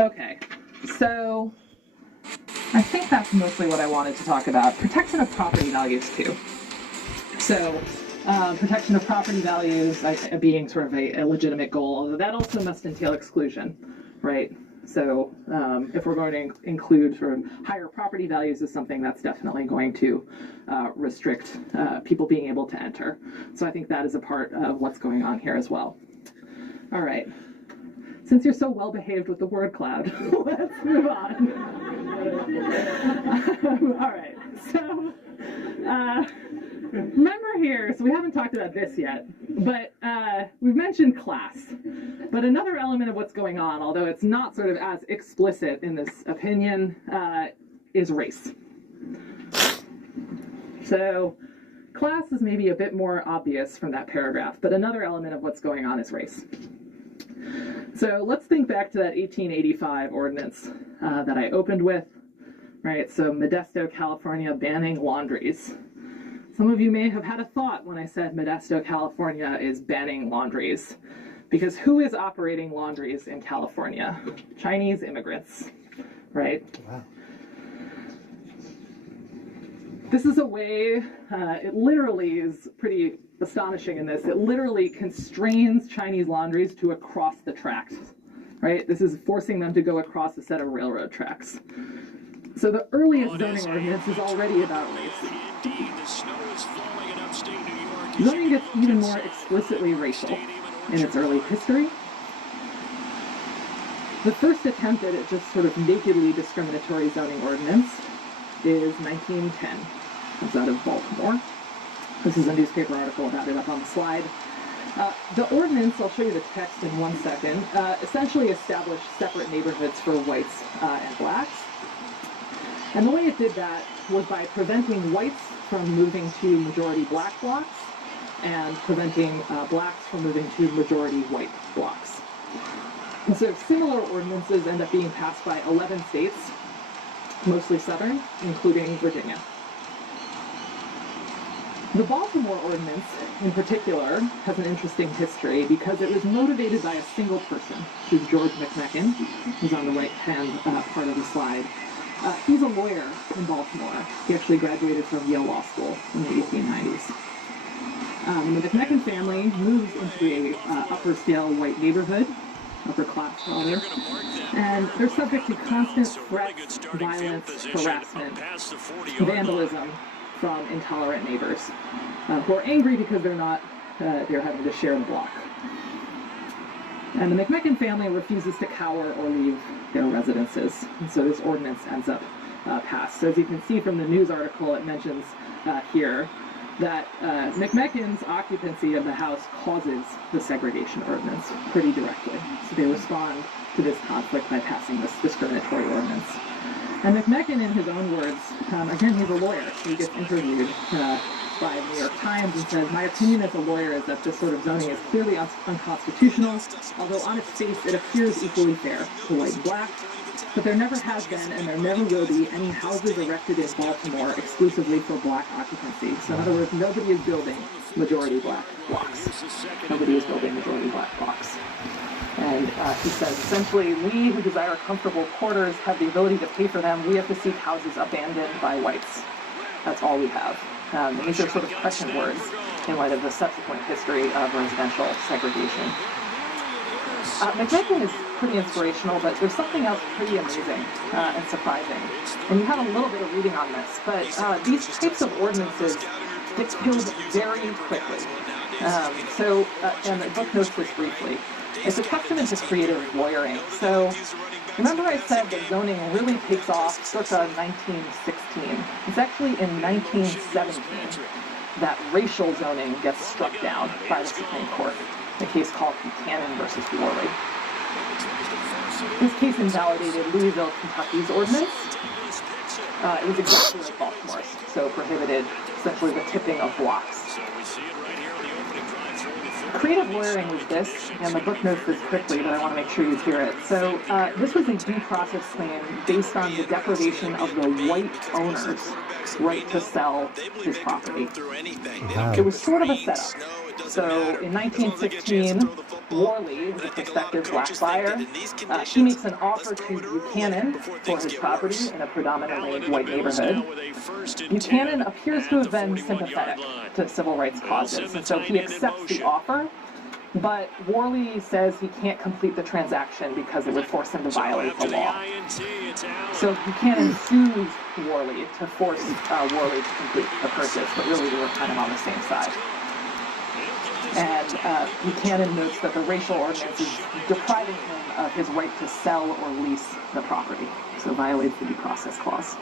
Okay, so I think that's mostly what I wanted to talk about. Protection of property values, too. So, protection of property values being sort of a legitimate goal, although that also must entail exclusion, right? So, if we're going to include sort of higher property values as something, that's definitely going to restrict people being able to enter. So I think that is a part of what's going on here as well. All right. Since you're so well behaved with the word cloud, let's move on. All right, so remember here, so we haven't talked about this yet, but we've mentioned class. But another element of what's going on, although it's not sort of as explicit in this opinion, is race. So class is maybe a bit more obvious from that paragraph, but another element of what's going on is race. So let's think back to that 1885 ordinance that I opened with, right? So Modesto, California, banning laundries. Some of you may have had a thought when I said Modesto, California is banning laundries, because who is operating laundries in California? Chinese immigrants, right? Wow. This is a way, it literally is pretty astonishing in this. It literally constrains Chinese laundries to across the tracks, right? This is forcing them to go across a set of railroad tracks. So the earliest zoning ordinance is already about race. Zoning gets even more explicitly racial in its early history. The first attempt at it just sort of nakedly discriminatory zoning ordinance is 1910. Comes out of Baltimore. This is a newspaper article about it up on the slide. The ordinance, I'll show you the text in 1 second, essentially established separate neighborhoods for whites and blacks. And the way it did that was by preventing whites from moving to majority black blocks and preventing blacks from moving to majority white blocks. And so similar ordinances end up being passed by 11 states, mostly southern, including Virginia. The Baltimore Ordinance, in particular, has an interesting history because it was motivated by a single person, who's George McMechen, who's on the right-hand part of the slide. He's a lawyer in Baltimore. He actually graduated from Yale Law School in the 1890s. The McMechen family moves into a upper-scale white neighborhood, upper-class rather, and they're subject to constant threats, violence, harassment, vandalism, from intolerant neighbors who are angry because they're having to share the block. And the McMechen family refuses to cower or leave their residences, and so this ordinance ends up passed. So as you can see from the news article, it mentions here that McMechen's occupancy of the house causes the segregation ordinance pretty directly. So they respond to this conflict by passing this discriminatory ordinance. And McMechen, in his own words, again, he's a lawyer. He gets interviewed by the New York Times and says, "My opinion as a lawyer is that this sort of zoning is clearly unconstitutional, although on its face it appears equally fair to white and black. But there never has been and there never will be any houses erected in Baltimore exclusively for black occupancy." So in other words, nobody is building majority black blocks. Nobody is building majority black blocks. And he says, essentially, we who desire comfortable quarters have the ability to pay for them. We have to seek houses abandoned by whites. That's all we have. And these are sort of prescient words in light of the subsequent history of residential segregation. McMechen is pretty inspirational, but there's something else pretty amazing and surprising. And you have a little bit of reading on this, but these types of ordinances get killed very quickly. And the book notes this briefly. It's a testament to creative lawyering. So remember I said that zoning really takes off circa 1916. It's actually in 1917 that racial zoning gets struck down by the Supreme Court, a case called Buchanan versus Worley. This case invalidated Louisville, Kentucky's ordinance. It was exactly like Baltimore's, so prohibited essentially the tipping of blocks. Creative lawyering was this, and the book notes this quickly, but I want to make sure you hear it. So this was a due process claim based on the deprivation of the white owner's right to sell his property. Wow. It was sort of a setup. So in 1916, Worley, the prospective black buyer, he makes an offer to Buchanan for his property in a predominantly white neighborhood. Buchanan appears to have been sympathetic to civil rights causes, and so he accepts the offer, but Worley says he can't complete the transaction because it would force him to violate the law. So Buchanan sues Worley to force Worley to complete the purchase, but really they were kind of on the same side. And Buchanan notes that the racial ordinance is depriving him of his right to sell or lease the property, so violates the due process clause.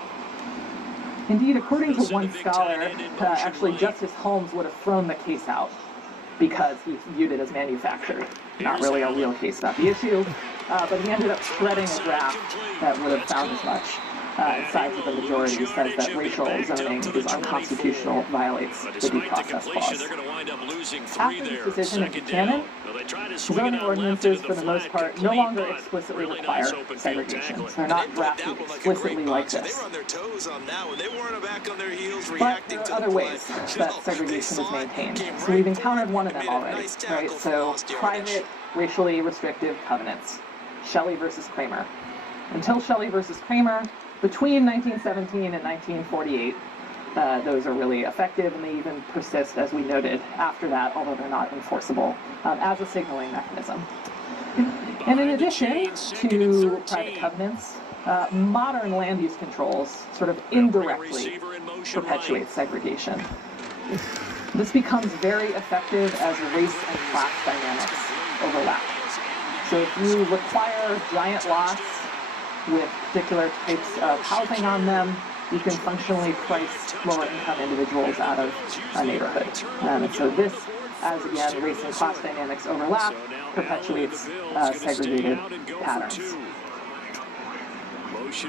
Indeed, according to one scholar, actually Justice Holmes would have thrown the case out because he viewed it as manufactured, not really a real case about the issue, but he ended up shredding a draft that would have found as much. And sides of the majority says that racial zoning is unconstitutional, violates the due process clause. After this decision in Buchanan, zoning ordinances, for the most part, no longer explicitly require segregation. So they're not drafted explicitly like this. But there are other ways that segregation is maintained. So we've encountered one of them already, right? So private, racially restrictive covenants. Shelley versus Kramer. Until Shelley versus Kramer, between 1917 and 1948, those are really effective, and they even persist, as we noted, after that, although they're not enforceable, as a signaling mechanism. And in addition to private covenants, modern land use controls sort of indirectly perpetuate segregation. This becomes very effective as race and class dynamics overlap. So if you require giant lots with particular types of housing on them, you can functionally price lower-income individuals out of a neighborhood. And so this, as again, race and class dynamics overlap, perpetuates segregated patterns.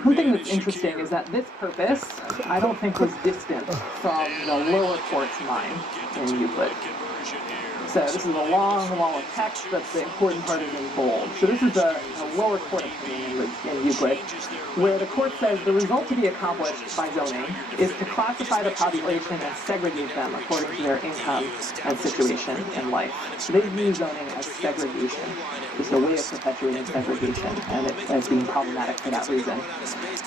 One thing that's interesting is that this purpose, I don't think, was distant from the lower court's mind in Euclid. So this is a long wall of text, but the important part is in bold. So this is a lower court opinion in Euclid, where the court says the result to be accomplished by zoning is to classify the population and segregate them according to their income and situation in life. So they view zoning as segregation, just a way of perpetuating segregation, and it as being problematic for that reason.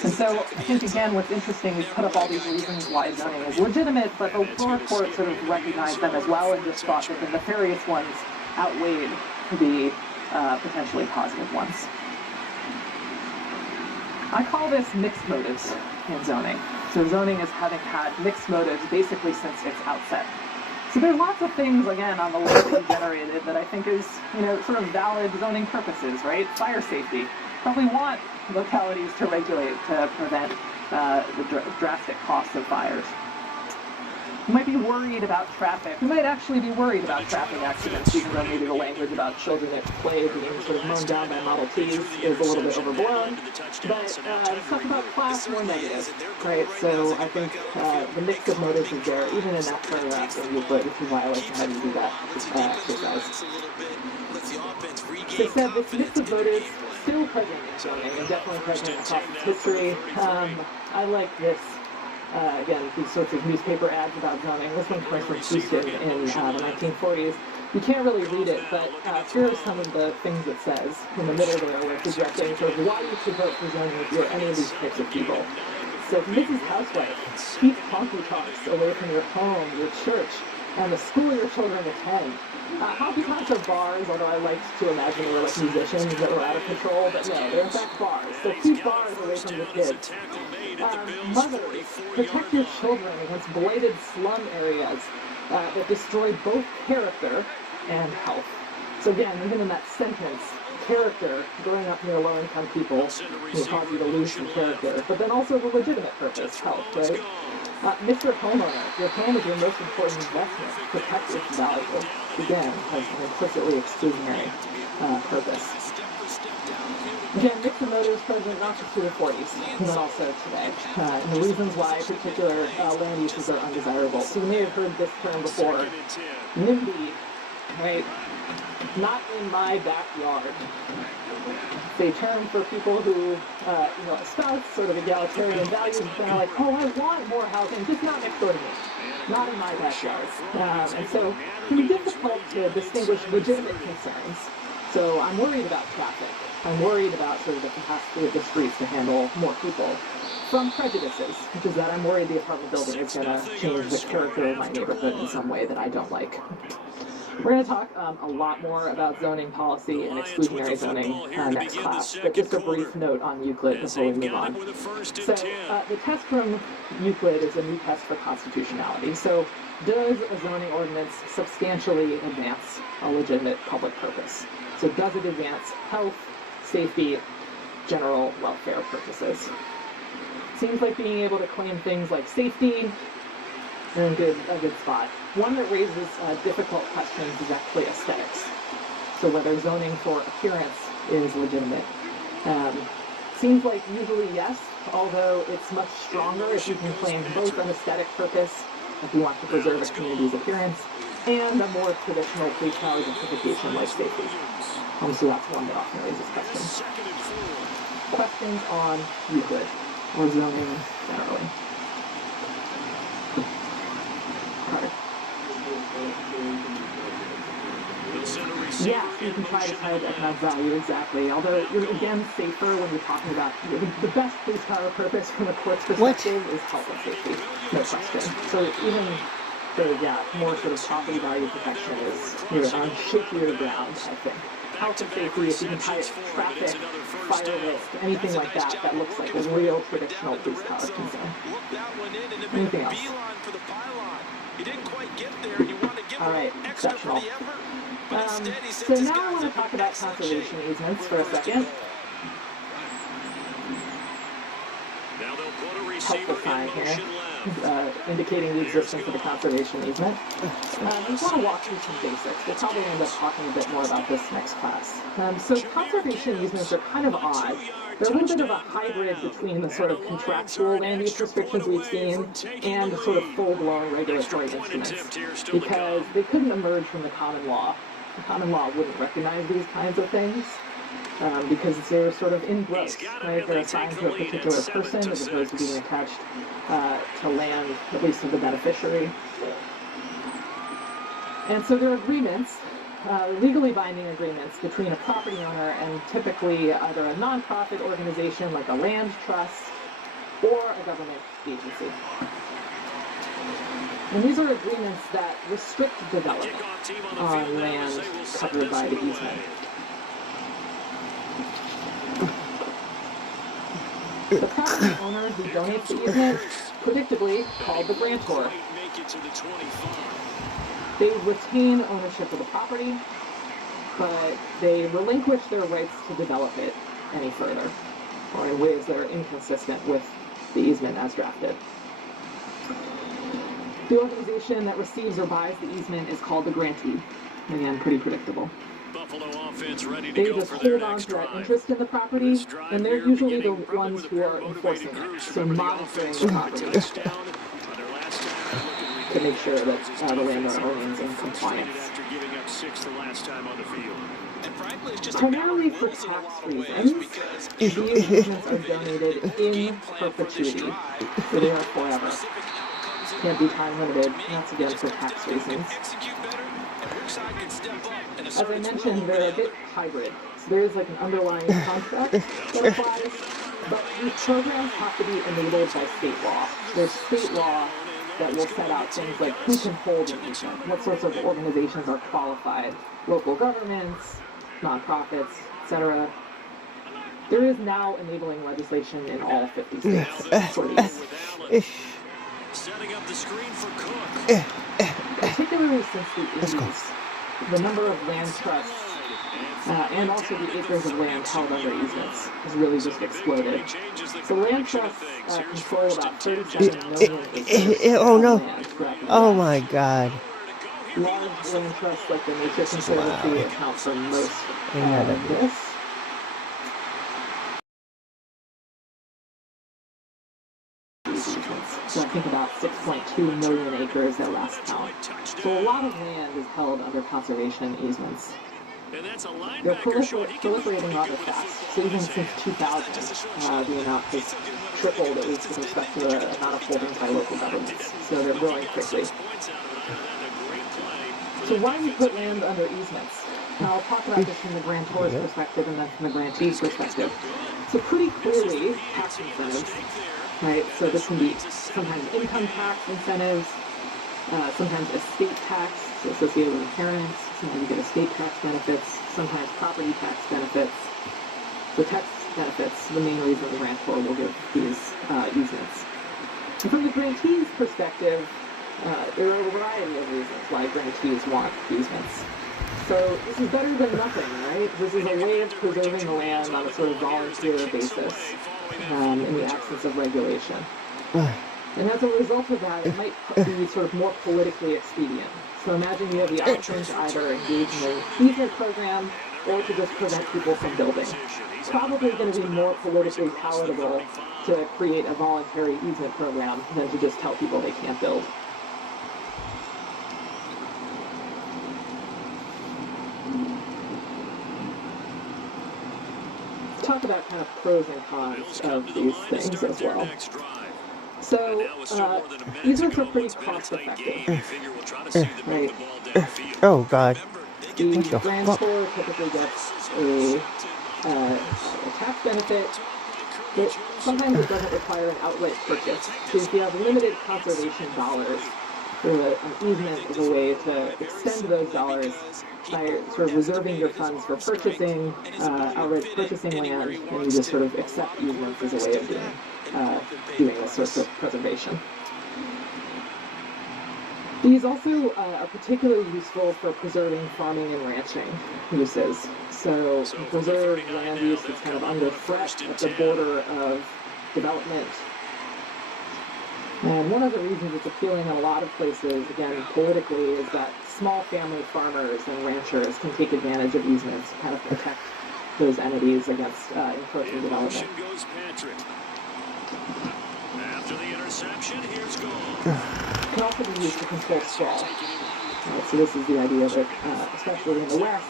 And so I think, again, what's interesting is put up all these reasons why zoning is legitimate, but the lower court sort of recognized them as well and just thought that the nefarious ones outweighed the potentially positive ones. I call this mixed motives in zoning. So zoning is having had mixed motives basically since its outset. So there's lots of things, again, on the list that you generated that I think is, sort of valid zoning purposes, right? Fire safety. Probably want localities to regulate to prevent the drastic costs of fires. You might be worried about traffic. You might actually be worried about traffic accidents, even though maybe the language about children at play being sort of mown down by Model Ts is a little bit overblown. But stuff about class, more negative, right? So I think the mix of motives is there, even in that paragraph in Euclid, which is why I like to have you do that exercise. So said, this mix of motives still present in zoning, and definitely present across its history. I like this. Again, these sorts of newspaper ads about zoning. This one comes from Houston in the 1940s. You can't really read it, but here are some of the things it says in the middle there, where it's suggesting sort of why you should vote for zoning if you're any of these types of people. So, Mrs. Housewife, keep honky tonks away from your home, your church, and the school your children attend. Honky tonks are bars, although I like to imagine they were like musicians that were out of control, but no, they're in fact bars. So keep bars away from your kids. Mothers, protect your children against blighted slum areas that destroy both character and health. So again, even in that sentence, character, growing up near low-income people, will cause you to lose some character, but then also the legitimate purpose, health, right? Mr. Homeowner, your home is your most important investment. Protect its value. Again, has an implicitly exclusionary purpose. Again, mixed motives present not just through the 40s, but also today. And the reasons why particular land uses are undesirable. So you may have heard this term before. NIMBY, right? Not in my backyard. a term for people who, espouse sort of egalitarian values, and are like, oh, I want more housing, just not next door to me, not in my backyard. And so it can be difficult to distinguish legitimate concerns. So I'm worried about traffic. I'm worried about sort of the capacity of the streets to handle more people, from prejudices, which is that I'm worried the apartment building is going to change the character of my neighborhood in some way that I don't like. We're going to talk a lot more about zoning policy and exclusionary zoning next class, but just a brief note on Euclid before we move on. So the test from Euclid is a new test for constitutionality. So does a zoning ordinance substantially advance a legitimate public purpose? So does it advance health, safety, general welfare purposes? Seems like being able to claim things like safety are in a good spot. One that raises difficult questions is actually aesthetics. So whether zoning for appearance is legitimate. Seems like usually yes, although it's much stronger if you can claim both an aesthetic purpose, if you want to preserve a community's appearance, and a more traditional police-power justification like safety. So that's one that often raises questions. Questions on Euclid, or zoning generally. Yeah, you can try to tie it to economic value, exactly. Although you're again safer when you're talking about the best police power purpose from the court's perspective is health and safety, no question. So even more sort of property value protection is on shakier ground, I think. Health and safety, if you can tie it to traffic, fire risk, anything like that, that looks like a real traditional police power concern. Anything else? All right, exceptional. So now I want to talk about conservation easements for a second. Helpful sign here, indicating the existence of a conservation easement. I just want to walk through some basics. We'll probably end up talking a bit more about this next class. So conservation easements are kind of odd. They're a little bit of a hybrid between the sort of contractual land use restrictions we've seen and the sort of full-blown regulatory instruments, because they couldn't emerge from the common law. The common law wouldn't recognize these kinds of things because they're sort of ingress, right? They're assigned to a particular person as opposed to being attached to land, at least of the beneficiary. And so there are agreements, legally binding agreements between a property owner and typically either a nonprofit organization like a land trust or a government agency. And these are agreements that restrict development on land covered by the easement. The property owner who donates the easement, predictably called the grantor. They retain ownership of the property, but they relinquish their rights to develop it any further, or in ways that are inconsistent with the easement as drafted. The organization that receives or buys the easement is called the grantee. Again, pretty predictable. They just hold on to that interest in the property, and they're usually the ones who are enforcing it, so monitoring the property to make sure that the landowner remains in compliance. Primarily for tax reasons, these easements are donated in perpetuity, so they are forever. Can't be time limited, and that's again for tax reasons. As I mentioned, they're a bit hybrid. So there's like an underlying contract that applies, but these programs have to be enabled by state law. There's state law that will set out things like who can hold an easement, what sorts of organizations are qualified, local governments, nonprofits, etc. There is now enabling legislation in all 50 states for these. Setting up the screen for Cook. Particularly since the 80s, the number of land trusts and also the acres of land held under easements has really just exploded. So land trusts control about 37 million acres oh no! Oh US. my God! Large land trusts like the Nature Conservancy account for most of this. So I think about 6.2 million acres at last count. So a lot of land is held under conservation easements. And that's a They're linebacker short. proliferating rather fast. So even since 2000, the amount has tripled, at least with respect to the amount of holdings by local governments. So they're growing quickly. So why do we put land under easements? Now, I'll talk about this from the grantor's perspective and then from the grantee's perspective. So pretty clearly, tax incentives, right? So this can be sometimes income tax incentives, sometimes estate tax associated with inheritance, sometimes you get estate tax benefits, sometimes property tax benefits. So tax benefits, the main reason the grantor will give these easements. And from the grantee's perspective, there are a variety of reasons why grantees want easements. So this is better than nothing, right? This is a way of preserving the land on a sort of volunteer basis in the absence of regulation. And as a result of that, it might be sort of more politically expedient. So imagine you have the option to either engage in an easement program or to just prevent people from building. It's probably going to be more politically palatable to create a voluntary easement program than to just tell people they can't build. Talk about kind of pros and cons of these things as well. So, easements are pretty cost effective, right? Oh God. The grantor typically gets a tax benefit, but sometimes it doesn't require an outright purchase. So if you have limited conservation dollars, an easement is a way to extend those dollars by sort of reserving your funds for purchasing, outright purchasing land, and you just sort of accept easements as a way of doing this sort of preservation. These also are particularly useful for preserving farming and ranching uses. So preserved land use that's kind of under threat at the border of development. And one of the reasons it's appealing in a lot of places, again, politically, is that small family farmers and ranchers can take advantage of easements to kind of protect those entities against encroaching development. After the interception, here's goal. It can also be used to control sprawl. Right, so this is the idea that, especially in the West,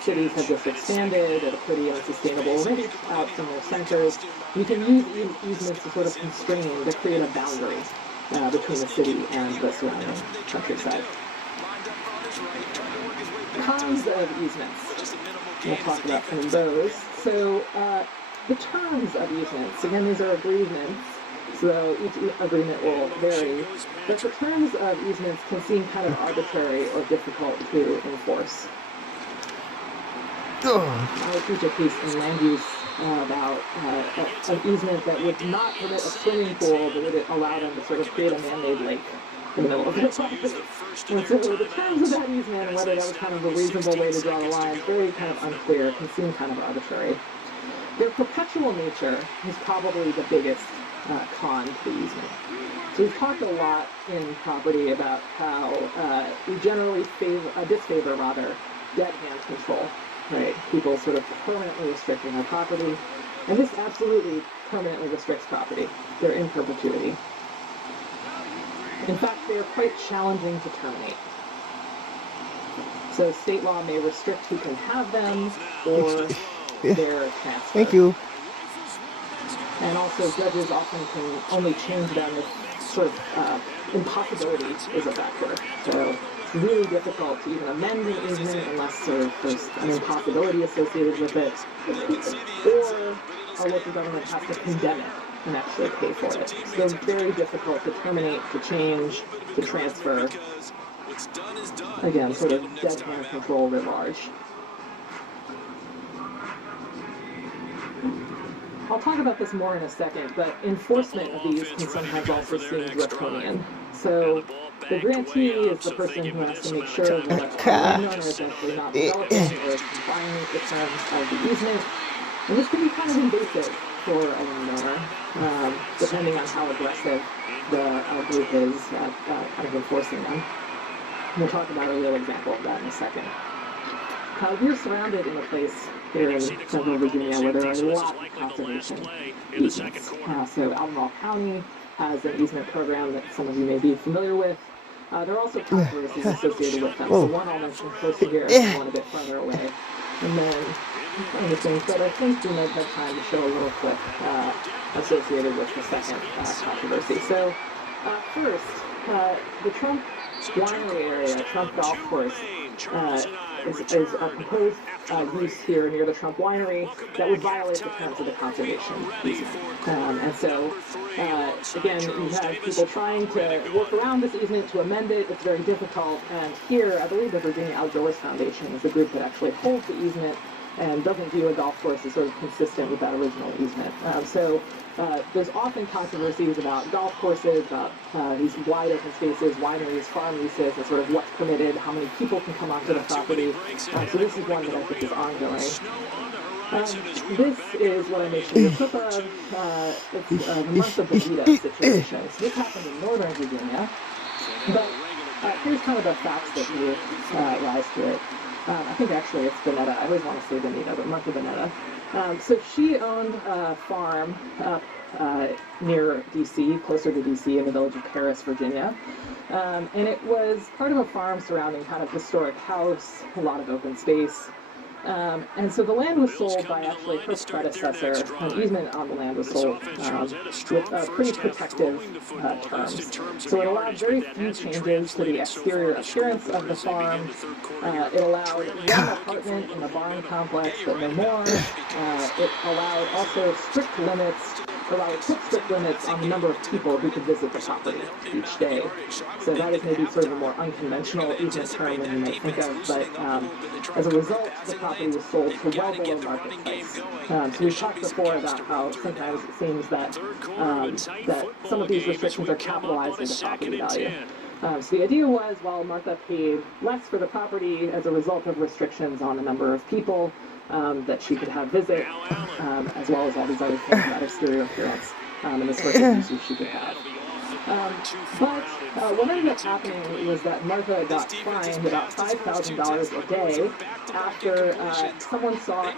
cities have just expanded at a pretty unsustainable rate out from their centers. You can use easements to sort of constrain, to create a boundary between the city and the surrounding countryside. Cons of easements. We'll talk about some of those. So the terms of easements, again, these are agreements, so each agreement will vary, but the terms of easements can seem kind of arbitrary or difficult to enforce. I'll teach a piece in land use about an easement that would not permit a swimming pool, but would allow them to sort of create a man-made lake in the middle of their property. And so the terms of that easement and whether that was kind of a reasonable way to draw the line is very kind of unclear, can seem kind of arbitrary. Their perpetual nature is probably the biggest con to the easement. So we've talked a lot in property about how we generally disfavor dead hand control. Right, people sort of permanently restricting their property, and this absolutely permanently restricts property. They're in perpetuity. In fact, they are quite challenging to terminate. So state law may restrict who can have them or their transfer. Thank you. And also, judges often can only change them if sort of impossibility is a factor. So it's really difficult to even amend an easement unless sort of there's an impossibility associated with it, or our local government has to condemn it and actually pay for it. So it's very difficult to terminate, to change, to transfer. Again, sort of dead hand control writ large. I'll talk about this more in a second, but enforcement of these can sometimes also seem draconian. So the grantee is the person who has to make sure that the landowner is actually not developing or complying with the terms of the easement. And this can be kind of invasive for a landowner, depending on how aggressive the group is at kind of enforcing them. We'll talk about a real example of that in a second. We're surrounded in a place here in central Virginia where there are a lot of conservation easements. So Albemarle County has an easement program that some of you may be familiar with. There are also controversies associated with them. So one I'll mention closer here and one a bit farther away. And then other things that I think we might have time to show a little clip associated with the second controversy. So first, the Trump winery area, Trump Golf Course, is a proposed use here near the Trump winery that would violate the terms of the conservation easement. And so, again, you have people trying to work around this easement to amend it. It's very difficult. And here, I believe the Virginia Outdoors Foundation is the group that actually holds the easement and doesn't view a golf course as sort of consistent with that original easement. So there's often controversies about golf courses, about these wide open spaces, wineries, farm uses, and sort of what's permitted, how many people can come onto the property. So this is one that I think is ongoing. This is what I made sure you took of. It's the month of Bonita situation. So this happened in northern Virginia. But here's kind of the facts that gave rise to it. I think actually it's Bonetta. I always want to say Bonita, but month of Bonetta. So she owned a farm up near D.C., closer to D.C., in the village of Paris, Virginia. And it was part of a farm surrounding kind of historic house, a lot of open space. And so the land was sold by actually her predecessor. An easement on the land was sold with pretty protective terms. So it allowed very few changes to the exterior appearance of the farm. It allowed one apartment in the barn complex, but no more. It allowed also strict limits. It put strict limits on the number of people who could visit the property each day. So that is maybe sort of a more unconventional easement term than you might think of, but as a result, the property was sold for well below market price. So we talked before about how sometimes it seems that that some of these restrictions are capitalized into property value. So the idea was, while Martha paid less for the property as a result of restrictions on the number of people that she could have visit, as well as all these other things about exterior appearance and the sorts of uses she could have. But what ended up happening was that Martha got fined about $5,000 a day after someone saw a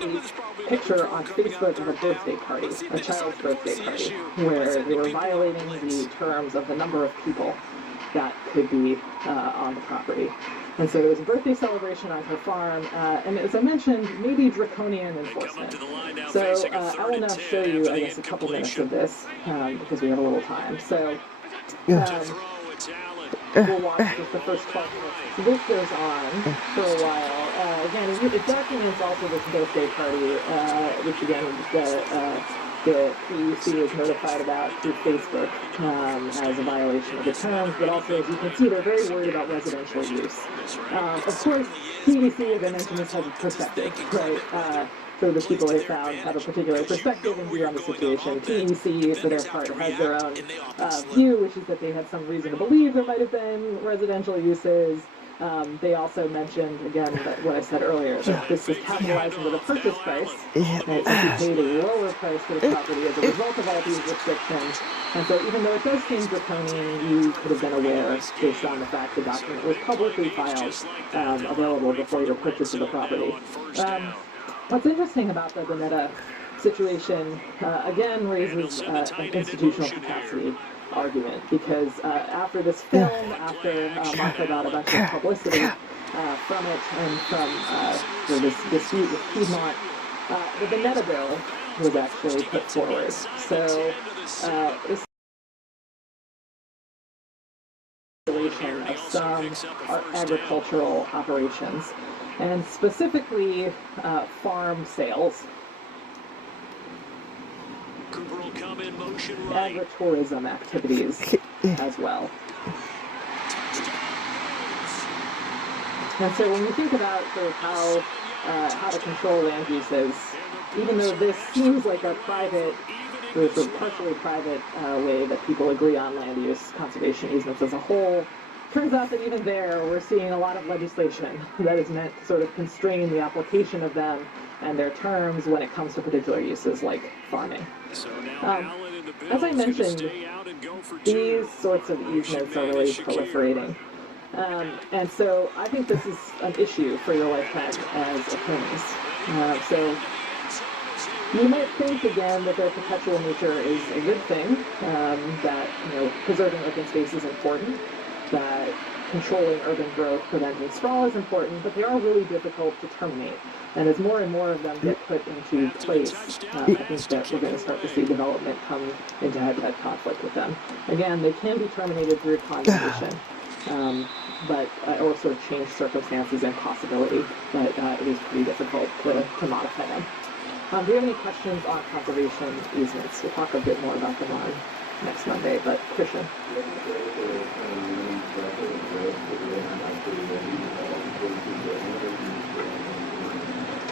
picture on Facebook of a birthday party, a child's birthday party, where they were violating the terms of the number of people that could be on the property. And so there was a birthday celebration on her farm, and as I mentioned, maybe draconian enforcement. So I will now show you, I guess, a couple minutes of this, because we have a little time. So we'll watch just the first 12 minutes. So this goes on for a while. Again, it documents also this birthday party, which again, the PUC was notified about through Facebook as a violation of the terms, but also, as you can see, they're very worried about residential use. Of course, PUC, as I mentioned, this has a perspective, right? So the people they found have a particular perspective and view on the situation. PUC, for their part, has their own view, which is that they had some reason to believe there might have been residential uses. They also mentioned, again, that what I said earlier, that this is capitalizing with a purchase price, right? So you paid a lower price for the property as a result of all these restrictions. And so even though it does seem draconian, you could have been aware, based on the fact the document was publicly filed, available before your purchase of the property. What's interesting about the Bonetta situation, again, raises an institutional capacity argument, because after this film, after Martha got a bunch of publicity from it and from this dispute with Piedmont, the Bonetta bill was actually put forward. So this regulation of some agricultural operations, and specifically farm sales. Agritourism activities as well. And so when you think about sort of how to control land uses, even though this seems like a private, or sort of partially private way that people agree on land use, conservation easements as a whole, turns out that even there we're seeing a lot of legislation that is meant to sort of constrain the application of them and their terms when it comes to particular uses like farming. As I mentioned, these sorts of easements are really proliferating. And so I think this is an issue for your lifetime as attorneys. So you might think, again, that their perpetual nature is a good thing, that preserving open space is important, that controlling urban growth, preventing sprawl is important, but they are really difficult to terminate. And as more and more of them get put into place, I think that we're going to start to see development come into head-to-head conflict with them. Again, they can be terminated through condemnation, but or sort of change circumstances and possibility, but it is pretty difficult to modify them. Do you have any questions on conservation easements? We'll talk a bit more about them on next Monday, but Christian.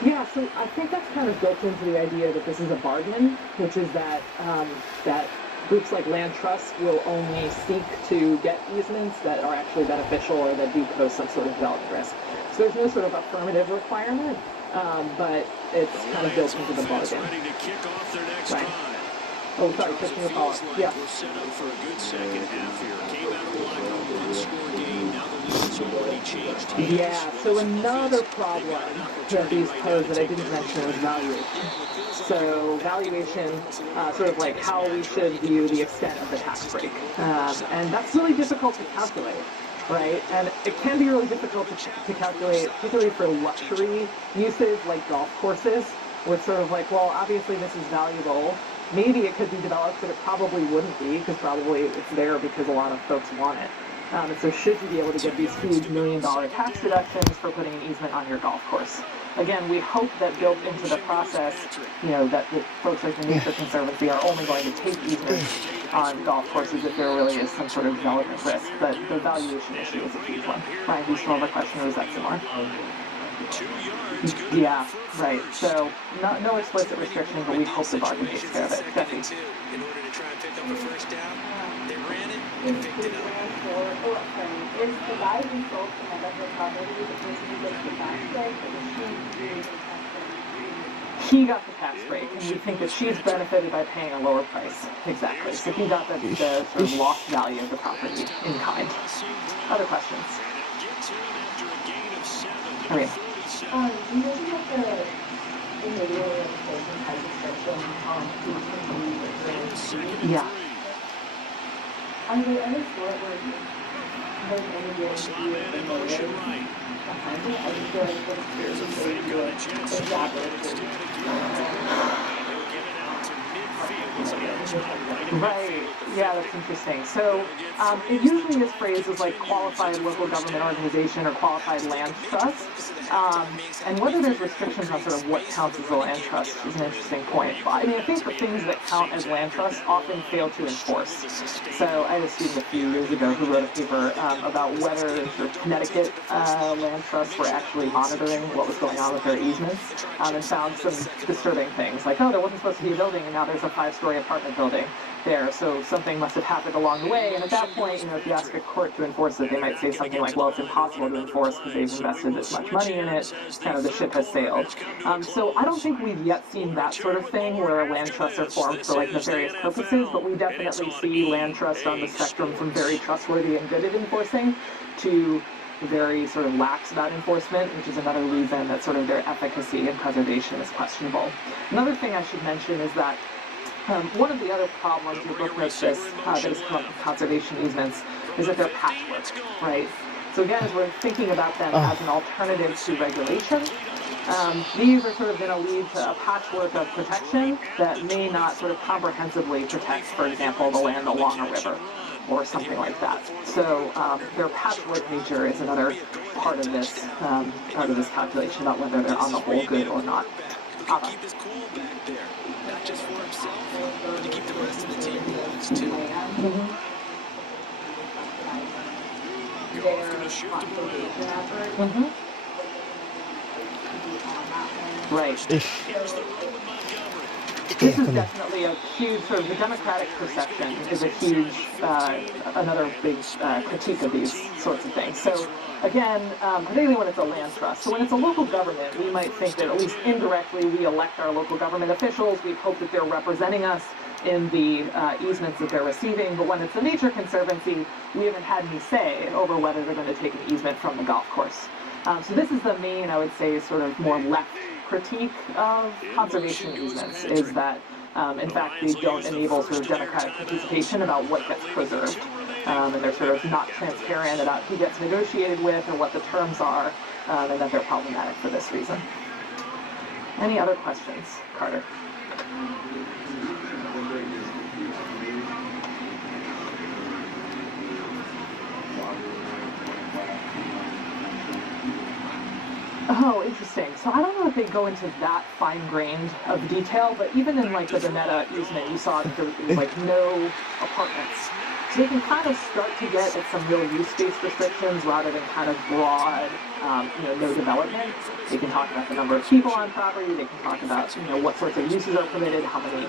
Yeah, so I think that's kind of built into the idea that this is a bargain, which is that that groups like land trusts will only seek to get easements that are actually beneficial or that do pose some sort of development risk. So there's no sort of affirmative requirement, but it's kind of built into the bargain. Right. Oh, sorry, Christian, your follow-up. Yeah. We're set up for a good second half here. Came out of the lockout, one-score game. Now the lead's already changed hands. Yeah, so another problem that these pose that I didn't mention was valuation. So valuation, sort of like how we should view the extent of the tax break. And that's really difficult to calculate, right? And it can be really difficult to calculate, particularly for luxury uses like golf courses, where it's sort of like, well, obviously this is valuable. Maybe it could be developed, but it probably wouldn't be, because probably it's there because a lot of folks want it. And so should you be able to get these huge $1 million tax deductions for putting an easement on your golf course? Again, we hope that built into the process, that folks like the Nature Conservancy are only going to take easements on golf courses if there really is some sort of development risk. But the valuation issue is a huge one. Ryan, do you still have a question, or is that similar? 2 yards. Yeah, right. So no explicit restriction, but we hope the bargain takes care of it. Becky. In order to try and pick up a first down, they ran it and picked it up. Is the guy who sold the medical property the person who gets the tax break, or does she do the tax break? He got the tax break, and we think that she's benefited by paying a lower price. Exactly. So he got the sort of lost value of the property in kind. Other questions? Okay. You mentioned that the illegal legislation has restrictions on who can be the Yeah. Are there any sport where there's any guarantee of the motive behind it? I just feel like There's a fake on a jet Right. Yeah, that's interesting. So it usually is phrased as like qualified local government organization or qualified land trust. And whether there's restrictions on sort of what counts as a land trust is an interesting point. But I mean, I think the things that count as land trusts often fail to enforce. So I had a student a few years ago who wrote a paper about whether sort of Connecticut land trusts were actually monitoring what was going on with their easements, and found some disturbing things. Like, oh, there wasn't supposed to be a building, and now there's a 5-story apartment building there, so something must have happened along the way. And at that point, if you ask a court to enforce it, they might say something like, well, it's impossible to enforce because they've invested this much money in it, kind of the ship has sailed. So I don't think we've yet seen that sort of thing where land trusts are formed for like nefarious purposes, but we definitely see land trusts on the spectrum from very trustworthy and good at enforcing to very sort of lax about enforcement, which is another reason that sort of their efficacy and preservation is questionable. Another thing I should mention is that one of the other problems with book notes that has come up with conservation easements is that they're patchwork, right? So again, as we're thinking about them as an alternative to regulation, these are sort of going to lead to a patchwork of protection that may not sort of comprehensively protect, for example, the land along a river or something like that. So their patchwork nature is another part of this calculation about whether they're on the whole good or not. To keep his cool back there, not just for himself, but to keep the rest of the team honest too. Right. This is definitely a huge, sort of the democratic perception is a huge, another big critique of these sorts of things. So again, particularly when it's a land trust. So when it's a local government, we might think that at least indirectly we elect our local government officials. We hope that they're representing us in the easements that they're receiving. But when it's a Nature Conservancy, we haven't had any say over whether they're going to take an easement from the golf course. So this is the main, I would say, sort of more left critique of conservation easements, is that in fact they don't enable sort of democratic participation about what gets preserved. and they're sort of not transparent about who gets negotiated with or what the terms are, and that they're problematic for this reason. Any other questions, Carter? Oh, interesting. So I don't know if they go into that fine-grained of detail, but even in like the Bonetta easement, you saw that there was like no apartments. So they can kind of start to get at some real use-based restrictions rather than kind of broad, no development. They can talk about the number of people on property. They can talk about, what sorts of uses are permitted, how many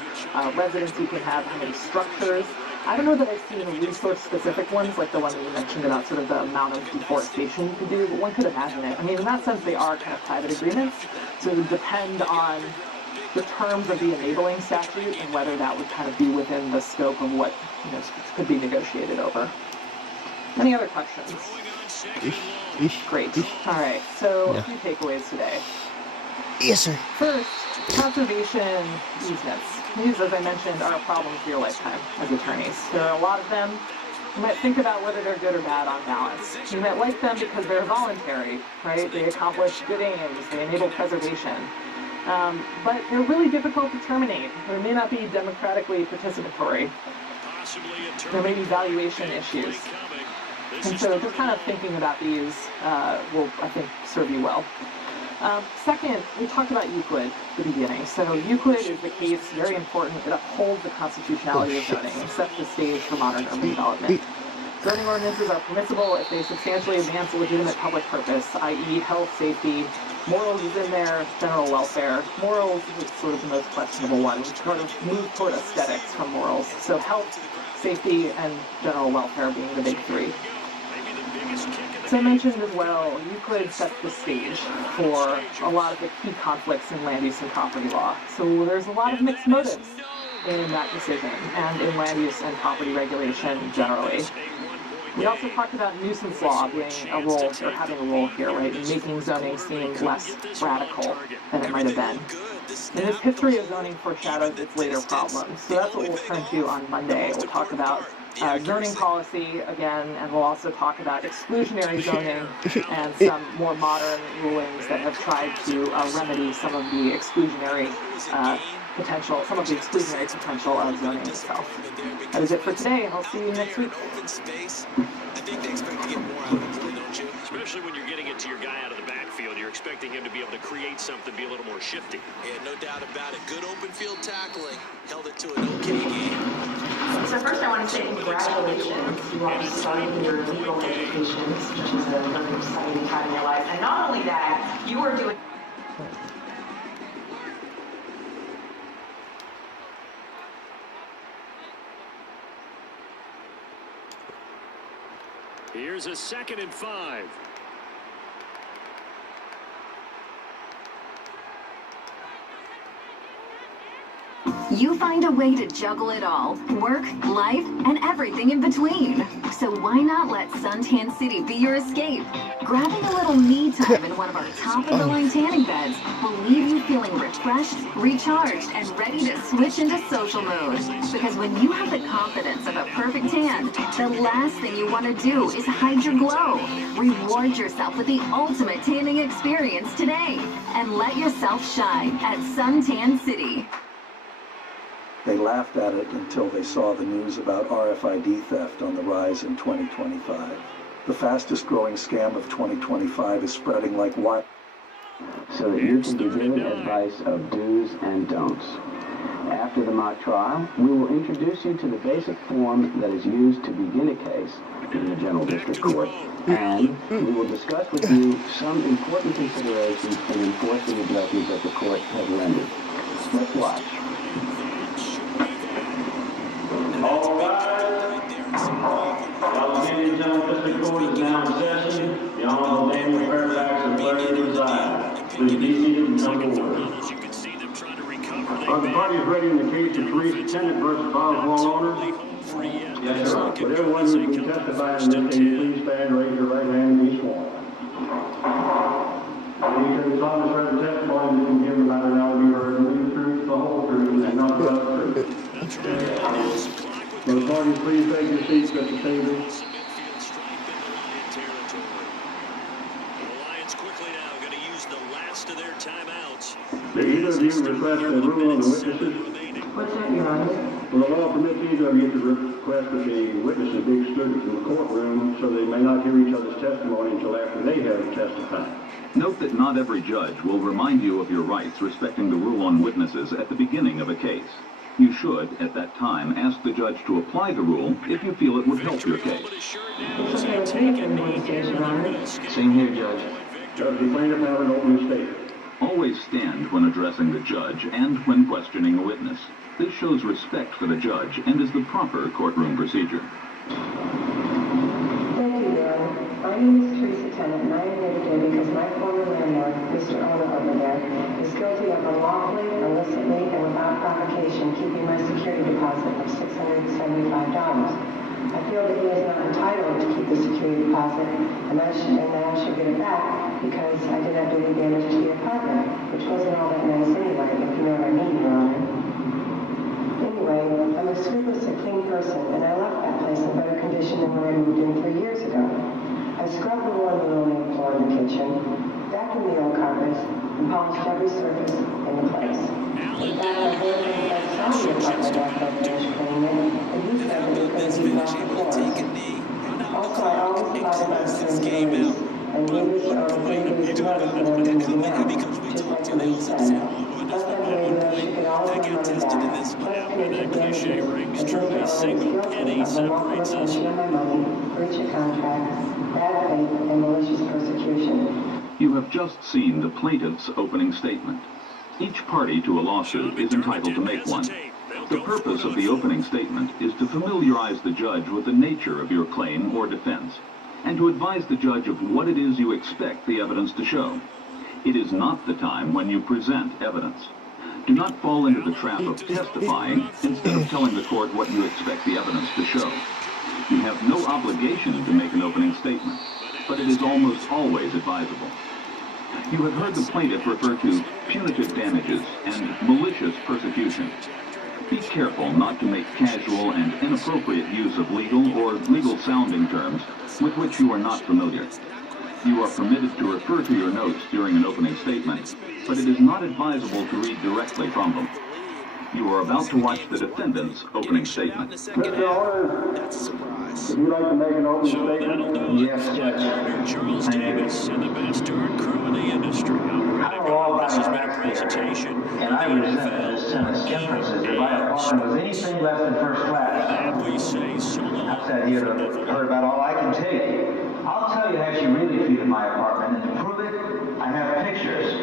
residents you can have, how many structures. I don't know that I've seen resource-specific ones, like the one that you mentioned about sort of the amount of deforestation you can do, but one could imagine it. I mean, in that sense, they are kind of private agreements, so it would depend on the terms of the enabling statute and whether that would kind of be within the scope of what, could be negotiated over. Any other questions? Great. All right, so a few takeaways today. Yes, sir. First, conservation easements. These, as I mentioned, are a problem for your lifetime as attorneys. There are a lot of them. You might think about whether they're good or bad on balance. You might like them because they're voluntary, right? They accomplish good aims. They enable preservation. But they're really difficult to terminate. They may not be democratically participatory. There may be valuation issues. And so just kind of thinking about these will, I think, serve you well. Second, we talked about Euclid at the beginning. So Euclid is the case, very important. It upholds the constitutionality of zoning and sets the stage for modern urban development. Zoning ordinances are permissible if they substantially advance a legitimate public purpose, i.e. health, safety. Morals is in there, general welfare. Morals is sort of the most questionable one. We sort of move toward aesthetics from morals. So health, safety, and general welfare being the big three. So I mentioned as well, Euclid sets the stage for a lot of the key conflicts in land use and property law. So there's a lot of mixed motives in that decision and in land use and property regulation generally. We also talked about nuisance law being a role, or having a role here, right, in making zoning seem less radical than it might have been. And this history of zoning foreshadows its later problems. So that's what we'll turn to on Monday. We'll talk about zoning policy again, and we'll also talk about exclusionary zoning and some more modern rulings that have tried to remedy some of the exclusionary potential of zoning itself. That is it for today, and I'll see you next week. Especially when you're getting it to your guy out of the backfield, you're expecting him to be able to create something, be a little more shifty. Yeah, no doubt about it. Good open field tackling. Held it to an okay game. So first I want to say congratulations. You are starting your legal education, which is a really exciting time in your life. And not only that, you are doing... Here's a 2nd and 5. You find a way to juggle it all, work, life, and everything in between. So why not let Suntan City be your escape? Grabbing a little me time in one of our top-of-the-line tanning beds will leave you feeling refreshed, recharged, and ready to switch into social mode. Because when you have the confidence of a perfect tan, the last thing you want to do is hide your glow. Reward yourself with the ultimate tanning experience today, and let yourself shine at Suntan City. They laughed at it until they saw the news about RFID theft on the rise in 2025. The fastest growing scam of 2025 is spreading like wildfire. So that you can be given advice of do's and don'ts. After the mock trial, we will introduce you to the basic form that is used to begin a case in the General District Court, and we will discuss with you some important considerations in enforcing the judgment that the court has rendered. Let's watch. All right. Y'all again, General District Court is now in session. The Honorable Daniel Fairfax is ready to preside. Please be seated and come to order. The party is ready in the case of Teresa Tennant versus Boswell owner. Yes, sir. Would everyone who can testify in this case please stand, raise your right hand, and be sworn. You can solemnly swear the testimony you can give about it now will be heard, and the truth, the whole truth, and nothing but the truth. Will the parties please take your seats at the table? Midfield stripe into Lion territory. The Lions quickly now going to use the last of their timeouts. Do either of you request a rule on the witnesses? What's that, Your Honor? Well, the law permits either of you to request that the witnesses be excluded from the courtroom so they may not hear each other's testimony until after they have testified. Note that not every judge will remind you of your rights respecting the rule on witnesses at the beginning of a case. You should, at that time, ask the judge to apply the rule if you feel it would help your case. It's okay with me if everyone stays, Your Honor. Same here, Judge. Does the plaintiff have an opening statement? Always stand when addressing the judge and when questioning a witness. This shows respect for the judge and is the proper courtroom procedure. Thank you, Your Honor. My name is Teresa Tennant, and I am here today because my former landlord, Mr. Owner over there, is guilty of unlawfully, illicitly, and without provocation keeping my security deposit of $675. I feel that he is not entitled to keep the security deposit, and I should get it back because I did not do any damage to the apartment, which wasn't all that nice anyway, if you know what I mean, Your Honor. Anyway, I'm a scrupulously clean person, and I left that place in better condition than when I moved in 3 years ago. I scrubbed the one linoleum floor in the kitchen, vacuumed the old carpets, and polished every surface in the place. In fact, I heard things like Sally about my bathroom finish cleaning it, and he said that it couldn't be off the floors. Also, I always thought about the game out. And neighbors are afraid of his blood when I'm moving out, just like what he said. Plus, I believe that I should get all of my money back. Plus, punitive damages, as Mr. Owner is guilty of unlawful retention of my money, breach of contract, bad faith, and malicious persecution. You have just seen the plaintiff's opening statement. Each party to a lawsuit is entitled to make one. The purpose of the opening statement is to familiarize the judge with the nature of your claim or defense, and to advise the judge of what it is you expect the evidence to show. It is not the time when you present evidence. Do not fall into the trap of testifying instead of telling the court what you expect the evidence to show. You have no obligation to make an opening statement, but it is almost always advisable. You have heard the plaintiff refer to punitive damages and malicious persecution. Be careful not to make casual and inappropriate use of legal or legal-sounding terms with which you are not familiar. You are permitted to refer to your notes during an opening statement, but it is not advisable to read directly from them. You are about to watch the defendant's opening statement. Mr. Owner, would you like to make an opening statement? Yes, Judge. Charles Davis and the best darn crew in the industry. This has been a presentation. And I resent that this sentence inferences that my apartment was anything less than first class. And we say so long. I sat here to heard about all I can take. I'll tell you how she really treated my apartment, and to prove it, I have pictures.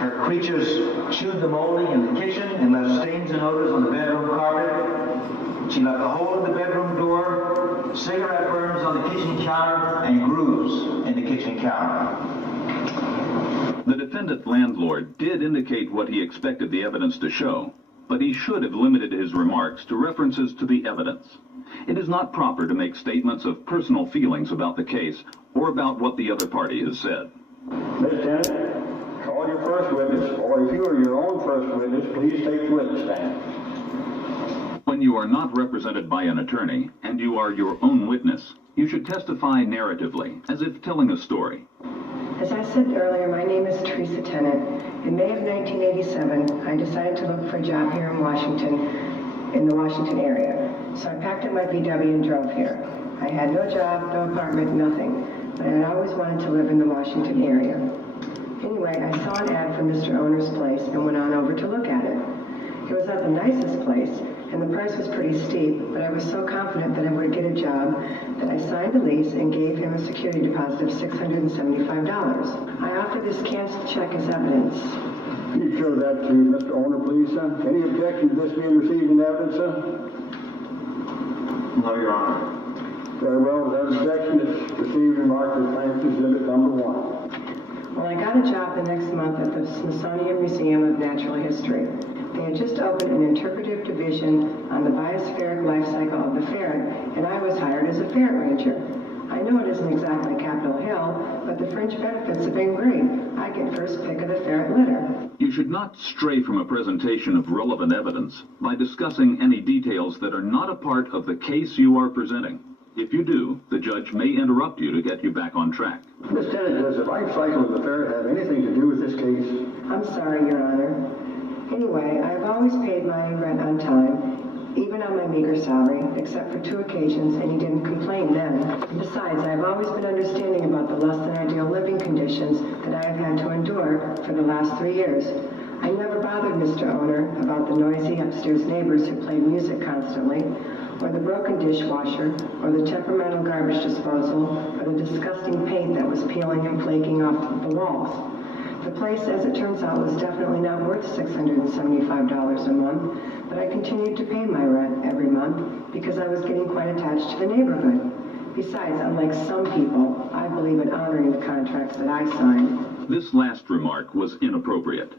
Her creatures chewed the molding in the kitchen and left stains and odors on the bedroom carpet. She left a hole in the bedroom door, cigarette burns on the kitchen counter, and grooves in the kitchen counter. The defendant landlord did indicate what he expected the evidence to show, but he should have limited his remarks to references to the evidence. It is not proper to make statements of personal feelings about the case or about what the other party has said. Ms. Tennant, call your first witness, or if you are your own first witness, please take the witness stand. When you are not represented by an attorney and you are your own witness, you should testify narratively, as if telling a story. As I said earlier, my name is Teresa Tennant. In May of 1987, I decided to look for a job here in Washington, in the Washington area. So I packed up my VW and drove here. I had no job, no apartment, nothing, but I always wanted to live in the Washington area. Anyway, I saw an ad for Mr. Owner's place and went on over to look at it. It was not the nicest place, and the price was pretty steep, but I was so confident that I would get a job that I signed a lease and gave him a security deposit of $675. I offered this canceled check as evidence. Can you show that to Mr. Owner, please, sir? Any objection to this being received in evidence, sir? No, Your Honor. Very well, without objection, it's received and marked as plaintiff's exhibit number 1. Well, I got a job the next month at the Smithsonian Museum of Natural History. They had just opened an interpretive division on the biospheric life cycle of the ferret, and I was hired as a ferret ranger. I I know it isn't exactly Capitol Hill, but the fringe benefits have been great. I get first pick of the ferret litter. You should not stray from a presentation of relevant evidence by discussing any details that are not a part of the case you are presenting. If you do, the judge may interrupt you to get you back on track. Ms. Tennant, does the life cycle of the ferret have anything to do with this case? I'm sorry, Your Honor. Anyway, I've always paid my rent on time, even on my meager salary, except for 2 occasions, and he didn't complain then. Besides, I've always been understanding about the less than ideal living conditions that I have had to endure for the last 3 years. I never bothered Mr. Owner about the noisy upstairs neighbors who played music constantly, or the broken dishwasher, or the temperamental garbage disposal, or the disgusting paint that was peeling and flaking off the walls. The place, as it turns out, was definitely not worth $675 a month, but I continued to pay my rent every month because I was getting quite attached to the neighborhood. Besides, unlike some people, I believe in honoring the contracts that I signed. This last remark was inappropriate.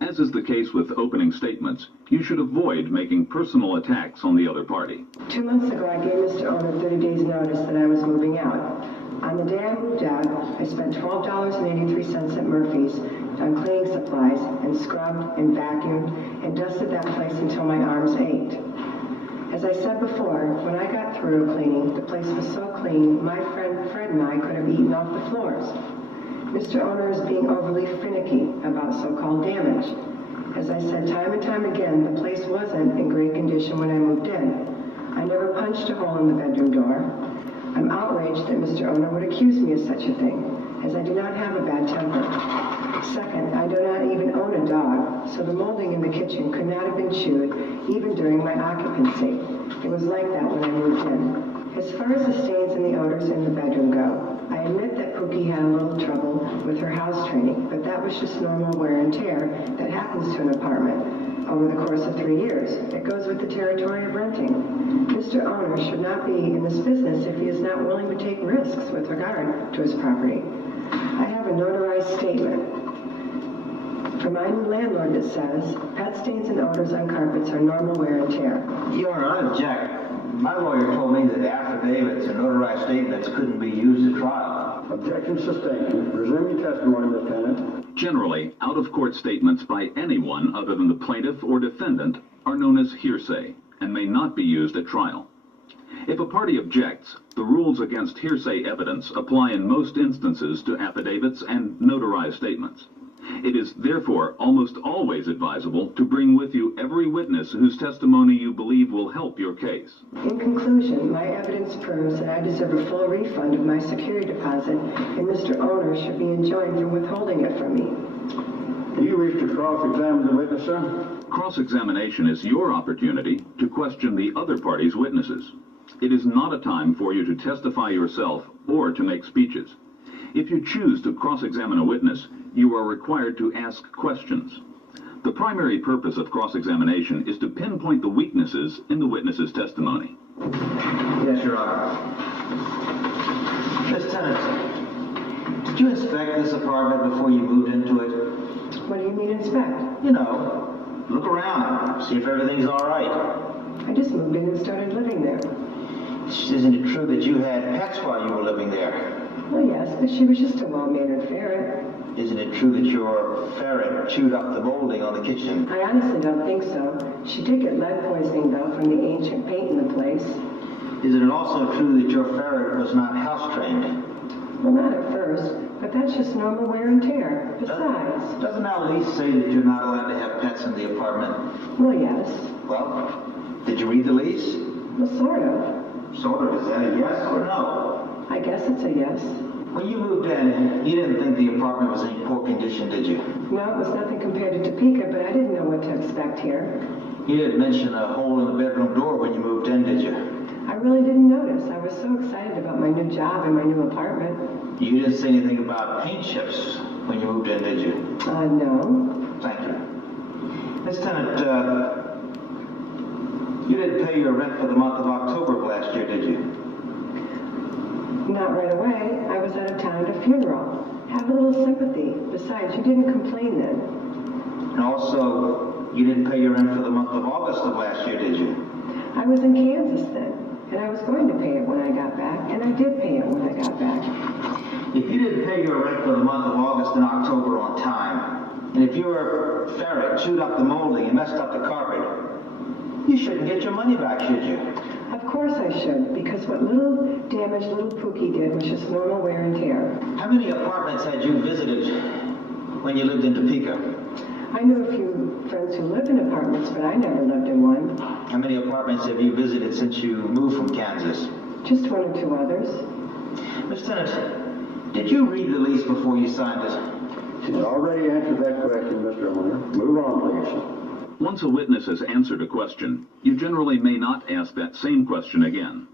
As is the case with opening statements, you should avoid making personal attacks on the other party. 2 months ago, I gave Mr. Owner 30 days notice that I was moving out. On the day I moved out, I spent $12.83 at Murphy's on cleaning supplies and scrubbed and vacuumed and dusted that place until my arms ached. As I said before, when I got through cleaning, the place was so clean, my friend Fred and I could have eaten off the floors. Mr. Owner is being overly finicky about so-called damage. As I said time and time again, the place wasn't in great condition when I moved in. I never punched a hole in the bedroom door. I'm outraged that Mr. Owner would accuse me of such a thing, as I do not have a bad temper. Second, I do not even own a dog, so the molding in the kitchen could not have been chewed even during my occupancy. It was like that when I moved in. As far as the stains and the odors in the bedroom go, I admit that Pookie had a little trouble with her house training, but that was just normal wear and tear that happens to an apartment over the course of 3 years. It goes with the territory of renting. Mr. Owner should not be in this business if he is not willing to take risks with regard to his property. I have a notarized statement from my new landlord that says, pet stains and odors on carpets are normal wear and tear. Your Honor, I object. My lawyer told me that affidavits and notarized statements couldn't be used at trial. Objection sustained. Resume your testimony, Ms. Tennant. Generally, out-of-court statements by anyone other than the plaintiff or defendant are known as hearsay and may not be used at trial. If a party objects, the rules against hearsay evidence apply in most instances to affidavits and notarized statements. It is therefore almost always advisable to bring with you every witness whose testimony you believe will help your case. In conclusion, my evidence proves that I deserve a full refund of my security deposit, and Mr. Owner should be enjoined from withholding it from me. Do you wish to cross-examine the witness, sir? Cross-examination is your opportunity to question the other party's witnesses. It is not a time for you to testify yourself or to make speeches. If you choose to cross-examine a witness, you are required to ask questions. The primary purpose of cross-examination is to pinpoint the weaknesses in the witness's testimony. Yes, Your Honor. Miss Tennant, did you inspect this apartment before you moved into it? What do you mean inspect? You know, look around, see if everything's all right. I just moved in and started living there. Isn't it true that you had pets while you were living there? Well, yes, but she was just a well-mannered ferret. Isn't it true that your ferret chewed up the molding on the kitchen? I honestly don't think so. She did get lead poisoning, though, from the ancient paint in the place. Isn't it also true that your ferret was not house-trained? Well, not at first, but that's just normal wear and tear. Besides... Doesn't our lease say that you're not allowed to have pets in the apartment? Well, yes. Well, did you read the lease? Well, sort of. Sort of. Is that a yes or no? I guess it's a yes. When you moved in, you didn't think the apartment was in poor condition, did you? No, it was nothing compared to Topeka, but I didn't know what to expect here. You didn't mention a hole in the bedroom door when you moved in, did you? I really didn't notice. I was so excited about my new job and my new apartment. You didn't say anything about paint chips when you moved in, did you? No. Thank you. Miss Tennant, you didn't pay your rent for the month of October of last year, did you? Not right away. I was out of town at a funeral. Have a little sympathy. Besides, you didn't complain then. And also, you didn't pay your rent for the month of August of last year, did you? I was in Kansas then. And I was going to pay it when I got back, and I did pay it when I got back. If you didn't pay your rent for the month of August and October on time, and if your ferret chewed up the molding and messed up the carpet, you shouldn't get your money back, should you? Of course I should, because what little damage little Pookie did was just normal wear and tear. How many apartments had you visited when you lived in Topeka? I knew a few friends who lived in apartments, but I never lived in one. How many apartments have you visited since you moved from Kansas? Just one or two others. Miss Tennant, did you read the lease before you signed it? She's already answered that question, Mr. Owner. Move on, please. Once a witness has answered a question, you generally may not ask that same question again.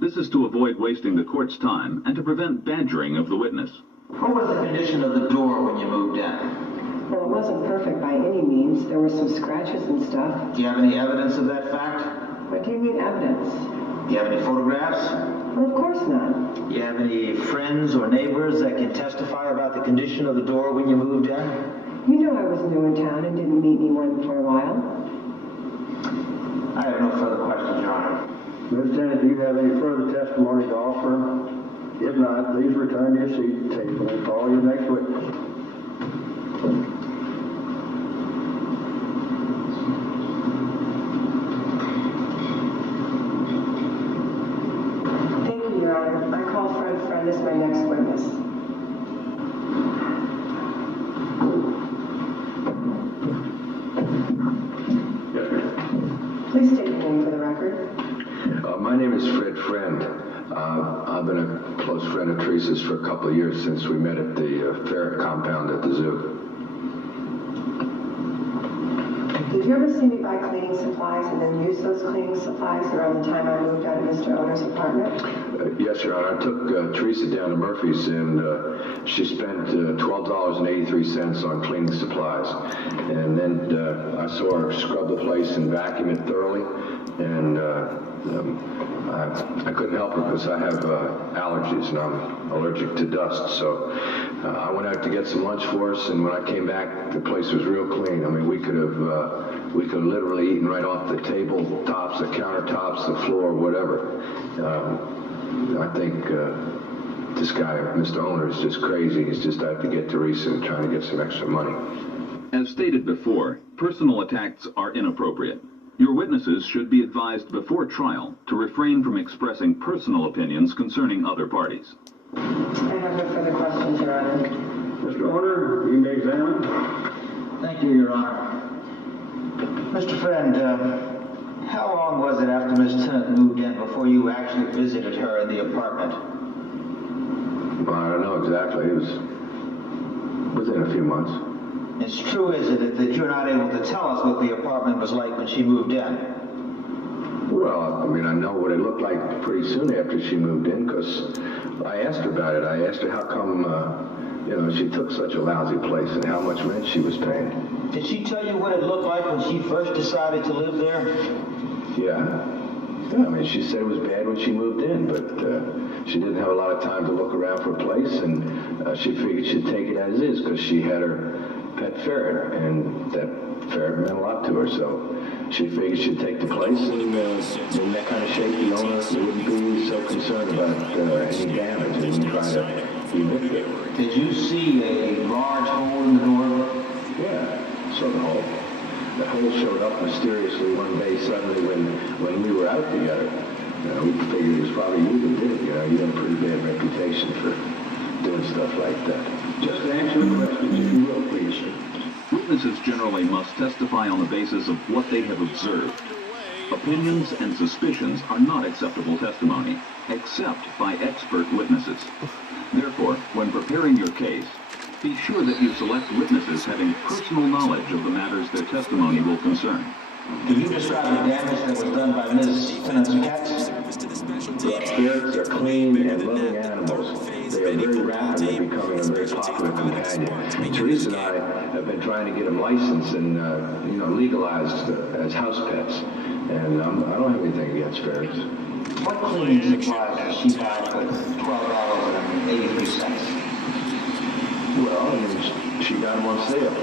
This is to avoid wasting the court's time and to prevent badgering of the witness. What was the condition of the door when you moved in? Well, it wasn't perfect by any means. There were some scratches and stuff. Do you have any evidence of that fact? What do you mean, evidence? Do you have any photographs? Well, of course not. Do you have any friends or neighbors that can testify about the condition of the door when you moved in? You know I was new in town and didn't meet anyone for a while. I have no further questions, Your Honor. Ms. Tennant, do you have any further testimony to offer? If not, please return to your seat at the table and call your next witness. Thank you, Your Honor. I call Fred Friend as my next witness. Please state your name for the record. My name is Fred Friend. I've been a close friend of Teresa's for a couple of years since we met at the ferret compound at the zoo. Did you ever see me buy cleaning supplies and then use those cleaning supplies around the time I moved out of Mr. Owner's apartment? Yes, Your Honor. I took Teresa down to Murphy's and she spent $12.83 on cleaning supplies. And then I saw her scrub the place and vacuum it thoroughly. And I couldn't help her because I have allergies and I'm allergic to dust. So I went out to get some lunch for us, and when I came back, the place was real clean. I mean, we could have literally eaten right off the tabletops, the countertops, the floor, whatever. I think this guy, Mr. Owner, is just crazy. He's just out to get Teresa and trying to get some extra money. As stated before, personal attacks are inappropriate. Your witnesses should be advised before trial to refrain from expressing personal opinions concerning other parties. I have no further questions, Your Honor. Mr. Owner, you may examine. Thank you, Your Honor. Mr. Friend, how long was it after Miss Tennant moved in before you actually visited her in the apartment? Well, I don't know exactly. It was within a few months. It's true, isn't it, that you're not able to tell us what the apartment was like when she moved in? Well, I mean, I know what it looked like pretty soon after she moved in, because I asked her about it. I asked her how come, she took such a lousy place and how much rent she was paying. Did she tell you what it looked like when she first decided to live there? Yeah. I mean, she said it was bad when she moved in, but she didn't have a lot of time to look around for a place, and she figured she'd take it as is, because she had her pet ferret, and that ferret meant a lot to her, so she figured she'd take the place, and in that kind of shape, the owner wouldn't be so concerned about any damage and wouldn't try to evict it. Did you see a large hole in the door? Yeah, saw the hole. The hole showed up mysteriously one day suddenly when we were out together. We figured it was probably you that did it. You have a pretty bad reputation for doing stuff like that. Just answer the questions, if you will, please. Witnesses generally must testify on the basis of what they have observed. Opinions and suspicions are not acceptable testimony, except by expert witnesses. Therefore, when preparing your case, be sure that you select witnesses having personal knowledge of the matters their testimony will concern. Can you describe the damage that was done by Ms. Tennant's cats? Ferrets are clean and loving animals. They are very rapidly becoming a very popular companion. Teresa and I have been trying to get them licensed and legalized as house pets. And I don't have anything against ferrets. What cleaning supplies does she buy for $12.83? Well, I mean, she got them on sale.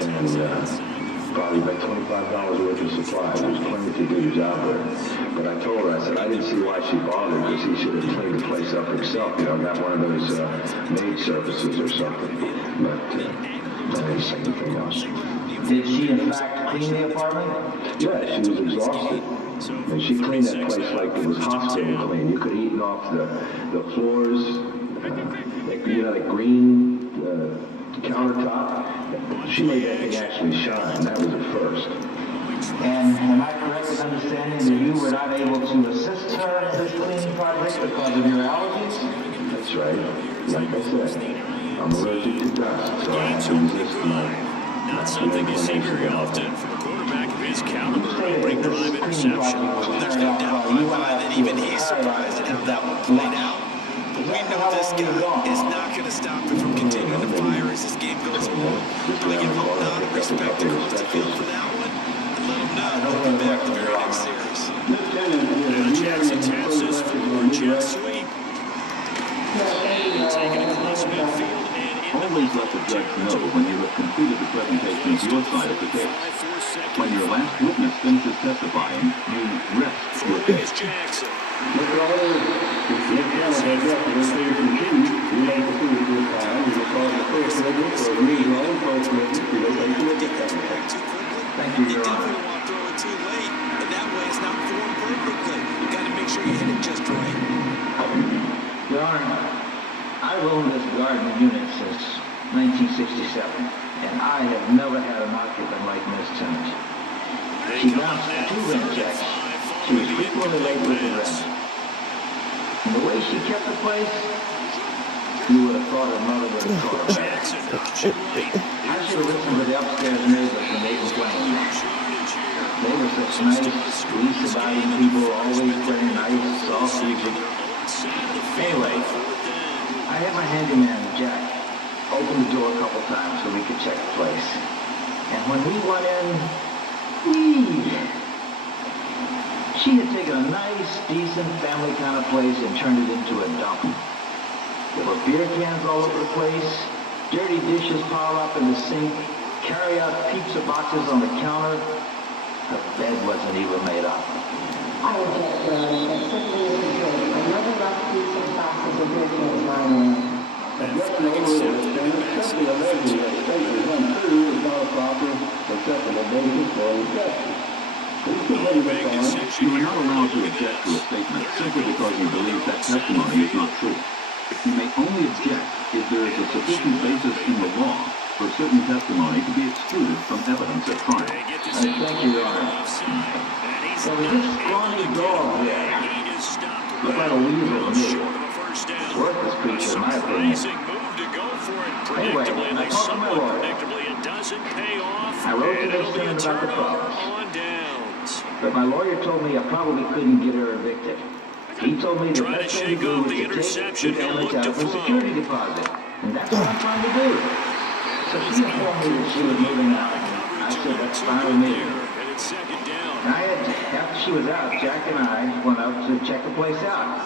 And probably about $25 worth of supplies. There's plenty to do the job there. But I told her, I said, I didn't see why she bothered, because he should have cleaned the place up himself, got one of those maid services or something. But I didn't say anything else. Did she, in fact, clean the apartment? Yeah, she was exhausted. And she cleaned that place like it was hospital clean. You could have eaten off the floors, that green countertop. She made that thing actually shine. That was a first. And am I correct in understanding that you were not able to assist her in this cleaning project because of your allergies? That's right. Like I said, I'm allergic to dust, so I have to resist not something you see very often from a quarterback of his caliber. Break drive interception. There's no doubt in my mind that even he's surprised at how that one played out. But we know this guy is not going to stop him from continuing to fire as this game goes on. Really give him a nod of respect to go to the field for that one and let him know he'll be back the very next series. And Jackson passes for jet sweep. Taking it close midfield. Always let the judge know when you have completed the presentation of your side of the case. When your last witness finishes testifying, you rest your case. Jackson. Mr. Oliver, if the account of that will continue, we may proceed at this time. We will call the first witness or read your own first witness to go take a look at that. Thank you, Your Honor. You definitely want to throw it too late, and that way it's not formed perfectly. You got to make sure you hit it just right. Your Honor, I've owned this garden unit since 1967, and I have never had an occupant like Miss Timmons. She bounced 2 rent checks. She was frequently late with the rent. And the way she kept the place, you would have thought her mother would have taught her better. I should have listened to the upstairs neighbors when they complained. They were such nice, police-abiding people, always wearing nice, soft music. Anyway, I had my handyman, Jack, open the door a couple times so we could check the place. And when we went in, she had taken a nice, decent, family kind of place and turned it into a dump. There were beer cans all over the place, dirty dishes piled up in the sink, carry-out pizza boxes on the counter. Her bed wasn't even made up. I object, Your Honor, that simply isn't true. Another rough piece of boxes of beer cans lying around. Objection overruled. Simply alleging that statement is untrue is not a proper, acceptable basis for an objection. You are not allowed to object to a statement simply because you believe that testimony is not true. You may only object if there is a sufficient basis in the law for certain testimony to be excluded from evidence at trial. Thank you, Your Honor. So this scrawny dog there looked like a weasel to me. Worthless creature, in my opinion. Anyway, I talked to my lawyer. I wrote to Miss Timmons about the problems. But my lawyer told me I probably couldn't get her evicted. He told me the best thing to do was to take the damage out of her security deposit. And that's what I'm trying to do. So she informed me that she was moving out. I said, that's fine with me. After she was out, Jack and I went up to check the place out.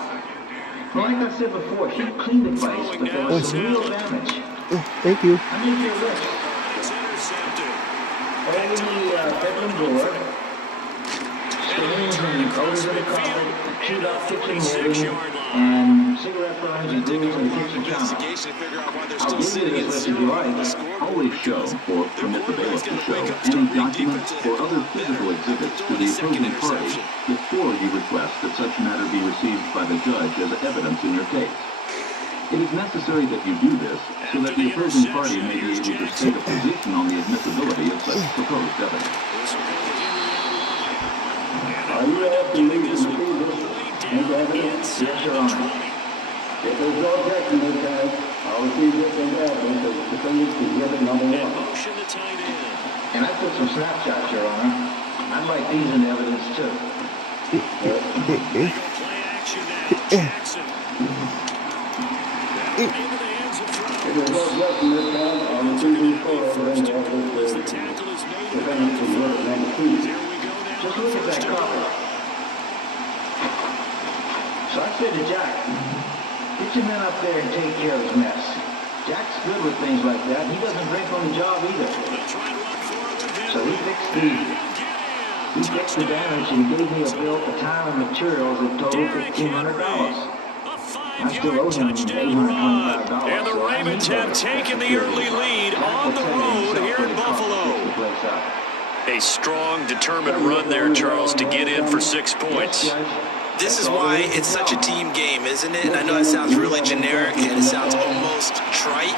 Well, like I said before, she cleaned the place, but there was some real damage. Thank you. I need your list. Opening the bedroom door, stains and odors of the carpet, chewed up kitchen molding, and cigarette burns and grooves on the kitchen counter. I'll give you this list if you like. Always show, or permit the bailiff to show, any documents or other physical exhibits to the opposing party before you request that such matter be received by the judge as evidence in your case. It is necessary that you do this so that the opposing party may be able to state a position on the admissibility of such proposed evidence. Are you asking me to receive this into evidence? Yes, Your Honor. If there's no objection this time, I'll receive this into evidence as defendant's exhibit number 1. And I took some snapshots, Your Honor. I'd like these in evidence, too. If there's no objection this time, I'll receive these photos into evidence as defendant's exhibit number 2. Just look at that carpet. So I said to Jack, get your men up there and take care of his mess. Jack's good with things like that. He doesn't drink on the job either. So So he fixed the He fixed the damage and gave me a bill for time and materials that totaled $1,500. I still owe him $825. And the Ravens have taken the early lead on the road here in Buffalo. A strong, determined run there, Charles, to get in for 6 points. This is why it's such a team game, isn't it? And I know that sounds really generic and it sounds almost trite,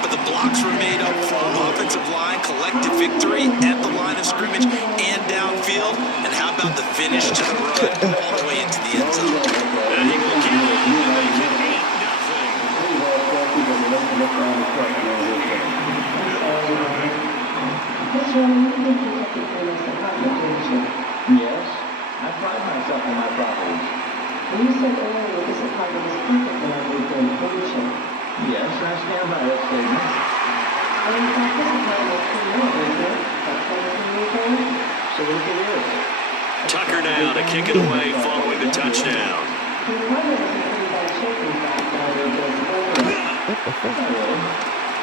but the blocks were made up from offensive line, collective victory at the line of scrimmage and downfield. And how about the finish to the run all the way into the end zone? And he will get it and make it 8-0. Yes, I pride myself on my properties. You said earlier this apartment is perfect when I moved in, didn't you? Yes, I stand by that statement. And in fact, this apartment is pretty new, isn't it? That's everything you can? So look it is. Tucker now to kick it away following the touchdown. The apartment is in pretty bad shape, in fact, when I moved in.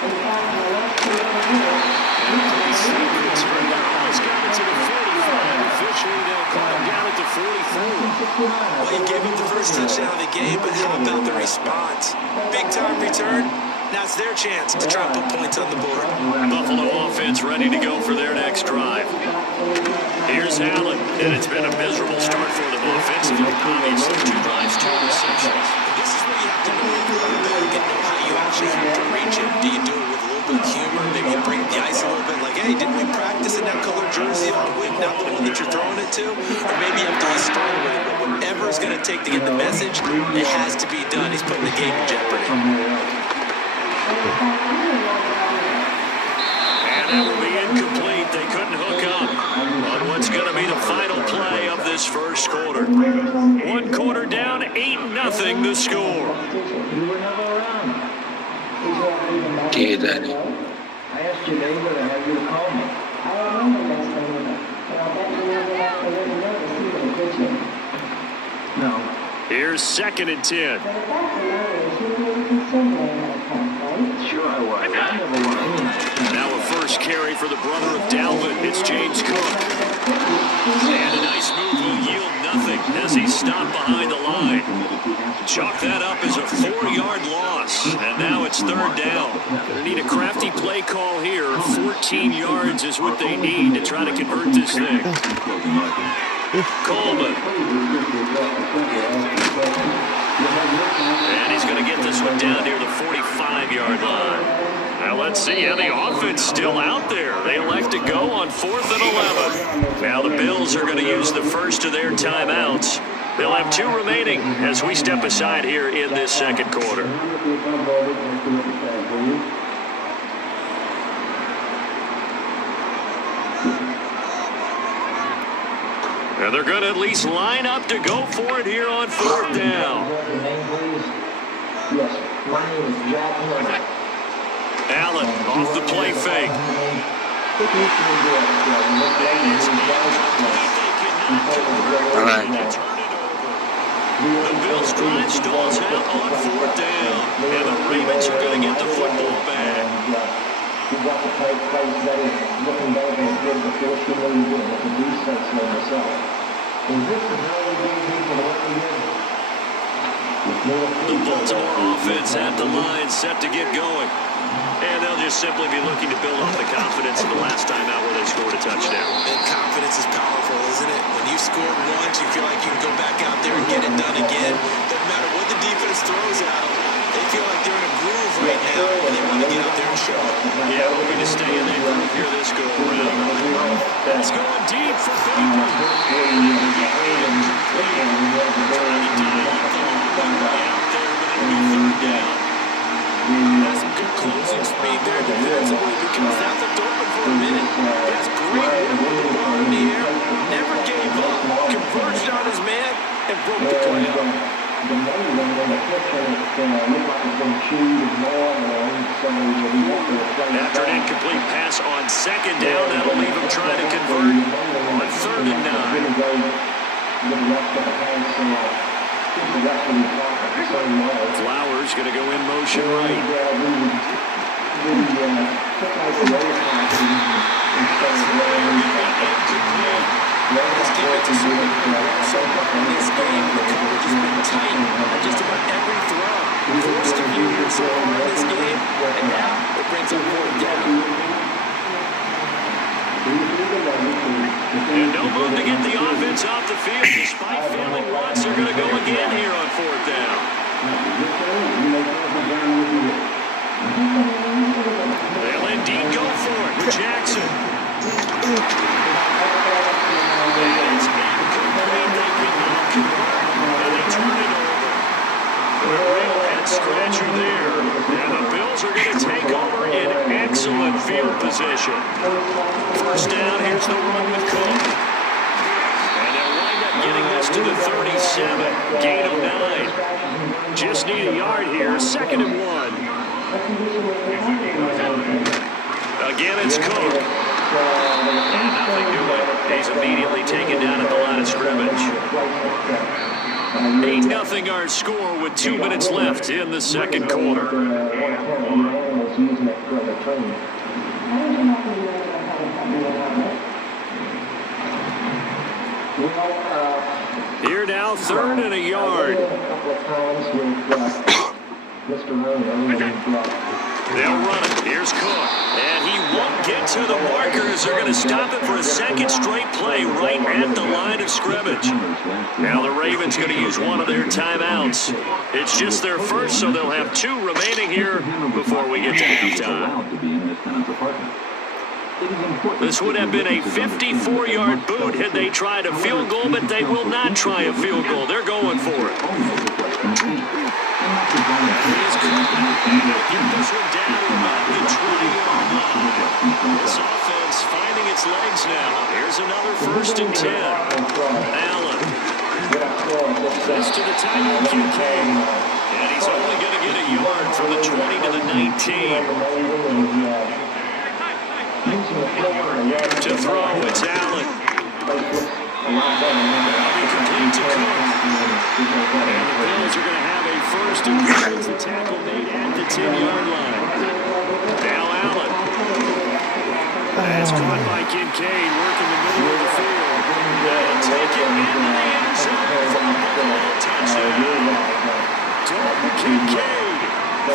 In fact, in the last 2 years, Almost got it to the 45. Officially, they'll call him down at the 44. Well, you gave him the first touchdown of the game, but how about the response? Big time return. Now it's their chance to try and put points on the board. Buffalo offense ready to go for their next drive. Here's Allen, and it's been a miserable start for them offensively. Obviously, 2 drives, 2 receptions. This is where you have to know your quarterback and know how you actually have to reach him. Do you do it with a little bit of humor? Maybe you break the ice a little bit, like, hey, didn't we practice in that colored jersey on the week, not the one that you're throwing it to? Or maybe you have to be strong with it, but whatever it's going to take to get the message, it has to be done. He's putting the game in jeopardy. And that will be incomplete. They couldn't hook up on what's going to be the final play of this first quarter. 1 quarter down, 8-0 the score. You were never around. Dear Daddy. I asked your neighbor to have you to call me. I don't remember next neighbor, but I'll bet you never left the written notice either, did you? No. Here's 2nd and 10. But the fact of the matter is, you were never concerned with that point, right? Sure I was. I never won any. Now a first carry for the brother of Dalvin. It's James Cook. And a nice move will yield nothing as he's stopped behind the line. Chalk that up as a 4-yard loss. And now it's 3rd down. Gonna need a crafty play call here. 14 yards is what they need to try to convert this thing. Coleman. And he's going to get this one down near the 45-yard line. Now let's see how the offense still out there. They elect to go on 4th and 11. Now the Bills are going to use the first of their timeouts. They'll have 2 remaining as we step aside here in this second quarter. And they're going to at least line up to go for it here on 4th down. Yes, my name is Jack Miller. Allen off the play fake. All right. The Bills drive stalls out on 4th down. And the Ravens are going to get the football back. You've got to play plays that is looking back and good before she knew you did with the defense on herself. Is this the how we gave people what we did? The Baltimore offense at the line set to get going. And they'll just simply be looking to build off the confidence of the last time out where they scored a touchdown. And confidence is powerful, isn't it? When you scored once, you feel like you can go back out there and get it done again. Doesn't matter what the defense throws at them. They feel like they're in a groove right now, and they want to get out there and show it. Yeah, hoping to stay in that groove here this go around. That's going deep for Baker. That's some good closing speed there defensively because that looked open for a minute. That's great work with the ball in the air. Never gave up. Converged on his man and broke the play up. After an incomplete pass on 2nd down, that'll leave him trying to convert on 3rd and 9. Flowers going to go in motion right. this defense is so in this game, the coverage has been tight on just about every throw. Forced a few here so far in this game, and now it brings up 4th down. And no move to get the offense off the field. Despite failing once, they're going to go again here on 4th down. They'll indeed go for it with Jackson. And it's incomplete. They could not convert, and they turn it over. A real head-scratcher there. And the Bills are going to take over in excellent field position. 1st down, here's the run with Cook. And they'll wind up getting this to the 37. Gain of 9. Just need a yard here. 2nd and 1. Again, it's Cook. And nothing doing. He's immediately taken down at the line of scrimmage. 8-0 our score with 2 minutes left in the 2nd quarter. Here now, 3rd and a yard. They'll run it. Here's Cook. And he won't get to the markers. They're going to stop it for a 2nd straight play right at the line of scrimmage. Now the Ravens going to use one of their timeouts. It's just their first, so they'll have 2 remaining here before we get to halftime. This would have been a 54-yard boot had they tried a field goal, but they will not try a field goal. They're going for it. Get this one down about the 20-yard line. This offense finding its legs now. Here's another 1st and 10. Allen. This to the tight end, Kincaid. And he's only going to get a yard from the 20 to the 19. To throw, it's Allen. That'll be complete to Cook. And the Bills are going to have a 1st and 10 as the tackle made at the 10-yard line. Now Allen. That's caught by Kincaid, working the middle of the field. They'll take it into the end zone for a Buffalo touchdown. Dalton Kincaid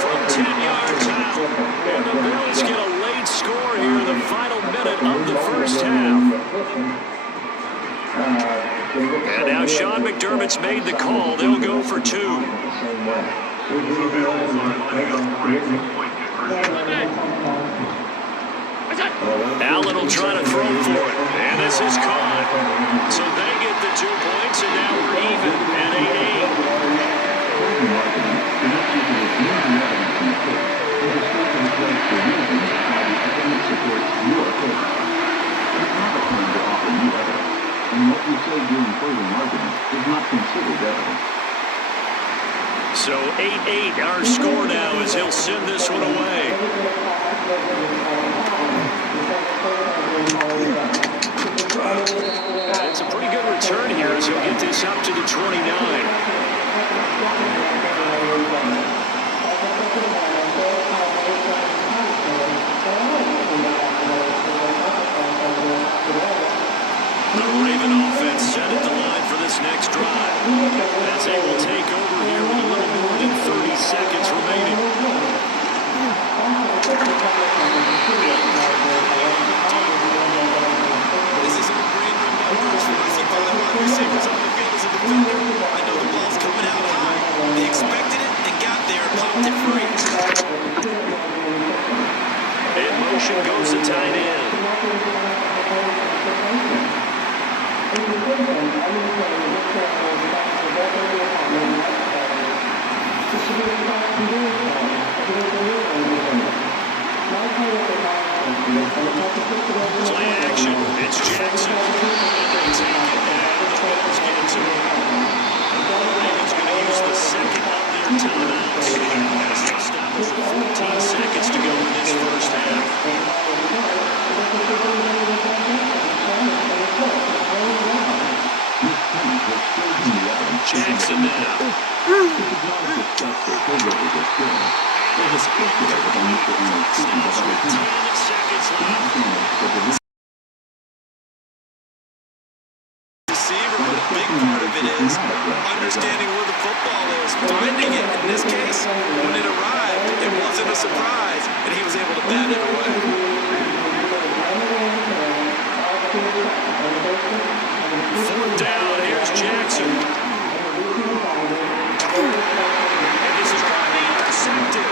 from 10 yards out. And the Bills get a late score here in the final minute of the 1st half. And now Sean McDermott's made the call. They'll go for 2. Allen will try to throw for it. And this is caught. So they get the 2 points, and now we're even at 8-8. And what you say during closing argument is not considered evidence. So 8-8 our score now as he'll send this one away. It's a pretty good return here as he'll get this up to the 29. The Raven offense set at the line for this next drive, as they will take over here with a little more than 30 seconds remaining. This is a great remembrance for us. Wide receivers on the field as a defender. I know the ball's coming out high. They expected it and got there and popped it free. In motion goes the tight end. Play action. It's Jackson. And they take it down. The Bills get it to him. The Ravens going to use the 2nd of their timeouts as they stop with 14 seconds to go in this 1st half. Jackson now. Stops with 10 seconds left. is understanding where the football is, finding it. In this case, when it arrived, it wasn't a surprise, and he was able to bat it away. 4th down, here's Jackson. And this is going to be intercepted.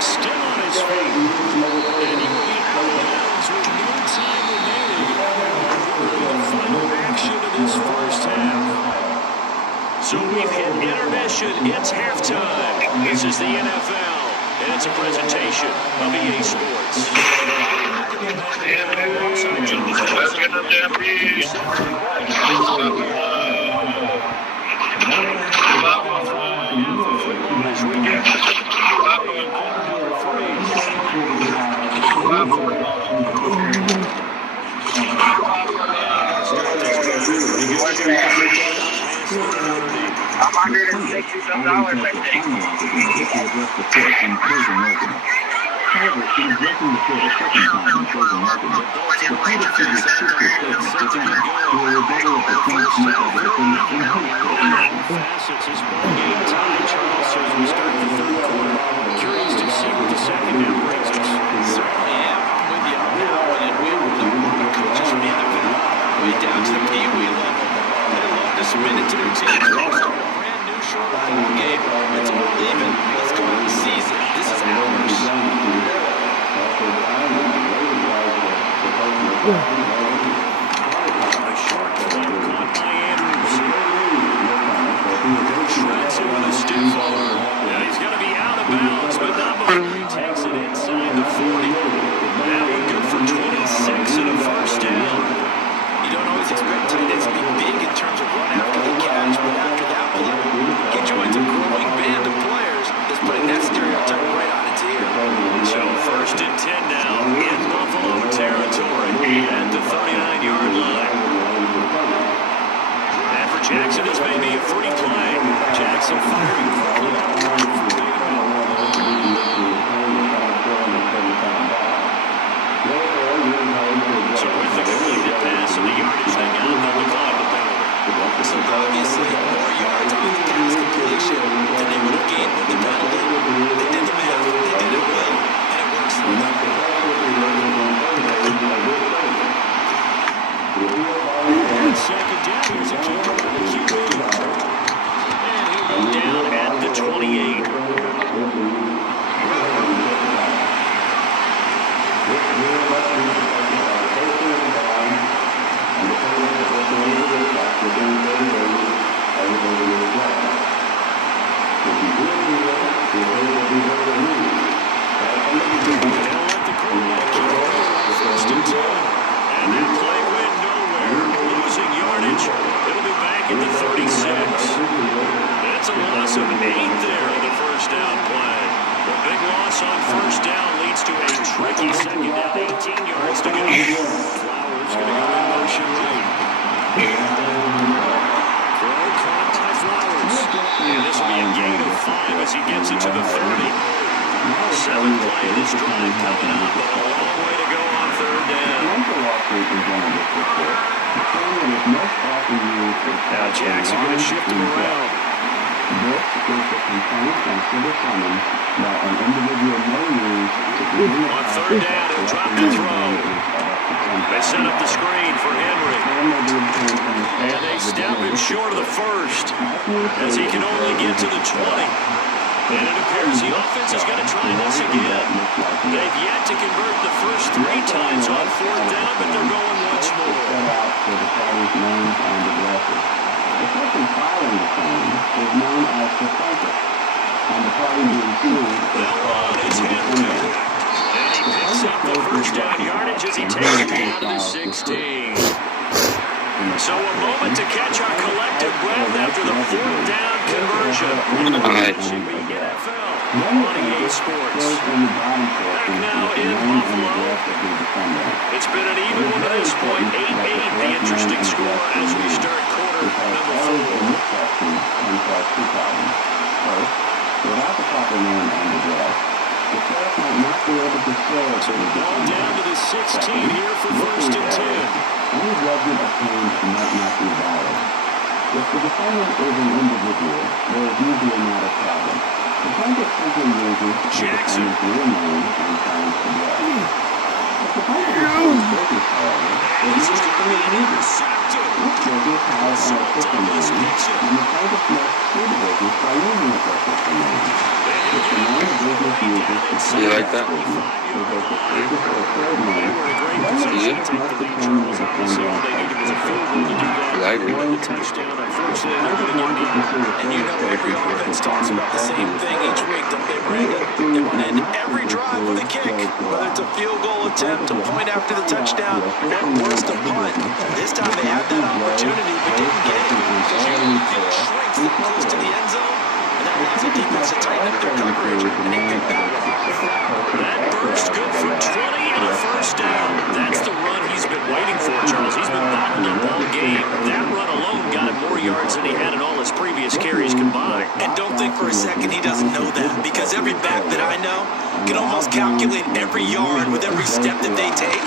Still on his feet. And he will be out of bounds with no time remaining. The final action of this first half. So we've hit intermission. It's halftime. This is the NFL, and it's a presentation of EA Sports. Let's get them damn bees. However, in addressing the field a second time in closing argument, the plaintiff said the sixth was taken to a rebuttal of the plaintiff's evidence in his closing argument. Facets is ball game time, Charles, as we start the third quarter. Curious to see what the second half brings us. Certainly am. I'm with you on that one. And the coaches from the NFL, way down to the Pee-wee level, they love to submit it to their teams. Brand new short football game. It's all even. Let's go into the season. This is ours. Shreds it with a stiff arm. Now he's going to be out of bounds, but not before he takes it inside the 40. Now we're good for 26 and a first down. You don't always expect tight ends to be big in terms of run after the catch, but after that one, he joins a growing band of players that's putting that stereotype right on its ear. So 1st and 10 now in Buffalo territory at the 39-yard line. And for Jackson, this may be a free play. Jackson firing quickly out of time for So with the completed pass and the yardage they got, they'll decline the penalty. So obviously, more yards on the pass completion than they would have gained with the penalty. They did the math, they did it well, and it works for them. And second down, here's a keeper on the QB. And he'll go down at the 28. And that play went nowhere. Losing yardage. It'll be back at the 36. That's a loss of 8 there on the first down play. A big loss on first down leads to a tricky second down, 18 yards to go. Flowers going to go in motion right. Throw caught by Flowers. And this will be a gain of 5 as he gets it to the 30. 7 play this drive coming up, but a long way to go on third down. Now Jackson going to shift him around. This is the complaint and civil summons that an individual may use to begin on third down, he'll drop the throw. They set up the screen for Henry. And they stop him short of the first, as he can only get to the 20. And it appears the offense is going to try this again. They've yet to convert the first 3 times on fourth down, but they're going once more. The person filing the claim is known as the plaintiff, and the party being sued is called the defendant. And he picks up the first down yardage as he takes it down to the 16. So a moment to catch our collective breath after the fourth down conversion. NFL on EA Sports. Back now in Buffalo. It's been an even one to this point, 8-8, the interesting score as we start quarter number 4. First, without the proper name and address, The player might not be able to throw it. So the ball down to the 16 here for 1st and 10. Any judgment obtained might not be valid. If the defendant is an individual, there is usually not a problem. The plaintiff simply uses the defendant's real name and finds the blood. If the plaintiff is a business, however, there is no needed. This business has an official name, and the plaintiff must sue the business by using the official name. If the name the business uses to sue that business is a fictitious or third name, then the business must determine the defendant's official name. I agree. Touchdown, unfortunately, they're going to get beat. And you know every offense talks about the same thing each week. They bring it. They want to end every drive with a kick, whether it's a field goal attempt, a point after the touchdown, or worse, a punt. This time they had that opportunity, but didn't get it because you field shrinks that close to the end zone, and that allows the defense to tighten up their coverage, and they pick that one off. That burst good for 20 and a 1st down. That's the run he's been waiting for, Charles. He's been bottled up all game. That run alone got him more yards than he had in all his previous carries combined. And don't think for a second he doesn't know that, because every back that I know can almost calculate every yard with every step that they take.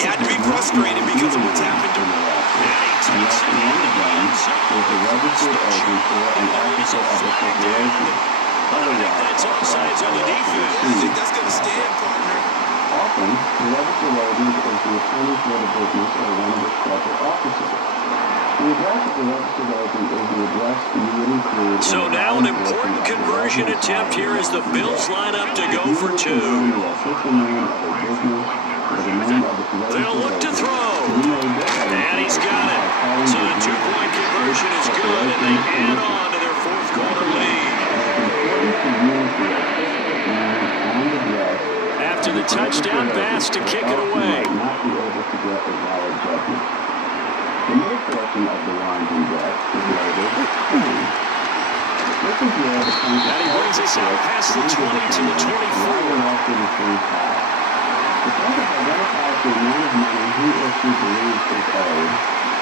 He had to be frustrated because of what's happened to him. And at the end of the game, there's a registered agent for an officer of the corporation. Otherwise, that's offsides on the defense. I think that's going to stand, partner. Often, the registered agent is the attorney for the business or one of its corporate officers. The address of the registered agent is the address you would include. So now an important conversion attempt here as the Bills line up to go for 2. They'll look to throw. And he's got it. So the 2-point conversion is good, and they add on to their 4th quarter lead. After the touchdown pass to kick it away. The middle portion of the Warrington deck is labeled This is where the and he brings us out past the 20 to the 24. The plaintiff identifies the amount of money he or she believes is owed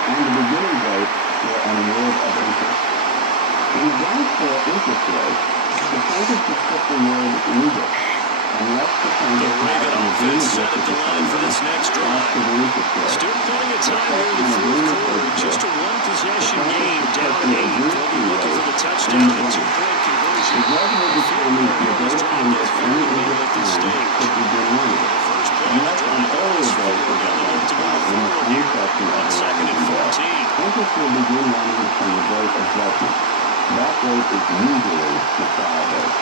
and the beginning date for an award of interest. In grounds for interest rate, the plaintiff just put the word legal, unless the plaintiff has an agreement set up the line for this next drive. Still plenty of time here in the 4th quarter. Just a one-possession game, down 8. They'll be looking for the touchdown and 2-point conversion. The judge will determine the date upon which any interest claim could begin running, unless an earlier date is identified in the claim section of the Warrington deck. Interest will begin running from the date of judgment. That date is usually the trial date.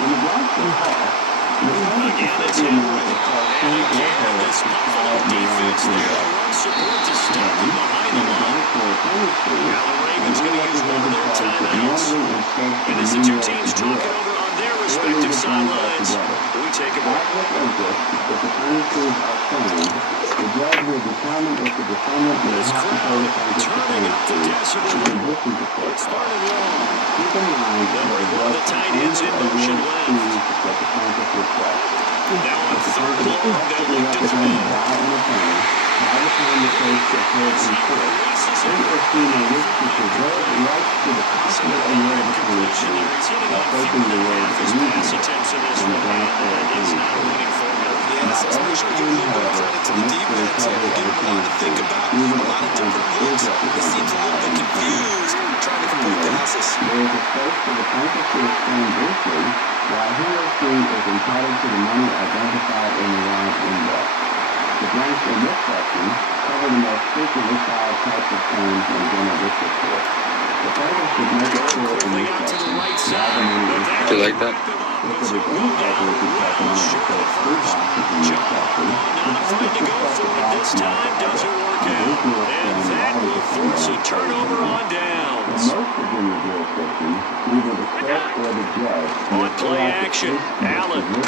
In the grounds for cost, the plaintiff will put the amount of cost paid or paid filed in the Warrington deck. Support to stop him behind the line. Now the Ravens going to use one of their timeouts. And as the two teams talk it over on their respective sidelines, we take a break. If the penalties are claimed, the judge will determine if the defendant will have to pay the plaintiff the penalty in addition to court costs. Keep in mind that the judge can only award fees that the plaintiff requests. Now on 3rd and long, they'll look to throw. By the time the case gets heard in court, he or she may wish to preserve the rights to the possible award of penalty by placing the word legal in the grounds for a penalty. Yes, especially when you go credit to the defense. They're getting a lot to think about, a lot of different looks. It seems a little bit confused trying to complete the passes. There is a space for the plaintiff to explain briefly why he or she is entitled to the money identified in the Warrington deck. The blanks in this section cover the most frequently filed types of claims in general district court. The plaintiff should make it clear in this section why the money is paid. Do you like that? If it is inappropriate to check one of the first 3 boxes in this section, the plaintiff should specify This time doesn't work out. And that will force a turnover on downs. In most Virginia jurisdictions, either the clerk or the judge on play action, Allen. Comes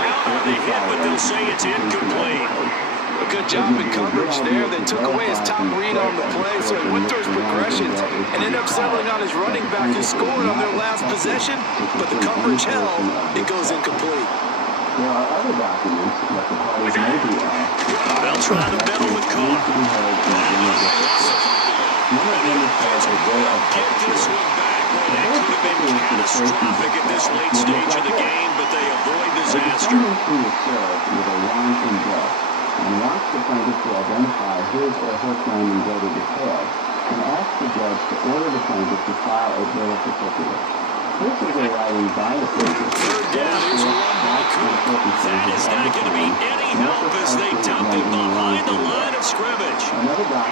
out on the hit, but they'll say it's incomplete. A good job in coverage there. They took away his top read on the play, so he went through his progressions and ended up settling on his running back who scored on their last possession, but the coverage held. It goes incomplete. There are other documents that the parties may be asked to file. They'll try to meddle with Cook. One of them is called a bill of Get this one back. That could have been catastrophic at this late stage of the game, but they avoid disaster. A defendant who is served with a warrant in drug and wants the plaintiff to identify his or her claim in greater detail can ask the judge to order the plaintiff to file a bill of particulars. This is a writing by the plaintiff. Third down, here's a one-ball Cook. That is not going to be any help as they dump him behind the line of scrimmage.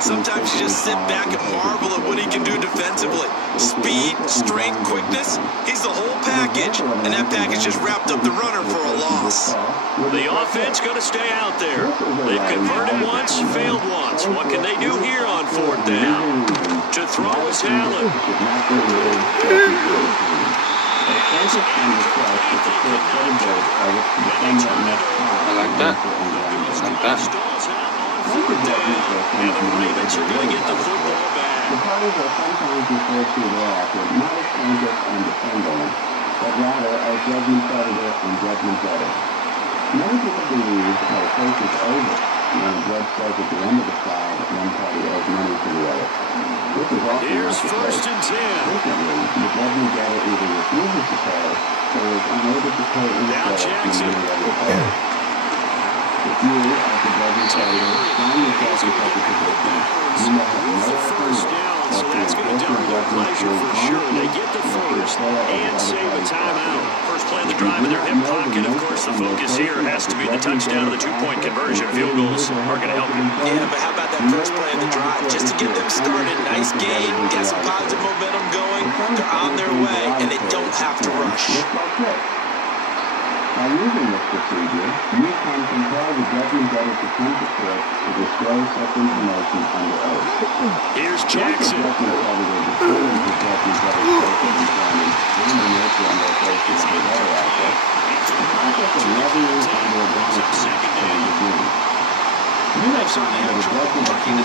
Sometimes you just sit back and marvel at what he can do defensively. Speed, strength, quickness, he's the whole package. And that package just wrapped up the runner for a loss. The offense going to stay out there. They've converted once, failed once. What can they do here on fourth down? To throw is Allen. I like that. And the Ravens are going to get the football back. The parties are sometimes referred to thereafter not as plaintiff and defendant, but rather as judgment creditor and judgment debtor. Many people believe that a case is over when a judge says at the end of the trial that one party owes money to the other. This is often Here's not the first case. and 10. Frequently, the judgment debtor either refuses to pay or is unable to pay in full Jackson. when the other pays. If you, as the judgment creditor, find yourself in such a position, you may have no First alternative down, but so to that's going to enforce double your their judgment pleasure through for sure. They punishment get the or through first sale of the and other save a party's timeout. property. First play of the drive in their hip pocket. Of course, the focus here has to be the touchdown of the two-point conversion. Field goals are going to help you. Yeah, but how about that first play of the drive? Just to get them started. Nice game, got some positive momentum going. They're on their way, and they don't have to rush. By using this procedure, you can compel the judgment debtor to come to court to disclose such information under oath. Here's Jackson. Once the judgment creditor determines the judgment debtor's social employment and the nature and location of his other assets, the process of levying under a garnishment can begin. You may find that a judgment between the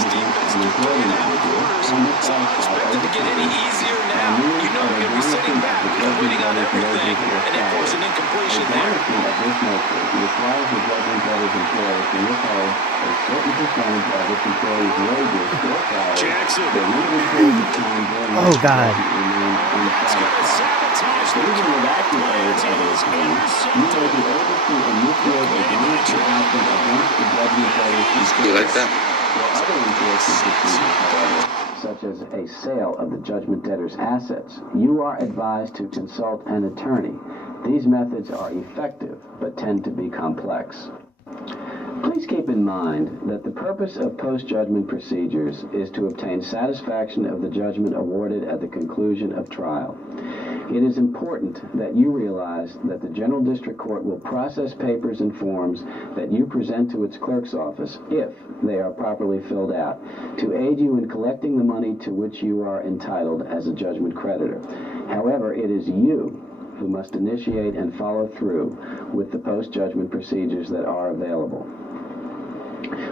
and employee individual can be satisfied over To get any time. easier now, you know you're going to be sitting back, waiting on everything, and then force an incompletion A there. garnishment of this nature requires the judgment debtor's employer to withhold a certain percentage of its employee's wages or salary Jackson. for limited periods of time during Oh, which the God. judgment remains unsatisfied. Even without the aid of a attorney, you may be able to initiate a garnishment action against the judgment debtor's You like that? or other enforcement procedures, however, such as a sale of the judgment debtor's assets, you are advised to consult an attorney. These methods are effective, but tend to be complex. Please keep in mind that the purpose of post-judgment procedures is to obtain satisfaction of the judgment awarded at the conclusion of trial. It is important that you realize that the General District Court will process papers and forms that you present to its clerk's office, if they are properly filled out, to aid you in collecting the money to which you are entitled as a judgment creditor. However, it is you who must initiate and follow through with the post-judgment procedures that are available.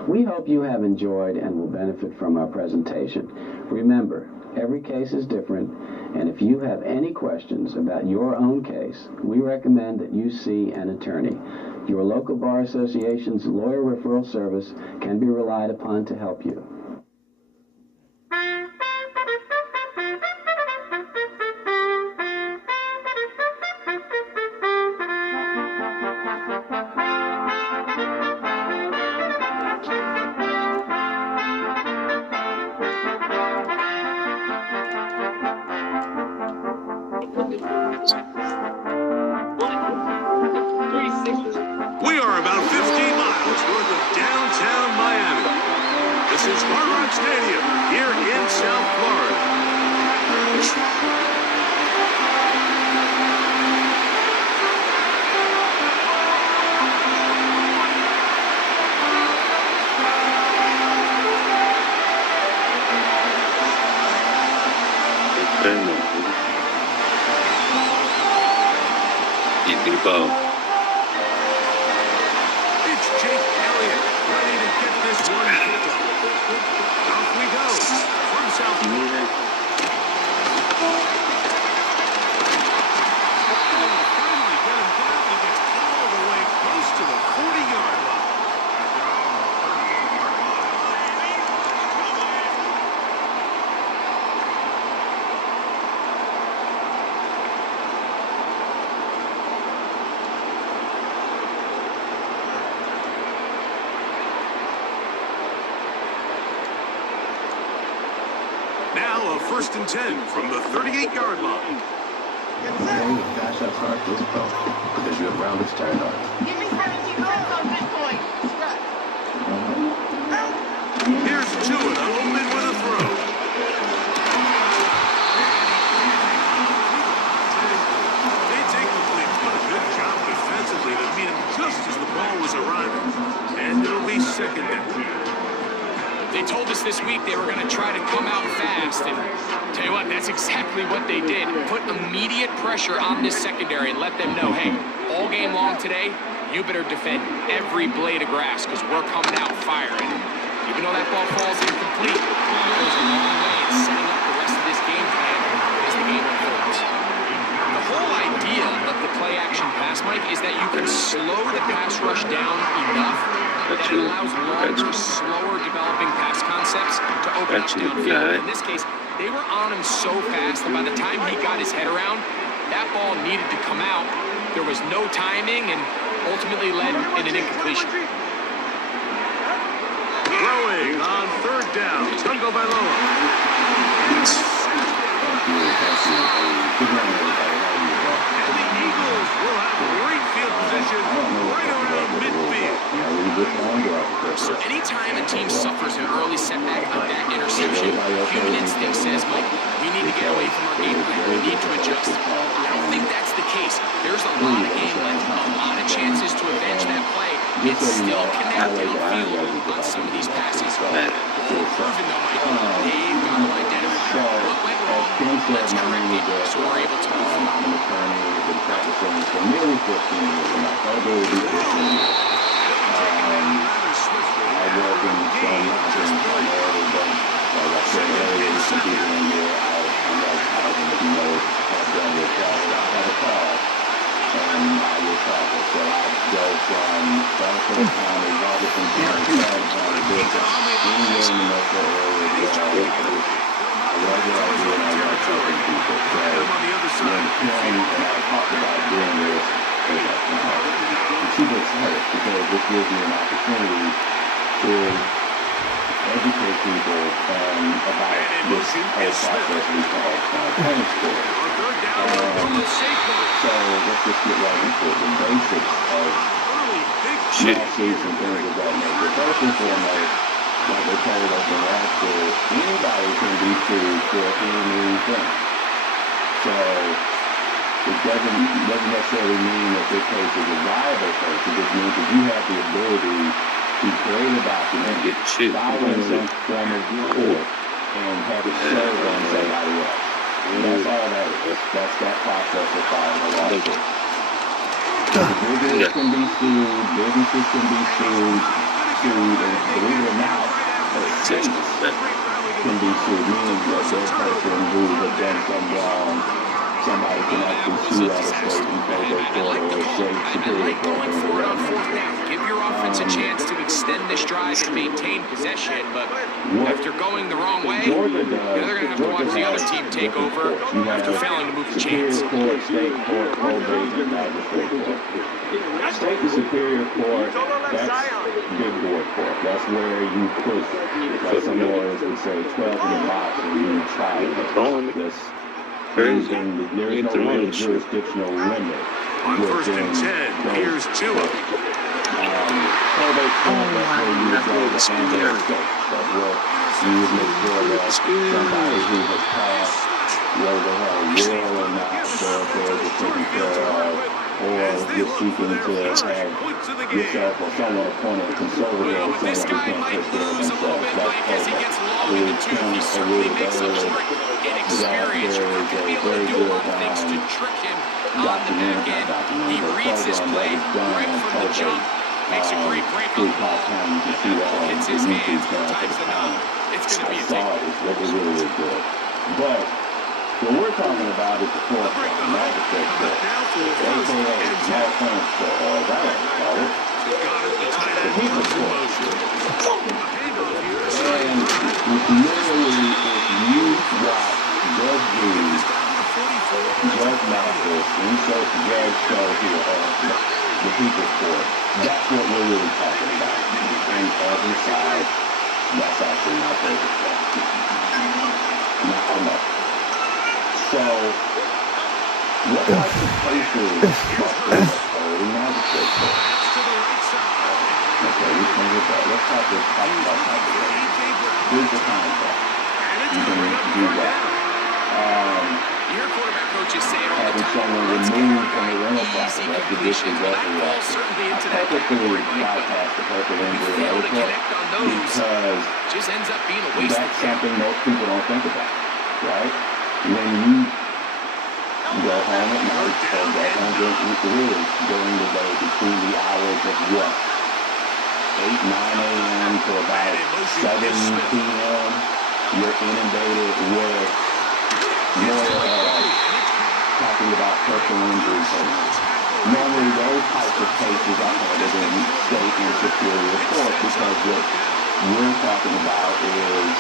We hope you have enjoyed and will benefit from our presentation. Remember, every case is different, and if you have any questions about your own case, we recommend that you see an attorney. Your local bar association's lawyer referral service can be relied upon to help you. We are about 15 miles north of downtown Miami. This is Hard Rock Stadium here in South Florida. Eating bow. It's Jake Elliott ready to get this one kicked off. Off we go from South Florida. Finally get him down. He gets all the way close to the 40-yard line. Now a 1st and 10 from the 38-yard line. Dash outside this ball because your ground is turned on. Give me 17 cents on Bitcoin. Here's Tua to open with a throw. It's incomplete, but a good job defensively to meet him just as the ball was arriving. And it'll be 2nd down. They told us this week they were going to try to come out fast, and tell you what, that's exactly what they did. Put immediate pressure on this secondary and let them know, hey, all game long today, you better defend every blade of grass because we're coming out firing. Even though that ball falls incomplete, it goes a long way in setting up the rest of this game plan as the game unfolds. The whole idea of the play-action pass, Mike, is that you can slow the pass rush down enough that it allows longer, slower developing pass concepts to open up downfield. In this case, they were on him so fast that by the time he got his head around, that ball needed to come out. There was no timing and ultimately led in an incompletion. Throwing on 3rd down, Tungo Bailoa. And the Eagles will have great field position right around midfield. So anytime a team suffers an early setback like that interception, human instinct says, Mike, we need to get away from our game plan. We need to adjust. I don't think that's the case. There's a lot of game left, a lot of chances to avenge that play. It's still connect downfield on some of these passes. Proven though, Mike, they've got to identify what went wrong. Let's correct it so we're able to move forward. Super excited because this gives me an opportunity to educate people about this whole process we call training school. So let's just get right into it. The basics of lawsuits and things of that nature. First and foremost, like they told us in law school, anybody can be sued for anything. So it doesn't necessarily mean that this case is a viable case. It just means that you have the ability to create a document, file in some form of report, and have it served on somebody else. That's all that is. That's that process of filing a lawsuit. Individuals can be sued, businesses can be sued, and believe it or not, states can be sued, meaning that that person who has done something wrong, somebody can actually sue out of state and federal court or state superior court. On 4th down, give your offense a chance to extend this drive and maintain possession, but after going the wrong way, they're going to have to watch the other team take over after failing to move the chains. Superior court, state court, probate, and magistrate court. State and superior court, that's big board court. That's where you put, like some lawyers would say, 12 in the box and you try this. There is no real jurisdictional limit. On 1st and 10, here's Tua. Probate court, that's where you would go to handle the state. That's where you would make sure that somebody who has passed, whether they have a will or not, their affairs are taken care of, or you're seeking to have yourself or someone appointed a conservator or someone who can't take care of themselves. That's probate. I believe Tim alluded earlier. He reads this play right from the jump. Makes a great break on the ball. Hits his hands, times them out. It's going to be a take. It's really good. But what we're talking about is the fourth one, magistrate court. AKA small claims court, or as I like to call it, the people's court. And literally, if you watch Judge Reed, Judge Mathis, insert Judge Show here on the people's court, that's what we're really talking about. And every side, that's actually my favorite stuff. What types of cases must be authority magistrate court? Okay, we can get that. Let's talk about magistrate. Here's the contract. You can do that. Your quarterback coaches say it all the Having time. someone Let's get removed more from the rental process, that's the completions. Well, that exactly falls right. certainly I into that purposely category, Mike, but bypass the purple you injury fail to etiquette connect on those, because just ends up being a waste of that's time. something most people don't think about, right? When you go home at night, or go home during the day between the hours of what? 8, 9 a.m. to about 7 p.m., you're inundated with more talking about personal injury cases. Normally those types of cases are handled in state and superior court because what we're talking about is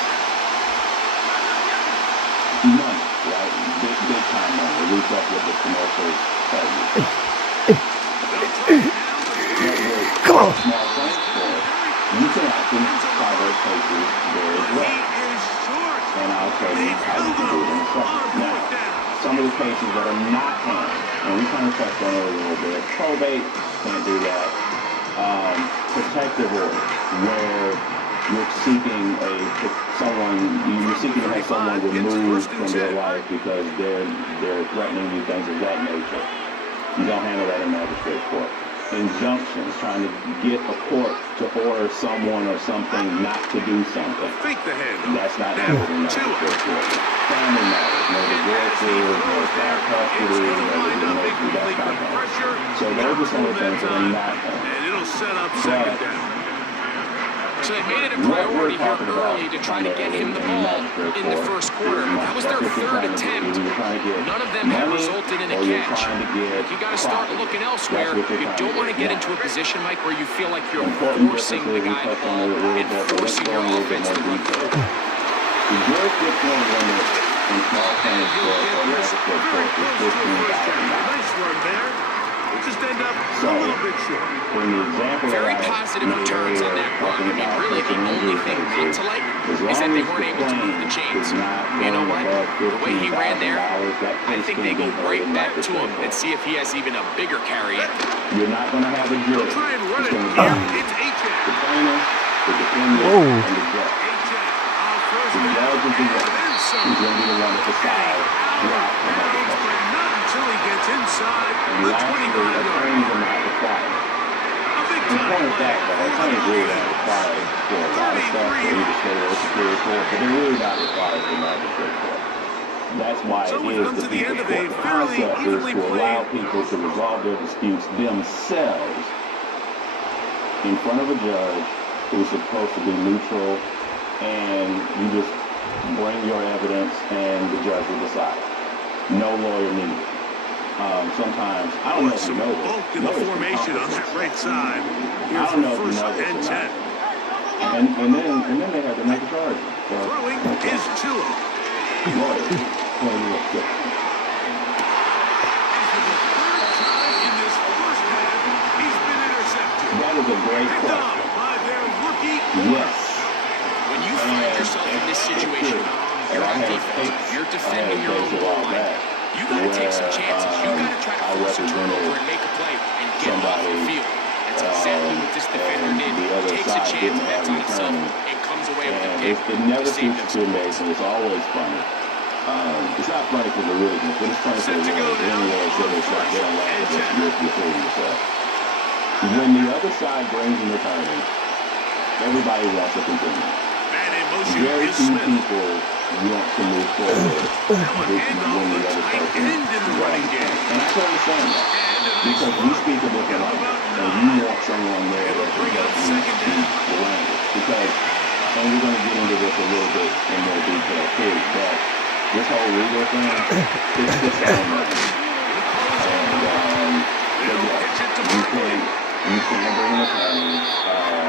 money, right? Big time money. At least that's what the commercials tell you. Come on. Small claims court, you can actually try those cases there as well. And I'll tell you how you can do it in a second. Now, some of the cases that are not handled, and we kind of touched on it a little bit. Probate can't do that. Protective order, where you're seeking to have someone removed from their life because they're threatening you, things of that nature. You don't handle that in magistrate court. Injunctions, trying to get a court to order someone or something not to do something. That's not handled in magistrate court. Family matters, no divorces, no child custody, no dismissal, that's not handled. So those are some of the things that are not handled. And it'll set up second down. So they made it a priority here early to try to get him the ball in the first quarter. That was their third attempt. None of them have resulted in a catch. You got to start looking elsewhere. You don't want to get into a position, Mike, where you feel like you're forcing the guy the ball and forcing your offense to run through. The jurisdictional limit in small claims court or magistrate court is $15,000. Nice run there. It just ended up So, a little bit short. in the example Very that I positive made returns on that run. I mean, really, the only thing not to like is that they weren't able to move the chains. You know what? The way he ran there, I think they go right back to him and see if he has even a bigger carry. You're not going to have a jury. Try and run It's it going to here. be It's A-Check. the trainer, the defender, Whoa. and the judge. A-Check. On first The down. judge is the one Then who's some. going to be the one to decide the outcome of the case. Not until he gets inside And the lastly, 25-yard attorneys are line. not required. A big The time point of play. that, though, attorneys really are required for a lot of stuff, for either state or superior court, but they're really not required for magistrate court. That's why So it we've is come the to the end people's of a court. The fairly concept is evenly to allow played- people to resolve their disputes themselves in front of a judge who's supposed to be neutral, and you just bring your evidence and the judge will decide. No lawyer needed. Sometimes, I don't know if you Some know bulk this. in the Lawyers can formation on that complicate right stuff. side. I Here don't for know if you first know this and or 10. not. And then they have to make a charge. So, Throwing is Tua. lawyers, play real quick. In this first half, he's been intercepted. That is a great Picked question. off by their rookie. Yes. When you find yourself in this situation, you're on defense, you're defending your own goal line. You got to take some chances. You got to try to force a turnover and make a play and get off the field. That's exactly what this defender did. Takes a chance, bets on himself, and comes away with a And pick. it never to save ceases to amaze me. It's always funny. It's not funny for the Ravens, but it's funny for the Ravens. Anyway, so it's like they don't laugh against you fooling yourself. When the other side brings in the turn, everybody wants to continue. Man in motion Very is few Smith. people want to move forward when the other person End in the running game. And I can understand that. Because we speak a different language. And you want someone there that can help you speak the language. Because, and we're going to get into this a little bit in more detail too, but this whole legal thing, it's just so much. And, you can bring an attorney.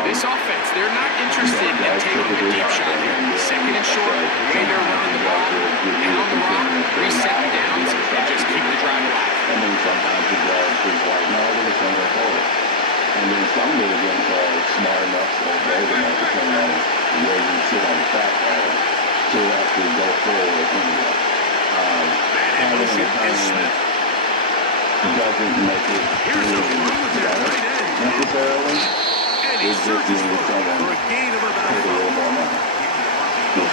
This offense, they're not interested in taking a deep shot here. Second and short, the way they're running the ball, pound the rock, 3 second downs, and just keep the drive alive. And then sometimes the judge is like, no, we're just going to go forward. And then some litigants are smart enough or brave enough, depending on where you sit on the fact pattern, to actually go forward anyway. Having an attorney doesn't make it necessarily. It's just being someone paid a little more money. Because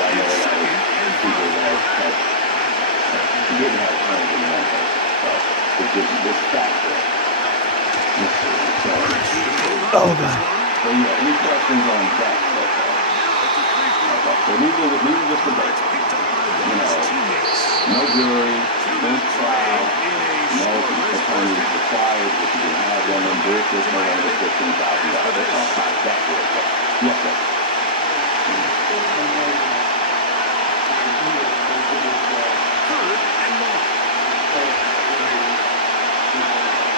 I know a lot of people that didn't have friends in the NFL. So it's just this factor. Oh, God. So yeah, any questions on that so far? So these are just the basics. You know, no jury, no trial, no attorneys required, but you can have them in jurisdiction under $15,000. That's all how that works. Yes, sir. Third and long.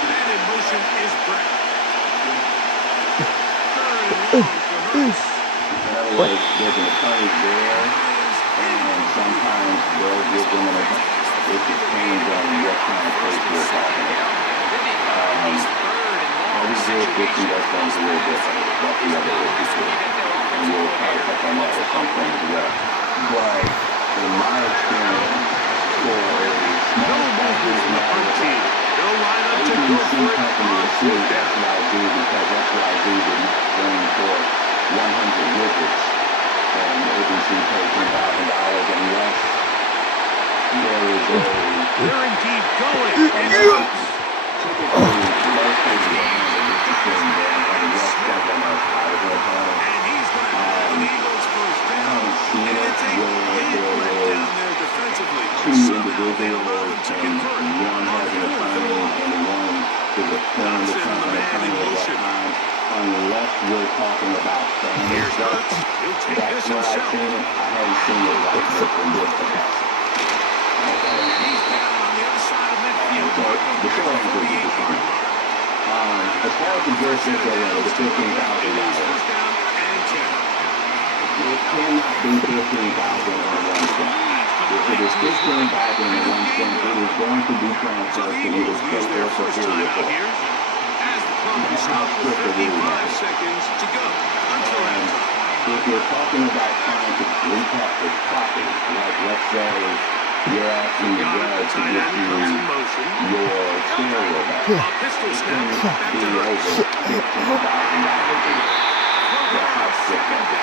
Man in motion is Brett. Third and long for Hurts. In other words, there's an attorney there, and sometimes they'll give them an attorney. It depends on what kind of case we're talking about. Every jurisdiction does things a little different. That's the other issue. And we'll probably touch on that at some point as well. But in my experience, for a small company like that, ABC company is sued XYZ because XYZ did not bring forth 100 widgets, and ABC paid $10,000 unless there is a... They're indeed going. Typically, most cases are handled between them and West Central as part of their attorney. I haven't seen it where there is two individuals and one has an attorney and one is a firm attorney at that time, unless we're talking about family stuff. That's where I've seen it. I haven't seen it like this in this capacity. The short answer is different. As far as the jurisdiction of the $15,000, it cannot be $15,000 on one cent. If it is $15,000 on one cent, it is going to be transferred to either state or superior court. That's how strict the rule is. And if you're talking about trying to recap the property, like let's say you're asking the judge to get you your stereo back, it's going to be over $15,000. That's how strict that is.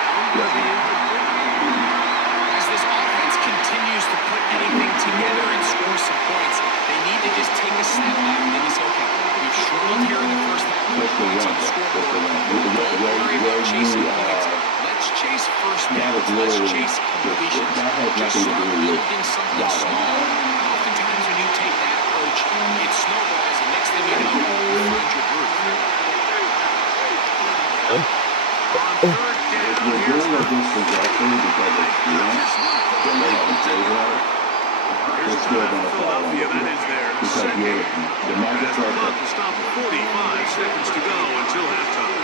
As this offense continues to put anything together and score some points, they need to just take a step back and maybe say, okay, we've struggled here in the first half with points on the scoreboard. Don't worry about chasing points. Let's chase first down. Let's chase completions. Just start building something small. Oftentimes when you take that approach, it snowballs, and next thing you know, you find your groove. If you're doing a dispossession because it's blunt, then they haven't paid well, it's still going to fall on you. Because the magistrate to stop 45 seconds to go until halftime.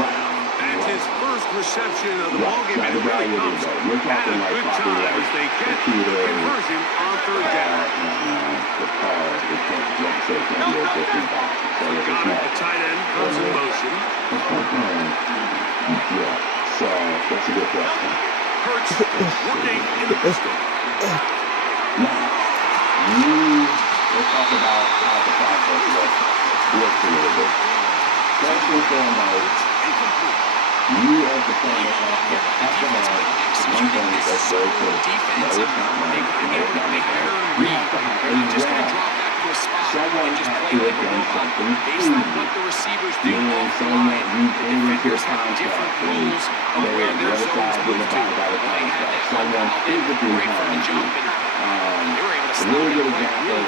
Right. That's his first reception of the ballgame. Right. You're talking like probably like the conversion on third down. The car, it can't, let's say, it can't be a 15,000. So if it's not. The tight end comes in motion. Yeah, so that's a good question. Hurts working in the pistol. Now, let's talk about how the process works a little bit. First and foremost, you as the player have to have one thing that's very critical. No, it's not money. No, it's not money. You have to have a grab. Someone has to have done something to you. Meaning someone that you came into a contract and they were the other side didn't abide by the contract. Someone physically harmed you. A really good example,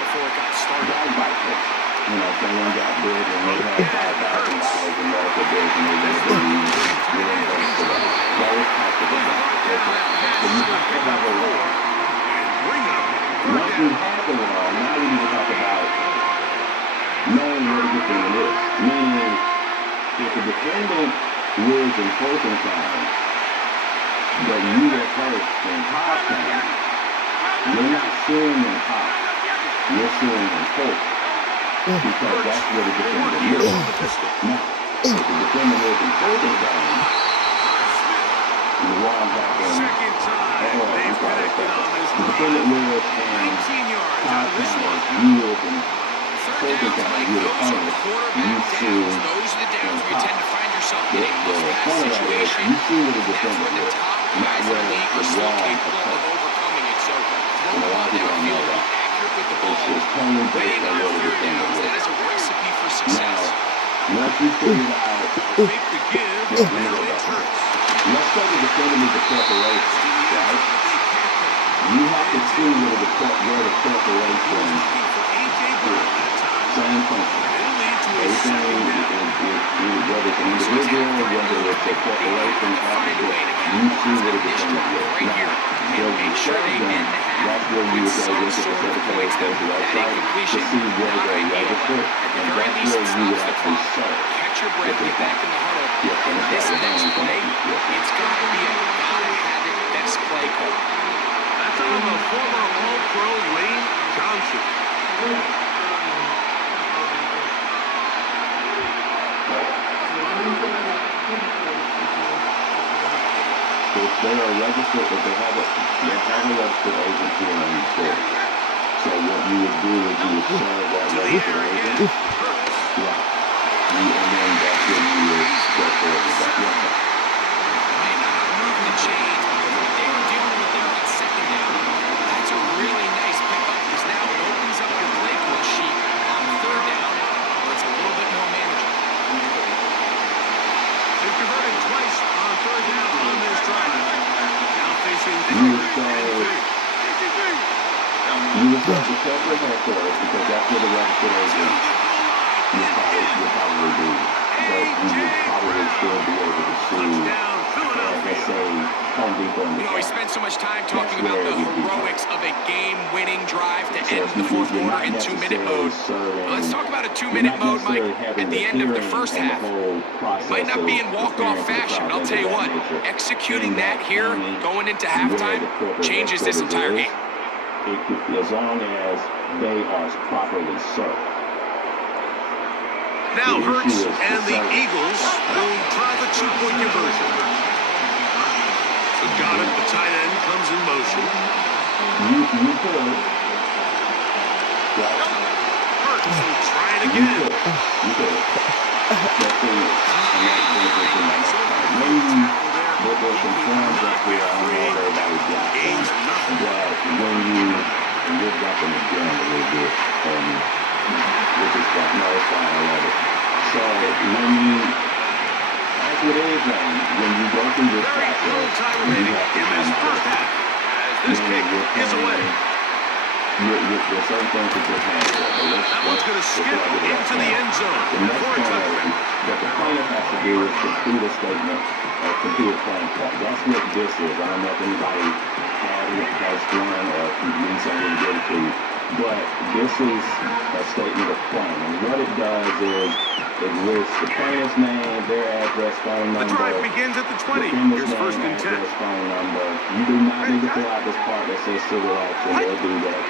dog case. You know, someone got big and they had $5,000 in medical bills and they didn't reimburse for that. Those types of examples. So you have to have a law. Once you have the law, now we need to talk about knowing where the defendant is. Meaning, if the defendant lives in Fulton County, but you were hurt in Cobb County, you're not suing in Cobb. You're suing in Fulton. Because that's where the defendant lives. Now, if the defendant lives in Fulton County, the wrong happened. The defendant lives in down to this one. Third downs, Mike, those are quarterback downs. Those are the downs where you tend to find yourself in a must-pass situation. That's where the top guys in the league are still capable of overcoming it. So throw the ball downfield, be accurate with the ball, winning on third downs, that is a recipe for success. Once you figure out, fake the give, now it hurts. Let's say the defendant is a corporation, right? You have to see where the corporation is. Same principle. Everything is, whether it's an individual, whether it's a corporation, you see what it is. Now, Make sure they end the half with some sort of points that a completion behind you. At the very least, it stops the clock. Catch your breath, get back in the huddle. And this next play, it's got to be a gotta-have-it best play call. That's on the former All-Pro Lane Johnson. If they are registered, if they have a registered agent here in the state. So what you would do is you would serve that registered agent. Right. And then that's when you would go forward with that. Yes, sir. May not have moved the chains, but for what they were dealing with there on second down, that's a really nice pickup because now it opens up your play call sheet on third down where it's a little bit more manageable. They've converted twice on third down on this drive. Now facing you would start the corporate headquarters because that's where the registered agent you probably do. But you would probably still be able to see, let's say, Home Depot in the we spent so much time talking about the heroics of a game-winning drive to end the fourth quarter in 2-minute mode. Well, let's talk about a 2-minute mode, Mike, at the end of the first half. It might not be in walk-off fashion, but I'll tell you what, executing that here, going into halftime, changes this entire game. As long as they are properly served. Now Hurts and the Eagles will try the two-point conversion. So got it, the tight end comes in motion. You could. Hurts will try it again. You could. There's some plans up here, I don't know if everybody's got them. But when you're jumping the gun a little bit, which is fine. No, it's fine, I love it. So when you, as with anything, when you go through this process, you have to come out. This kick is away. There's certain things that just happen. That one's going to skip into the end zone. The next thing that the plaintiff has to do is complete a statement or complete a claim form. That's what this is. I don't know if anybody has one or needs something to give it to you. But this is a statement of claim. And what it does is it lists the plaintiff's name, their address, phone number. The drive begins at the 20. Here's first and 10. Phone number. You do not need to fill out this part that says civil action. They'll do that.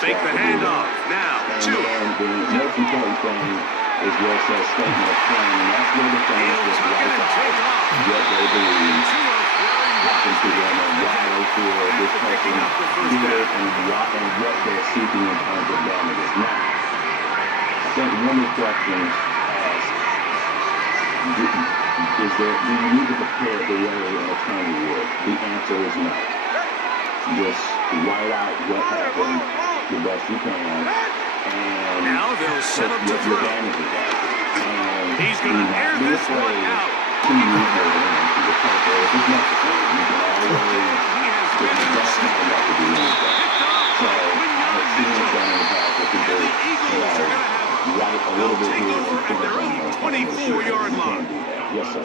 Fake the handoff. Now, two. And the most important thing is where it says statement of claim. And that's where the plaintiff just writes out what they believe happened to them and why they feel this person did it and what they're seeking in terms of damages. Now, I think one of the questions asked, do you need to prepare it the way an attorney would? The answer is no. Just write out what happened the best you can, and now they'll set up to throw. He's going to air this one out. To use her to the paper if it's necessary. You can always that's not enough to do anything. So I have seen it done in the past where people write a little bit here and put it on the 24-yard line. Yes, sir.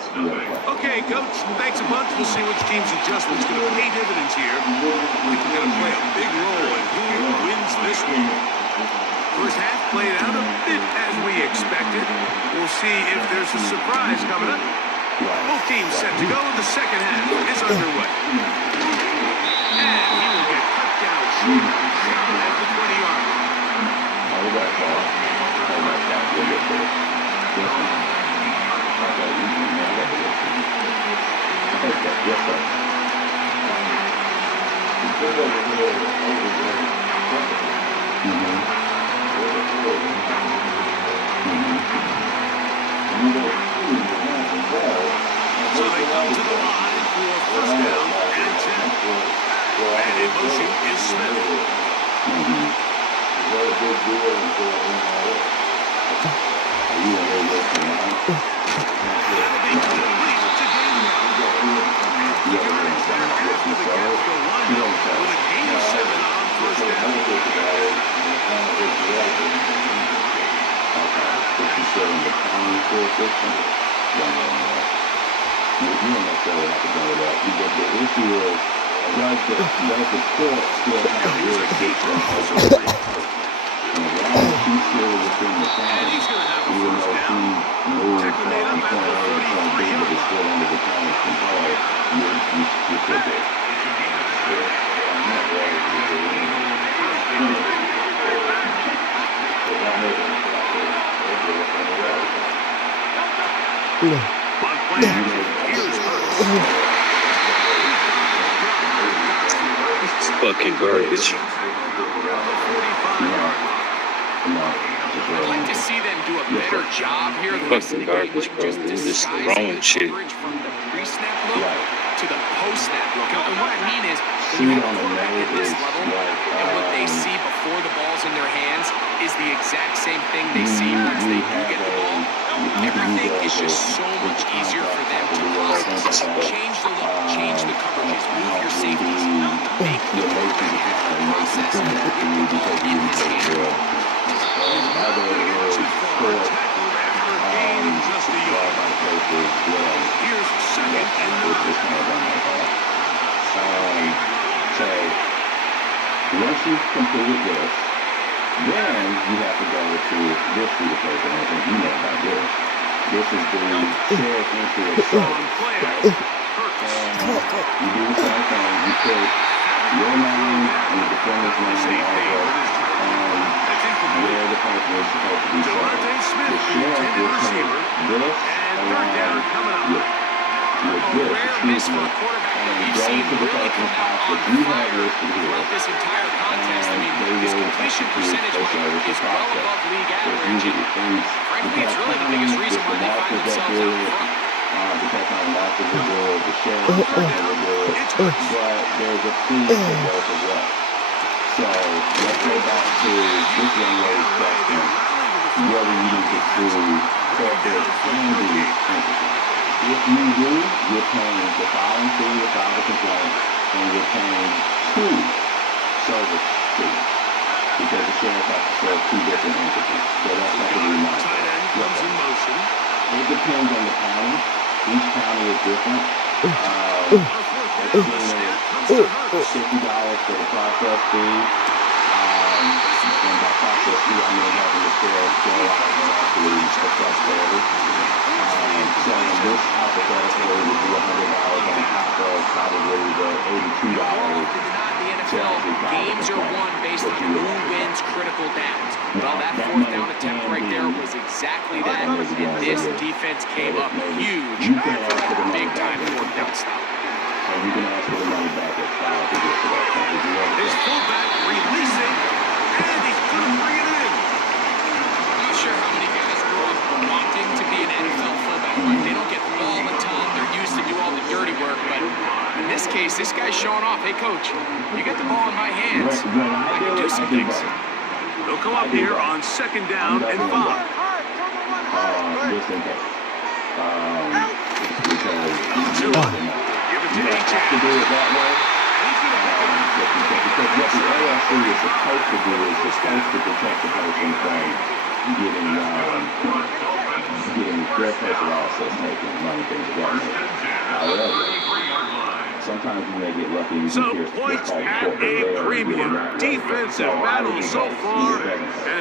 Okay, Coach, thanks a bunch. We'll see which team's adjustment's going to pay dividends here. I think we're going to play a big role in who wins this one. First half played out a bit as we expected. We'll see if there's a surprise coming up. Both teams set to go. The second half is underway. And he will get cut down short at the 20-yard line. Hold that ball. Hold that ball. We'll get there. Yes, sir. Okay, you can handle it. Okay, yes, sir. So they come to the line for first down and 10. And in motion is Smith. That'll be complete to Gainwell. And carries there after the catch go wide with a gain of 7 on first down. You don't necessarily have to bring it up. The issue is, does the court still have jurisdiction over the play? And as long as he's still within the time, even though he moves from point A to point B, but is still under the county's control, you're still good. It's fucking garbage. I'd like to see them do a better job here. Fucking garbage, bro. This is wrong shit. From the pre-snap look to the post-snap look. And what I mean is, when you have a quarterback at this level, and what they see before the ball's in their hands is the exact same thing they see once they do get the ball. Everything is just so much easier for them to process. Change the look, change the coverages, move your safeties, make the quarterback have to process with the ball in his hand. Here's second and 9. So, once you've completed this, then you have to go to this piece of paper, and I think you know about this. This is the sheriff into a service, right? And you do the same thing. You put your name and the defendant's name and where the person is supposed to be served. The sheriff will take this along with this, excuse me, and go to the person's house that you have listed here, this entire contest, I mean, his completion percentage is well above league average. Frankly, it's really the biggest reason why they find themselves out front. The technology doctors will do it, the sheriff will do it, but there's a fee for both as well. So let's go back to this young lady's question, whether you need to sue corporate and the entity. If you do, you're paying the filing fee, the file the complaint, and you're paying 2 service fees. Because the sheriff has to serve 2 different entities. So that's something to remind you. It depends on the county. Each county is different. $50 for the process fee. And by process fee, I mean having the sheriff go out and actually assess service. So in this hypothetical, it would be $100 on top of probably the $82. Games are won based on who wins critical downs. Well, that 4th down attempt right there was exactly that, and this defense came up huge for a big-time 4th down stop. And you can ask for the money back at trial to get to that point. His fullback releasing, and he's going to bring it in. I'm not sure how many guys grow up wanting to be an NFL fullback. Right? They don't get the ball a ton. They're used to do all the dirty work, but in this case, this guy's showing off. Hey, coach, you get the ball in my hands. I can do some things. They'll come up here on 2nd down and 5. Just in case. Give it to A-Chain. To do it that way. Because what the LLC is supposed to do is it's supposed to protect the person from getting their personal assets taken, money, things of that nature. However, sometimes you may get lucky and you So hear points at a premium. Defensive battle so far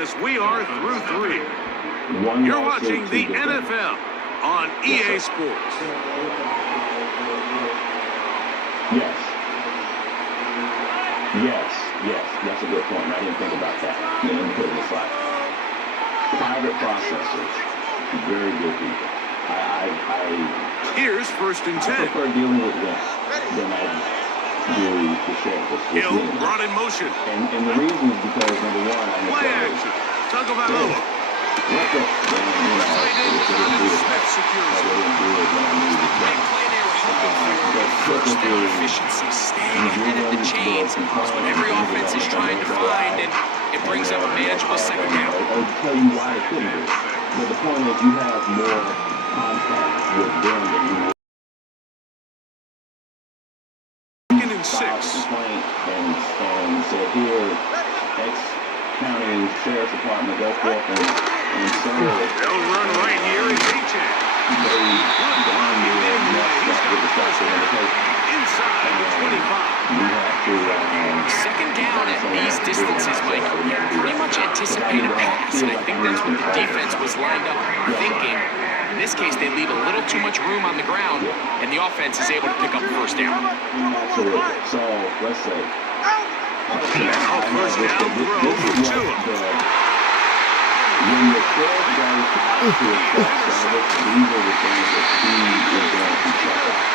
as we are through 3. You're watching the NFL on EA Sports. Yes, that's a good point. I didn't think about that. Let me put it aside. Private processors, very good people. Here's 1st and 10. I prefer dealing with them than I do the sheriff. Hill brought in motion. And the reason is because, number one, I'm Play action. Tagovailoa. What the? Tight end Donovan Smith secures it. Big play they were hoping for. First down efficiency, staying ahead of the chains. It's what every offense is trying to find, and it brings up a manageable second down. I'll tell you why it couldn't be. But the point is, you have more contact with them than you would. Second and 6. And said here, X-County Sheriff's Department, go forth and serve. They'll run right here in H-Check. Inside the 25. Second down at these distances, Mike, pretty much anticipate a pass, and I think that's what the defense was lined up thinking. In this case, they leave a little too much room on the ground, and the offense is able to pick up first down. Absolutely. So, let's say. Now first down throw for Tua. When the third goes to a short service, these are the things that he is going to check out.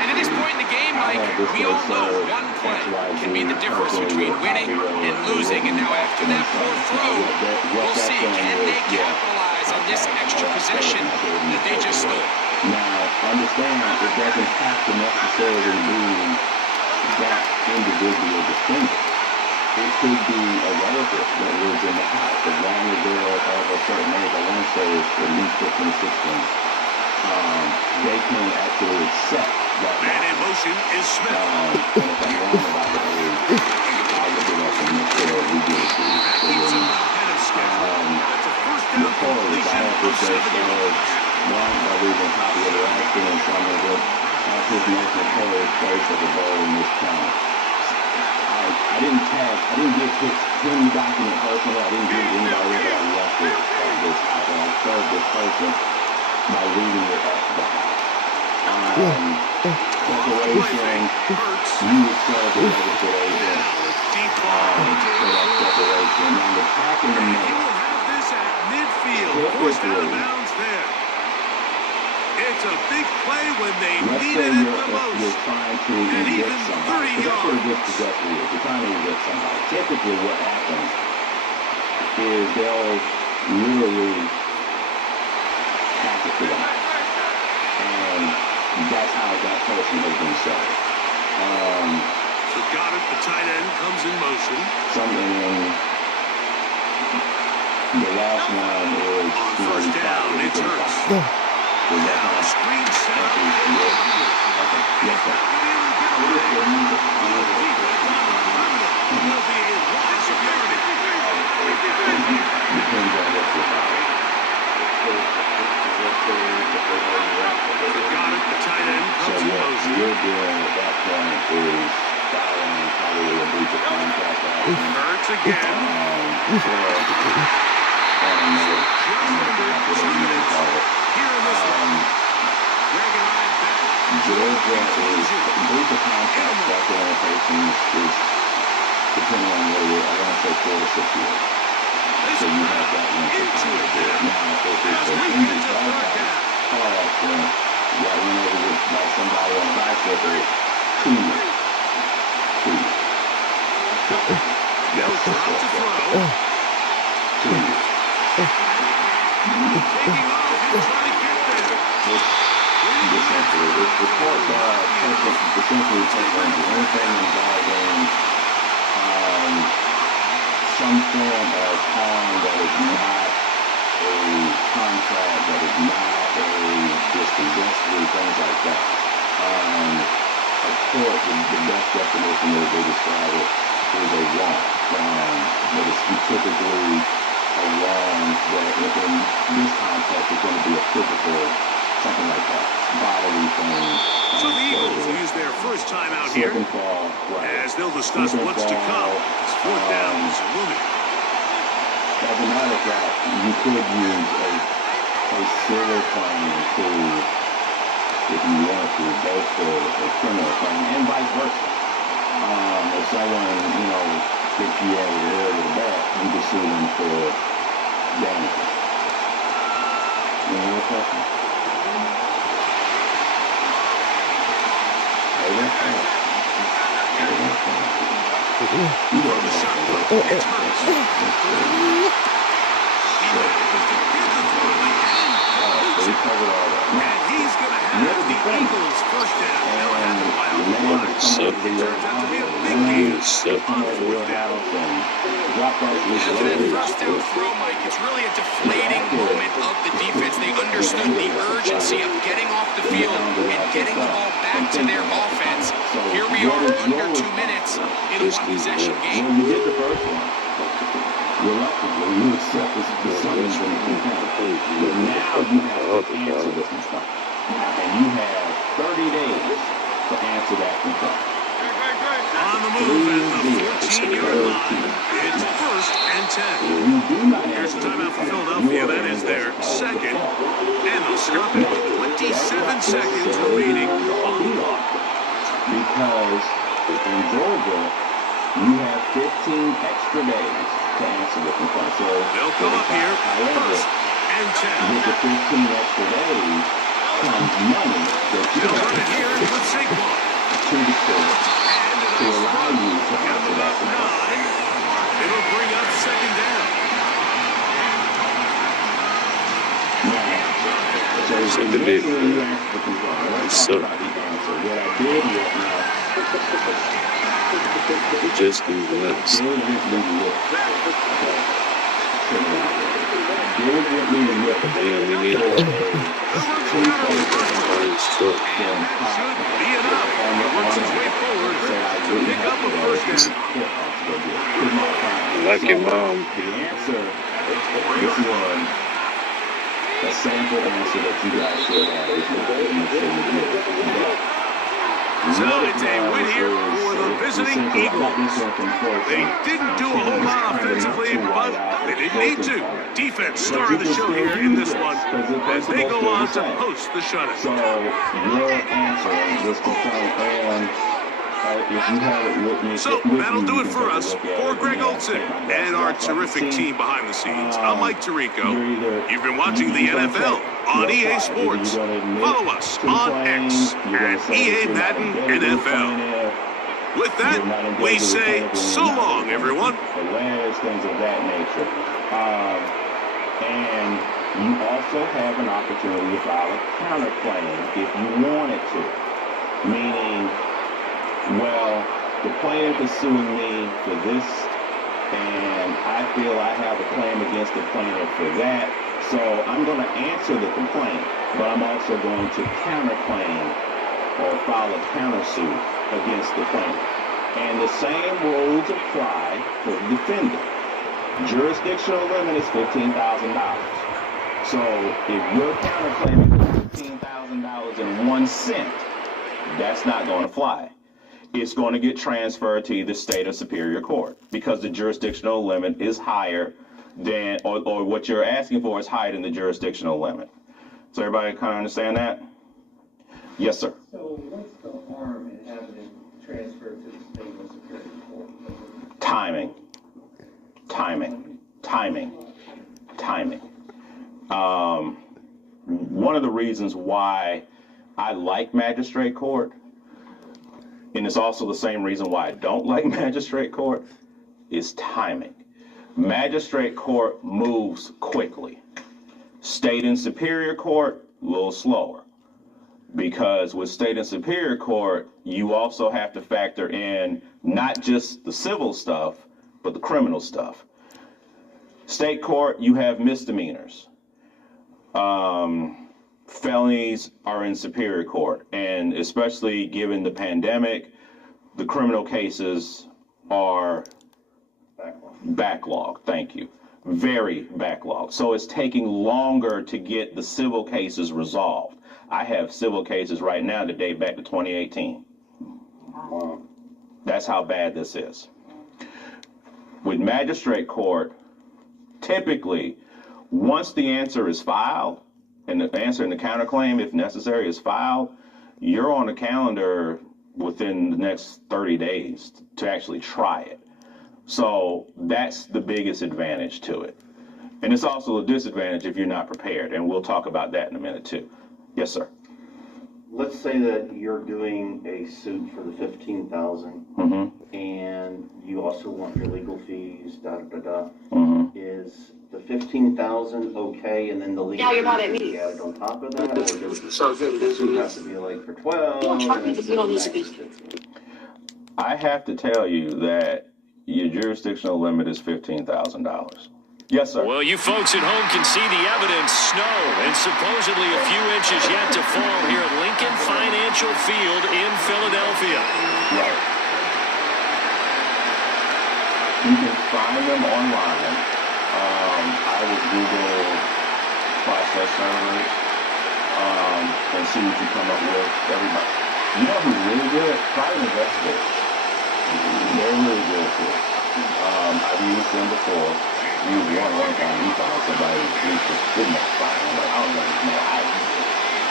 And at this point in the game, Mike, we all know one play can be the difference between winning and losing. And now after that fourth throw, we'll see, can they capitalize on this extra possession that they just stole? Now, understand, it doesn't have to necessarily be that individual defender. It could be a relative that lives in the house. As long as they're of a certain age, I want to say it's at least 15 or 16. They can actually accept that. Man in motion is Smith. And if I'm wrong about the age, I'll look it up and make sure we do it. The Tories, I have to say, one, by losing copy of the action and some of it, as his national Tories place of the ball in this town. I didn't get him the document personally. I didn't give it anybody that I left it at this house. And I served this person by reading it at the house. Separation, you would serve the separation. For that separation. And the pack in the middle. He will have this at midfield. Forced out of bounds there. It's a big play when they need it at the most. You're trying to and evict even somebody. 30 yards. You're trying to evict somebody. Typically what happens is they'll literally pack it to them. And that's how that person has been set. So got it, the tight end comes in motion. The last one is on first down, it's Hurts. Now screen set up. Yes, sir. Will be a loss of yardage. Depends on what you're about. Got it, the tight end comes in motion. You're doing at that point is following probably a breach of contract. Hurts again. Here in this one. Georgia is breach of contract statute of limitations is depending on where you're, I want to say 4 to 6 years. So you have that one to do. Now, if it's an injury car accident, you got run over by somebody on a bicycle, 2 years. 2 years. They'll drop to throw. 2 years. Taking off and trying to get there. The court essentially takes anything involving some form of harm that is not a contract, that is not a dispossessory, things like that. A court, the best definition that they describe it is a wrong. But it's typically a wrong that in this context is going to be a physical, something like that, bodily thing. So the Eagles use their first time out here as they'll discuss what's to come. It's fourth down is looming. As a matter of fact, you could use a civil claim to, if you want to, both for a criminal claim and vice versa. If someone, thinks you have a word with a bat, you can sue them for damages. Any other questions? the shot clock. It's Hurts. And he's going to have the Eagles first down. They'll have it by a lot. It turns out to be a big deal on fourth down. After that first down throw, Mike, it's really a deflating moment of the defense. They understood the urgency of getting off the field and getting the ball back to their offense. Here we are under 2 minutes in a one-possession game. You did the first one. Reluctantly, you accept the summons from the defense. But now you have to answer this complaint. And you have 30 days to answer that complaint. On the move at the 14-yard line, it's 1st and 10. Here's a timeout for Philadelphia. That is their second. And they'll stop it with 27 seconds remaining on the clock. Because in Georgia, you have 15 extra days to answer the complaint. So they'll come up here, however, 1st and 10. With the 15 extra days comes money that you they'll have run it here with Saquon to the state to allow you to answer that complaint. It'll bring up 2nd down. So eventually you answer the complaint. Let's talk about the answer. What I did was just do this. Damn, we need a like your mom. The answer, this one, a sample answer that you guys should have is not so it's a win here for the visiting Eagles. They didn't do a whole lot offensively, but they didn't need to. Defense started the show here in this one as they go on to host the shutout. So your answer is this complaint, and if you have it with me, so that'll do it for us. For Greg Olson and our terrific team behind the scenes, I'm Mike Tirico. You've been watching the NFL on EA Sports. Follow us on X at EA Madden NFL. With that, we say so long, everyone. Hilarious things of that nature. And you also have an opportunity to file a counterclaim if you wanted to. Meaning, well, the plaintiff is suing me for this, and I feel I have a claim against the plaintiff for that, so I'm going to answer the complaint, but I'm also going to counterclaim or file a countersuit against the plaintiff. And the same rules apply for the defendant. Jurisdictional limit is $15,000. So if you're counterclaiming for $15,000.01, that's not going to fly. It's going to get transferred to either state or superior court because the jurisdictional limit is higher than, or what you're asking for is higher than the jurisdictional limit. So everybody kind of understand that? Yes, sir. So what's the harm in having it transferred to the state or superior court? Timing. Timing. Timing. Timing. One of the reasons why I like magistrate court, and it's also the same reason why I don't like magistrate court, is timing. Magistrate court moves quickly. State and superior court, a little slower. Because with state and superior court, you also have to factor in not just the civil stuff, but the criminal stuff. State court, you have misdemeanors. Felonies are in superior court, and especially given the pandemic, the criminal cases are backlogged. Thank you. Very backlogged. So it's taking longer to get the civil cases resolved. I have civil cases right now that date back to 2018. Wow. That's how bad this is. With magistrate court, typically, once the answer is filed, and the answer in the counterclaim, if necessary, is filed, you're on the calendar within the next 30 days to actually try it. So that's the biggest advantage to it. And it's also a disadvantage if you're not prepared, and we'll talk about that in a minute too. Yes, sir. let's say that you're doing a suit for the $15,000, and you also want your legal fees, Is the $15,000 okay, and then the legal fees can be added on top of that, or does the suit have to be like for 12? I have to tell you that your jurisdictional limit is $15,000. Yes, sir. Well, you folks at home can see the evidence. Snow and supposedly a few inches yet to fall here at Lincoln Financial Field in Philadelphia. Right. You can find them online. I would Google process servers and see what you come up with. Everybody. You know who's really good? Private investigators. They're really good at this. I've used them before. Used one time. We found somebody who just didn't have fire. I'm like, I don't know how I used it.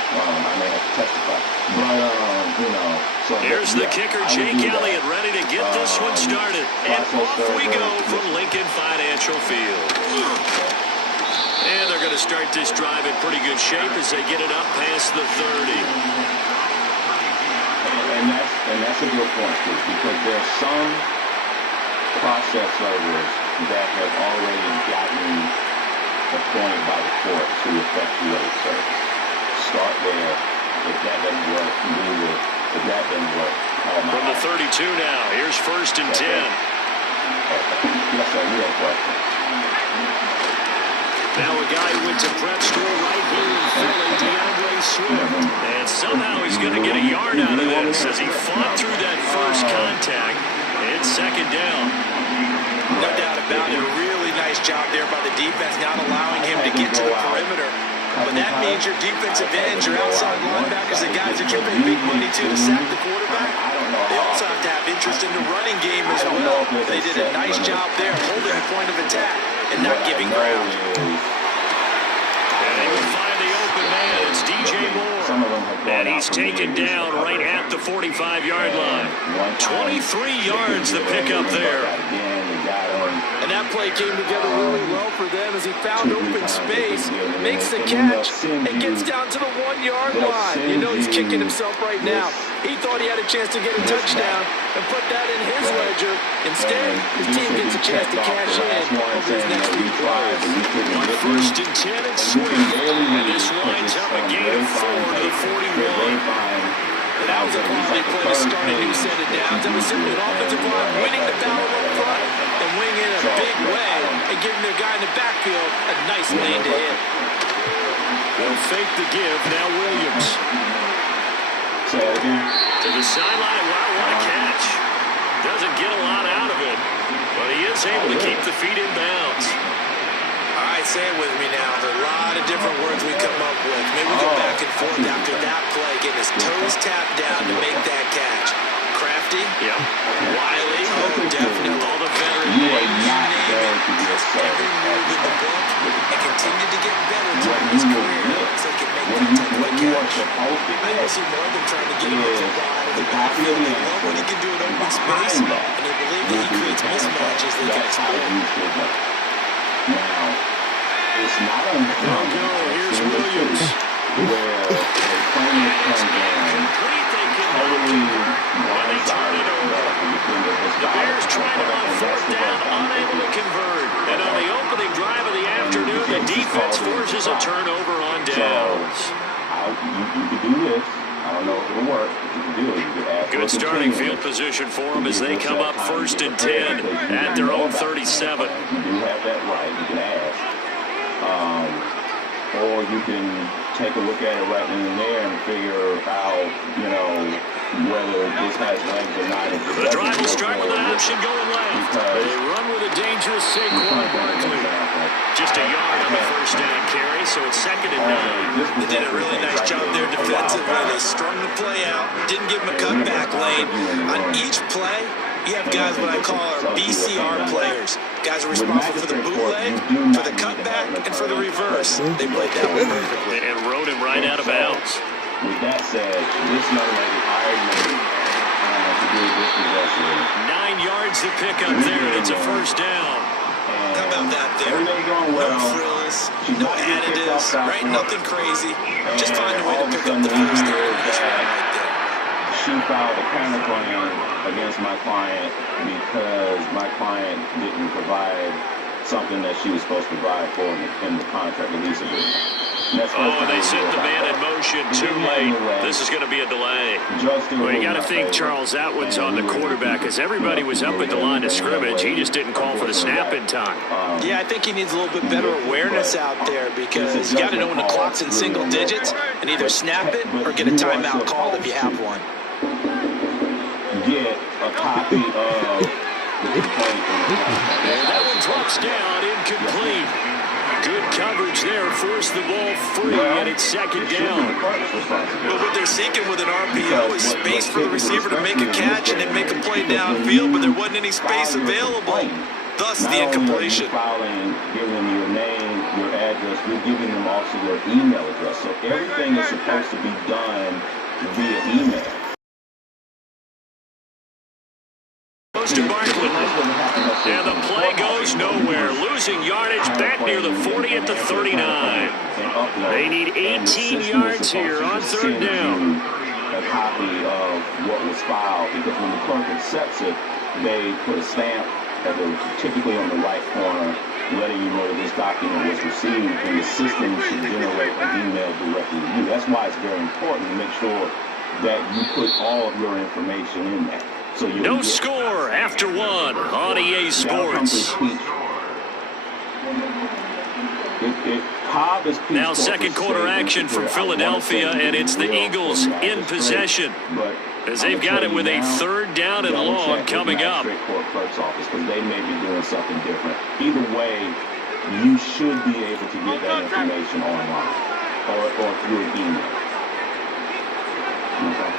I may have to testify. But, so here's the kicker, Jake Elliott, ready to get this one started. And off we go from Lincoln Financial Field. And they're going to start this drive in pretty good shape as they get it up past the 30. And that's a good point, too, because there's some process servers that have already gotten appointed by the court to effectuate service. Start there. If that doesn't work, move it. If that doesn't work, call my From the 32 now, here's 1st and 10. Yes, sir, you have a question. Now a guy who went to prep school right here in Philly, DeAndre Swift. And somehow he's going to get a yard out of this as he fought through that first contact. It's 2nd down. No doubt about it. A really nice job there by the defense, not allowing him to get to the perimeter. But that means your defensive ends, your outside linebackers, the guys that you pay big money to sack the quarterback, they also have to have interest in the running game as well. They did a nice job there, holding the point of attack and not giving ground. And they will find the open man. It's DJ Moore. And he's taken down right at the 45-yard line. 23 yards the pickup there. And that play came together really well for them as he found open space, makes the catch, and gets down to the 1-yard line. You know he's kicking himself right now. He thought he had a chance to get a touchdown and put that in his ledger. Instead, his team gets a chance to cash in over his next 3 drives. On 1st and 10, it's Swift. And this winds up a gain of 4 to the 41. That was a quality play to start a new set of downs. It was simply an offensive line winning the battle up front and winging in a big way and giving their guy in the backfield a nice lane to hit. They'll fake the give. Now Williams. To the sideline. Wow, what a catch. Doesn't get a lot out of it, but he is able to keep the feet in bounds. All right, say it with me now. There are a lot of different words we come up with. Maybe we go back and forth after that play, getting his toes tapped down to make that catch. Crafty? Yep. Wiley? Oh, definitely. All the veteran You are names, not you name going it. to be a Every move in the book and continued to get better throughout his career so he can make that type of catch. I don't see more of them trying to get him off the line of the backfield. They love what he can do in open space, and they believe that he creates mismatches they can exploit. Now, it's not uncommon. Here's Williams. Where a opponent comes in, totally one-sided. The Bears trying it on 4th down, unable to convert. And on the opening drive of the afternoon, the defense forces a turnover on downs. You could do this. I don't know if it'll work, but you can do it. You could ask Good starting field position for them as they come up 1st and 10 at their own 37. You do have that right. You can ask. Or you can take a look at it right then and there and figure out, whether this has legs or not. The drive will start with an option going left. They run with a dangerous Saquon Barkley. Just a yard on the 1st down carry, so it's 2nd and 9. They did a really nice job there defensively. They strung the play out, didn't give him a cutback lane. On each play, you have guys what I call our BCR players. Guys are responsible for the bootleg, for the cutback, and for the reverse. They played that one perfectly. And rode him right out of bounds. With that said, this young lady hired me to do this possession. 9 yards to pick up there, and it's a 1st down. How about that there? Everything going well. No frills, extras, no additives, right? Nothing crazy. Just find a way to pick up the first down. That's right there. She filed a counterclaim against my client because my client didn't provide something that she was supposed to provide for in the contract, the lease agreement. Oh, they set the man in motion too late. This is going to be a delay. Well, you got to think, Charles, that one's on the quarterback, as everybody was up at the line of scrimmage. He just didn't call for the snap in time. Yeah, I think he needs a little bit better awareness out there, because you got to know when the clock's in single digits and either snap it or get a timeout called if you have one. Get a copy of the complaint. That one drops down, incomplete. Good coverage there, forced the ball free, and it's second down. Well, what they're seeking with an RPO is space for the receiver to make a catch and then make a play downfield, but there wasn't any space available. Thus, the incompletion. Filing, giving them your name, your address. We're giving them also your email address. So everything is supposed to be done via email. To Barkley. And the play goes nowhere. Losing yardage back near the 40 at the 39. They need 18 yards here on third down. A copy of what was filed, because when the clerk accepts it, they put a stamp typically on the right corner, letting you know that this document was received, and the system should generate an email directly to you. That's why it's very important to make sure that you put all of your information in there. So no score after one on EA Sports. Now second quarter action from Philadelphia, and it's the Eagles in possession, as they've got it with a third down and long coming up. They may be doing something different. Either way, you should be able to get that information online or through an email. Okay.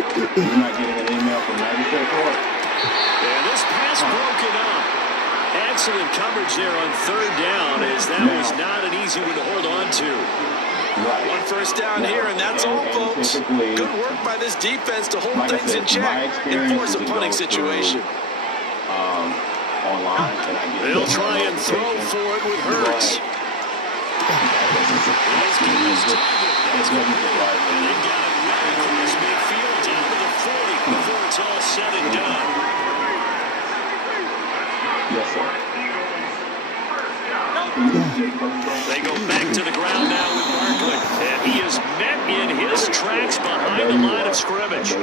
You're not getting an email from Magistrate Court? And this pass broken up. Excellent coverage there on third down, as that was not an easy one to hold on to. Right. One first down here, and that's all, folks. Good work by this defense to hold things in check and force a punting situation. Online, they'll try and throw for it with Hurts. Before it's all said and done. Yes, sir. They go back to the ground now with Barkley, and he is met in his tracks behind the line of scrimmage.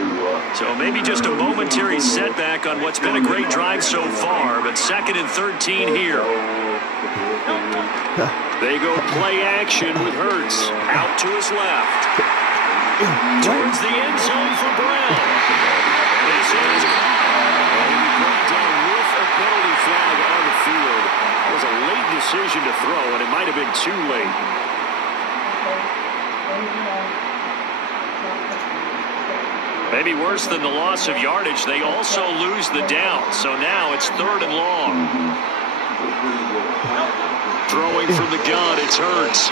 So maybe just a momentary setback on what's been a great drive so far, but second and 13 here. They go play action with Hurts out to his left. Towards the end zone for Brown. This is brought down with a penalty flag on the field. It was a late decision to throw, and it might have been too late. Maybe worse than the loss of yardage, they also lose the down. So now it's third and long. Throwing from the gun, it's Hurts.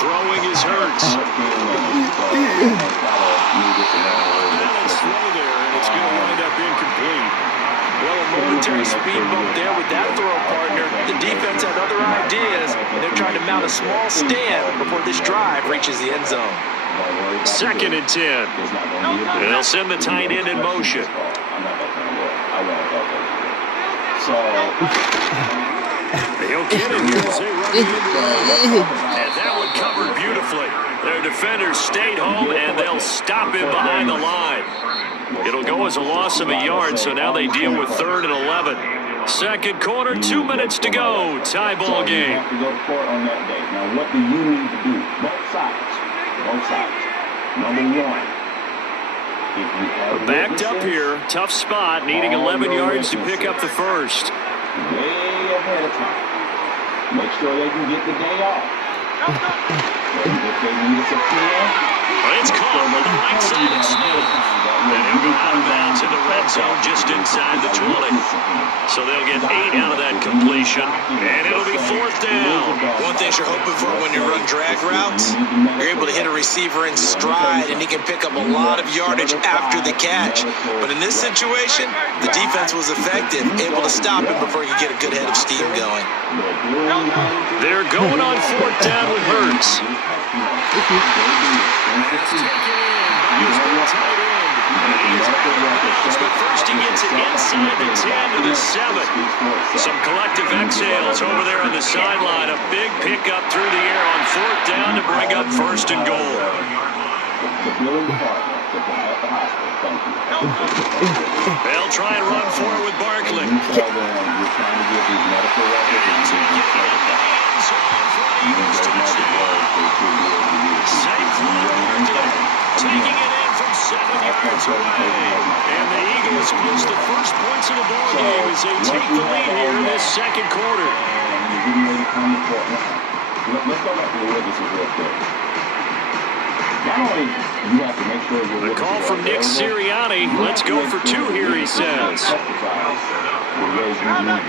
Throwing his Hurts. Balance throw there, and it's going to wind up incomplete. Well, a momentary speed bump there with that throw, partner. The defense had other ideas, and they're trying to mount a small stand before this drive reaches the end zone. Second and 10. They'll send the tight end in motion. They'll get it here as they run it in. And that one covered beautifully. Their defenders stayed home, and they'll stop him behind the line. It'll go as a loss of a yard, so now they deal with third and 11. Second quarter, 2 minutes to go. Tie ball game. You have to go to court on that day. Now, what do you need to do? Both sides. Both sides. Number one. Backed up here. Tough spot. Needing 11 yards to pick up the first. Way ahead of time. Make sure they can get the day off. If they need a subpoena. It's caught on the right side of Smith. And he'll go out of bounds in the red end zone just inside the 20. So they'll get 8 out of that completion, and it'll be 4th down. One thing you're hoping for when you run drag routes, you're able to hit a receiver in stride, and he can pick up a lot of yardage after the catch. But in this situation, the defense was effective, able to stop him before he could get a good head of steam going. They're going on 4th down with Hurts. But first he gets it inside the 10 to the 7. Some collective exhales over there on the sideline. A big pickup through the air on 4th down to bring up 1st and goal. They'll try and run for it with Barkley. Taking it in from 7 yards away. And the Eagles push the first points of the ball game as they take the lead here in this second quarter. Let's go back to the witnesses real quick. Not only you have to make sure you're the call from Nick Sirianni. Let's go for 2 here, he says. I'm not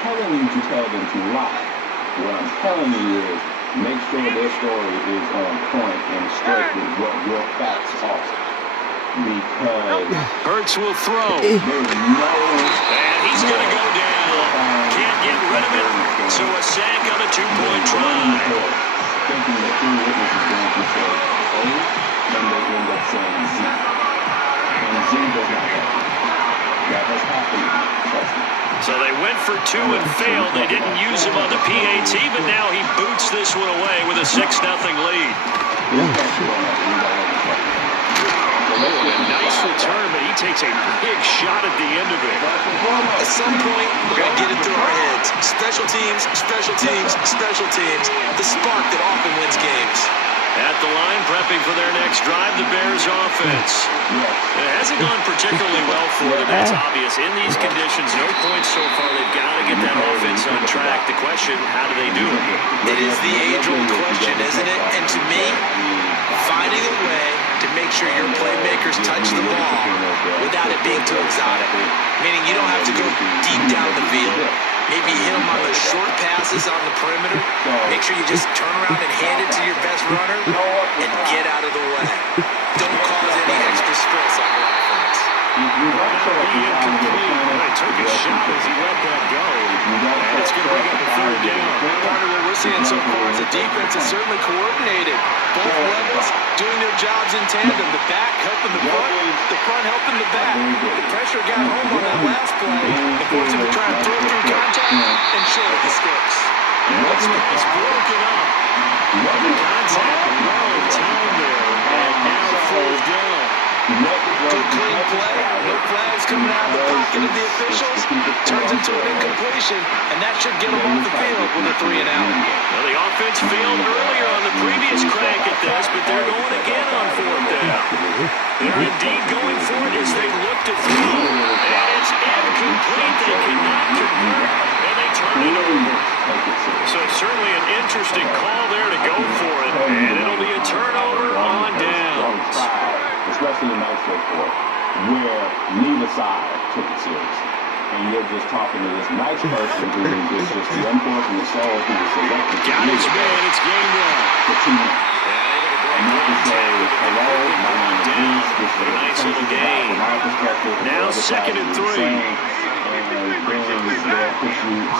telling you to tell them to lie. What I'm telling you is make sure their story is on point and straight with what your facts are. Because Hurts will throw. And he's going to go down. Can't get rid of it. So a sack on a 2-point try. Thinking that 2 witnesses going to say A, and they end up saying Z. And Z does not happen. That has happened. Trust me. So they went for 2 and failed. They didn't use him on the PAT, but now he boots this one away with a 6-0 lead. A nice return, but he takes a big shot at the end of it. At some point, we're going to get it through our heads. Special teams, special teams, special teams. The spark that often wins games. At the line, prepping for their next drive, the Bears offense. It hasn't gone particularly well for them, that's obvious. In these conditions, no points so far. They've got to get that offense on track. The question, how do they do it? It is the age-old question, isn't it? And to me, finding a way to make sure your playmakers touch the ball without it being too exotic. Meaning you don't have to go deep down the field. Maybe hit them on the short passes on the perimeter. Make sure you just turn around and hand it to your best runner and get out of the way. Don't cause any extra stress on your offense. He took a shot as he let that go. And it's going to bring up a 3rd down. Part of what we're seeing so far is the defense is certainly coordinated. Both levels doing their jobs in tandem. The back helping the front helping the back. The pressure got home on that last play. It forced him to try and throw through contact and short of the sticks. It's broken up. Contact a long time there. And now 4th down. Good clean play. No flags coming out of the pocket of the officials. Turns into an incompletion, and that should get them off the field with a 3 and out. Well, the offense failed earlier on the previous crack at this, but they're going again on 4th down. They're indeed going for it as they look to throw. And it's incomplete. They cannot convert, and they turn it over. So certainly an interesting call there to go for it, and it'll be a turnover on downs. Especially in magistrate court, where neither side took it seriously. And you're just talking to this nice person who is just the unfortunate soul who was selected. Got his man, it's game 1. For 2 minutes. And not to say, hello, my name is Bruce, this is a nice little game. From my perspective, now 2nd and 3.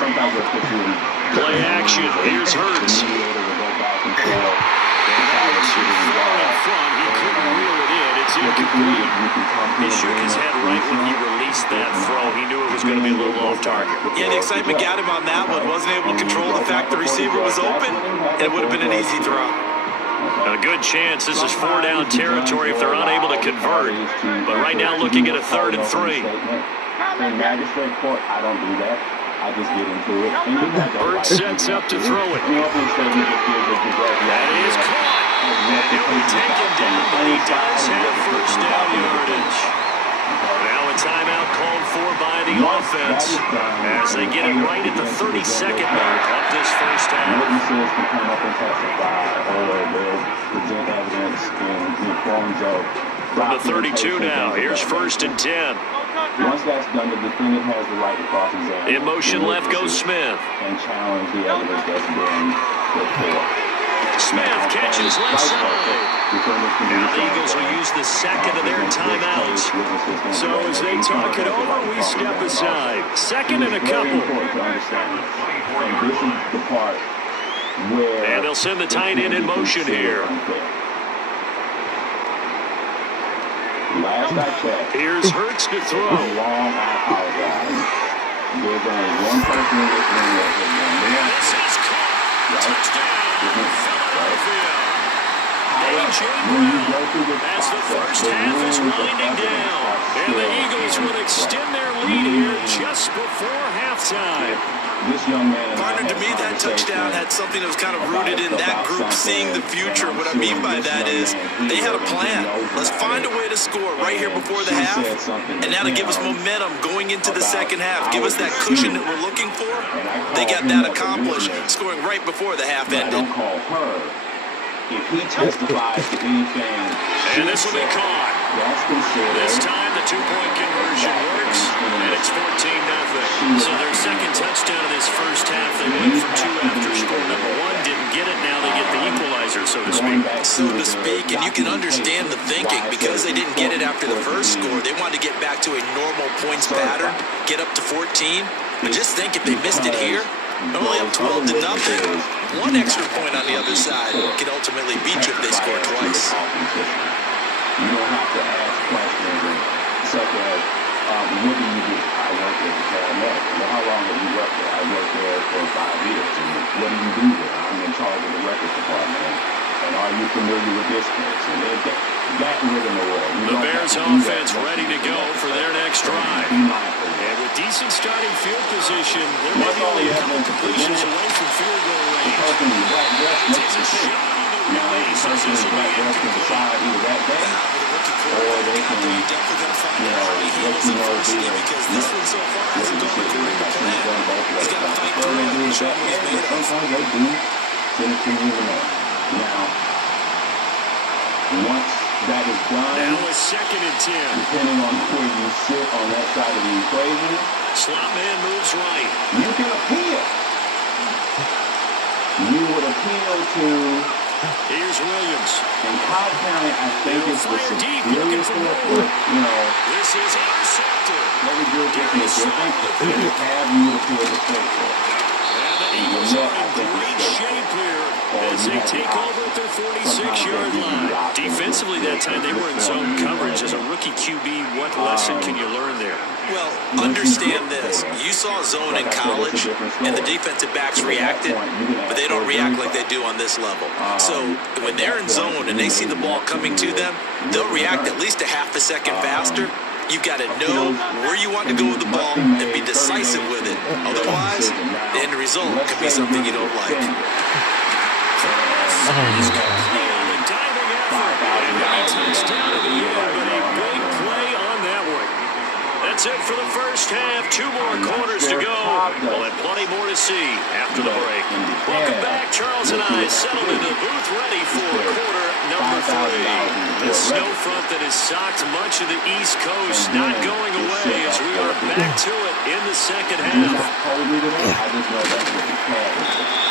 Sometimes they'll put you in play action, here's Hurts. He shook his head right when he released that throw. He knew it was going to be a little off target. Yeah, the excitement got him on that one. Wasn't able to control the fact the receiver was open, and it would have been an easy throw. A good chance. This is 4 down territory if they're unable to convert. But right now looking at a 3rd and 3. In magistrate court, I don't do that. I just get into it. Bird sets up to throw it. That is caught. And he'll be taken down, but he does have 1st down yardage. Now a timeout called for by the offense. offense as they get it right at the 32nd mark of this first half. Witnesses can come up and testify, or they'll present evidence in forms of. From the 32 now, here's 1st and 10. Once that's done, the defendant has the right to cross-examine. In motion left goes Smith. And challenge the evidence that's been put forth. Smith catches left side. Now the Eagles will use the second of their timeouts. So as they talk it over, we step aside. Second and a couple. And this is the part where... And they'll send the tight end in motion here. Last I checked. Here's Hurts to throw. Long, I apologize. There's only one person in this room that has done this. This is caught. Touchdown. Philadelphia. A.J. Brown. As the first half is winding down. And the Eagles will extend their lead here just before halftime. This young man, partner, to me, that touchdown had something that was kind of rooted in that group seeing the future. What I mean by that is they had a plan. Let's find a way to score right here before the half, and now to give us momentum going into the second half, give us that cushion that we're looking for. They got that accomplished, scoring right before the half ended. If he testifies to anything, and this will be caught. This time the two-point conversion works, and it's 14-0. So their second touchdown of this first half, they went for two after score number one, didn't get it, now they get the equalizer, so to speak. So to speak, and you can understand the thinking, because they didn't get it after the first score, they wanted to get back to a normal points pattern, get up to 14, but just think if they missed it here, only up 12-0. One extra point on the other side could ultimately beat you if they score twice. You don't have to ask questions such as, what do you do? I work as a paramedic. Well, how long have you worked there? I worked there for 5 years. And what do you do there? I'm in charge of the records department. And are you familiar with this case? And that rigmarole. The Bears offense ready to go for their next drive. And with decent starting field position, they're maybe only a couple completions away from field goal range. Takes a shot on the release. This is a way or they can, let you know, because this one so far hasn't gone according to plan. He's got to fight through it and show what he's made of. Sometimes they do send it to you now, once that is done, now it's 2nd and 10. Depending on where you sit on that side of the equation, slot man moves right. You can appeal. You would appeal to. Here's Williams. In Cobb County, I think it's the deep, looking for more. This is intercepted. Every jurisdiction is different. They just have you appeal to state court. And the Eagles are in great shape here as they take over at their 46-yard line. Defensively that time, they were in zone coverage. As a rookie QB, what lesson can you learn there? Well, understand this. You saw zone in college, and the defensive backs reacted, but they don't react like they do on this level. So when they're in zone and they see the ball coming to them, they'll react at least a half a second faster. You've got to know where you want to go with the ball and be decisive with it. Otherwise, the end result could be something you don't like. Touchdown of the year, but a big play on that one. That's it for the first half. 2 more quarters to go. We'll have plenty more to see after the break. Welcome back. Charles and I settled into the booth ready for quarter number 3. The snow front that has socked much of the East Coast not going away as we are back to it in the second half.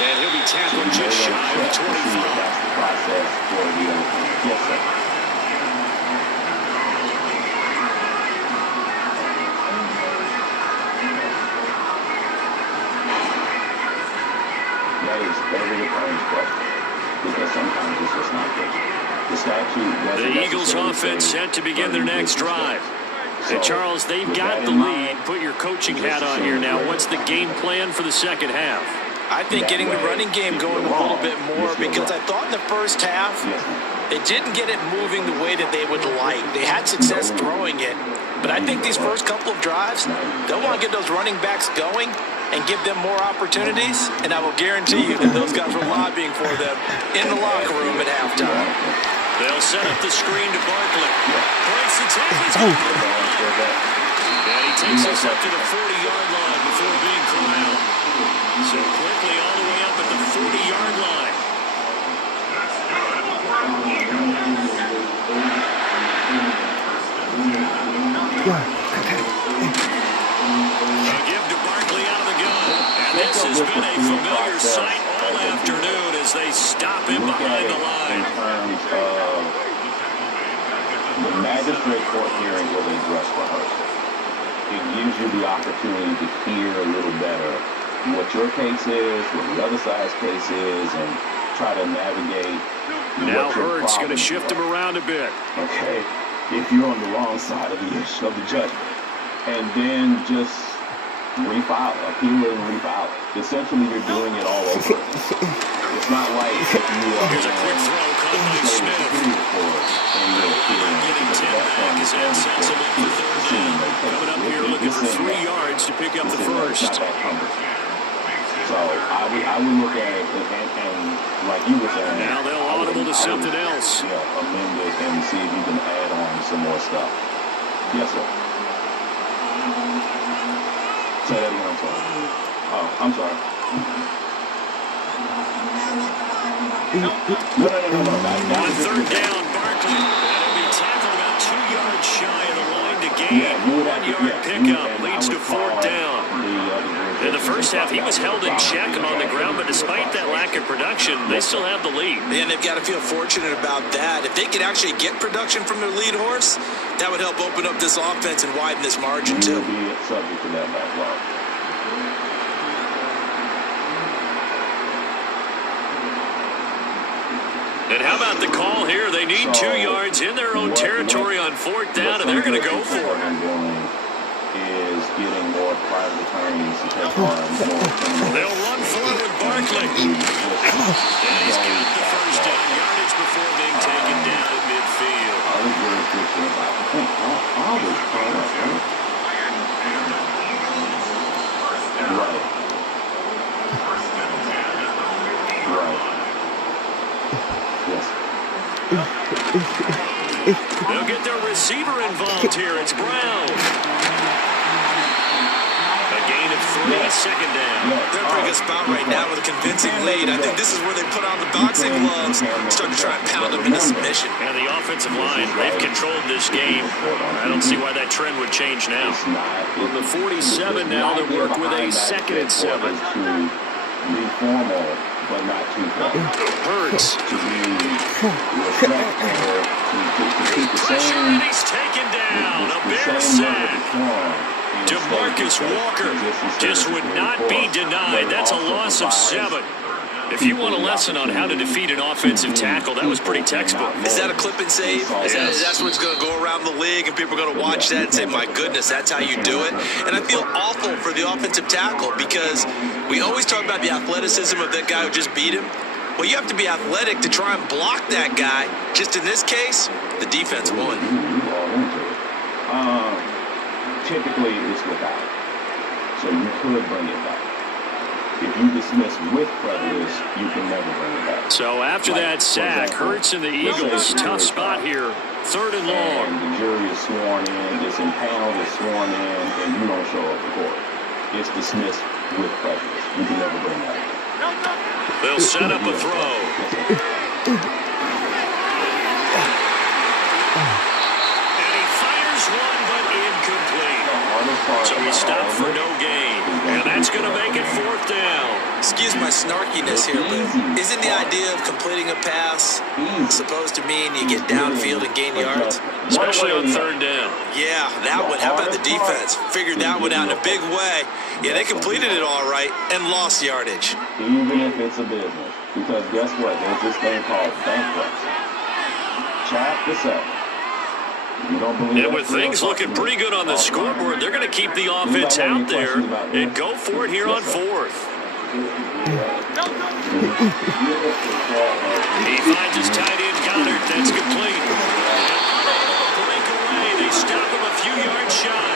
And he'll be tackled just shy of 25. Because sometimes it's just not good. The statute. The Eagles offense set to begin their next drive. And Charles, they've got the lead. Put your coaching hat on here now. What's the game plan for the second half? I think getting the running game going a little bit more, because I thought in the first half they didn't get it moving the way that they would like. They had success throwing it, but I think these first couple of drives, they'll want to get those running backs going and give them more opportunities, and I will guarantee you that those guys were lobbying for them in the locker room at halftime. They'll set up the screen to Barkley. Breaks the tackle. And he takes us up to the 40-yard line before being corralled. So quickly all the way up at the 40-yard line. A give to Barkley out of the gun. And this has been a familiar sight all afternoon as they stop him behind the line. In terms of the magistrate court hearing where they dress rehearsal, it gives you the opportunity to hear a little better what your case is, what the other side's case is, and try to navigate. Now Hurts going to shift him around a bit. Okay, if you're on the wrong side of the issue of the judgment, and then just refile, appeal it and refile it. Essentially, you're doing it all over. It's not like if you are here's a quick throw, caught by Smith. Getting 10 back is insensible for third down. Coming up here looking for 3 yards to pick up the first. So I would look at it and like you were saying. Now they'll audible to something else. Yeah, amend it and see if you can add on some more stuff. Yes, sir. Say that again, I'm sorry. Oh, I'm sorry. No. On third down, Barkley. That'll be tackled about 2 yards shy of the line to gain. 1 yard pickup leads to fourth down. In the first half, he was held in check on the ground, but despite that lack of production, they still have the lead. And they've got to feel fortunate about that. If they could actually get production from their lead horse, that would help open up this offense and widen this margin, too. Subject to that backlog. And how about the call here? They need 2 yards in their own territory on fourth down, and they're going to go for it. Is getting more private attorneys to take on more. They'll run for it with Barkley. And he's got the first down yardage before being taken down at midfield. They'll get their receiver involved here. It's Brown. A gain of 3, second down. They're in a pretty good spot right now with a convincing lead. I think this is where they put on the boxing gloves and start to try and pound them into submission. And the offensive line, they've controlled this game. I don't see why that trend would change now. From the 47 now, they'll work with a 2nd and 7. Be formal, but not too far. Hurts. To be respectful, to keep the pressure, same. And he's taken down. A Bear sack. DeMarcus Walker just would not be denied. That's a loss of 7. If you want a lesson on how to defeat an offensive tackle, that was pretty textbook. Is that a clip and save? Is that what's going to go around the league and people are going to watch that and say, my goodness, that's how you do it? And I feel awful for the offensive tackle because we always talk about the athleticism of that guy who just beat him. Well, you have to be athletic to try and block that guy. Just in this case, the defense won. Typically, it's without. So you could bring it back. If you dismiss with prejudice, you can never bring it back. So after that sack, Hurts and the Eagles, tough spot here. 3rd and long. And the jury is sworn in, it's impounded, it's sworn in, and you don't show up to court. It's dismissed with prejudice. You can never bring that back. They'll set up a throw. And he fires one, but incomplete. So he stopped for no gain. And that's going to make it 4th down. Excuse my snarkiness here, but isn't the idea of completing a pass supposed to mean you get downfield and gain yards? Especially on 3rd down. Yeah, that one. How about the defense? Figured that one out in a big way. Yeah, they completed it all right and lost yardage. Even if it's a business. Because guess what? There's this thing called bankruptcy. Chapter 7. And with things looking pretty good on the scoreboard, they're going to keep the offense out there and go for it here on 4th. He finds his tight end, Goddard. That's complete. Break away. They stop him a few yards shy.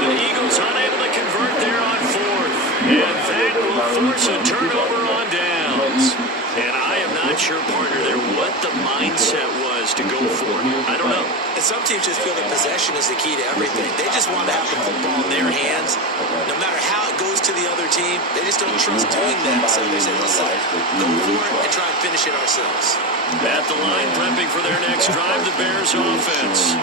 The Eagles unable to convert there on 4th. And that will force a turnover on downs. And I am not sure, partner, there what the mindset was to go for it. I don't know. And some teams just feel that possession is the key to everything. They just want to have the football in their hands. No matter how it goes to the other team, they just don't trust doing that. So they say, listen, go for it and try and finish it ourselves. At the line, prepping for their next drive, the Bears offense.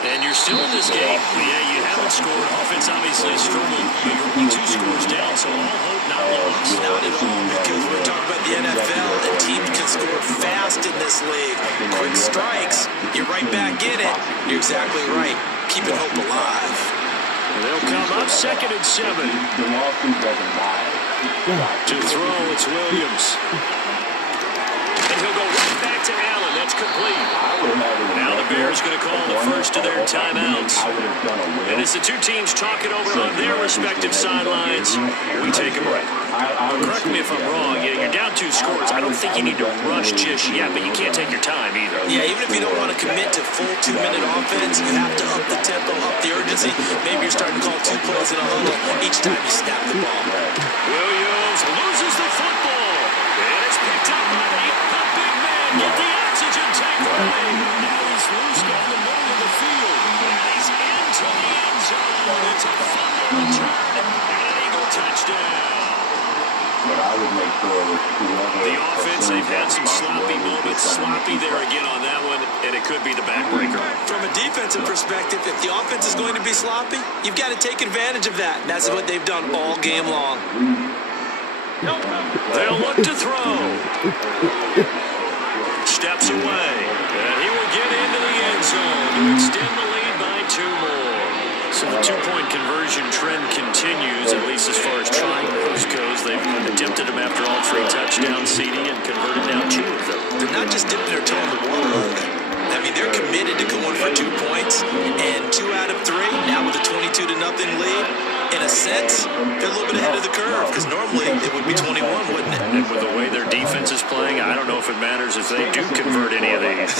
And you're still in this game. Yeah, you haven't scored. Offense obviously struggled, but you're only 2 scores down, so all hope not lost. Not at all, because we're talking about the NFL, and teams can score fast in this league. Quick strikes, you're right back in it. You're exactly right. Keeping hope alive. And they'll come up 2nd and 7. The lawsuit doesn't lie. To throw, it's Williams. And he'll go right back to Allen. That's complete. Now the Bears going to call the first of their timeouts. And as the 2 teams talk it over on their respective sidelines, we take a break. Correct me if I'm wrong. You're down 2 scores. I don't think you need to rush just yet, but you can't take your time either. Yeah, even if you don't want to commit to full 2-minute offense, you have to up the tempo, up the urgency. Maybe you're starting to call 2 plays in a huddle each time you snap the ball. Williams loses the football. And it's picked up by the big man. Get the oxygen tank running. Now he's loose down the middle of the field. And he's into the end zone. It's a fumble return and an Eagle touchdown. But I would make sure that whoever... The offense, they've had some sloppy moments. Sloppy there again on that one, and it could be the backbreaker. From a defensive perspective, if the offense is going to be sloppy, you've got to take advantage of that. That's what they've done all game long. They'll look to throw. Steps away, and he will get into the end zone to extend the lead by 2 more. So the 2-point conversion trend continues, at least as far as trying those goes. They've attempted them after all 3 touchdowns, CD, and converted now 2 of them. They're not just dipping their toe in the water, are they? I mean, they're committed to going for 2 points, and 2 out of 3, now with a 22-0 lead. In a sense, they're a little bit ahead of the curve, because normally it would be 21, wouldn't it? And with the way their defense is playing, I don't know if it matters if they do convert any of these.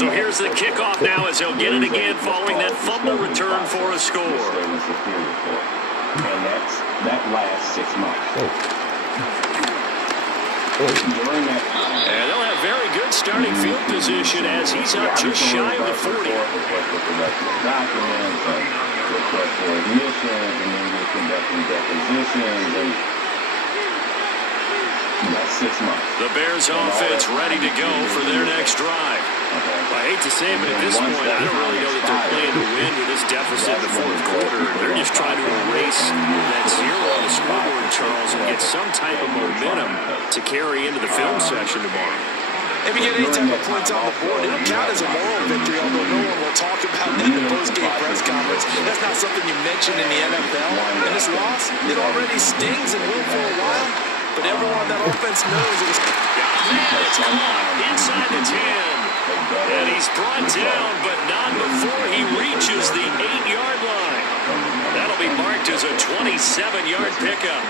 So here's the kickoff now as they'll get it again following that fumble return for a score. And that lasts 6 months. During that time, and they'll have very good starting field position as he's up just shy of the 40. Request for admissions, and then we're conducting depositions, and that's 6 months. The Bears offense ready to go for their next drive. I hate to say it, but at this point, I don't really know that they're playing to win with this deficit in the 4th quarter. They're just trying to erase that 0 on the scoreboard, Charles, and get some type of momentum to carry into the film session tomorrow. If you get any type of points on the board, it'll count as a moral victory, although no one will talk about that in the post-game press conference. That's not something you mention in the NFL. And this loss, it already stings and will for a while, but everyone on that offense knows it was... Man, it's caught inside the 10. And he's brought down, but not before he reaches the 8-yard line. That'll be marked as a 27-yard pickup.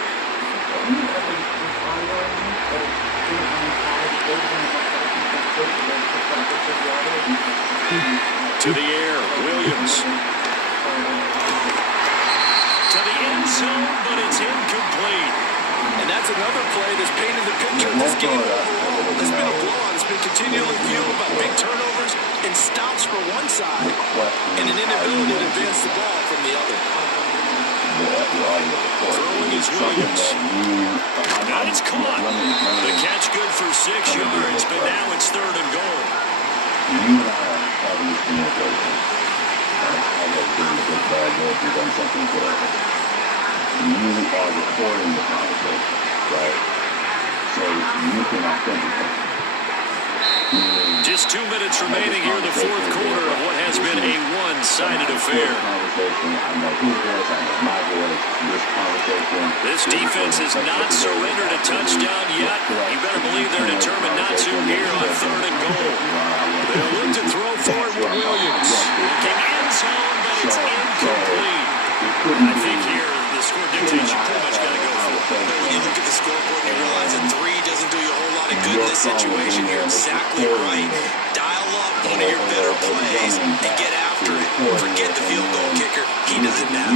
To the air, Williams. To the end zone, but it's incomplete. And that's another play that's painted the picture of this game overall. It's been a blowout. It's been continually fueled by big turnovers and stops for one side and an inability to advance the ball from the other. Throwing is Williams. And it's caught. The catch good for 6 yards, but now it's 3rd and goal. You and I are having this communication. I have been a good bad boy if you've done something good. You are recording the conversation, right? So you can authenticate. Just 2 minutes remaining here in the 4th quarter of what has been a one-sided affair. This defense has not surrendered a touchdown yet. You better believe they're determined not to here on 3rd and goal. They'll look to throw forward with Williams. Looking end zone, but it's incomplete. I think here the score dictates you pretty much got to go for it. When you look at the scoreboard and you realize that 3 doesn't do you a whole lot of good in this situation, you're exactly right. Dial up one of your better plays and get after it. Forget the field goal kicker. He doesn't matter.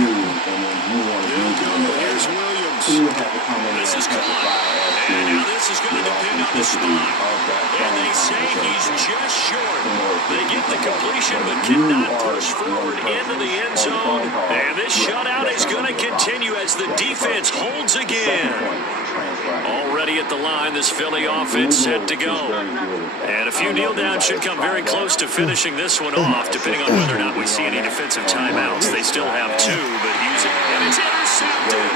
Here's Williams. This is caught. And now this is going to depend on the spot. And they say he's just short. They get the completion but cannot push forward into the end zone. And this shutout is going to continue as the defense holds again. Already at the line, this Philly offense set to go. And a few kneel downs should come very close to finishing this one off, depending on whether or not we see any defensive timeouts. They still have 2, but use it, and it's intercepted.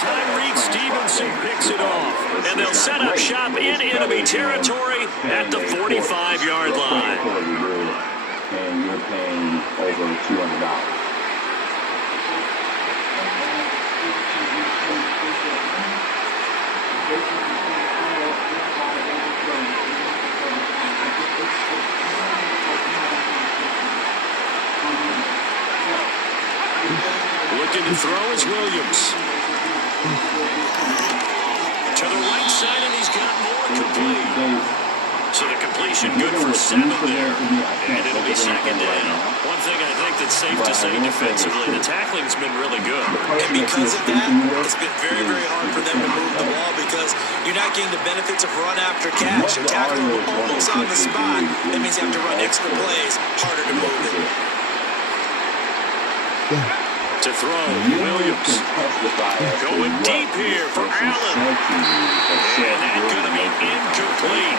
Tyreek Stevenson picks it off, and they'll set up shop in enemy territory at the 45-yard line. And you're paying over $200. Looking to throw is Williams. To the right side, and he's got more complete. So the completion good for 7 there. And it'll be second down. One thing I think that's safe to say defensively, the tackling's been really good. And because of that, it's been very, very hard for them to move the ball because you're not getting the benefits of run after catch. You're tackling almost on the spot. That means you have to run extra plays, harder to move it. To throw, Williams. Going deep here for Allen. And that's going to be incomplete.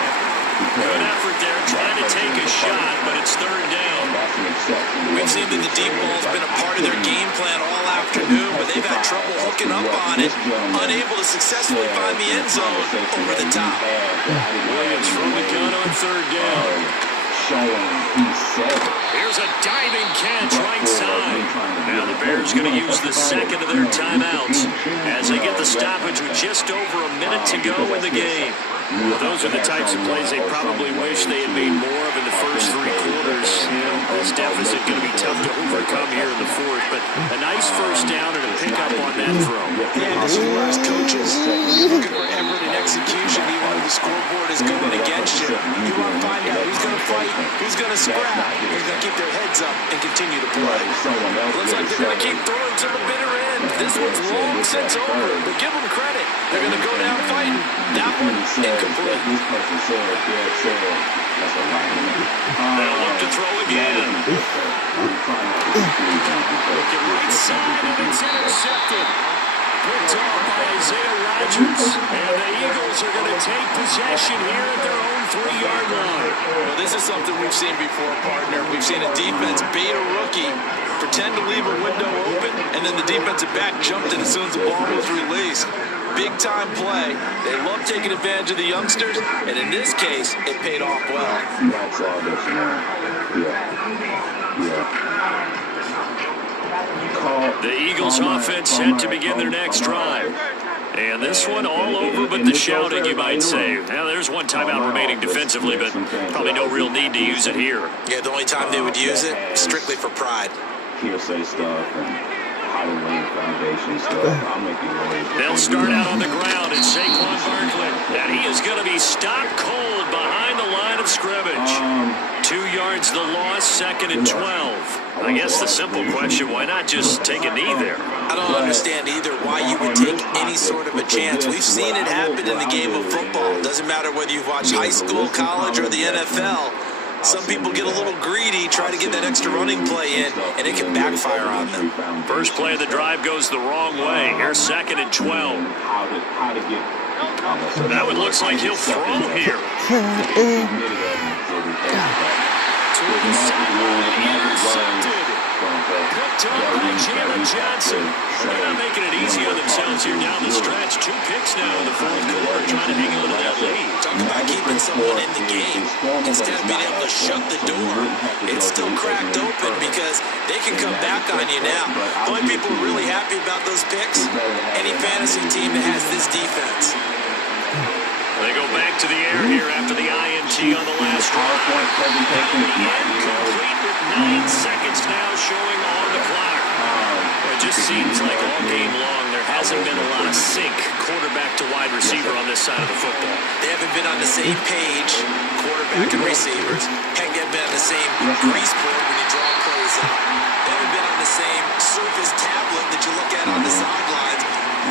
Good effort there trying to take a shot, but it's third down. We've seen that the deep ball's been a part of their game plan all afternoon, but they've had trouble hooking up on it, unable to successfully find the end zone over the top. Williams from the gun on third down. Here's a diving catch right side. Now the Bears going to use the second of their timeouts as they get the stoppage with just over a minute to go in the game. Well, those are the types of plays they probably wish they had made more of in the first 3 quarters. You know, this deficit going to be tough to overcome here in the fourth, but a nice first down and a pickup on that throw. And this is where as coaches, you're looking for effort and execution even when the scoreboard is going against you. You want to find out who's going to fight, who's going to scrap, who's going to keep their heads up and continue to play. Looks like they're going to keep throwing to the bitter end. This one's long since over, but give them credit. They're going to go down fighting. That one, incomplete. They'll look to throw again. Looking right side, and it's intercepted. Picked off by Isaiah Rodgers. And the Eagles are going to take possession here at their own 3-yard line. Well, this is something we've seen before, partner. We've seen a defense bait a rookie, pretend to leave a window open, and then the defensive back jumped in as soon as the ball was released. Big-time play. They love taking advantage of the youngsters, and in this case, it paid off well. That's all this, man. Yeah. The Eagles offense set to begin their next drive. And this one all over but the shouting, you might say. Now, there's one timeout remaining defensively, but probably no real need to use it here. Yeah, the only time they would use it, strictly for pride. Hearsay stuff and Halloween Foundation stuff. They'll start out on the ground, and Saquon Barkley. And he is going to be stopped cold behind the line of scrimmage. 2 yards the loss, second and 12. I guess the simple question, why not just take a knee there? I don't understand either why you would take any sort of a chance. We've seen it happen in the game of football. It doesn't matter whether you've watched high school, college, or the NFL. Some people get a little greedy, try to get that extra running play in, and it can backfire on them. First play of the drive goes the wrong way. Here's second and 12. That one looks like he'll throw here. Intercepted. Picked up by Jalen Johnson. They're not making it easy on themselves here down the stretch. 2 picks now in the fourth quarter, trying to hang on to that lead. Talk about keeping someone in the game. Instead of being able to shut the door, it's still cracked open because they can come back on you now. The only people really happy about those picks, any fantasy team that has this defense. They go back to the air here after the INT on the last drive. Incomplete with 9 seconds now showing on the clock. It just seems like all game long there hasn't been a lot of sync quarterback to wide receiver on this side of the football. They haven't been on the same page, quarterback and receivers. Heck, they haven't been on the same grease board when you draw plays They haven't been on the same Surface tablet that you look at on the sidelines.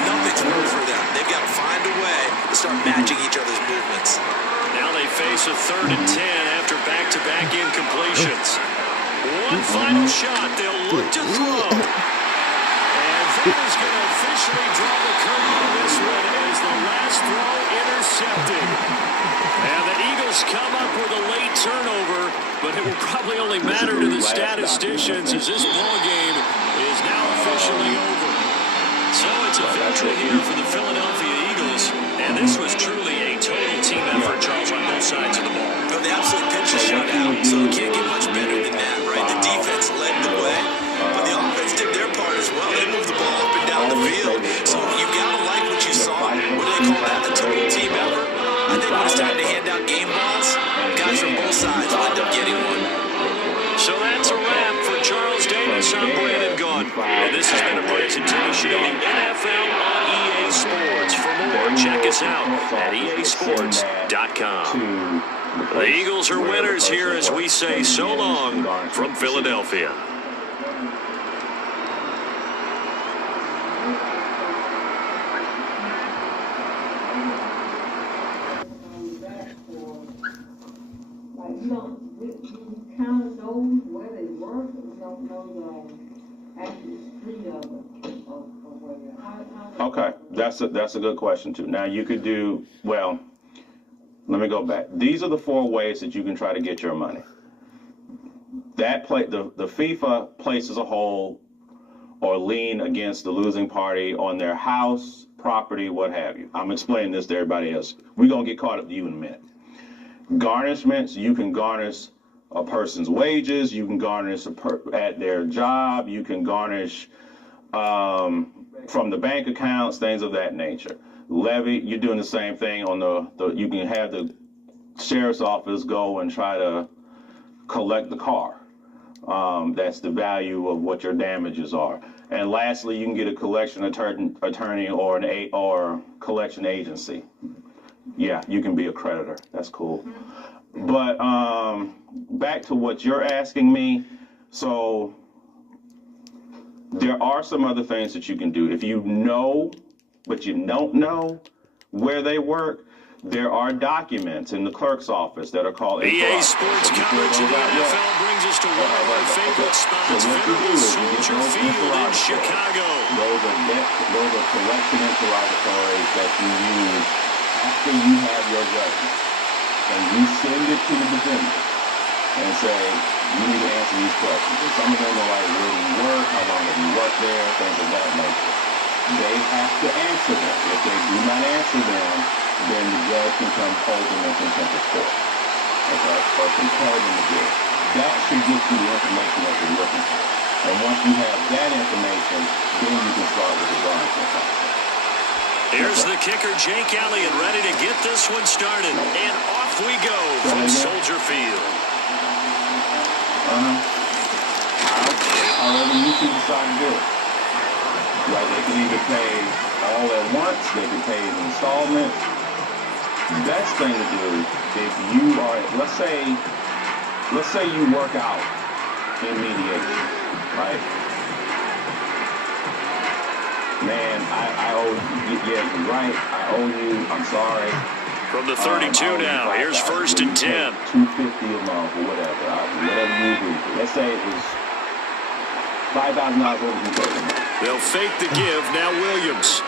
Nothing's worked for them. They've got to find a way to start matching each other's movements. Now they face a 3rd and 10 after back-to-back incompletions. One final shot. They'll look to throw. And that is going to officially draw the curtain on this one as the last throw intercepted. And the Eagles come up with a late turnover, but it will probably only matter to the statisticians as this ball game is now officially over. So it's a victory here for the Philadelphia Eagles, and this was truly a total team effort, Charles, on both sides of the ball. But they absolutely pitched a shutout, so it can't get much better than that, right? The defense led the way, but the offense did their part as well. They moved the ball up and down the field, so you gotta like what you saw. What do they call that? A total team effort? I think when it's time to hand out game balls, guys from both sides will end up getting one. So that's a wrap for Charles Davis. I'm Brandon Gaudin, and this has been a presentation of the NFL on EA Sports. For more, check us out at easports.com. The Eagles are winners here as we say so long from Philadelphia. You kind of know where they work, but we don't know the actual street of it. Okay, that's a good question too. Now you could do, well, let me go back. These are the 4 ways that you can try to get your money. The FIFA places a hold or lien against the losing party on their house, property, what have you. I'm explaining this to everybody else. We're gonna get caught up to you in a minute. Garnishments, you can garnish a person's wages, you can garnish at their job, you can garnish from the bank accounts, things of that nature. Levy, you're doing the same thing on you can have the sheriff's office go and try to collect the car. That's the value of what your damages are. And lastly, you can get a collection attorney or collection agency. Yeah, you can be a creditor. That's cool. But back to what you're asking me. So there are some other things that you can do. If you know, but you don't know where they work, there are documents in the clerk's office that are called EA Sports coverage of the NFL brings us to one of our favorite spots, Federal Soldier Field in Chicago. Those are collection interrogatories that you use after you have your judgment. And you send it to the defendant and say, you need to answer these questions. And some of them are like, where do you work? How long have you worked there? Things of that nature. They have to answer them. If they do not answer them, then the judge can come hold them in contempt of court. Okay? Or compel them to do it. That should get you the information that you're looking for. And once you have that information, then you can start with the garnishment process. Here's the kicker, Jake Elliott, ready to get this one started. And off we go from Soldier Field. However you can decide to do it. Right, they can either pay all at once, they can pay in installments. The best thing to do, if you are, let's say you work out in mediation, right? Man, I owe you, yeah, you're right, I owe you, I'm sorry. From the 32 now, here's 1st and 10. $250 a month or whatever, whatever you agree to. Let's say it was $5,000 over you pay a month. They'll fake the give, now Williams.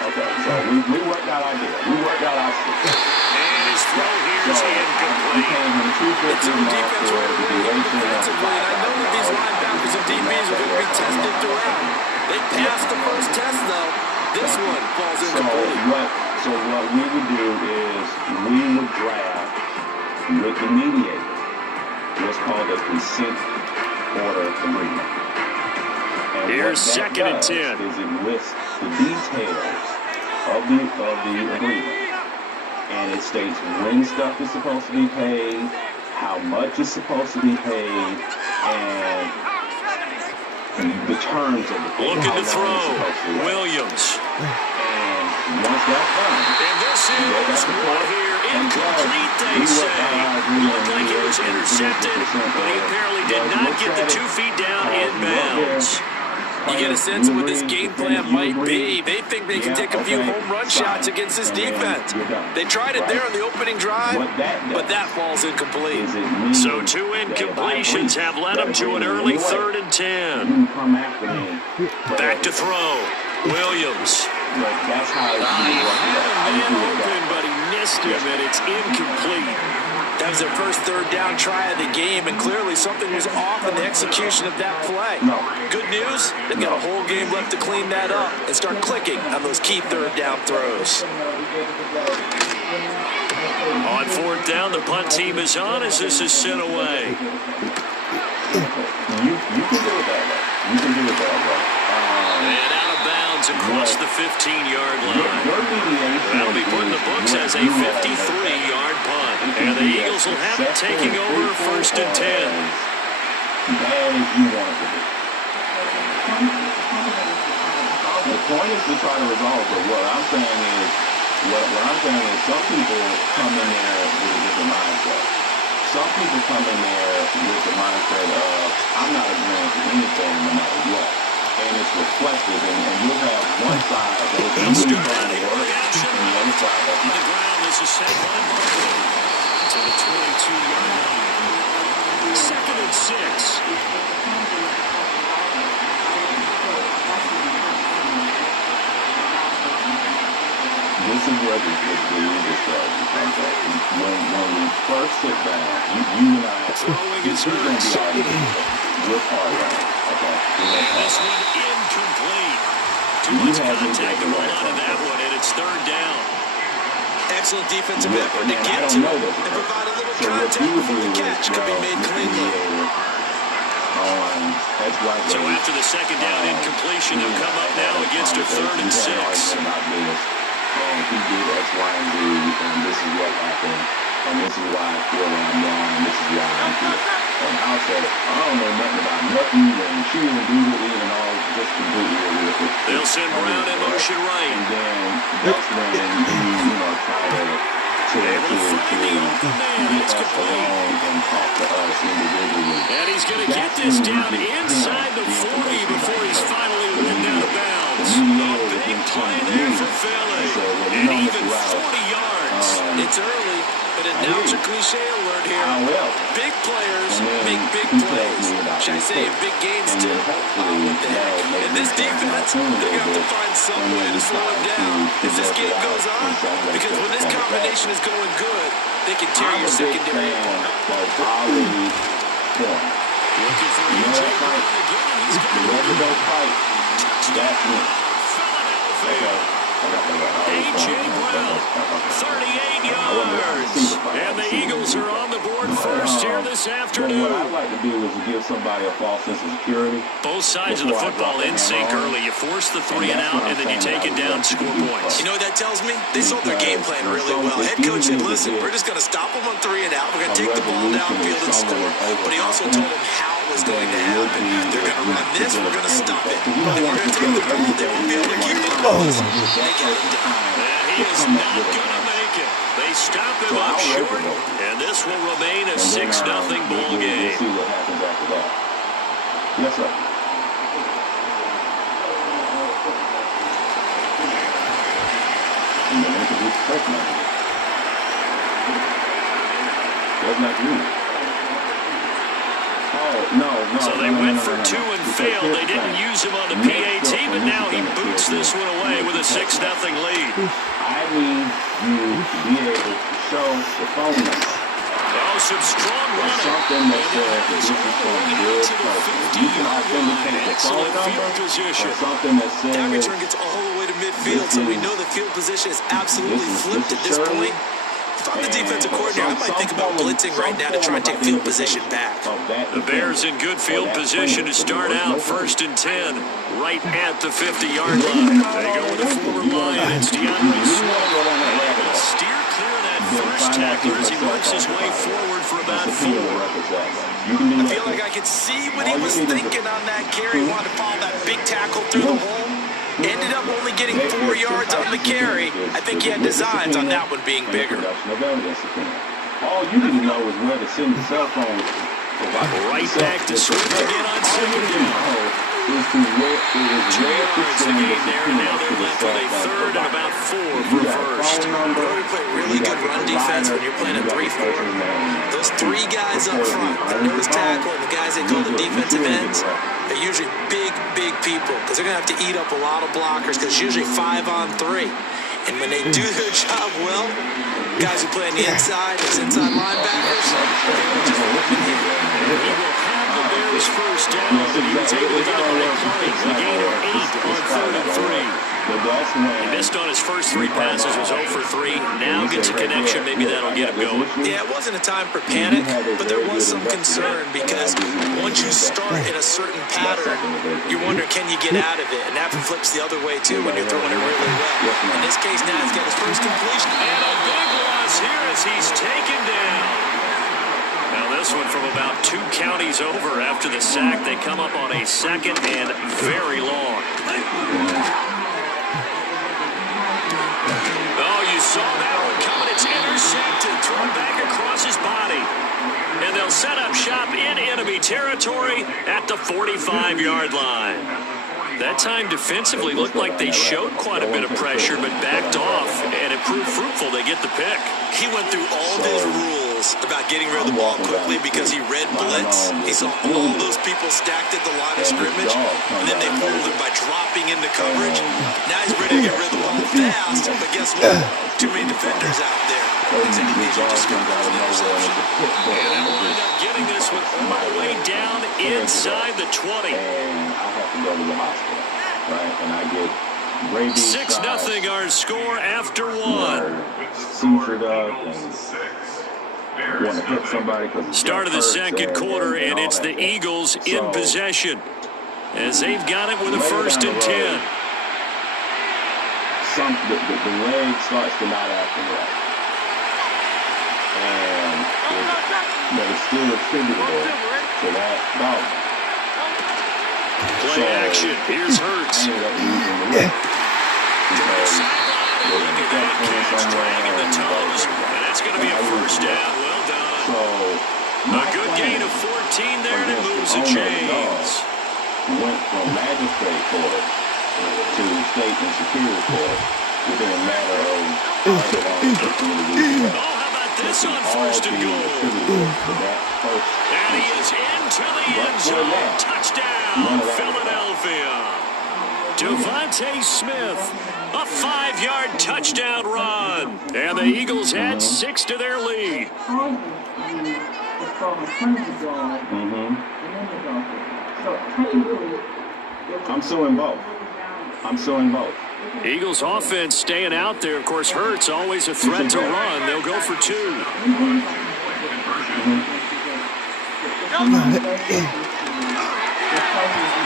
Okay, so we worked out our deal. We worked out our system. And his throw here is incomplete. It's on defense right defensively, and I know that these linebackers and DBs are going to be tested throughout. They passed the first test, though. This one falls incomplete. So what we would do is we would draft with the mediator what's called a consent order agreement. And here's 2nd and 10. Is it lists the details of the agreement, and it states when stuff is supposed to be paid, how much is supposed to be paid, and the terms of the payment. Looking to throw, Williams. And once that's done, And this is one here. Incomplete, they say. Looked like it was intercepted, but he apparently did not get the 2 feet down in bounds. You get a sense of what this game plan might be. They think they can take a few home run shots against this defense. They tried it there on the opening drive, but that ball's incomplete. So 2 incompletions have led them to an early 3rd and 10. Back to throw. Williams. He had a man open, but he missed him, and it's incomplete. That was their first 3rd down try of the game, and clearly something was off in the execution of that play. Good news, they've got a whole game left to clean that up and start clicking on those key 3rd down throws. On 4th down, the punt team is on as this is sent away. You can do it that way. You can do it that way. And out of bounds across the 15-yard line. That'll be put in the books as a 53-yard punt. And the Eagles will have it taking over 1st and 10. Bad as you want it to be. The point is to try to resolve, but what I'm saying is some people come in there with a different mindset. Some people come in there with the mindset of, I'm not agreeing to anything no matter what. And it's reflective, and you'll have one side that is really trying to work, and the other side that's not. This is set by Barkley to the 22-yard line. 2nd and 6. This is where the leader starts to come back. When we first sit down, you and I, this is going to be our good part of it. Okay? This one incomplete. Too much contact to roll out of that one, and it's 3rd down. Excellent defensive effort to get to and provide a little contact before the catch could be made cleanly. So after the 2nd down incompletion, they'll come up now against a 3rd and 6. And he did X, Y, and Z, and this is what happened, and this is why I feel I'm wrong, and this is why I'm here. And I'll say, I don't know nothing about nothing, and she didn't do with it, and all just completely with it. They'll send Brown in motion right. And then that's when you try to get us along and talk to us individually. And he's going to get this down inside the 40 before he's finally whipped out of bounds. A big play there for Philly. And even 40 yards. It's early, but announcer cliche alert here. Big players make big plays. Should I say big games too? What the heck? In this defense, they're going to have to find some way to slow him down if this game goes on. Because when this combination is going good, they can tear your secondary apart. Looking for A.J. Brown again. He's going to fight. A.J. Brown, 38 yards. And the Eagles are on the board first here this afternoon. What I'd like to do is to give somebody a false sense of security. Both sides of the football in sync early. You force the 3 and out, and then you take it down, score points. You know what that tells me? They sold their game plan really well. Head coach said, listen, we're just going to stop them on 3 and out. We're going to take the ball downfield and score. But he also told them how it was going to happen. They're going to run this, we're going to stop it. And we're going to take the ball, they won't be able to keep it. They got it done. And he is not going to make it. They stop him up short, and this will remain a 6-0 ball game. We'll see what happens after that. Yes, sir. That's not you. No. So they went for 2 and failed. They didn't use him on the PAT, but now he boots this one away with a 6-0 lead. I need you to be able to show the phone number. Oh, some strong running. Something that says this is from a good person. You can authenticate the phone number or something that says that return gets all the way to midfield, so we know the field position is absolutely flipped at this point. If I'm the defensive coordinator, I might think about blitzing right now to try and take field position back. The Bears in good field position to start out 1st and 10, right at the 50-yard line. They go with a forward line, and it's DeAndre Swift. Steer clear of that first tackler as he works his way forward for about 4. I feel like I could see what he was thinking on that carry. He wanted to follow that big tackle through the hole. Ended up only getting 4 yards on the carry. I think he had designs on that one being bigger. All you need to know is where to send the cell phone. Right back to Swift again on second down. 2 yards the game there, and now they're left with a third and about 4 for first. We play really good run defense when you're playing a 3-4. Those 3 guys up front, the nose tackle and the guys they call the defensive ends, they're usually big people because they're going to have to eat up a lot of blockers because it's usually 5 on 3. And when they do their job well, guys who play on the inside, those inside linebackers, they're just whipping here. He will have the Bears first down, but he was able to get away plenty. A gain of 8 on 3rd and 3. He missed on his first 3 passes, was 0 for 3. Now gets a connection, maybe that'll get him going. Yeah, it wasn't a time for panic, but there was some concern because once you start in a certain pattern, you're wondering, can you get out of it? And that flips the other way, too, when you're throwing it really well. In this case, now he's got his first completion. And a big loss here as he's taken down. Now this one from about 2 counties over after the sack. They come up on a 2nd and very long. Oh, you saw that one coming. It's intercepted, thrown back across his body. And they'll set up shop in enemy territory at the 45-yard line. That time defensively looked like they showed quite a bit of pressure, but backed off, and it proved fruitful. They get the pick. He went through all of his rules about getting rid of the ball quickly because he read blitz. He saw all those people stacked at the line of scrimmage, and then they fooled him by dropping into coverage. Now he's ready to get rid of the ball fast, but guess what? Too many defenders out there. It's anything you just screwed up an interception. And we'll end up getting this one all the way down inside the 20. Go to the hospital, right? And I get rabies. 6-0 our score after 1. Seized up and want to hit somebody because start of the second quarter, and it's the Eagles in possession as they've got it with a 1st and 10. The leg starts to not act right, and but it's still attributable to that dog. Play action. Here's Hurts. Look at that catch, dragging the toes, and that's going to be a 1st down. Well done. A good gain of 14 there, and it moves the chains. Went from magistrate court to state and superior court within a matter of how about this on 1st and goal? And he is into the end zone. Touchdown, Philadelphia. Devontae Smith, a 5-yard touchdown run. And the Eagles add 6 to their lead. I'm suing both. Eagles offense staying out there. Of course, Hurts always a threat to run. They'll go for 2.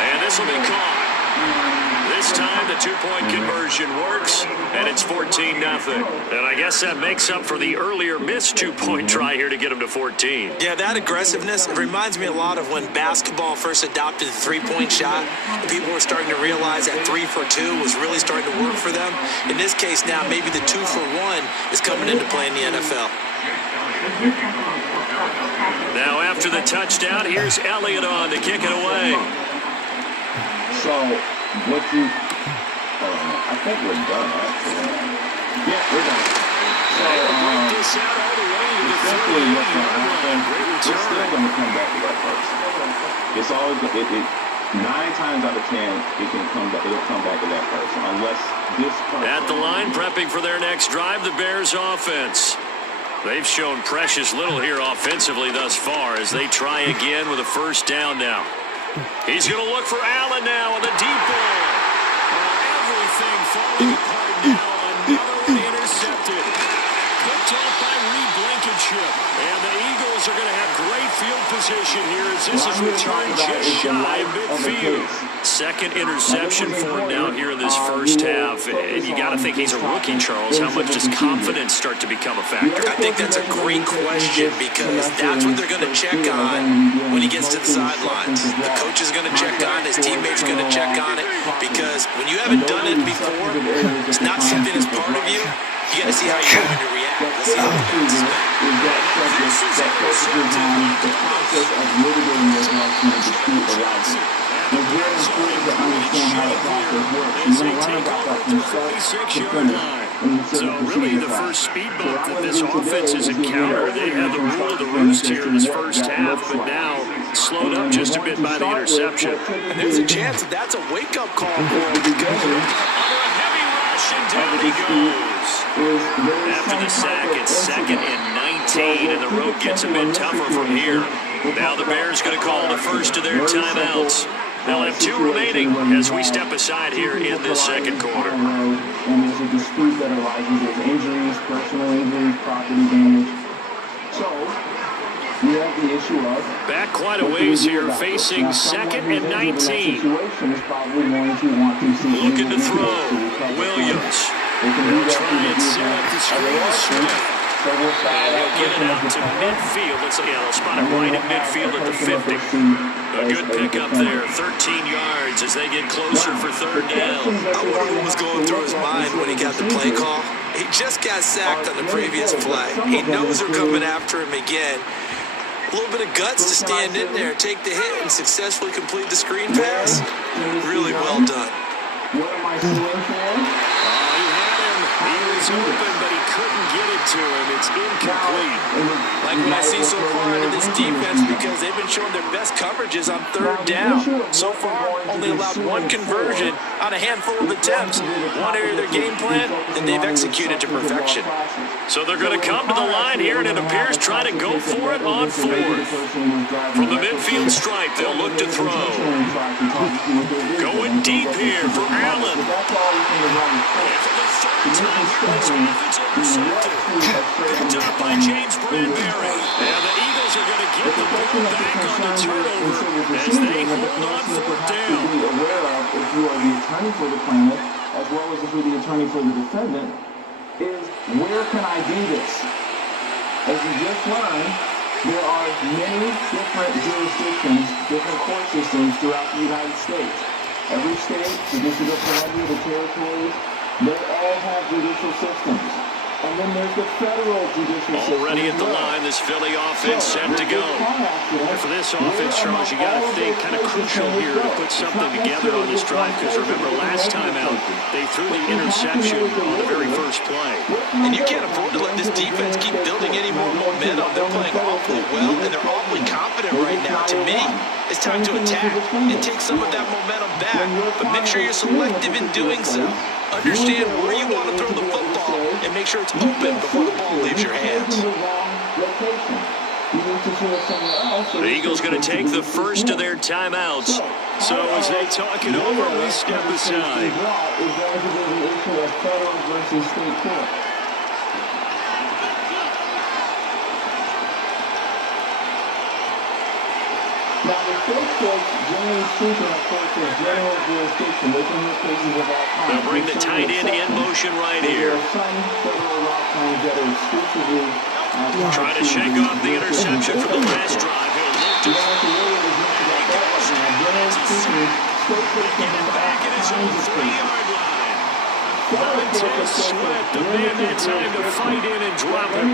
And this will be caught. This time the 2-point conversion works, and it's 14-0. And I guess that makes up for the earlier missed 2-point try here to get them to 14. Yeah, that aggressiveness, it reminds me a lot of when basketball first adopted the 3-point shot. People were starting to realize that 3 for 2 was really starting to work for them. In this case now, maybe the 2 for 1 is coming into play in the NFL. Now after the touchdown, here's Elliott on to kick it away. So, what you, I think we're done, actually. Yeah, we're done. So, essentially what's going to happen, it's still going to come back to that person. It's always, 9 times out of 10, it'll come back to that person, unless this person. At the line, prepping for their next drive, the Bears offense. They've shown precious little here offensively thus far as they try again with a 1st down now. He's going to look for Allen now on the deep ball. Everything falling apart now. Another one intercepted. Picked off by Reed Blankenship. And the Eagles are going to have great field position here as this is returned just shy of midfield. 2nd interception for him now here in this 1st half. And you got to think he's a rookie, Charles. How much does confidence start to become a factor? I think that's a great question because that's what they're going to check on when he gets to the sidelines. The coach is going to check on, his teammates are going to check on it because when you haven't done it see how you're going to react. Let's see how the defense is back. This is that focuses on the process of litigating those rights when a dispute arises. It's very important to understand how the process works. You want to learn about that from start to finish. So really the first speed bump that this offense has encountered, they had the rule of the roost here in this first half, but now slowed up just a bit by the interception. And there's a chance that that's a wake-up call for him because under a heavy rush, and down he goes. After the sack, it's 2nd and 19, and the road gets a bit tougher from here. Now the Bears going to call the first of their timeouts. They'll have 2 remaining as we step aside here in this second quarter. And there's a dispute that arises. There's injuries, personal injuries, property damage. So, we have the issue of... Back quite a ways here, facing 2nd and 19. Looking to throw. Williams. They'll try and set up the screen. Swift. And he'll get it out to midfield. They'll spot it right at midfield at the 50. A good pickup there, 13 yards as they get closer for 3rd down. I wonder what was going through his mind when he got the play call. He just got sacked on the previous play. He knows they're coming after him again. A little bit of guts to stand in there, take the hit, and successfully complete the screen pass. Really well done. What am I seeing for? He was open, but he couldn't get it to him. It's incomplete. Like what I see so far in this defense, because they've been showing their best coverages on 3rd down. So far, only allowed 1 conversion on a handful of attempts. One area of their game plan, and they've executed to perfection. So they're going to come to the line here, and it appears trying to go for it on 4th. From the midfield stripe, they'll look to throw. Going deep here for Allen. And for the 3rd time, this offense intercepted. Picked up by James Bradbury. And the Eagles are going to get the ball back on the turnover as they hold on 4th down. Be aware of, if you are the attorney for the plaintiff, as well as if you're the attorney for the defendant, is where can I do this? As you just learned, there are many different jurisdictions, different court systems throughout the United States. Every state, the District of Columbia, the territories, they all have judicial systems. And then there's the federal judicial system. Already at the line, this Philly offense set to go. And for this offense, Charles, you got to think kind of crucial here to put something together on this drive, because remember, last time out, they threw the interception on the very first play. And you can't afford to let this defense keep building any more momentum. They're playing awfully well, and they're awfully confident right now. To me, it's time to attack and take some of that momentum back. But make sure you're selective in doing so. Understand where you want to throw the football and make sure it's open before the ball leaves your hands. The Eagles going to take the first of their timeouts. So as they talk it over, we step aside. Now, the state courts, generally speaking, of course, is general jurisdiction. They can hear cases of all kinds. They'll bring the tight end in motion right here. There are some federal law claims that are exclusively... Trying to shake off the interception from the last drive. He'll look to... Get it back at his own 3-yard line. Montez Sweat, the man that time to fight in and drop it.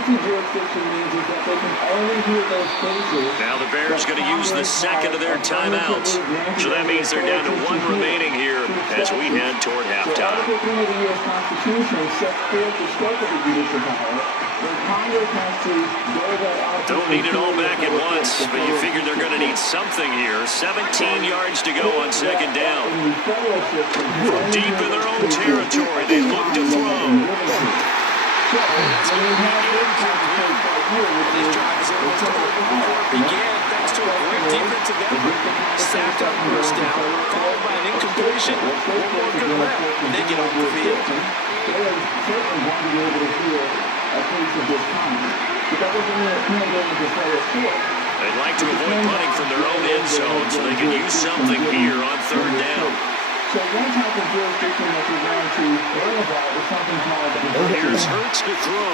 Now the Bears going to use the second of their timeouts. So that means they're down to 1 remaining here as we head toward halftime. Don't need it all back at once, but you figure they're going to need something here. 17 yards to go on 2nd down. From deep in their own territory, they look to throw. That's going to be incomplete. This drive is almost over before it began, thanks to a great defensive effort. Sacked on 1st down, followed by an incompletion. One more good left when they get off the field. They are certainly going to be able to hear a case of this kind. But that doesn't mean it can't go into federal court. They'd like to avoid punting from their own end zone so they can use something here on 3rd down. So one type of jurisdiction that you're going to learn about is something called... Here's Hurts to throw.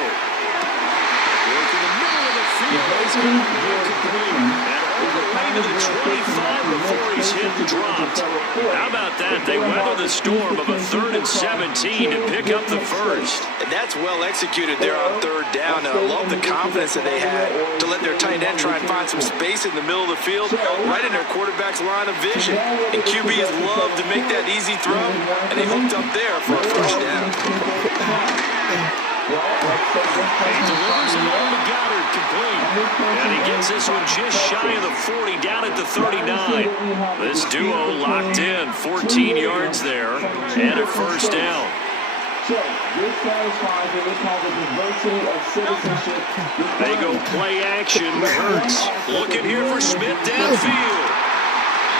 Work in the middle of the field. He's going to be incomplete. And all the way to the 25 before he's hit dropped. How about that? They weather the storm of a 3rd and 17 to pick up the first. And that's well executed there on 3rd down. And I love the confidence that they had to let their tight end try and find some space in the middle of the field, right in their quarterback's line of vision. And QBs love to make that easy throw, and they hooked up there for a first down. He delivers it on to Goddard, complete. And he gets this one just shy of the 40, down at the 39. This duo locked in, 14 yards there, and a first down. So, this satisfies what we call the diversity of citizenship. They go play action. Hurts looking here for Smith downfield.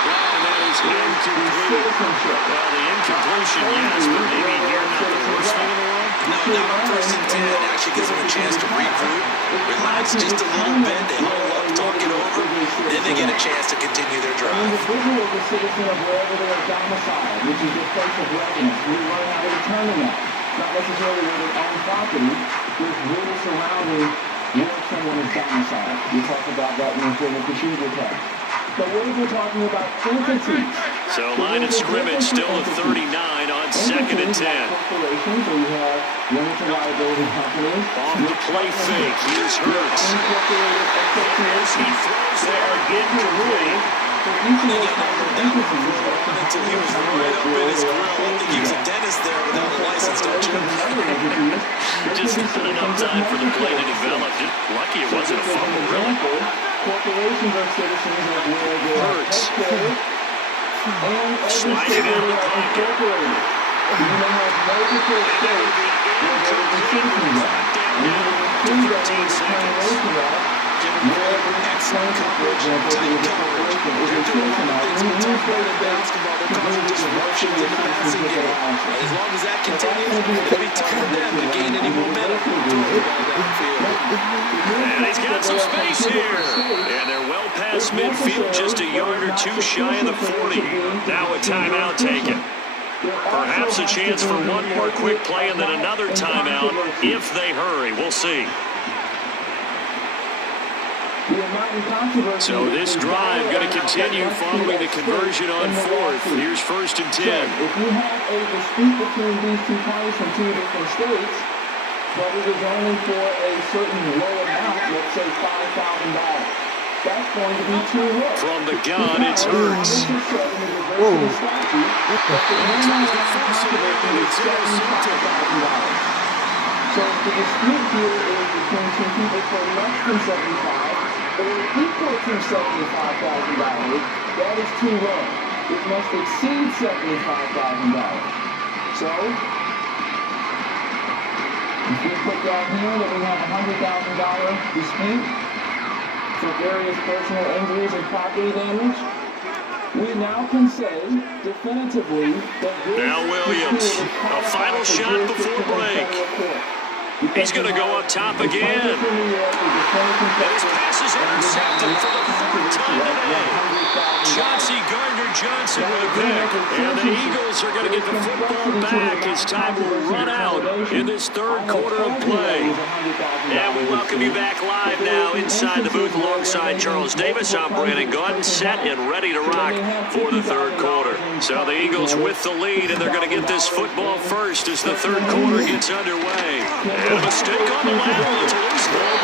And that is incomplete. Well, the incompletion, yes, but maybe here not the worst thing in the world. No, not on 1st and 10. Actually gives them a chance to regroup, relax just a little bit. They huddle up, talk it over, then they get a chance to continue their drive. The individual is a citizen of wherever they are domiciled, which is their place of residence. We learn how to determine that. Not necessarily where they own property, there's rules surrounding where someone is domiciled. We talked about that in the Internal Procedure Test. But what if we're talking about entities? So line of scrimmage still at 39 on 2nd and 10. Corporations, where you have limited liability companies. Off the play fake, here's Hurts. As he throws there, incomplete. Until he was right up in his grill. I think he was a dentist there without a license, don't you? Just not enough time for the play to develop. Just lucky it wasn't a fumble, really. Corporations are citizens of where they are headquartered and sliding out of the pocket. You may have multiple states where there is a citizen of. And you can include that in the determination of where the excellent coverage and tight coverage. They're doing a lot of things when talking about in basketball. They're causing disruptions in the passing game. And as long as that continues, it'll be tough for them to gain any momentum throwing the ball downfield. And he's got some space here. And they're well past midfield, just a yard or two shy of the 40. Now a timeout taken. Perhaps a chance for one more quick play and then another timeout if they hurry. We'll see. So this drive going to continue following the conversion on 4th. Here's 1st and 10. If you have a dispute between these two parties from two different states, but it is only for a certain low amount, let's say $5,000, that's going to be too low. From the gun, it's Hurts. So if the dispute here is between two people for less than $75,000 or equal to $75,000, that is too low. It must exceed $75,000. So, if we put down here that we have a $100,000 dispute for various personal injuries and property damage, we now can say definitively that this now Williams, a final shot before break. He's going to go up top again. And his pass is intercepted for the 3rd time today. Chauncey Gardner-Johnson with a pick. And the Eagles are going to get the football back as time will run out in this 3rd quarter of play. And we welcome you back live now inside the booth alongside Charles Davis. I'm Brandon Gaunt, set and ready to rock for the 3rd quarter. So the Eagles with the lead, and they're going to get this football first as the 3rd quarter gets underway. And a mistake on the lateral. It's a loose ball.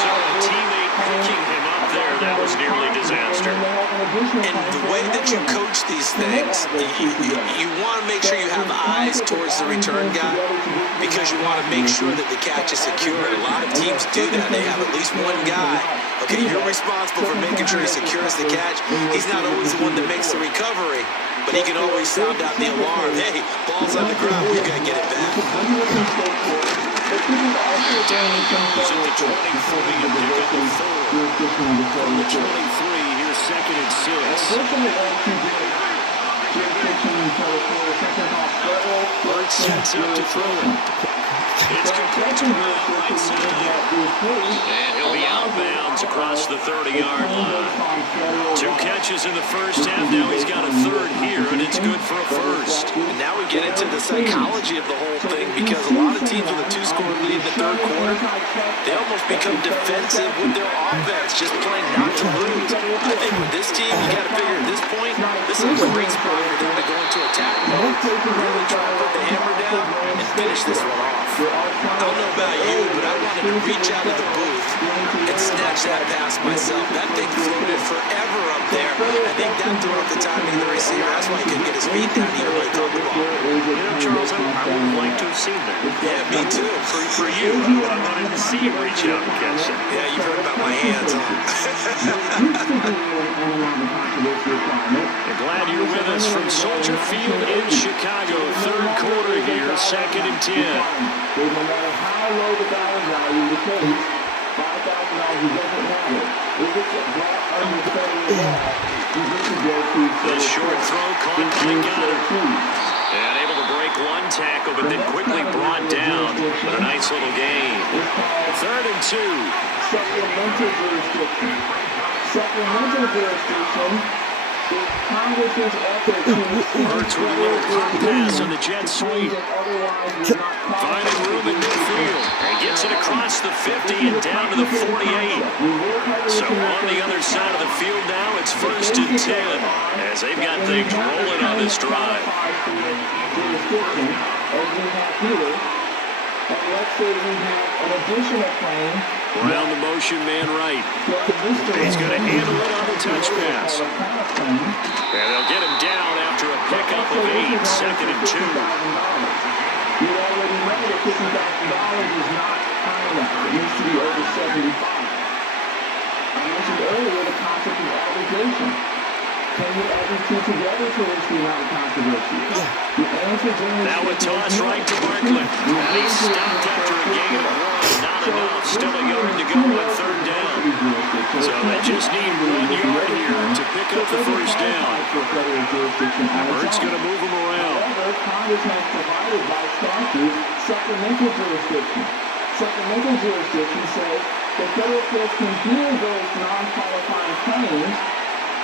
So a teammate picking him up there. That was nearly disaster. And the way that you coach these things, you want to make sure you have eyes towards the return guy because you want to make sure that the catch is secure. And a lot of teams do that. They have at least one guy. Okay, you're responsible for making sure he secures the catch. He's not always the one that makes the recovery, but he can always sound out the alarm. Hey, ball's on the ground. We've got to get it back. Downers at the 23 to pick up the 4. From the 23, here's 2nd and 6. Hurts sets up to throw it. It's complete to Will right side. And he'll be out of bounds across the 30-yard line. 2 catches in the first half. Now he's got a 3rd here, and it's good for a first. And now we get into the psychology of the whole thing because a lot of teams with a 2-score lead in the 3rd third quarter, they almost become defensive with their offense, just playing not to lose. I think with this team, you got to figure at this point, this is a great spot for them to go into attack mode, really try to put the hammer down and finish this one off. I don't know about you, but I wanted to reach out to the booth and snatch that pass myself. That thing floated forever up there. I think that threw off the timing of the receiver. That's why he couldn't get his feet down here when he caught the ball. You know, Charles, I would have liked to have seen that. Yeah, me too. For you, I wanted to see him reach out and catch it. Yeah, you've heard about my hands, huh? We're glad you're with us from Soldier Field in Chicago. Third quarter here, 2nd and 10. No matter how low the dollar value of the case, $5,000, it doesn't matter. If it's a black understanding of that, you get to go to the short throw caught by Gunner. And able to break one tackle, but then quickly brought down. But a nice little gain. 3rd and 2. Supplemental jurisdiction. Supplemental jurisdiction is Congress's effort to Hurts with a little pop pass on the jet sweep. Finding room in midfield. And gets it across the 50 and down to the 48. So on the other side of the field now, it's 1st and 10 as they've got things rolling on this drive. And let's say we have an additional claim. Around the motion man right. He's going to handle it on the touch pass. And they'll get him down after a pickup of 8, 2nd and 2. You already know that $50,000 is not high enough. It needs to be over 75. I mentioned earlier the concept of aggregation. Can you add these two together to reach the amount of controversy? The answer generally now a toss right to Barkley. And he's stopped after a gain of 1. Not enough. Still a yard to go on 3rd down. So they just need 1 yard here to pick up the 1st down. Hurts going to move him around. However, Congress has provided by statute supplemental jurisdiction. Supplemental jurisdiction says the federal courts can hear those non-qualifying claims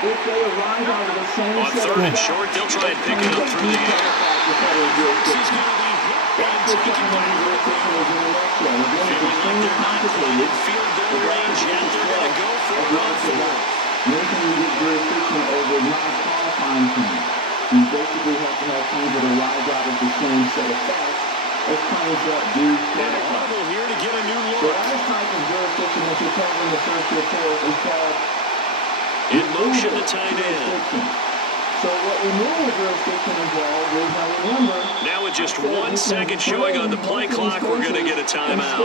if they arrive out of the same on 3rd and short, they'll try and pick it up through the air. Hurts is going to be hit and taken by Ridley. Feeling like they're not quite in field goal range yet. They're going to go for it on 4. When can you get jurisdiction over non-qualifying claims? You basically have to have claims that arise out of the same set of facts as claims that do qualify. And here to get a new look. The last type of jurisdiction that you're covering the first or fourth is called in motion the tight end. So what removal jurisdiction involves is, now remember, now with just 1 second showing on the play clock, we're going to get a timeout.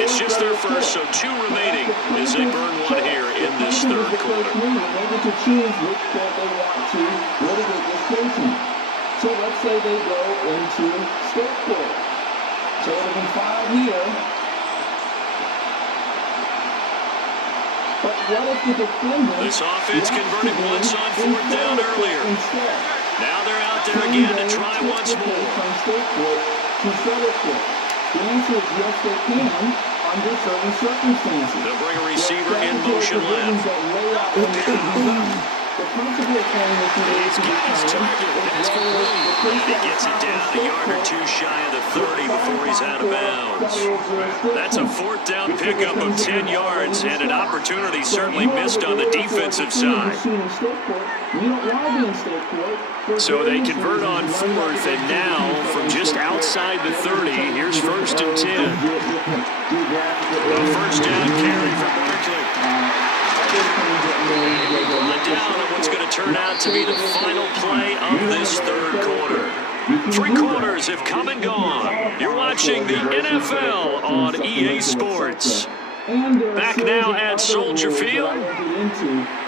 It's just their first, so 2 remaining as they burn 1 here in this 3rd quarter. Able to choose which court they want to litigate this case in. So let's say they go into state court. So it'll be filed here. But what if the defendant... This offense converted once on 4th down earlier. Now they're out there again to try once more. From state court to federal court. The answer is yes, they can under certain circumstances. They'll bring a receiver in motion left. The principal claim is he's got his target. That's complete. He gets it down a yard or 2 shy of the 30 before he's out of bounds. That's a 4th down pickup of 10 yards and an opportunity certainly missed on the defensive side. So they convert on 4th, and now from just outside the 30, here's 1st and 10. The 1st down carry for Barkley. Down on what's going to turn out to be the final play of this 3rd quarter. 3 quarters have come and gone. You're watching the NFL on EA Sports. Back now at Soldier Field.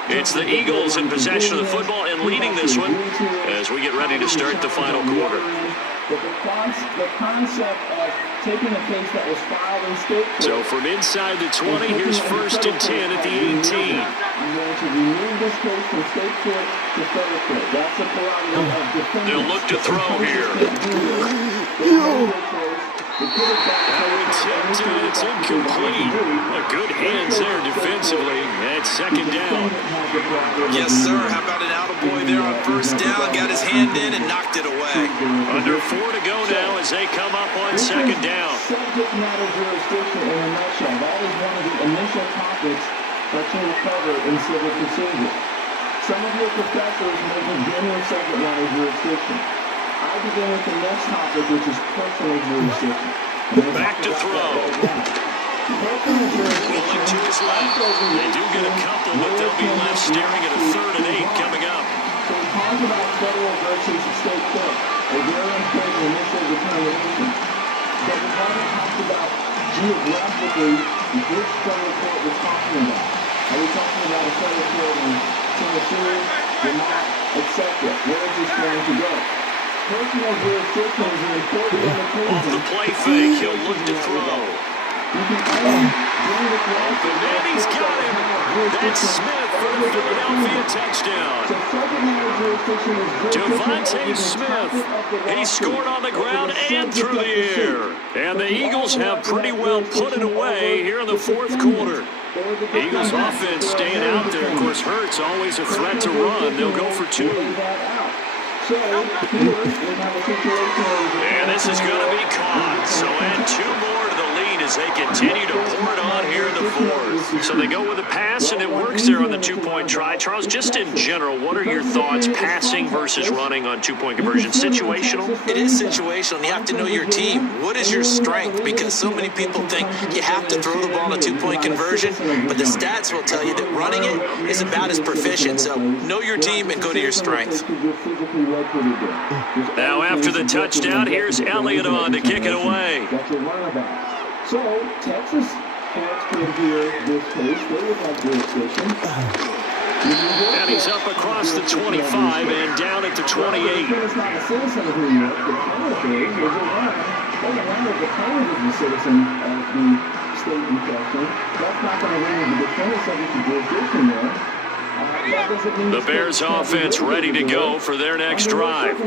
It's the Eagles in possession of the football and leading this one as we get ready to start the final quarter. The concept of taking a case that was filed in state court. So from inside the 20, here's 1st and 10 at the 18. I'm going to remove this case from state court to federal court. That's the prerogative of defendants. They'll look to throw here. That one tipped, and it's incomplete. A good hands there defensively at second down. Yes, sir. How about an attaboy there on first down? Got his hand in and knocked it away. Under 4 to go now as they come up on second down. Subject matter jurisdiction in a nutshell. That is one of the initial topics that you will cover in civil procedure. Some of your professors may begin with subject matter jurisdiction. I begin with the next topic, which is personal jurisdiction. Back to throw. Rolling to his left. They do get a couple, but they'll be left staring at a 3rd and 8 coming up. So we talk about federal versus state court, a very important initial determination. But we haven't talked about geographically which federal court we're talking about. Are we talking about a federal court in Tennessee, Vermont, etc.? Where is this going to go? Personal jurisdiction is an important limitation. Off the play fake, he'll look to throw. And he's got him. That's Smith for the Philadelphia touchdown. Devontae Smith. He scored on the ground and through the air. And the Eagles have pretty well put it away here in the 4th quarter. Eagles offense staying out there. Of course, Hurts always a threat to run. They'll go for 2. And this is going to be caught. So add 2 more to the lead as they continue to pour it on here in the 4th. So they go with a pass, and it works there on the 2-point try. Charles, just in general, what are your thoughts passing versus running on 2-point conversion? Situational? It is situational, and you have to know your team. What is your strength? Because so many people think you have to throw the ball in a 2-point conversion, but the stats will tell you that running it is about as proficient. So know your team and go to your strength. Now after the touchdown, here's Elliott on to kick it away. So Texas has to hear this case. They would have jurisdiction. And he's up across the 25 and down at the 28. It's not a citizen of New York. The plaintiff is a runner. Doesn't matter if the plaintiff is a citizen of the state in question. That's not going to render the defendant subject to jurisdiction there. The Bears offense ready to go for their next drive.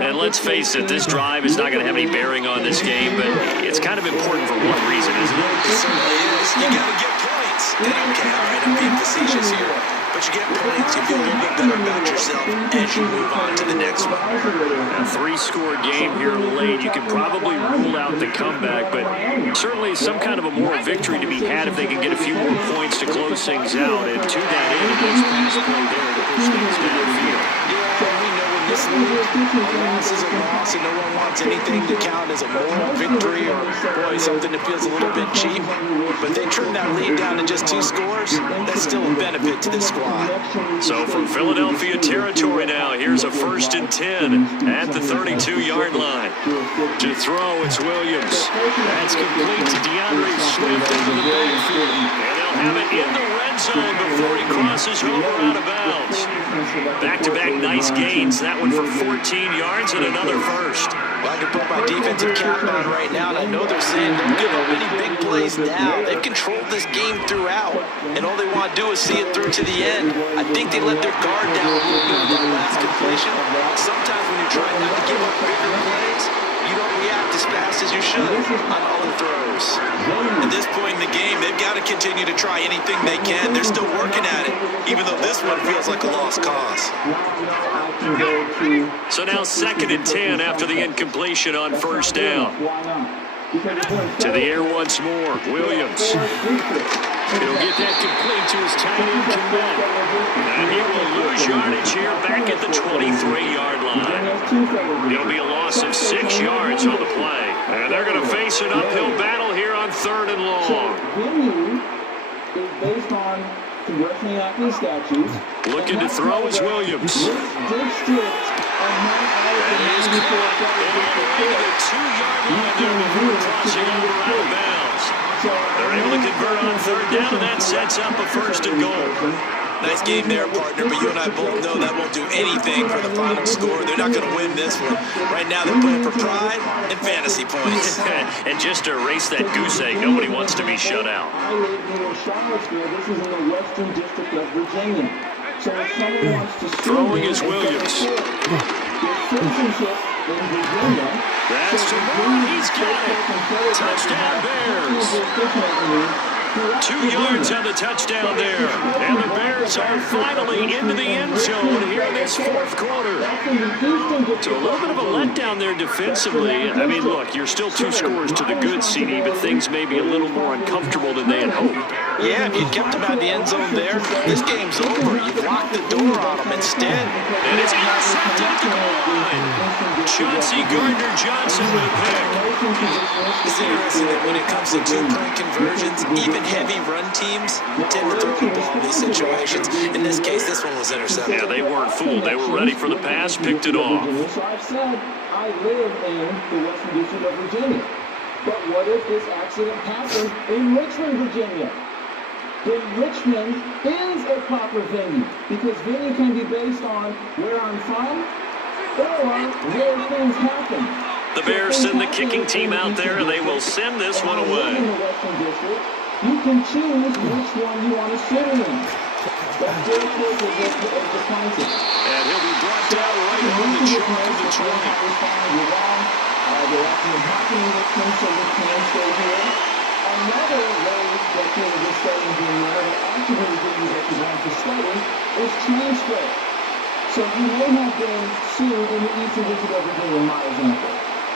And let's face it, this drive is not going to have any bearing on this game, but it's kind of important for one reason, isn't it? It certainly is. You got to get points. And okay, all right, I'm being facetious here. But you get points, you feel a little bit better about yourself as you move on to the next one. A 3-score game here late. You can probably rule out the comeback, but certainly some kind of a moral victory to be had if they can get a few more points to close things out. And to that end, a nice pass play there to push things downfield. This league, a loss is a loss, and no one wants anything to count as a moral victory or, boy, something that feels a little bit cheap. But they turn that lead down to just 2 scores. That's still a benefit to this squad. So from Philadelphia territory now, here's a 1st and 10 at the 32-yard line. To throw, it's Williams. That's complete to DeAndre Swift into the backfield. And they'll have it in the red zone before he crosses over out of bounds. Back-to-back nice gains. That one for 14 yards and another first. Well, I can put my defensive cap on right now, and I know they're saying don't give up any big plays now. They've controlled this game throughout, and all they want to do is see it through to the end. I think they let their guard down a little bit with that last completion. Sometimes when you're trying not to give up bigger plays, you don't react as fast as you should on all the throws. At this point in the game, they've got to continue to try anything they can. They're still working at it, even though this one feels like a lost cause. So now 2nd and 10 after the incompletion on 1st down. To the air once more, Williams. He'll get that complete to his tight end, Kmet. And he will lose yardage here back at the 23-yard line. It'll be a loss of 6 yards on the play. And they're going to face an uphill battle here on 3rd and long. Is based on congressionally enacted statutes. Looking to throw is Williams. And he's caught all the way to the 2-yard line there before crossing over out of bounds. They're able to convert on 3rd down, and that sets up a 1st and goal. Nice game there, partner, but you and I both know that won't do anything for the final score. They're not going to win this one. Right now, they're playing for pride and fantasy points. And just to erase that goose egg, nobody wants to be shut out. I live near Charlottesville. This is in the Western District of Virginia. So if someone wants to throwing is Williams. Their citizenship in Virginia That's to Moore. He's got it. Touchdown, Bears. 2 yards on the touchdown there. And the Bears are finally into the end zone here in this fourth quarter. So a little bit of a letdown there defensively. I mean, look, you're still 2 scores to the good, CD, but things may be a little more uncomfortable than they had hoped. Yeah, if you'd kept him out of the end zone there, this game's over. You've locked the door on him instead. And it's intercepted at the goal line. Chauncey Gardner-Johnson with a pick. It's interesting that when it comes to 2-point conversions, even heavy run teams tend to throw the ball in these situations. In this case, this one was intercepted. Yeah, they weren't fooled. They were ready for the pass, picked it off. So I've said I live in the Western District of Virginia. But what if this accident happened in Richmond, Virginia? Then Richmond is a proper venue, because venue can be based on where I'm from or where things happen. The Bears send the kicking team out there, and they will send this one away. In the Western District, you can choose which one you want to sit in. That's very close to the concept. And he'll be brought down right on the chalk of the track. They're actually happening with him, so we can stay here. Another way that kids are studying the another activity that you represent for study is transfer. So you may have been sued in the Eastern District of Virginia, in my example.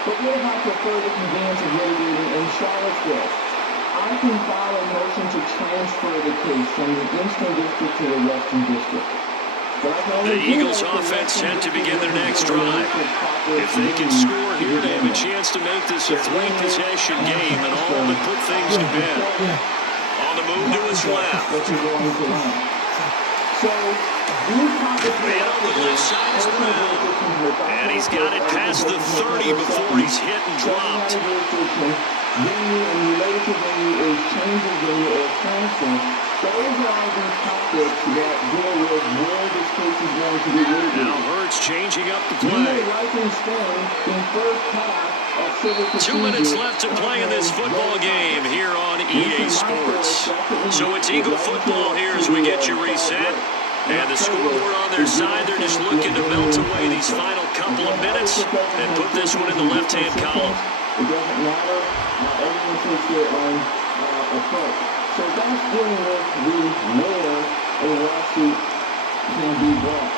But what if I prefer the convenience of litigating in Charlottesville? I can file a motion to transfer the case from the Eastern District to the Western District. The Eagles offense set to begin their next drive. If they can score here, they have a chance to make this a 3-possession game and all but put things to bed. On the move to his left. Man on the left side is Brown. And he's got it past the 30 before he's hit and dropped. Venue and related to venue is change of venue or transfer. Those are all these topics that deal with where this case is going to be litigated. Now Hurts changing up the play. 2 minutes left to play in this football game here on EA Sports. So it's Eagle football here as we get you reset. And the scoreboard on their side, they're just looking to melt away these final couple of minutes and put this one in the left-hand column. It doesn't matter. Everyone takes their own approach. So that's dealing with where a lawsuit can be brought.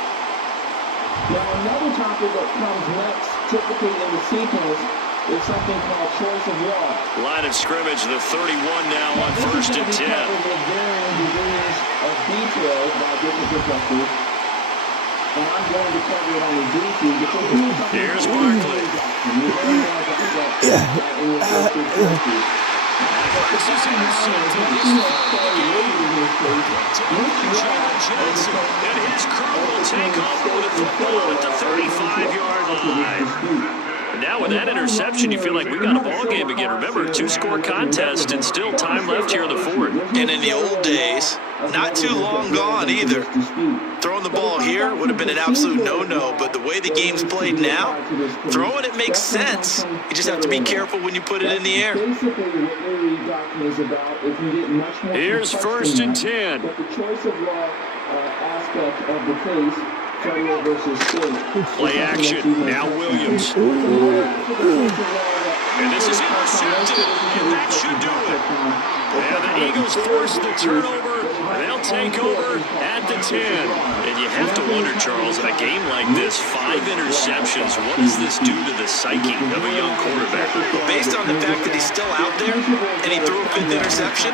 Now, another topic that comes next, typically in the sequence, is something called choice of law. Line of scrimmage, the 31 now on 1st and 10. With varying degrees of details by different professors. And I'm going to cover it on the DC because here's Barkley. Johnson and his crew will take over with the football at the 35-yard line. Now with that interception, you feel like we've got a ball game again. Remember, 2-score contest and still time left here in the fourth. And in the old days, not too long gone either. Throwing the ball here would have been an absolute no-no, but the way the game's played now, throwing it makes sense. You just have to be careful when you put it in the air. Here's 1st and 10. But the choice of law aspect of the case, federal versus state. Play action. Now Williams. And this is intercepted, and that should do it. And the Eagles force the turnover. They'll take over at the 10. And you have to wonder, Charles, in a game like this, 5 interceptions, what does this do to the psyche of a young quarterback? Based on the fact that he's still out there and he threw a 5th interception,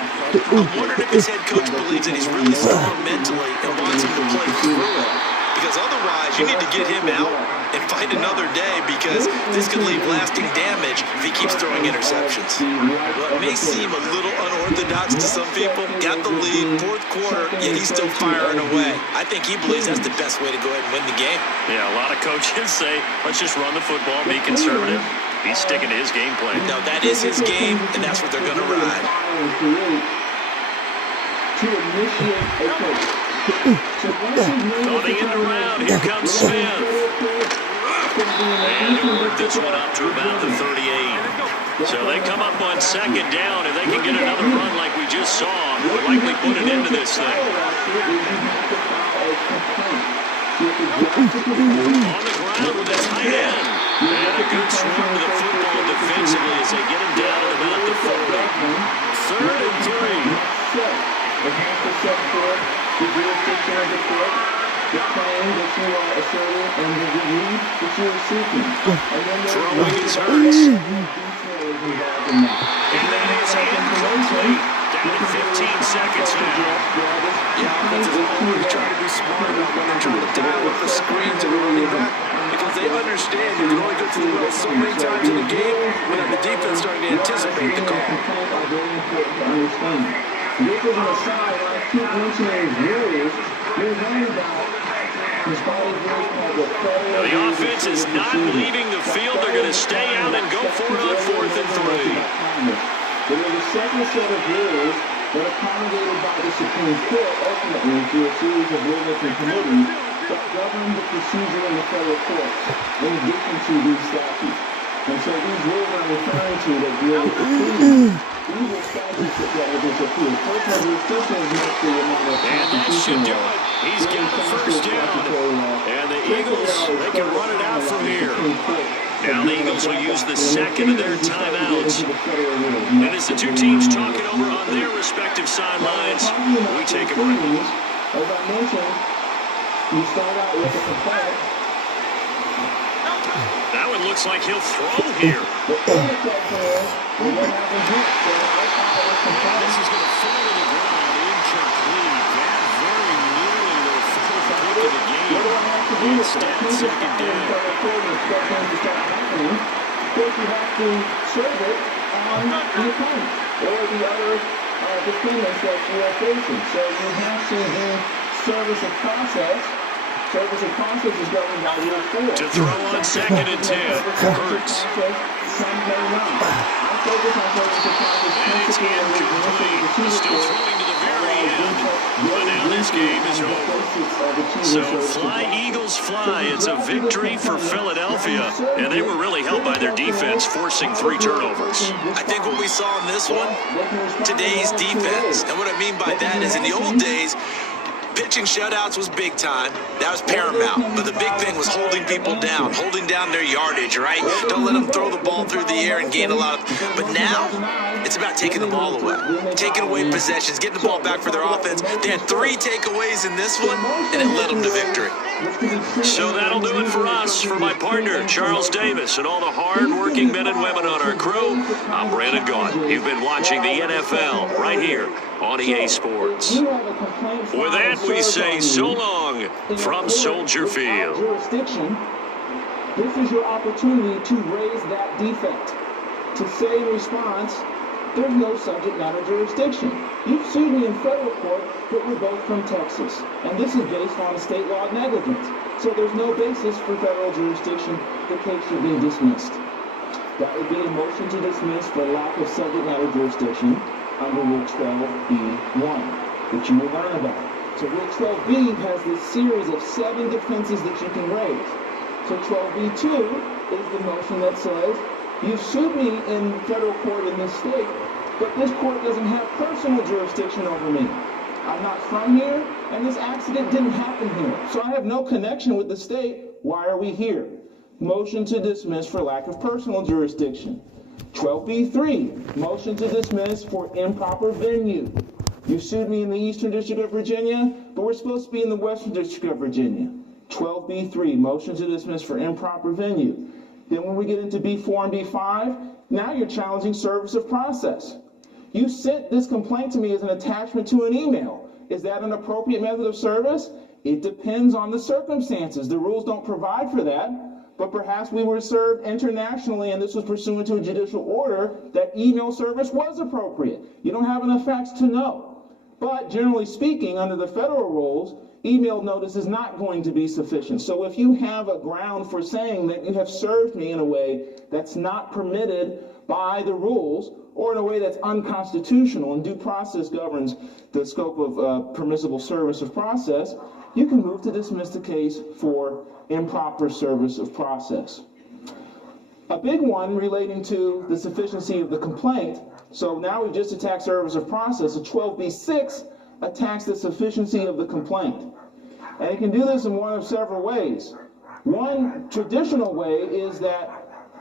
I'm wondering if his head coach believes that he's really strong mentally and wants him to play through it. Because otherwise, you need to get him out and fight another day, because this could leave lasting damage if he keeps throwing interceptions. Well, it may seem a little unorthodox to some people. Got the lead, 4th quarter, yet he's still firing away. I think he believes that's the best way to go ahead and win the game. Yeah, a lot of coaches say, let's just run the football, be conservative. He's sticking to his game plan. No, that is his game, and that's what they're going to ride. To initiate a coach. Coming in the round, here comes Smith. And he'll work this one up to about the 38. So they come up on 2nd down. If they can get another run like we just saw, they'll likely put it into this thing. On the ground with the tight end. And a good swing to the football. set forth the jurisdiction of the court, the claim that you are asserting, and the relief that you are seeking. And then throwing is Hurts. And that is incomplete. Down to 15 seconds now. Yeah, offensive coordinators try to be smart about when they're trying to dial up the screens and running back, because they understand you can only go to the well so many times in the game without the defense starting to anticipate the call. This is an aside, I keep mentioning rules. You're right about now the offense is not leaving the field. They're going to stay out and go for it on 4th and 3. There was a second set of rules that are promulgated by the Supreme Court, ultimately through a series of rulings and committees that govern the procedure in the federal courts, in addition to these statutes. And so these rules I'm referring to that deal with the pleading, these are statutes that are disappeared. Personal jurisdiction is mostly a matter of constitution law. He's got the first down. And the Eagles, they can run it out from here. Now the Eagles will use the second of their timeouts. And as the two teams talk it over on their respective sidelines, we take a break. As I mentioned, you start out with a complaint. That one looks like he'll throw here. The other question is, what happens next? This is going to fall to the ground, incomplete. That very nearly the fourth pick of the game. Instead, second down. Of course, you have to serve it on the opponent or the other defendants that you are facing. So you have to do service of process. Service of process is governed by Rule 4. To throw on 2nd and 10. Hurts. Some may not. I focus on service of process principally in the initial Still throwing to the very end. But now this game is over. So fly, Eagles, fly. It's a victory for Philadelphia. And they were really helped by their defense, forcing 3 turnovers. I think what we saw in this one, today's defense. And what I mean by that is in the old days, pitching shutouts was big time. That was paramount. But the big thing was holding people down, holding down their yardage, right? Don't let them throw the ball through the air and gain a lot of... But now, it's about taking the ball away. Taking away possessions, getting the ball back for their offense. They had 3 takeaways in this one, and it led them to victory. So that'll do it for us. For my partner, Charles Davis, and all the hard-working men and women on our crew, I'm Brandon Gaudin. You've been watching the NFL right here on EA Sports. With that, we say so long from Soldier Field. Jurisdiction, this is your opportunity to raise that defect. To say in response, there's no subject matter jurisdiction. You've sued me in federal court, but we're both from Texas. And this is based on state law negligence. So there's no basis for federal jurisdiction. The case should be dismissed. That would be a motion to dismiss for lack of subject matter jurisdiction under Rule 12b-1, that you will learn about. So Rule 12b has this series of 7 defenses that you can raise. So 12b-2 is the motion that says, you sued me in federal court in this state, but this court doesn't have personal jurisdiction over me. I'm not from here, and this accident didn't happen here. So I have no connection with the state. Why are we here? Motion to dismiss for lack of personal jurisdiction. 12b-3, motion to dismiss for improper venue. You sued me in the Eastern District of Virginia, but we're supposed to be in the Western District of Virginia. 12b-3, motion to dismiss for improper venue. Then when we get into B4 and B5, now you're challenging service of process. You sent this complaint to me as an attachment to an email. Is that an appropriate method of service? It depends on the circumstances. The rules don't provide for that, but perhaps we were served internationally and this was pursuant to a judicial order that email service was appropriate. You don't have enough facts to know. But generally speaking, under the federal rules, email notice is not going to be sufficient. So if you have a ground for saying that you have served me in a way that's not permitted by the rules, or in a way that's unconstitutional, and due process governs the scope of permissible service of process, you can move to dismiss the case for improper service of process. A big one relating to the sufficiency of the complaint, so now we've just attacked service of process, a 12b-6 attacks the sufficiency of the complaint. And it can do this in one of several ways. One traditional way is that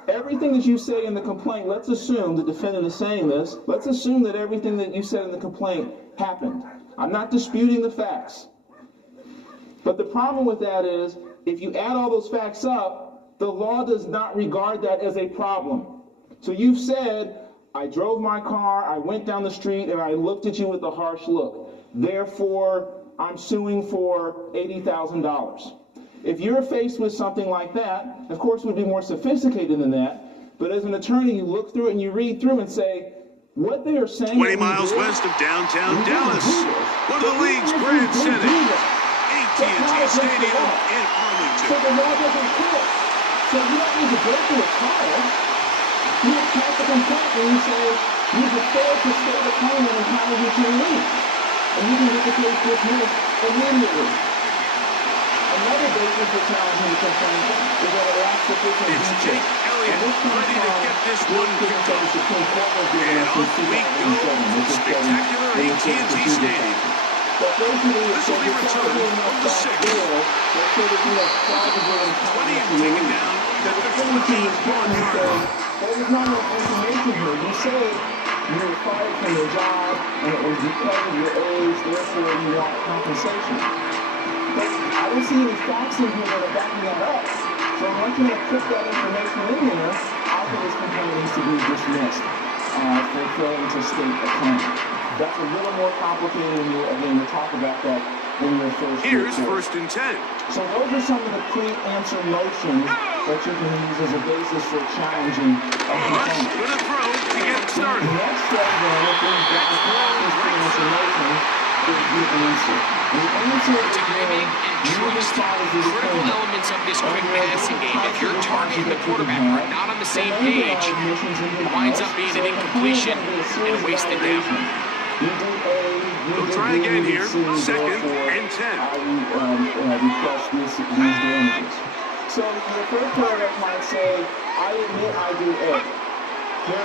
everything that you say in the complaint, let's assume the defendant is saying this, let's assume that everything that you said in the complaint happened. I'm not disputing the facts. But the problem with that is, if you add all those facts up, the law does not regard that as a problem. So you've said, I drove my car, I went down the street, and I looked at you with a harsh look. Therefore, I'm suing for $80,000. If you're faced with something like that, of course, it would be more sophisticated than that. But as an attorney, you look through it and you read through and say, what they are saying... 20 miles west of downtown Dallas, one of the league's grand settings, AT&T Stadium in Arlington. So the law doesn't quit. So you don't need to go through a trial. You just pass the complaint and you say, you failed to state a claim and entitle you to relief. And you can get the case dismissed immediately. Another basis for challenging the complaint is that it lacks sufficient detail. It's Jake Elliott ready to get this one kicked off. And off we go to spectacular AT&T Stadium. This will be returned from the 6. 20 and taken down at the 14-yard line. There was not enough information here. You say you were fired from your job and it was because of your age, therefore you want compensation. But I don't see any facts in here that are backing that up. So unless you're going to put that information in there, I think this complaint needs to be dismissed for failing to state a claim. That's a little more complicated when you, again, to talk about that in your first Here's report. 1st and 10. So those are some of the pre-answer motions that you can use as a basis for challenging a complaint. Going to throw to get it started. The next step then, if we've got this pre-answer motion, is the answer. The answer is timing and trust, critical elements of this quick passing game. If your target and the quarterback are not on the same page, it winds up being an incompletion and a wasted down. We'll try again here. 2nd and 10. I request these damages. So the first paragraph might say, I admit I do A.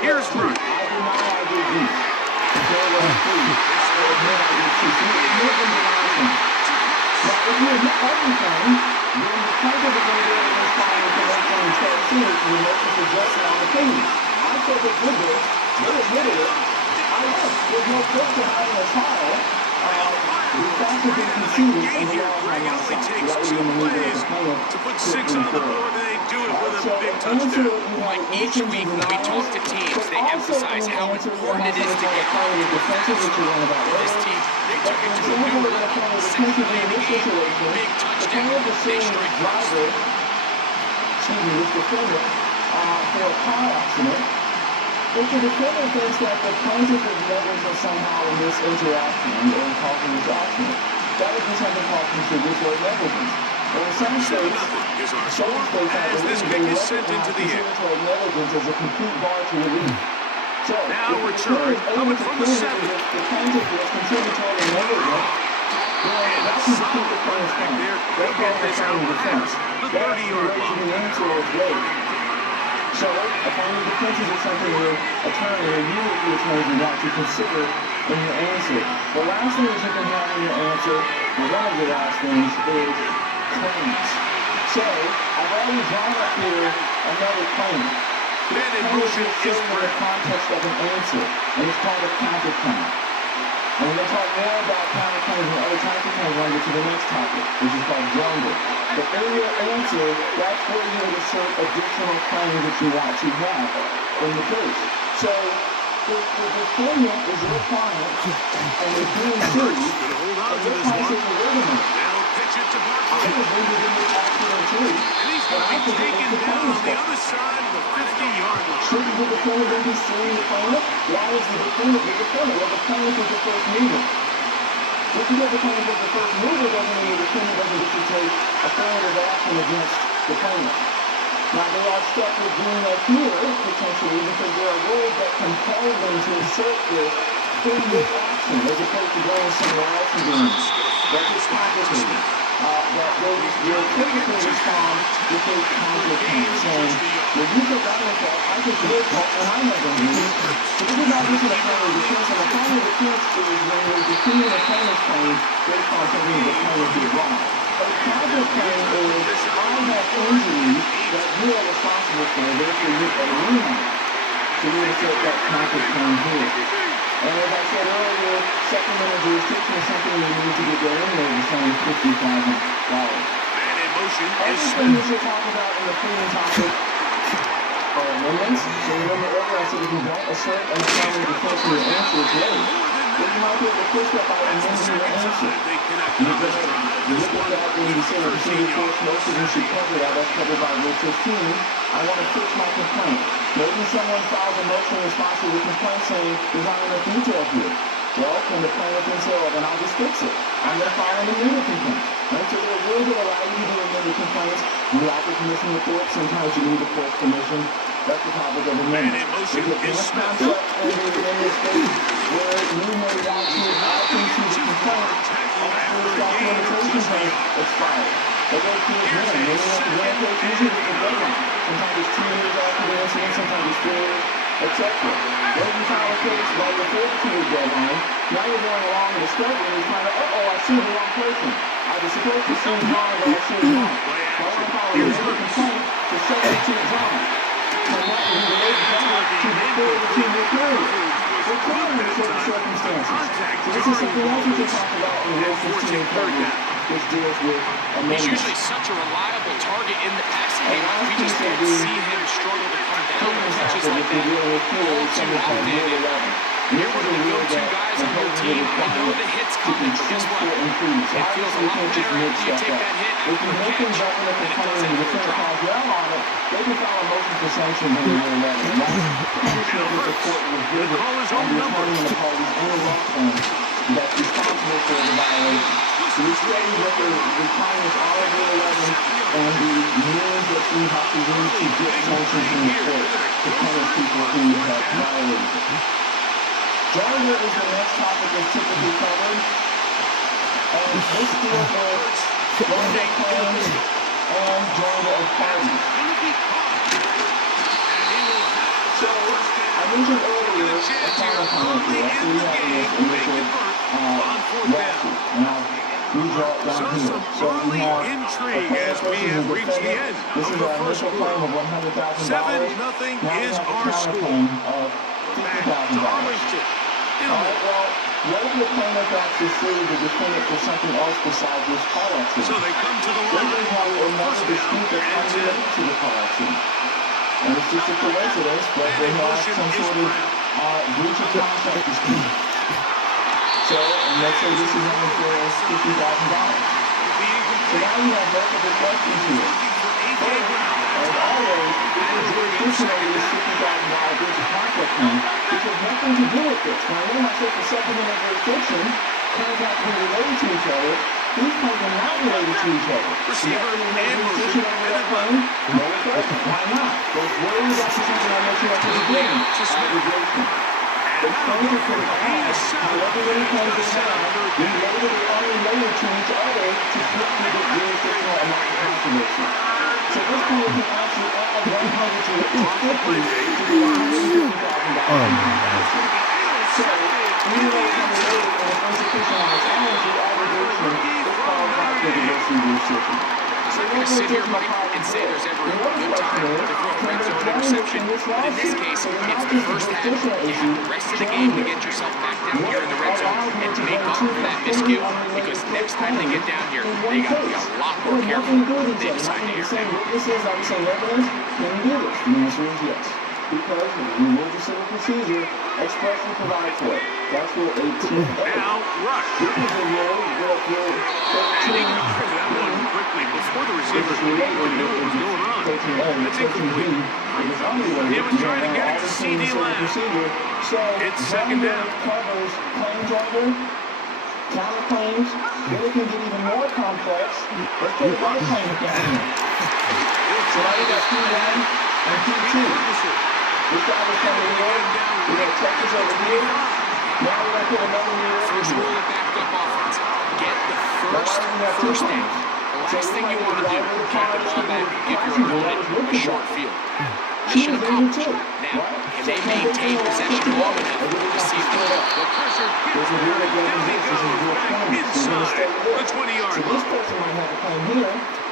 Here's Bruce. I deny I do B. Paragraph 3. I admit I do C. So you admit and deny things. Now, if you admit everything, then the plaintiff is going to be able to respond with the next one in 12C, the motion for judgment on the opinion. I said that did this. They admitted it. I know. There's no point to having a trial. The facts have been conceded, and the law is on my side. So that would be in the legal of the plaintiff to put 6 on the board, and they do it with a big touchdown. Like each week when we talk to teams, they emphasize how important it is to get this team. They took it to a new level. Second play of the game, big touchdown, big straight driver. This defendant for a car accident. If the defendant thinks that the plaintiff is negligent somehow in this interaction or in causing this accident, that would be something called contributory negligence. But in some states, I believe they recognize contributory negligence as a complete bar to relief. So, now return coming from the 7. If the plaintiff is contributory negligent, then that can defeat the plaintiff's claim. They call it the defense. That's raising the answer is late. So, upon the defenses is something your attorney or you as the attorney want to consider in your answer. The last thing that you can have in your answer, or one of the last things, is claims. So, I've already drawn up here another claim. This claim is just in the context of an answer, and it's called a counterclaim. And we're going to talk more about counterclaims and other types of claims when we get to the next topic, which is called joinder. But in your answer, that's where you would assert additional claims that you want to have in the case. So, if the defendant is your client and is being sued, and your client says, wait a minute, I was injured in this accident too, and I think it's the plaintiff's fault. Shouldn't the defendant be suing the plaintiff? Why is the defendant the defendant? Well, the plaintiff is the first mover. Just because the plaintiff is the first mover doesn't mean the defendant doesn't get to take affirmative action against the plaintiff. Now, they are stuck with doing that here, potentially, because there are rules that compel them to assert this in this action, as opposed to going somewhere else and doing it. That's just complicated. That they will typically respond with a counterclaim, saying, well, you forgot about that, I just did that, and I never knew. So this is not just an affirmative defense, and affirmative defense is when you're defeating a plaintiff's claim based on something that the plaintiff did wrong. A counterclaim is, I have injuries that you are responsible for, therefore you are remand. So you assert that counterclaim here. And as I said earlier, second-minute jurisdiction is something we need to get eliminated, saying $50,000. Man in motion is Everything we should talk about in the freedom topic are amendments. So remember earlier I said if you don't assert an affirmative defense in your answer, it's late. Well, you might be able to push that by amending your answer. You look at that in the Senate Procedure Course, most of you should cover that. That's covered by Rule 15. I want to fix my complaint. Maybe someone files a motion in response to the complaint saying there's not enough detail here. Well, can the plaintiff then say, well, then I'll just fix it. I'm going to file an amended complaint. Right? So there are rules that allow you to do amended complaints without the permission of the court. Sometimes you need the court's permission. That's the topic of amendment. There's a best concept in this case where you may want to add things to the complaint after the statute of limitations has expired. But those things vary. Many of the grand case usually with the deadline. Sometimes it's 2 years after the incident, sometimes it's 4 years, etc. When you file a case while you're 42-year deadline, now you're going along in discovery and you find out, uh-oh, I sued the wrong person. I was supposed to sue John, but I sued John. So I want to file a amended complaint to substitute John. So now you relate back to before the 2-year period. We're clearly in certain circumstances. So this is something else we can talk about in the Rule 15 coverage, which deals with amendments. He's usually such a reliable target in the passing game. We just can't see him struggle to come down with catches like that all too often. You're one of the go-to guys on your team. I know the hit's coming, but guess what? It feels a lot better after you take that hit If you make them government complain and the defense calls down on it, they can file a motion for sanctions under Rule 11. And that's conditional that the court will visit and determine the parties any law firm that's responsible for the violation. So we say that the requirements are of Rule 11 and the means that you have to use to get sanctions from the court to punish people who have violated it. Joinder is the next topic that's typically covered. And this deals with joinder of claims and joinder of parties. So, I mentioned earlier a counterclaim here. That's what we have in this initial lawsuit. Now, we draw it down here. So we have a plaintiff versus a defendant. This is our initial claim of $100,000. Now we have a counterclaim of $50,000. Alright, well, what if the plaintiff wants to sue the defendant for something else besides this car accident? So they come to the line. They have another dispute that's unrelated to the car accident. And it's just a coincidence, but they have some sort of breach of contract dispute. So, and let's say this is only for $50,000. So now we have multiple questions here. As always, if the jurisdiction over this $50,000 breach of contract claim, which has nothing to do with this. Now, when I say for supplemental jurisdiction, claims have to be related to each other. These claims are not related to each other. Receiver and jurisdiction over that claim? No question. Why not? Those words are something I mentioned at the beginning. Aggregation. The claims are pretty hard. However many claims they have, related or unrelated to each other to get to the jurisdictional amount of controversy. So this claim can actually add 100 to 50 to the $150,000. So, even though it's unrelated and it's institutionalized energy, aggregation is qualified for diversity jurisdiction. I'm not going to sit here, Mike, and say there's ever a good time to throw a red zone interception, but in this case, it's the first half. You have the rest of the game to get yourself back down here in the red zone and to make up for that miscue, because next time they get down here, they got to be a lot more careful when they decide to air down. This is, I'm saying, evidence. Can you do this? The answer is yes. Because the rules of civil procedure expressly provide for it. That's Rule 18. Now, rush. This is a rule that Rule 13. That one quickly before the receiver knew what was going on. That's incomplete. He was trying to get it to CD Lamb. So, it's second down. Covers claim joinder, counterclaims. Then it can get even more complex. Let's take another claim down here. So now we got P1 and P2. This guy was coming in. We're going to check this over here. Now we're going to put another year over First rule of backed up offense. Get the first down. The last thing you want to do, get the ball back if you're in a short field. Mission accomplished. Now, can they maintain possession long enough to see it through? The pressure gets there, and down he goes, inside the 20-yard line.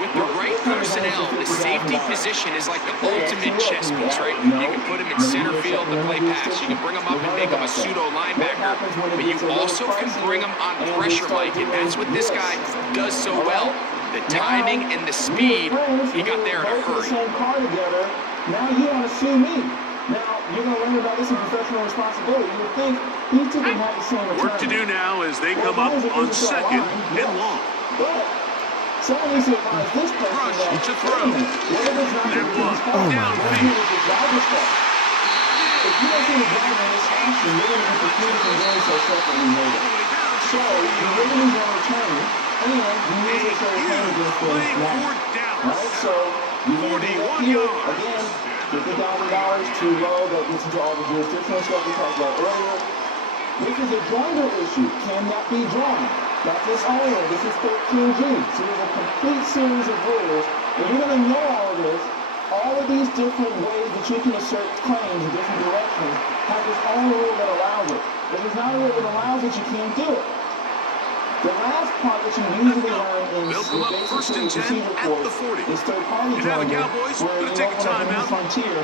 With the right personnel, the safety position is like the ultimate chess piece, right? You can put him in center field to play pass. You can bring him up and make him a pseudo linebacker. But you also can bring him on pressure, Mike, and that's what this guy does so well. The timing and the speed, he got there in a hurry. Now you want to sue me. Now, you're going to learn about this in professional responsibility. You would think he too can have the same attorney. Work to do now as they come up on second and long. But someone needs to advise this person that to throw. That one downfield. If you don't see the driver in this action, you're going to get the field from doing so separately later. So, you really need your attorney, and you need to show your attorney against them now. Right? So, you're going to do that here. Again, $50,000 too low. That gets into all the jurisdictional stuff we talked about earlier. This is a joinder issue. Can that be joined? That's this owner. This is 13G. So there's a complete series of rules. And you're going to know all of this. All of these different ways that you can assert claims in different directions have this own rule that allows it. If there's not a rule that allows it, you can't do it. The last part that you usually learn in the basic procedure course is third-party joinder, where you open up a new frontier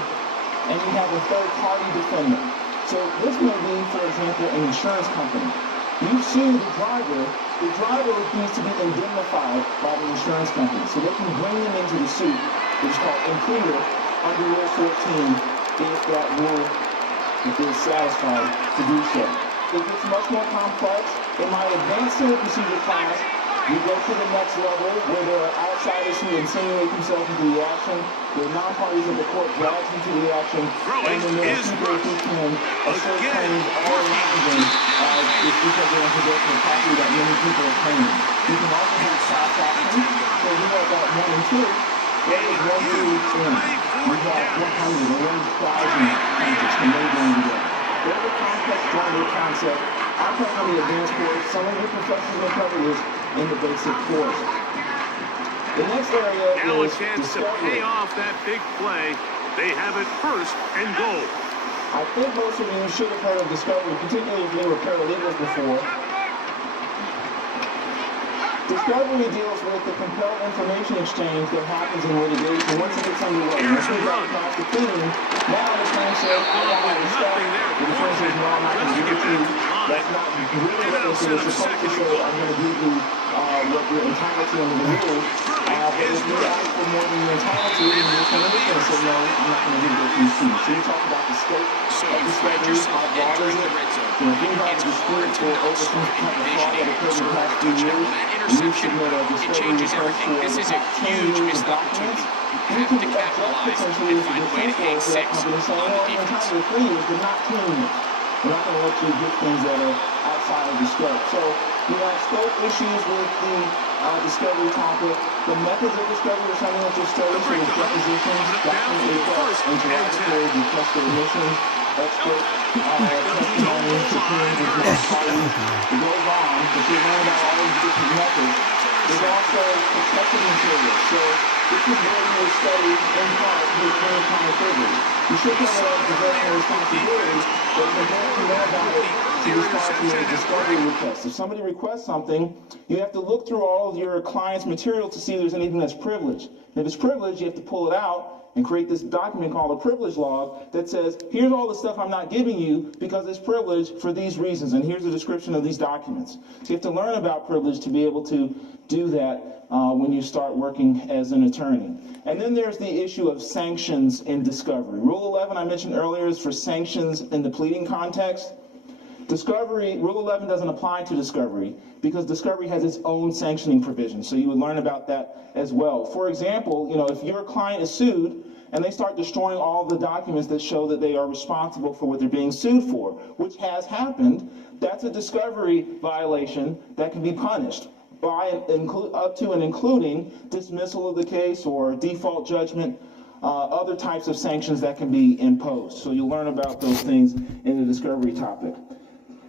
and you have a third-party defendant. So this may be, for example, an insurance company. You sue the driver needs to be indemnified by the insurance company. So they can bring them into the suit, which is called includer, under Rule 14, if that rule is satisfied to do so. It gets much more complex. In my advanced civil procedure class, you go to the next level where there are outsiders who insinuate themselves into the action. There are non-parties that the court drags into the action. And then there are people who can assert claims all around them it's because they're in possession of property that many people are claiming. You can also have class action. So we have about 1 and 2. There is 1 through 10. We have 100 and 1,000 plaintiffs from neighboring together. There's a complex joinder concept. I come from the advanced course. Some of your professors will cover this in the basic course. The next area now is a chance discovery. to pay off that big play. They have it first and goal. I think most of you should have heard of discovery, particularly if you were paralegals before. Discovery deals with the compelled information exchange that happens in litigation once it gets underway. Once we got past the pleading, now the defense says, I want my stuff. The defense says, no, I'm not going to give it to you. That's not really what they say. It's supposed to say, I'm going to give you what you're entitled to under the rules. But if you ask for more than you're entitled to, then you're going to say, no, I'm not going to give it to you. So we talk about the scope of discovery, how broad is it? If you have a dispute for over some type of fraud that occurred in the past few years, it changes everything. This is a huge missed opportunity. You have to capitalize and find a way to hang 6 on the defense. We're not going to let you get things that are outside of the scope. So you have scope issues with the discovery topic. The methods of discovery are something that you're studying. So there's depositions, document requests, interrogatories, requests for admissions, expert testimony, subpoenas, and different parties. It goes on, but you learn about all these different methods. There's also protected material. So this is where you will study in part with attorney-client privilege. You should have a professional responsibility, but it's important to know about it to respond to your discovery request. If somebody requests something, you have to look through all of your client's material to see if there's anything that's privileged. And if it's privileged, you have to pull it out and create this document called a privilege log that says, here's all the stuff I'm not giving you because it's privileged for these reasons, and here's a description of these documents. So you have to learn about privilege to be able to do that when you start working as an attorney. And then there's the issue of sanctions in discovery. Rule 11 I mentioned earlier is for sanctions in the pleading context. Discovery, Rule 11 doesn't apply to discovery because discovery has its own sanctioning provision. So you would learn about that as well. For example, if your client is sued and they start destroying all the documents that show that they are responsible for what they're being sued for, which has happened, that's a discovery violation that can be punished by up to and including dismissal of the case or default judgment, other types of sanctions that can be imposed. So you'll learn about those things in the discovery topic.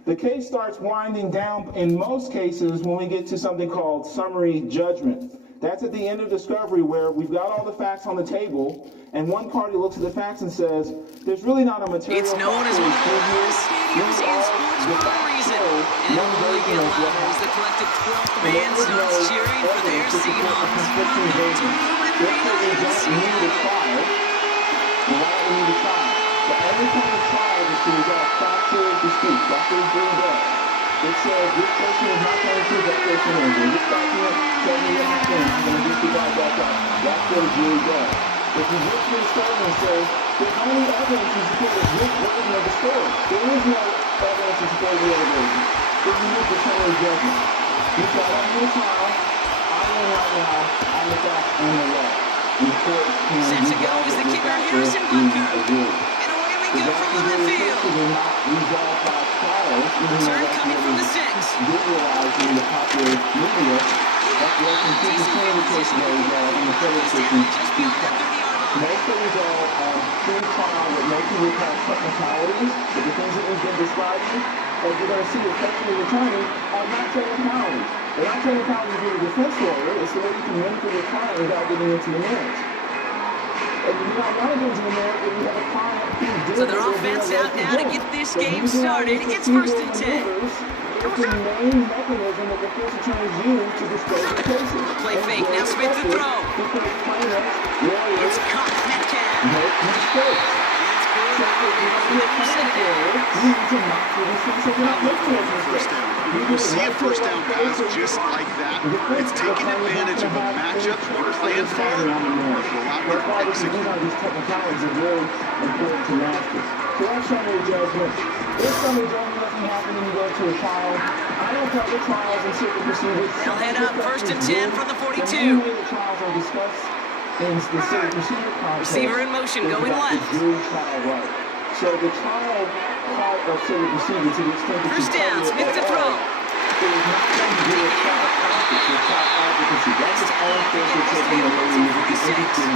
The case starts winding down in most cases when we get to something called summary judgment. That's at the end of discovery where we've got all the facts on the table, and one party looks at the facts and says, there's really not a material It's known as one of the hottest stadiums in sports for a reason. And it only get louder as the collective 12th man starts cheering for their Seahawks. Welcome to Louisville Seattle. The only kind of trial is to resolve factual disputes. That's what it's being done. It says this person is not going to prove that person is. And this document tells me what happened. I'm going to disregard that document. That's what it's really done. If you look to the story and say, there's only evidence to support this version of the story. There is no evidence to support the other version. Then you need to turn a judgment. You say, I don't need a trial. I am right now. I'm the facts and the law. Set to go is the kicker, Harrison Butker. And away we go from the midfield. Return coming from the 6. Visualizing the popular media, that's what continues to in the federal system. Most of these are pre-trial with most of the technicalities, but the things that we've been describing, as you're going to see, especially the attorney, are not technicalities. They're not technicalities with a defense lawyer. It's the way you can win for your client without getting into the merits. And you don't want to get into the merits when you have a client who so their offense out now to get this game started. It's 1st and 10. It's the main mechanism that the defense attorneys use to dispose of cases. Play fake, now Smith to throw. It's caught, Metcalf. Make mistakes. When you see a first down pass just like that, it's taking advantage of a matchup you're playing for with a lot more execution. These technicalities are really important to master. So that's summary judgment. If summary judgment doesn't happen and you go to a trial, I don't cover trials and civil procedures. They'll head up 1st and 10 from the 42. The only way the trials are discussed in the civil procedure context. Receiver in motion, going left. Trial right. So the trial part of civil procedure, to the extent that 1st down, Smith to throw. It is not going to be a trial practice or trial advocacy. That's the only thing that's taking away with the education.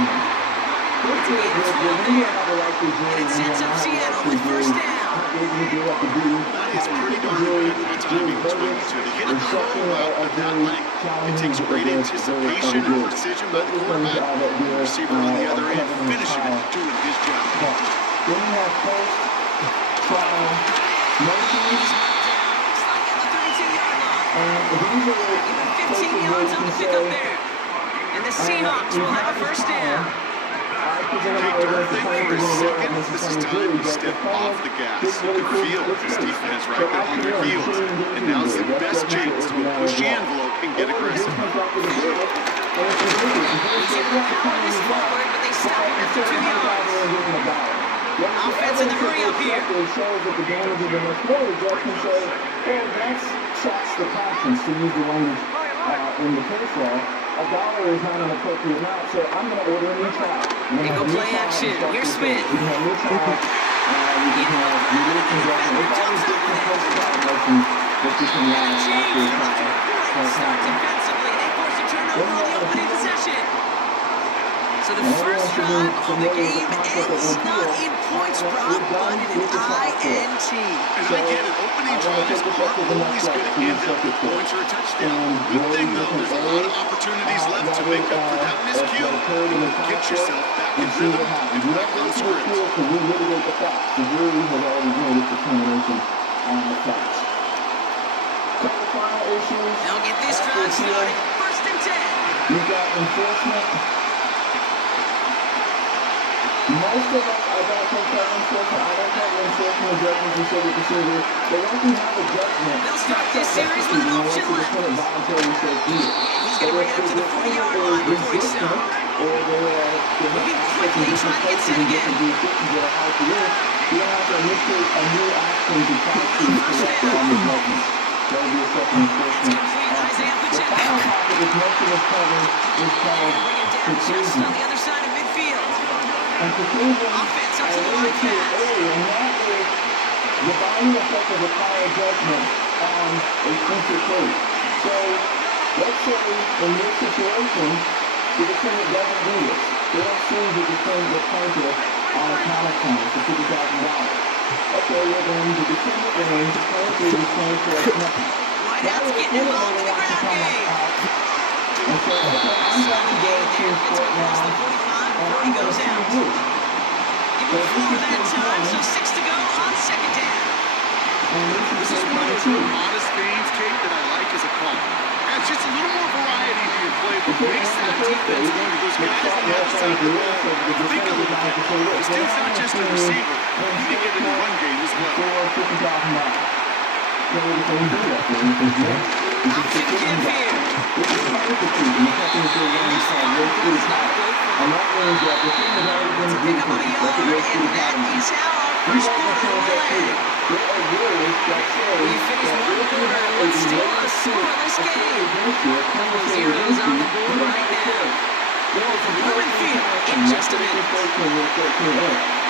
It sets up Seattle with 1st down. That is pretty darn good timing as well. So to hit a throw out at that length, it takes great anticipation and precision by the quarterback. The receiver on the other end finishing it, doing his job. Then you have post-trial motions. Even 15 yards on the pickup there. And the Seahawks will have a 1st down. Victor, think for a second. This is time to step off the gas. You can feel this defense right there on their heels. And now's the best chance to push the envelope and get aggressive. But they stop him after 2 yards. Offense in the hurry up here. It shows that the damage of the McCoy judge can say, well, that shocks the conscience, to use the language in the case law. $1 is not an appropriate amount, so I'm going to order a new trial. They go play action. Here's Smith. You can have new trial. You can have religion judgment. It's always different post-trial motions that you can use after a trial. Start defensively. They force a turnover on the opening possession. So the first drive of the game ends not in points prop, but in an INT. And I get it, opening drives aren't always going to end up with points or a touchdown. Good thing, though, there's a lot of opportunities left to make up for that miscue. Get yourself back in rhythm and back on script. We litigate the facts. The jury has already made its determination on the facts. Couple final issues. Now get this drive started. 1st and 10. You've got enforcement. Most of us, I don't think that enforcement, I don't cover enforcement of judgments and civil procedure. But once you have a judgment, they'll start this series with an option left. He's going to bring it up to the 40-yard line before he stops. Moving quickly, trying to get set again. You don't have to initiate a new action to try to enforce on the judgment. That would be a second enforcement. The final topic is most of us cover is called conclusion. On the other side of midfield. And conclusion, offense up to the alluded to it earlier, and that is the binding effect of a prior judgment on a future case. So, let's say in this situation, the defendant doesn't do this. They don't sue the defendant, the plaintiff, on a counterclaim for $50,000. Okay, well then the defendant wins, the plaintiff is claimed for nothing. Whitehouse getting involved in the ground game. And so, okay, I'm going to go to fourth down, and I'm going to see who. So this is phase one. So 6 to go on second down. And This is one of those real honest games, Kate, that I like as a call. It's just a little more variety to your play, but makes that defense one of those guys on the other side of the ball think a little bit. This dude's not just a receiver. He can get in the run game as well. Zeros on the board right now. Moving field in just a minute.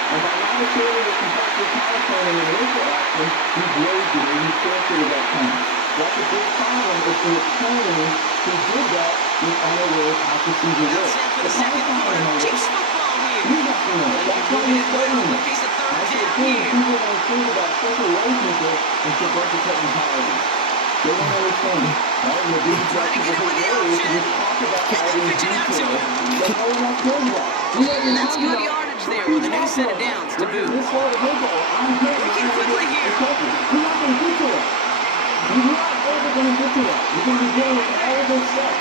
And by not materially the compacted power plan in the initial action, he blazed it and he forfeited that time. That's a big problem if the attorney who did that was unaware of how procedure works. The power plan knows it. You have to know it. That's why you're studying it. I said, people don't think about such relationships and such a bunch of technicalities. They don't understand it. Right? And the big objective of the area is to just talk about all these details that no one else cares about. That's good yardage there with a new set of downs to boot. This sort of football, I'm here. Working quickly here. You're not going to get to it. You're not ever going to get to it. You're going to be dealing with all this stuff.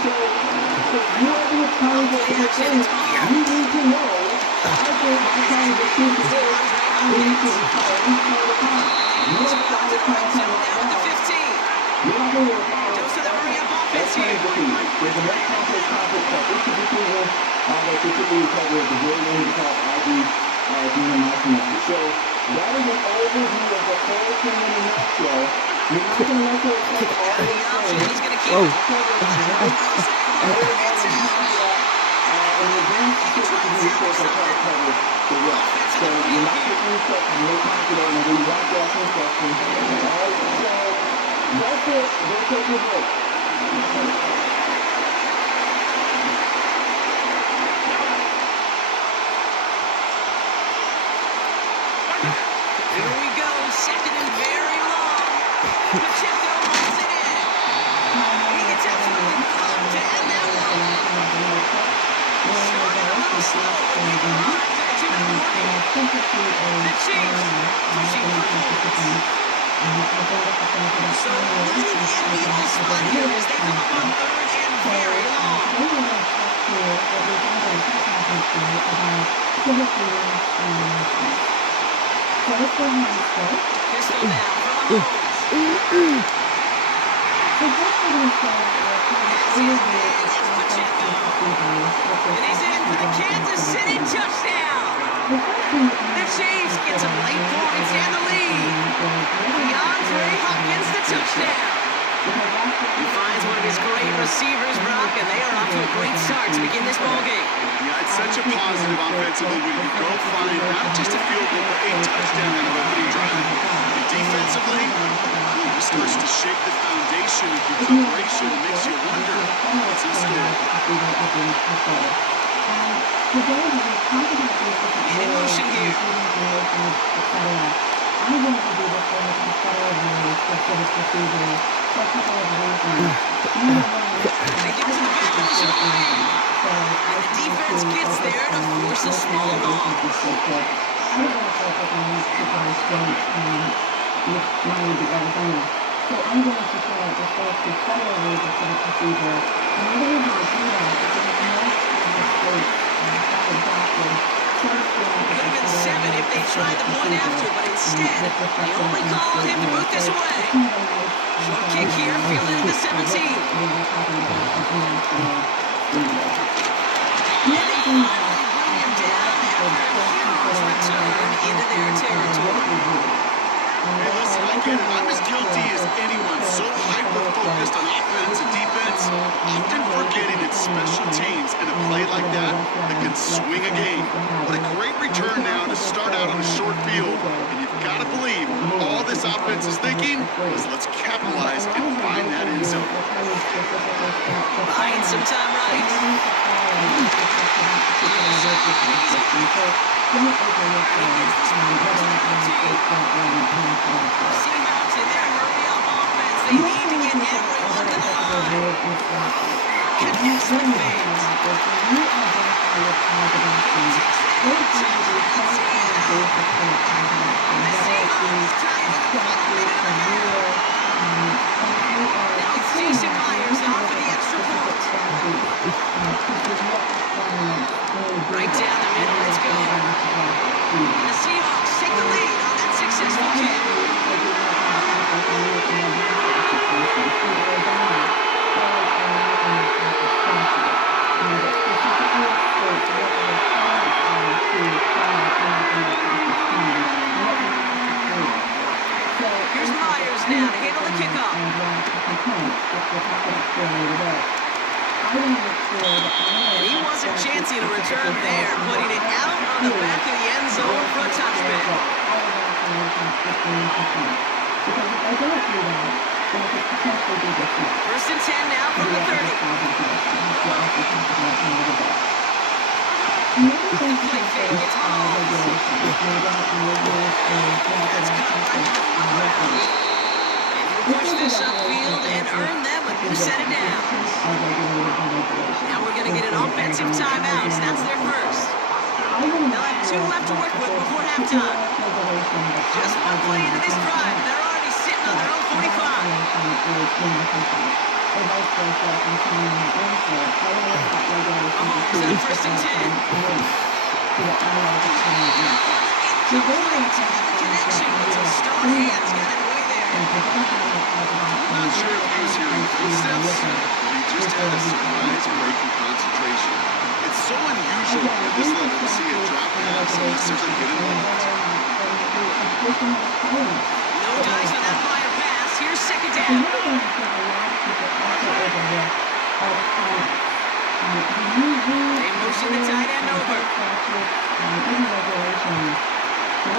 So you are the attorney that you're saying, you need to know, I think my time to shoot the ball, I need to retire each part of the time. You don't try to content right now. You're not going to retire. That's my opinion. There's a next context call. This is between that particularly cover at the very end of the class I do during my semester. So that is an overview of the whole thing in a nutshell. You're not going to necessarily take all the things. He's going to keep it. In the advanced specific to the course, I try to cover the rest. So you're not taking instructions, no time for that, and then you want to ask instructions. Alright, so that's it. Go take your break. Here we go, second and very long. Pacheco holds it in. He gets absolutely pumped to end that one. Started a little slow, maybe hard to the 2-40. The Chiefs pushing forward. So an uneven split here as they come up on third and very long. Pistol down from Mahomes. And he's in for the Kansas City touchdown. The Chiefs get some late points and the lead. DeAndre Hopkins the touchdown. He finds one of his great receivers, Brock, and they are off to a great start to begin this ballgame. Yeah, it's such a positive offensively when you go find not just a field goal, but a touchdown in an opening drive. And defensively, it starts to shake the foundation of your preparation and makes you wonder what's in store. In motion here. I want to do this one with the federal rules, specific procedures, for a couple of reasons. They get to the bounds line. And the defense gets there to force a small loss. I don't want to focus on these particular states with mine would be Arizona. So I'm going to try to refer to federal rules of civic procedure. And the reason I do that is because most of the states have adopted Could have been 7 if they tried the point after, but instead, they only called him to boot this away. Short kick here, fielded at the 17. And they finally bring him down after a huge return into their territory. Hey, listen, I get it. I'm as guilty as anyone. So hyper-focused on offense and defense, often forgetting it's special teams in a play like that can swing a game. What a great return now to start out on a short field. And you've got to believe all this offense is thinking is let's capitalize and find that end zone. Buying some time right. Seahawks in their hurry-up offense. They need to get everyone to the line. and excellent fans. Now it's Jason Myers on for the extra point. Right down the middle, let's go. And the Seahawks take the lead on that successful kick. Here's Myers now to handle the kickoff. And he wasn't chancing a return there, putting it out on the back of the end zone for a touchback. First and 10 now from the 30. Play fake, it's Mahomes. That's caught by Cooper Crowd. And he'll push this upfield and earn them a new set of downs. Now we're going to get an offensive timeout. That's their first. They'll have 2 left to work with before halftime. Just one play into this drive, and they're already sitting on their own 45. Mahomes on first and 10. Incomplete. Had the connection, but some strong hands got in the way there. I'm not sure if he was hearing footsteps, but he just had a surprise break in concentration. It's so unusual at this level to see a drop pass and necessarily get involved. No dice on that fire pass. Here's second down. They motion the tight end over. On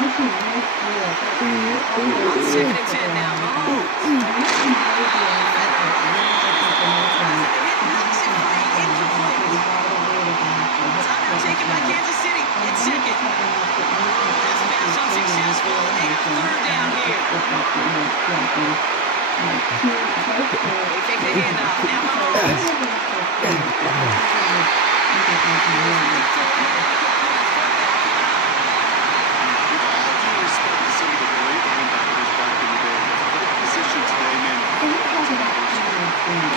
second and 10 now. Mahomes. Timeout taken by Kansas City. It's second. That's pass unsuccessful. They have third down here. They take the handoff. Now Mahomes.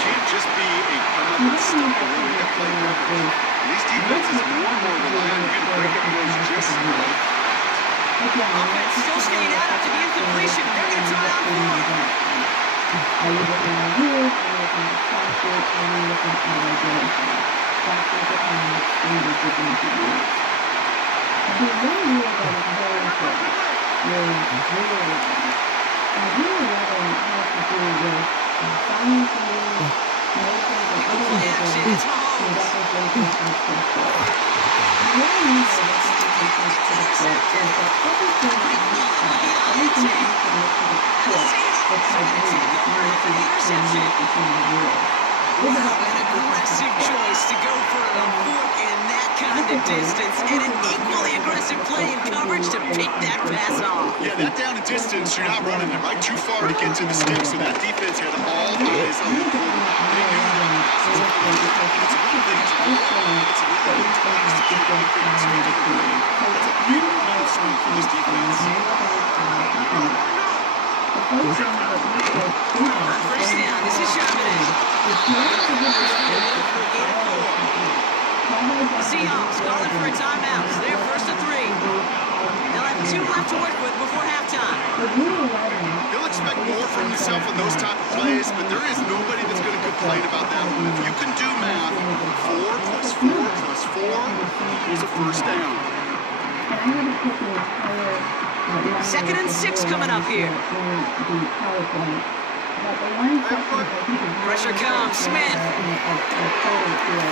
Can't just be a permanent stop and really a play coverage. These defenses more and more rely on you to break up those just right. Offense still staying out after the incompletion. They're going to try on 4. Wow, an aggressive choice to go for a fork in that kind of distance, and an equally aggressive play in coverage to pick that pass off. Yeah, that down and distance, you're not running it right too far to get to the stick, so that defense had all eyes on the quarterback. They knew that pass was coming. It's one thing to roll, it's another thing to pass to keep everything straight to the rim. That's a big ball swing for this defense. First down, this is Charbonnet. Seahawks calling for a timeout. So they're first and 3. They'll have 2 left to work with before halftime. He'll expect more from himself on those type of plays, but there is nobody that's going to complain about that one. If you can do math, 4 plus 4 plus 4 equals a first down. Second and 6 coming up here. Pressure comes. Smith.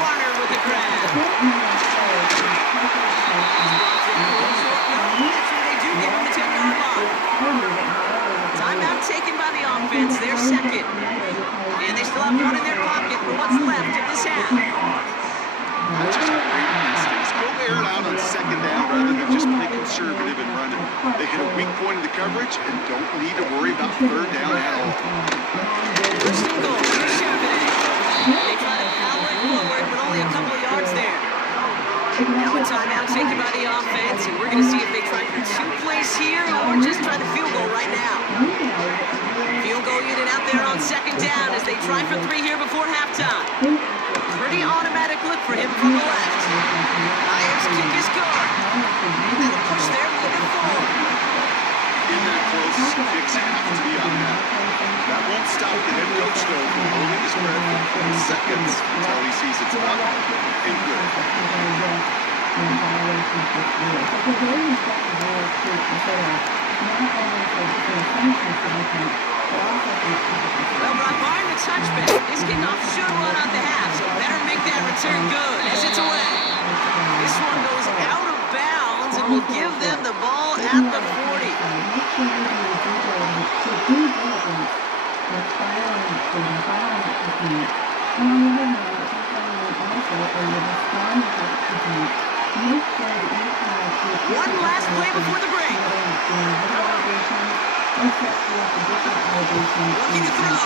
Warner with the grab. They do give him the 10-yard line. Timeout taken by the offense. They're second. And they still have one in their pocket for what's left of this half. That's just great instincts. Go air it out on second down rather than just play conservative and run it. They hit a weak point in the coverage and don't need to worry about third down at all. First and goal. Here's Charbonnet. They try to power it Now a timeout taken by the offense, and we're going to see if they try for 2 plays here or just try the field goal right now. Field goal unit out there on second down as they try for 3 here before halftime. Pretty automatic look for him from the left. Lions kick is good. And that'll push their moving forward. In that close, kicks have to be automatic. That won't stop the head coach, though, from holding his breath in seconds until he sees it's up and good. Well, brought behind the touchback. This kickoff should run out the half, so better make that return good as it's away. This one goes out of bounds and will give them the ball at the 40. One last play before the break. Looking to throw.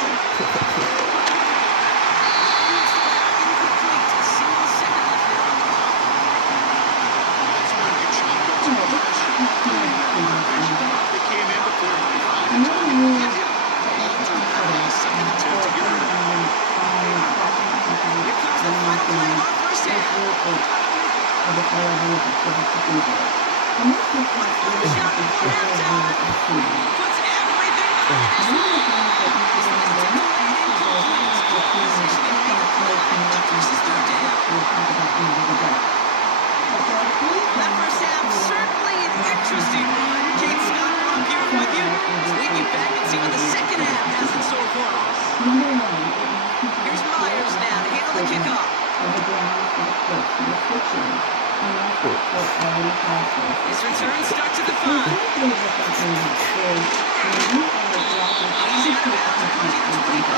That first half, certainly an interesting run. Kate Scott, Rob here with you. We get back and see what the second half has in store for us. Here's Myers now to handle the kickoff. His return stuck to the 5. He's out of bounds approaching the 25.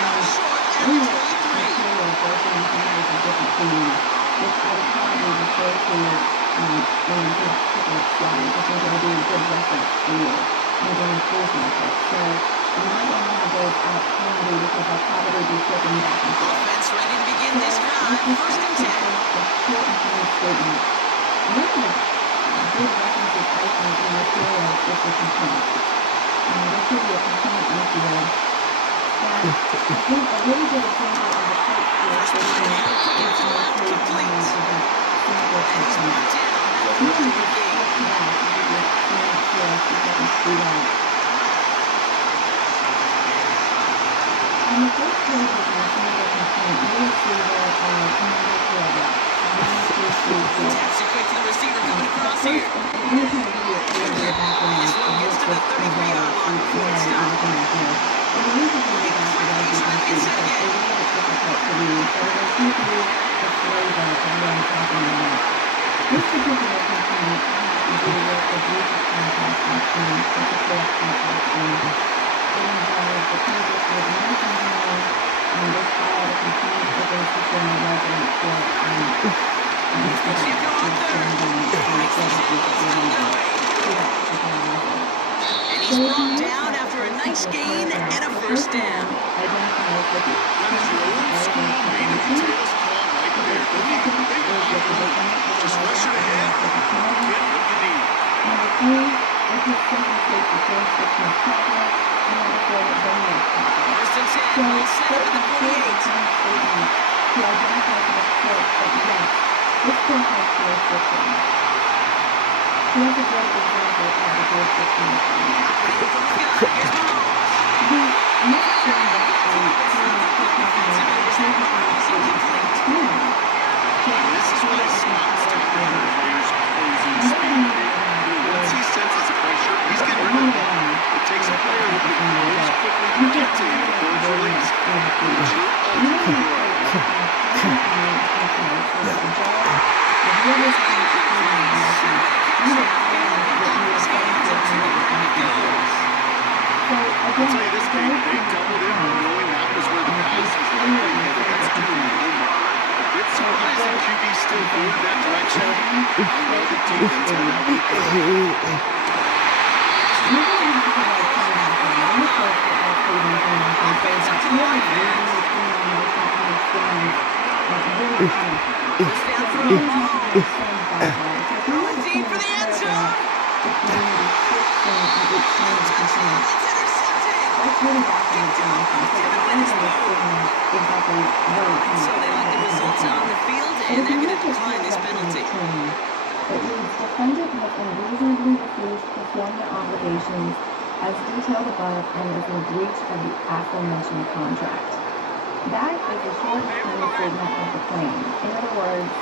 Going short at the 23. Offense ready to begin this drive. First and 10. Taps it quick to the receiver coming across here. This one gets to the 33-yard line before it's stopped. He's trying to get set again. And he's brought down after a nice gain and a first down. That is your old school meat and potatoes call right there. Don't need to think about it. Just rush it ahead and get what you need. First and 10, all set up at the 48. This is what he spots to cover players' closing speed. Once he senses the pressure, he's getting rid of the ball. It takes a player who can close quickly to get to him before it's released. It's your ultimate throw. I'll tell you this game, they doubled in knowing that was where the pass was likely headed. That's doing homework. A bit surprised the QB still moved in that direction. I know the defense had that week. Offensive line. First down throw. Throwing deep for the end zone. So they like the results on the field, and they're going to decline this penalty. It reads, defendant has unreasonably refused to perform their obligations as detailed above and is in breach of the aforementioned contract. That is a short term statement of the claim. In other words,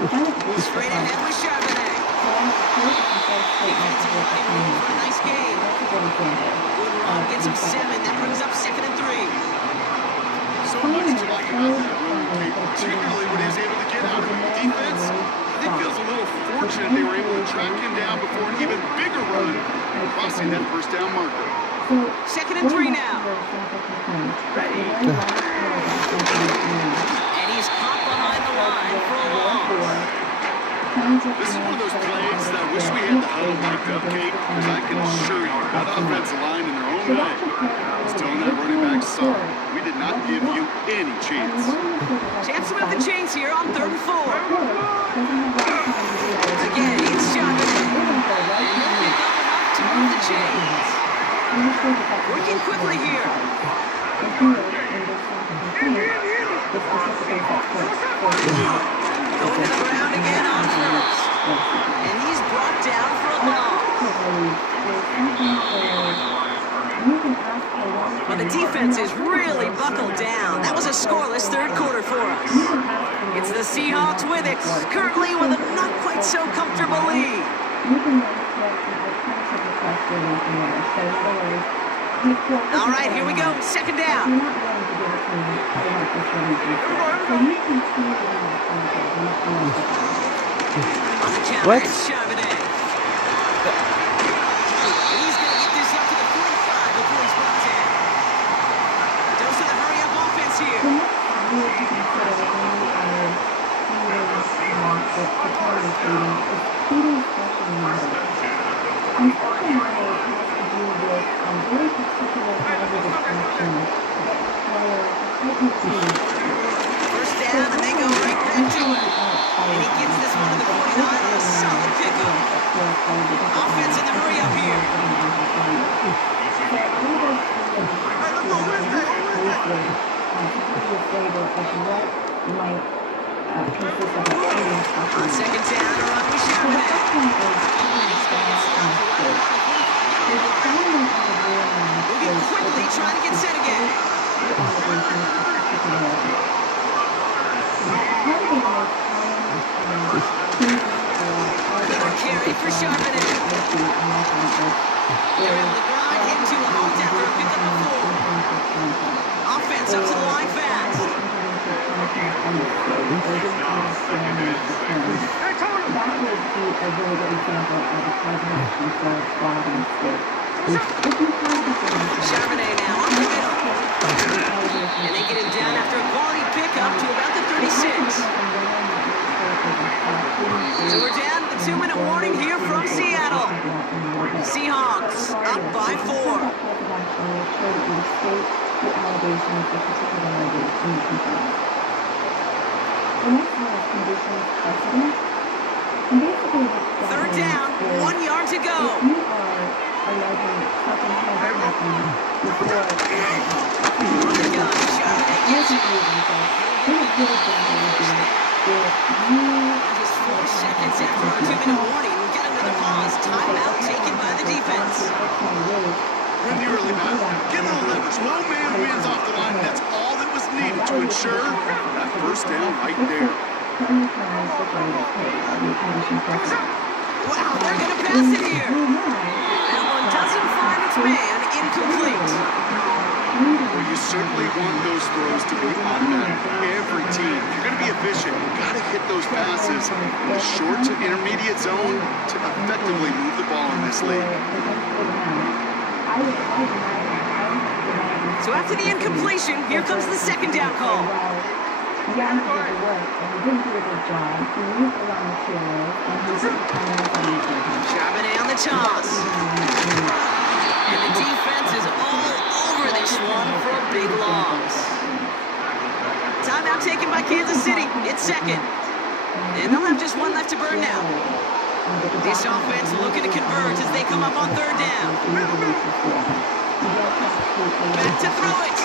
defendant breached the contract. So that is a clear and concise statement of what the claim is. Nice game. That's a good example. Good run, gets him 7. That brings up 2nd and 3. So much to like about that run, particularly when he's able to get out of the defense. I think feels a little fortunate they were able to track him down before an even bigger run, crossing that first down marker. 2nd and 3 now. And he's caught behind the line for a loss. This is one of those plays that I wish we had the huddle like that, Kate, because I can assure you that offensive line in their own way was telling that running back, sorry, we did not give you any chance. Chance to move the chains here on 3rd and 4. Again, it's Charbonnet. And he'll pick up enough to move the chains. Working quickly here. Going to the ground again on 1st. And he's brought down for a loss. Well, the defense is really buckled down. That was a scoreless 3rd quarter for us. It's the Seahawks with it, currently with a not quite so comfortable lead. All right, here we go. 2nd down. What? He's going to get this up to the 45 before he's brought down. Goes to the hurry-up offense here. First down, and they go right back to him. And he gets this one to the 49 on a solid pickup. Offense in the hurry-up here. On 2nd down, a run with Charbonnet. Moving quickly, trying to get set again. Another carry for Charbonnet. They're able to grind into a hold after a pickup of 4. Offense up to the line fast. That would be a really good example of a combination for quality mistake. Charbonnet now up the middle. And they get him down after a quality pickup to about the 36. So we're down to the 2-minute warning here from Seattle. Seahawks up by 4. Third down, 1 yard to go. Just 4 seconds after our 2-minute warning, we get another pause. Timeout taken by the defense. We're in the early battle. Get a little leverage. Low man wins off the line. That's all that was needed to ensure that first down right there. Wow, they're going to pass it here. That one doesn't find its man. Incomplete. Well, you certainly want those throws to be automatic. Every team, if you're going to be efficient, you've got to hit those passes in the short to intermediate zone to effectively move the ball in this league. So after the incompletion, here comes the 2nd down call. Charbonnet on the toss. And the defense is all over this one for a big loss. Timeout taken by Kansas City. It's 2nd. And they'll have just one left to burn now. This offense looking to convert as they come up on third down. Back to throw it.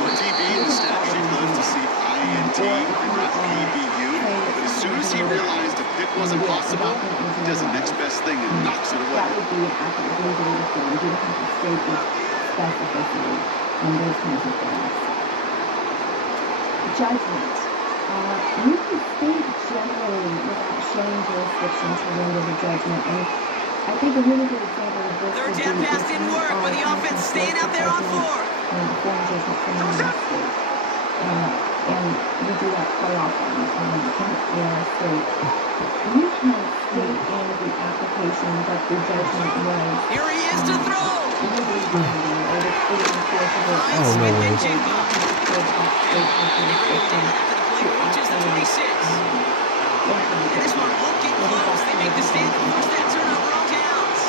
A DB in the stat sheet loves to see INT and not PBU, but as soon as he realized a pick wasn't possible, he does the next best thing and knocks it away. That would be an accurate delivery form. You don't have to state with specificity and those kinds of things. Judgment. You can state generally without showing jurisdiction to render the judgment. And I think a really good example of this third down pass didn't work, but the offense staying out there on 4. Form judgment from the state. And we do that quite often in our state. You can state in the application that the judgment was. Here he is to throw. Oh, no way. Reaches the 26. And this one won't get close. They make the stand to force that turnover on downs.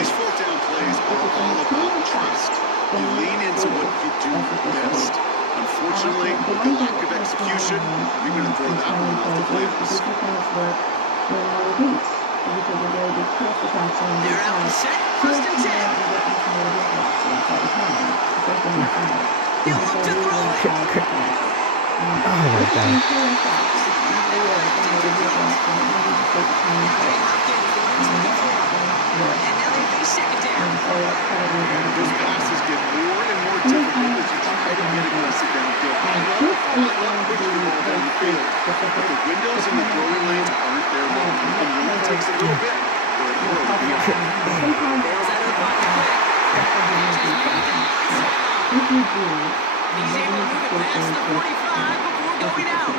These fourth down plays are all about trust. You lean into what you do best. Unfortunately, with the lack of execution, you're going to throw that one off the playlist. They're out and set. First and 10. He'll look to throw it. Oh my God. Those passes get more and more difficult as you try to get aggressive downfield. I love how pushing the ball down the field, but the windows in the throwing lanes aren't there long, and it only takes a little bit for a throw to be He's able to move it past the 45 before going out.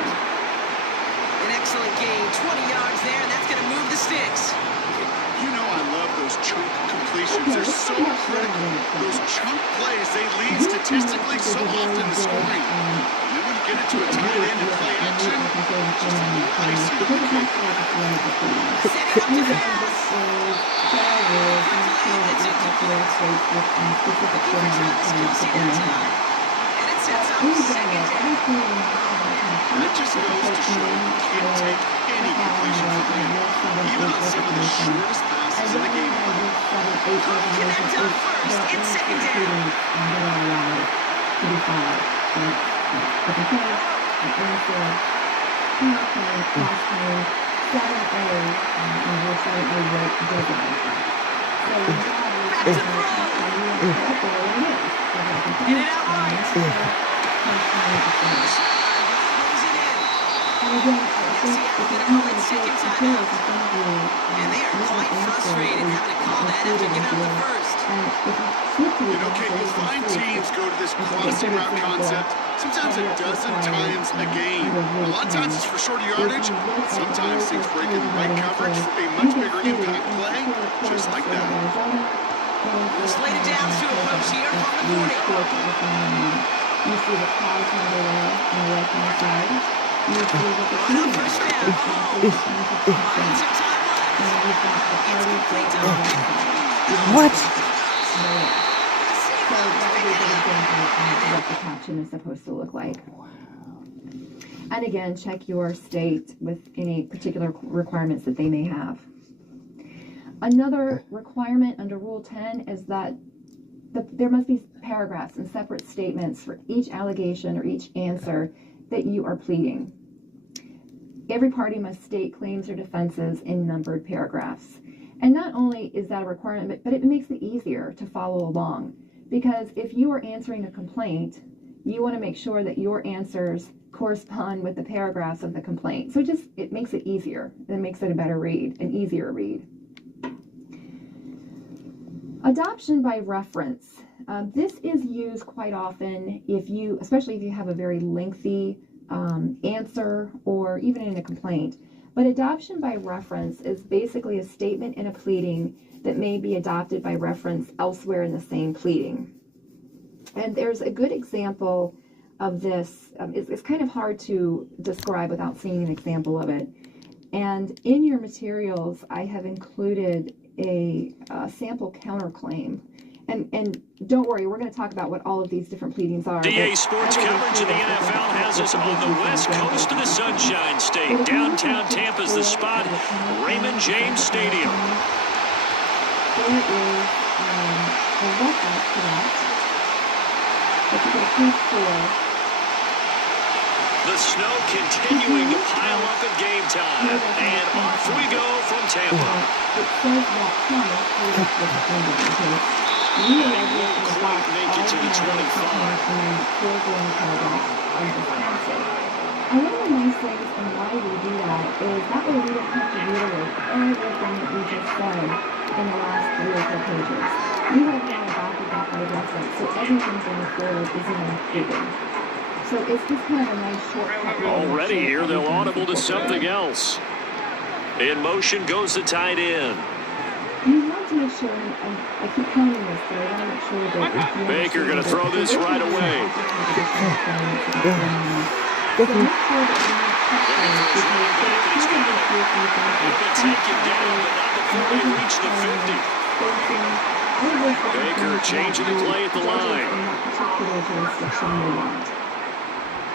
An excellent gain, 20 yards there, and that's going to move the sticks. You know I love those chunk completions. They're so critical. Those chunk plays, they lead statistically so often to scoring. And then when you get into a tight end and play action, it's just a little icy with the kick. Setting up to pass. It's incomplete. The defense tries to see that time. And it sets up second down. And it just goes to show you can't take any completion for granted. Even on some of the shortest passes in the game plan. Connect up first. It's second down. Get it out right. And they are quite frustrated having to call that after giving up the first. You know, Kate, you'll find teams go to this crossing route concept sometimes a dozen times a game. A lot of times it's for shorter yardage. Sometimes things break in the right coverage for a much bigger impact play, just like that. Slated down to approach here from the 40. You see the clouds on the left-hand side. You see the first down. What? So that would be an example of what the caption is supposed to look like. And again, check your state with any particular requirements that they may have. Another requirement under Rule 10 is that there must be paragraphs and separate statements for each allegation or each answer that you are pleading. Every party must state claims or defenses in numbered paragraphs. And not only is that a requirement, but it makes it easier to follow along. Because if you are answering a complaint, you want to make sure that your answers correspond with the paragraphs of the complaint. So it makes it easier. It makes it a better read, an easier read. Adoption by reference. This is used quite often especially if you have a very lengthy answer or even in a complaint. But adoption by reference is basically a statement in a pleading that may be adopted by reference elsewhere in the same pleading. And there's a good example of this. It's kind of hard to describe without seeing an example of it. And in your materials, I have included a sample counterclaim. And don't worry, we're going to talk about what all of these different pleadings are. DA Sports coverage of the NFL has us on the west coast of the Sunshine State. Downtown Tampa's the spot, Raymond James Stadium. There is a reference to that. If you can see the snow continuing to pile up at game time. And off we go from Tampa. It says that Thomas will make it to the 25. And one of the nice things and why we do that is that way we don't have to reiterate everything that we just said in the last 3 or 4 pages. We have now adopted that by reference, so everything going forward is in included. So it's just kind of a nice shortcut. Already here, they'll audible to something else. In motion goes the tight end. You want to make sure, and I keep telling you this, but I want to make sure that... Baker going to throw this right away. Baker changing the play at the line.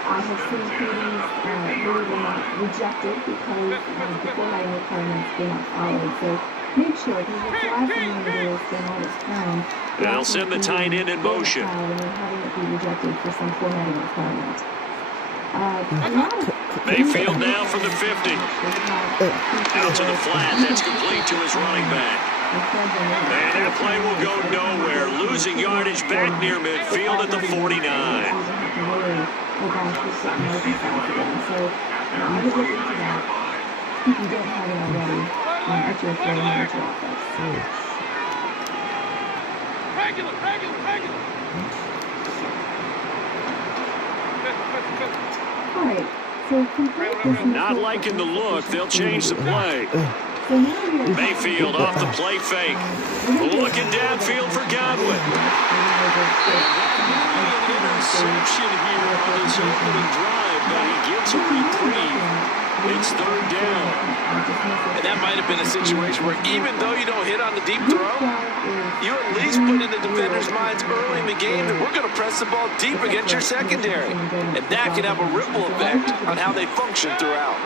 I have seen pleadings believe it or not rejected because the formatting requirements were not followed. So make sure, because what's the last thing you want to do is spend all this time. They'll send the tight end in motion. And then having it be rejected for some formatting requirement. Mayfield now from the 50. Out to the flat. That's complete to his running back. And that play will go nowhere. Losing yardage back near midfield at the 49. Oh gosh, we're starting to open sides again. So I would look into that if you don't have it already at your phone or at your office. Alright, so complete this. Not liking the look, they'll change the play. Mayfield off the play fake. Looking downfield for Godwin. Interception here on his opening drive, but he gets a reprieve. It's 3rd down. And that might have been a situation where even though you don't hit on the deep throw, you at least put in the defender's minds early in the game that we're going to press the ball deep against your secondary. And that can have a ripple effect on how they function throughout.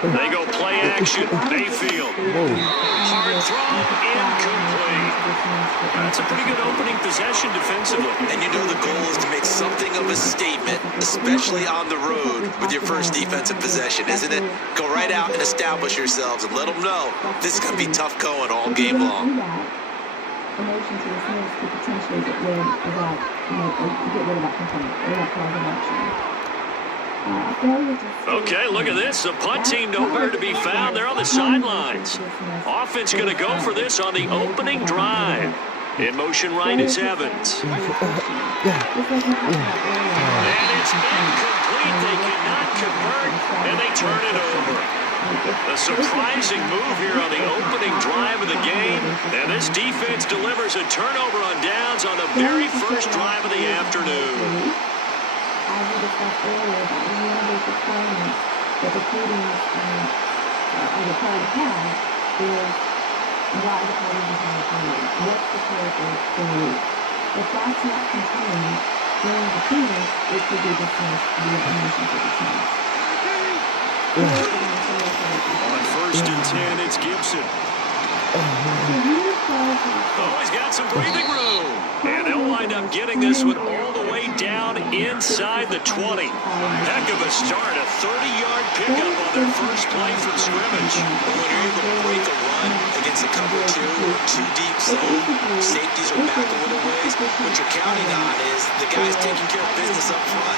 They go play action. Mayfield. Hard throw, incomplete. That's a pretty good opening possession defensively. And you know the goal is to make something of a statement, especially on the road with your first defensive possession, isn't it? Go right out and establish yourselves and let them know this is going to be tough going all game long. Emotion to dismiss could potentially get rid of that, get rid of that component, or that cause of action. Okay, look at this. The punt team nowhere to be found. They're on the sidelines. Offense going to go for this on the opening drive. In motion right is Evans. And it's incomplete. They cannot convert, and they turn it over. A surprising move here on the opening drive of the game. And this defense delivers a turnover on downs on the very first drive of the afternoon. As we discussed earlier, that was one of those requirements that the pleadings are required to have is why the parties are required. What's the character for you? If that's not contained during the pleadings, it could be dismissed via a motion to dismiss. On 1st and 10, it's Gibson. Oh, he's got some breathing room. And they'll wind up getting this one all the way down inside the 20. Heck of a start, a 30-yard pickup on their first play from scrimmage. Well, when you're able to break a run against a cover 2 or 2 deep zone, safeties are back a little ways. What you're counting on is the guys taking care of business up front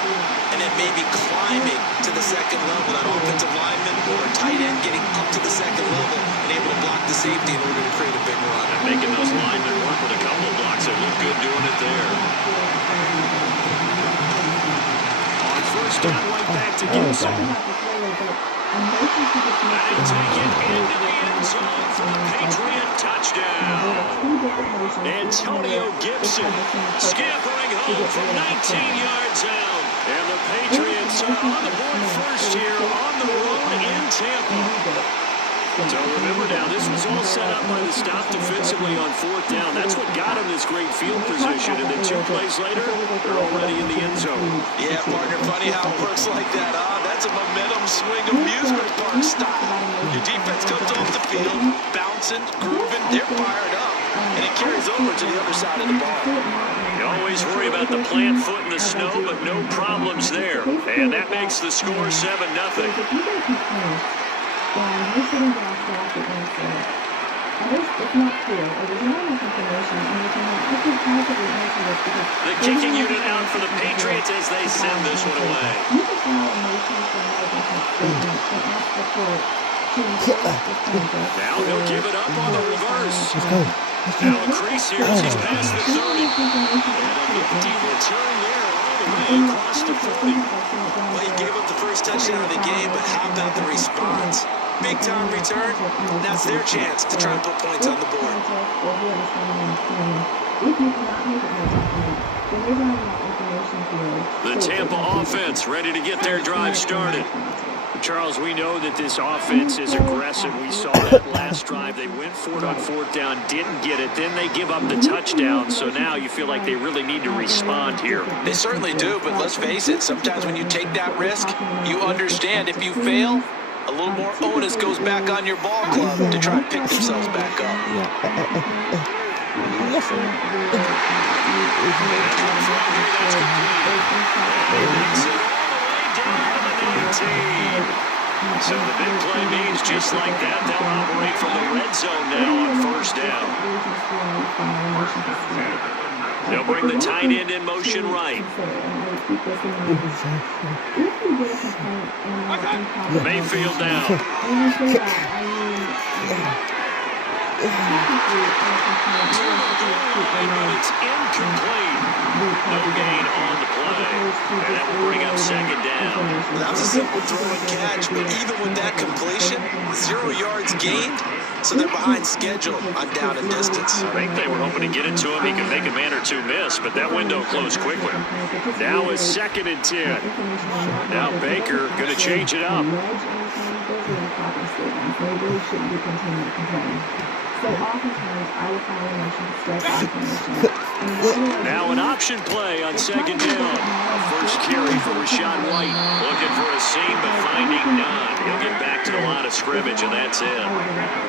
and then maybe climbing to the second level, that offensive lineman or a tight end getting up to the second level and able to block the safety in order to create a big run. And making those linemen work with a couple of blocks that look good doing it there. On 1st down, right back to Gibson. And he'll take it into the end zone for a Patriot touchdown. Antonio Gibson scampering home from 19 yards out. And the Patriots are on the board first here on the road in Tampa. So remember now, this was all set up by the stop defensively on 4th down. That's what got him this great field position. And then 2 plays later, they're already in the end zone. Yeah, partner, funny how it works like that, huh? That's a momentum swing amusement park style. Your defense comes off the field, bouncing, grooving, they're fired up. And it carries over to the other side of the ball. You always worry about the plant foot in the snow, but no problems there. And that makes the score 7-0. The kicking unit out for the Patriots as they send this one away. Now he'll give it up on the reverse. Now a crease here as he's past the 30. And a nifty return there all the way across the 40. Well, he gave up the first touchdown of the game, but how about the response? Big time return. That's their chance to try and put points on the board. The Tampa offense ready to get their drive started. Charles, we know that this offense is aggressive. We saw that last drive. They went for it on 4th down, didn't get it. Then they give up the touchdown. So now you feel like they really need to respond here. They certainly do, but let's face it, sometimes when you take that risk, you understand if you fail, a little more onus goes back on your ball club to try and pick themselves back up. So the big play means just like that, they'll operate from the red zone now on 1st down. They'll bring the tight end in motion right. Mayfield now. It's incomplete. No gain on the play. And that will bring up 2nd down. Well, that was a simple throw and catch, but even with that completion, 0 yards gained, so they're behind schedule on down and distance. I think they were hoping to get it to him. He could make a man or 2 miss, but that window closed quickly. Now is 2nd and 10. Now Baker going to change it up. Now an option play on 2nd down. First carry for Rashad White. Looking for a seam, but finding none. He'll get back to the line of scrimmage, and that's it.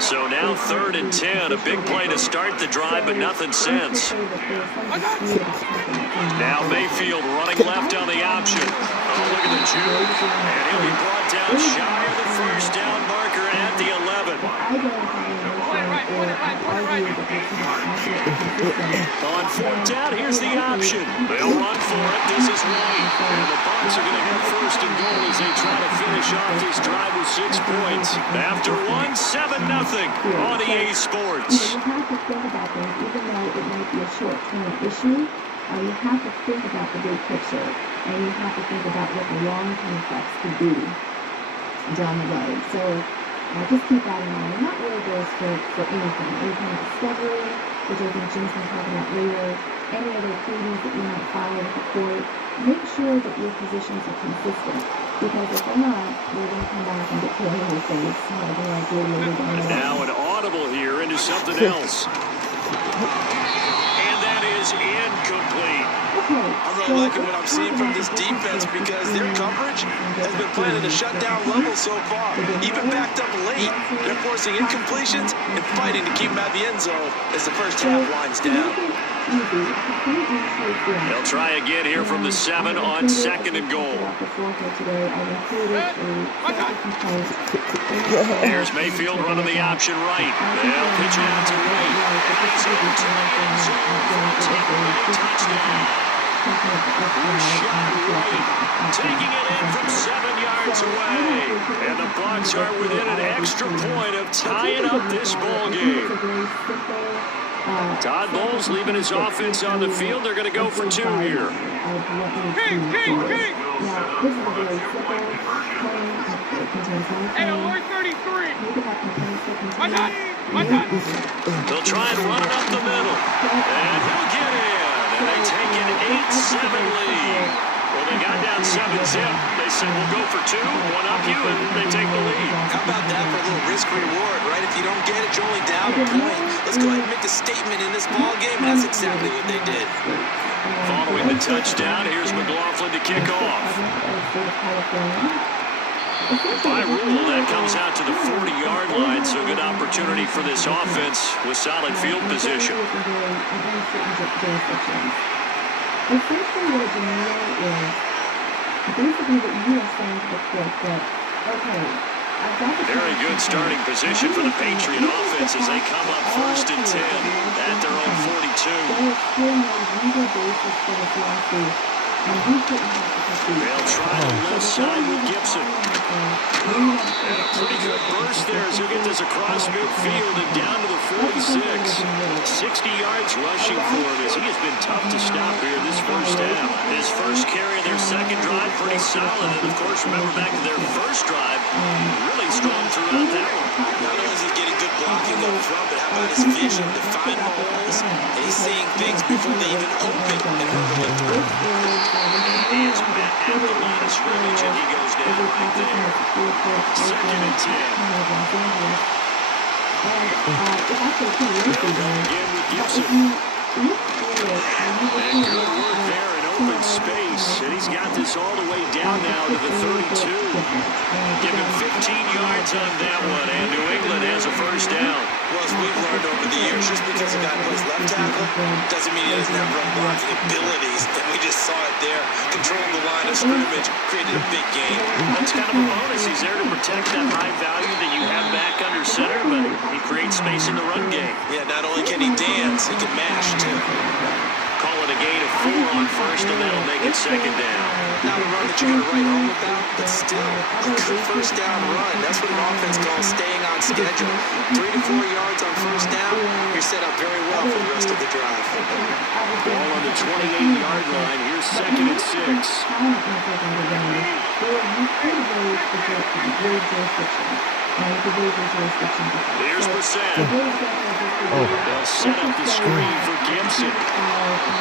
So now 3rd and 10. A big play to start the drive, but nothing since. Now Mayfield running left on the option. Oh, look at the juke. And he'll be brought down shy of the 1st down marker at the 11. On 4th down, here's the option. They'll run for it. This is White. And the Bucs are going to have 1st and goal as they try to finish off this drive with 6 points. After 7-0 on EA Sports. You have to think about things, even though it might be a short-term issue. You have to think about the big picture, and you have to think about what the long-term effects could be down the road. So just keep that in mind. And that really goes for anything. Any kind of discovery, which I think Jim's going to talk about later, any other pleadings that you might file with the court. Make sure that your positions are consistent, because if they're not, you're going to come back and get put in your face, having like later down the road. Now an audible here into something else. And that is incomplete. I'm really liking what I'm seeing from this defense because their coverage has been playing at a shutdown level so far. Even backed up late, they're forcing incompletions and fighting to keep them at the end zone as the first half winds down. They'll try again here from the 7 on 2nd and goal. There's Mayfield running the option right. They'll pitch it out to White. And he's into the end zone for a touchdown. Taking it in from 7 yards away. And the Bucs are within an extra point of tying up this ball game. Todd Bowles leaving his offense on the field. They're going to go for 2 here. They'll try and run it up the middle. And he'll get in. And they take an 8-7 lead. Well, they got down 7-zip. They said, we'll go for 2, one up you, and they take the lead. How about that for a little risk-reward, right? If you don't get it, you're only down a point. Let's go ahead and make a statement in this ball game, and that's exactly what they did. Following the touchdown, here's McLaughlin to kick off. By rule, that comes out to the 40-yard line, so good opportunity for this offense with solid field position. Essentially what the meal is, basically what you are saying to the court that, okay, I've got the... Very good starting position for the Patriot offense as they come up 1st and 10 at their own 42. There is still no legal basis for this lawsuit, and we couldn't have to proceed. They'll try the left side with Gibson. Pretty good burst there as he'll get this across midfield and down to the 46. 60 yards rushing for him as he has been tough to stop here this first half. His first carry of their second drive, pretty solid. And, of course, remember back to their first drive, really strong throughout that one. Not only is he getting good blocking up front, but how about his vision to find the holes? And he's seeing things before they even open and hurdle it through. He is met at the line of scrimmage, and he goes down right there. 2nd and 10. They'll go again with Gibson. And good work there in open space. And he's got this all the way down now to the 32. Give him 15 yards on that one, and New England has a first down. Well, as we've learned over the years, just because a guy plays left tackle doesn't mean he doesn't have run blocking abilities. And we just saw it there. Controlling the line of scrimmage, created a big game. That's kind of a bonus. He's there to protect that high value that you have back under center, but he creates space in the run game. Yeah, not only can he dance, he can mash, too. Call it a gain of 4 on first, and that'll make it 2nd down. Not a run that you're going to write home about, but still, a good first down run. That's what an offense calls staying on schedule. 3 to 4 yards on first down, you're set up very well for the rest of the drive. Ball on the 28-yard line. Here's 2nd and 6. Here's Brissett. They'll set up the screen for Gibson.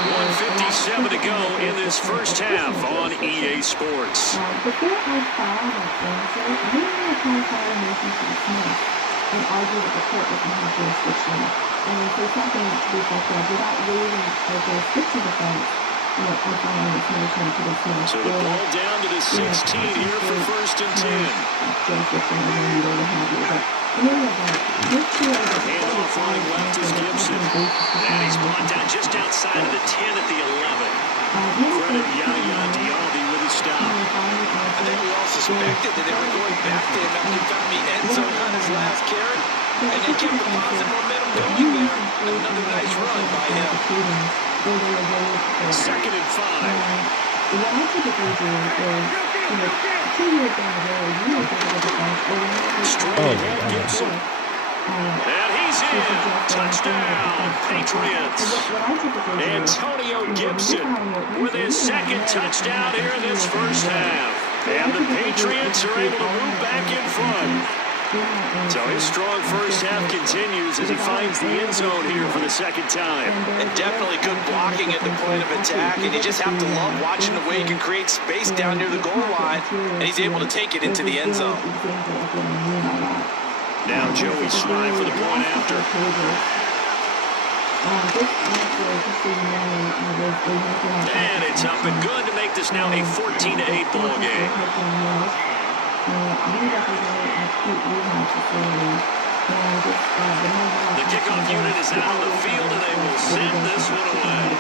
1:57 to go in this first half on EA Sports. Before I file my answer, I didn't want to file a motion to dismiss and argue that the court doesn't have jurisdiction. And so something to be fulfilled without waiving a jurisdiction defense. I'm filing this motion to dismiss. So the ball down to the 16 here for 1st and 10. Handoff running left is Gibson. And he's brought down just outside of the 10 at the 11. Credit Yaya Diaby with a stop. I think we all suspected that they were going back to him after he found the end zone on his last carry. And they kept the positive momentum going there. Another nice run by him. 2nd and 5. What I typically do is, 2 years down the road, you look at the defense, Straight ahead, Gibson. And he's in. Touchdown, Patriots. Antonio Gibson with his 2nd touchdown here in this first half. And the Patriots are able to move back in front. So his strong first half continues as he finds the end zone here for the 2nd time. And definitely good blocking at the point of attack, and you just have to love watching the way he can create space down near the goal line, and he's able to take it into the end zone. Now Joey Sly for the point after. And it's up and good to make this now a 14-8 ball game. The kickoff unit is out on the field, and they will send this one away.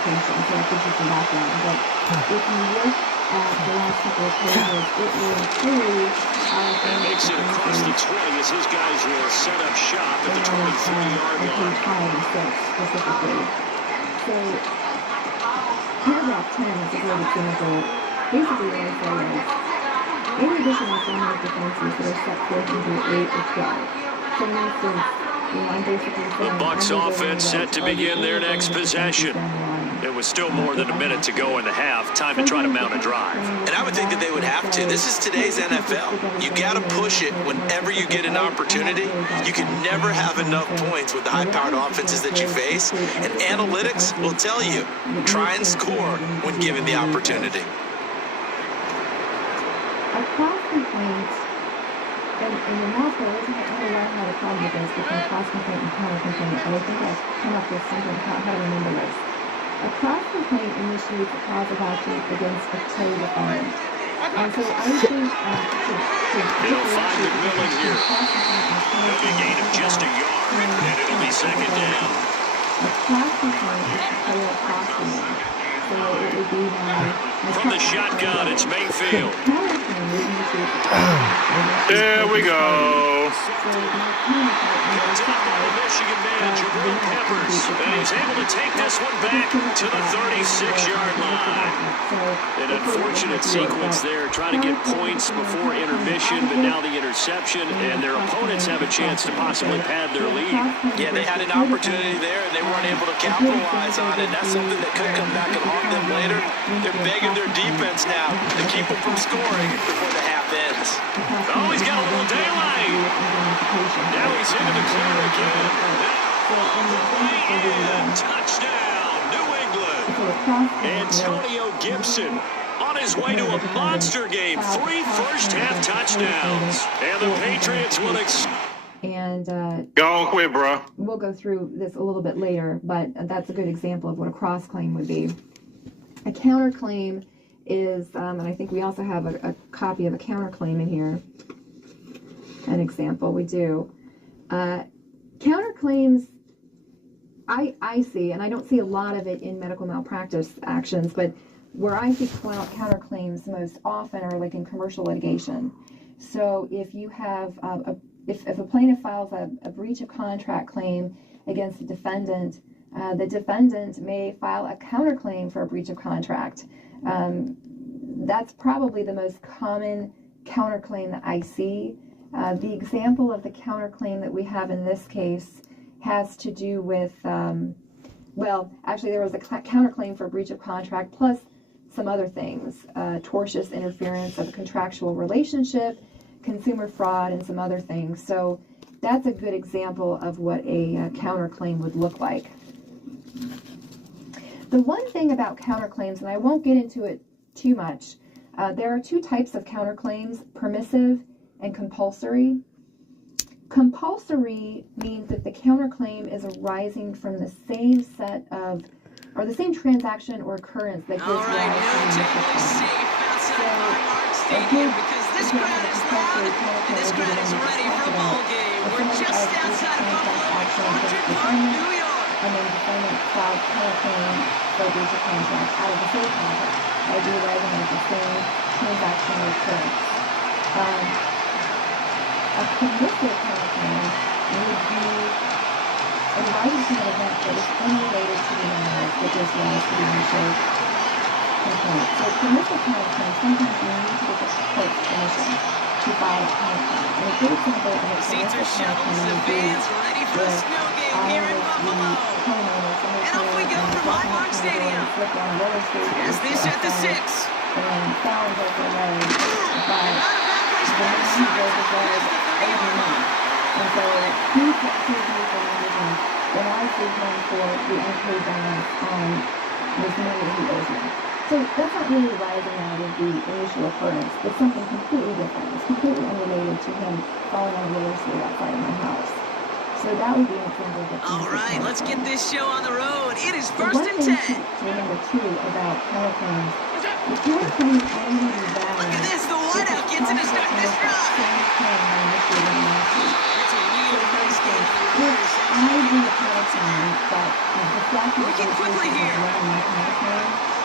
And makes it across the 20 as his guys will set up shop at the 23-yard line. So, paragraph 10 is a great example. Basically, what I say is, any additional affirmative defenses that are set forth in Rule 8 or 12. So, for instance, I'm basically saying... The Bucs offense set to begin their next possession. It was still more than a minute to go in the half. Time to try to mount a drive. And I would think that they would have to. This is today's NFL. You got to push it whenever you get an opportunity. You can never have enough points with the high-powered offenses that you face. And analytics will tell you, try and score when given the opportunity. A cross complaint, and in math there isn't really how to problem with this between cross complaint and counter complaint, but I think I've come up with something how to remember this. A cross complaint initiates a cause of action against a co-defendant. And so I think They'll find McMillan here. They'll be a gain of just a yard, and it'll be second down. A cross complaint is to play across the line. So it would be From the shotgun, it's Mayfield. There we go. Michigan man, Jabril Peppers, and he's able to take this one back to the 36-yard line. An unfortunate sequence there, trying to get points before intermission, but now the interception, and their opponents have a chance to possibly pad their lead. Yeah, they had an opportunity there, and they weren't able to capitalize on it. That's something that could come back and haunt them later. They're begging their defense now to keep them from scoring before the half ends. Oh, he's got a little daylight. Now he's into the clear again. And touchdown, New England. Antonio Gibson on his way to a monster game. 3 first-half touchdowns. And the Patriots will and Go quit, bro. we'll go through this a little bit later, but that's a good example of what a cross claim would be. A counterclaim is, and I think we also have a copy of a counterclaim in here. An example, we do. Counterclaims, I see, and I don't see a lot of it in medical malpractice actions, but where I see counterclaims most often are like in commercial litigation. So if you have, if a plaintiff files a breach of contract claim against the defendant may file a counterclaim for a breach of contract. That's probably the most common counterclaim that I see. The example of the counterclaim that we have in this case has to do with, well, actually there was a counterclaim for breach of contract plus some other things, tortious interference of a contractual relationship, consumer fraud, and some other things. So that's a good example of what a counterclaim would look like. The one thing about counterclaims, and I won't get into it too much, there are 2 types of counterclaims, permissive and compulsory. Compulsory means that the counterclaim is arising from the same set of, or the same transaction or occurrence that gives rise to the initial claim. So, because this crowd is loud and this crowd is ready for a ball game. We're just outside of Buffalo, New York. And then the defendant filed counterclaim for breach of contract out of the same contract by realizing that the same transaction or occurrence. A permissive counterclaim would be arising from an event that is unrelated to the matter that gives rise to the initial complaint. So permissive counterclaims, sometimes you need to get the court's permission to file a counterclaim. And a good example of a permissive counterclaim would be where I was the homeowner, somebody came and walked on the door and slipped on roller skates and fell and broke their leg, but the man who broke his leg owed me money. And so he sued me for negligence, and I sued him for the unpaid balance on this money that he owes me. So that's not really arising out of the initial occurrence. It's something completely different. It's completely unrelated to him falling on roller skate outside of my house. So that would be an example of a permissive. All right, let's get this show on the road. It is first and 10. To remember too about counterclaims, the counterclaim only be valid. Look at this, the wideout gets in his starting this drive. I do a counterclaim, but the statute working quickly here.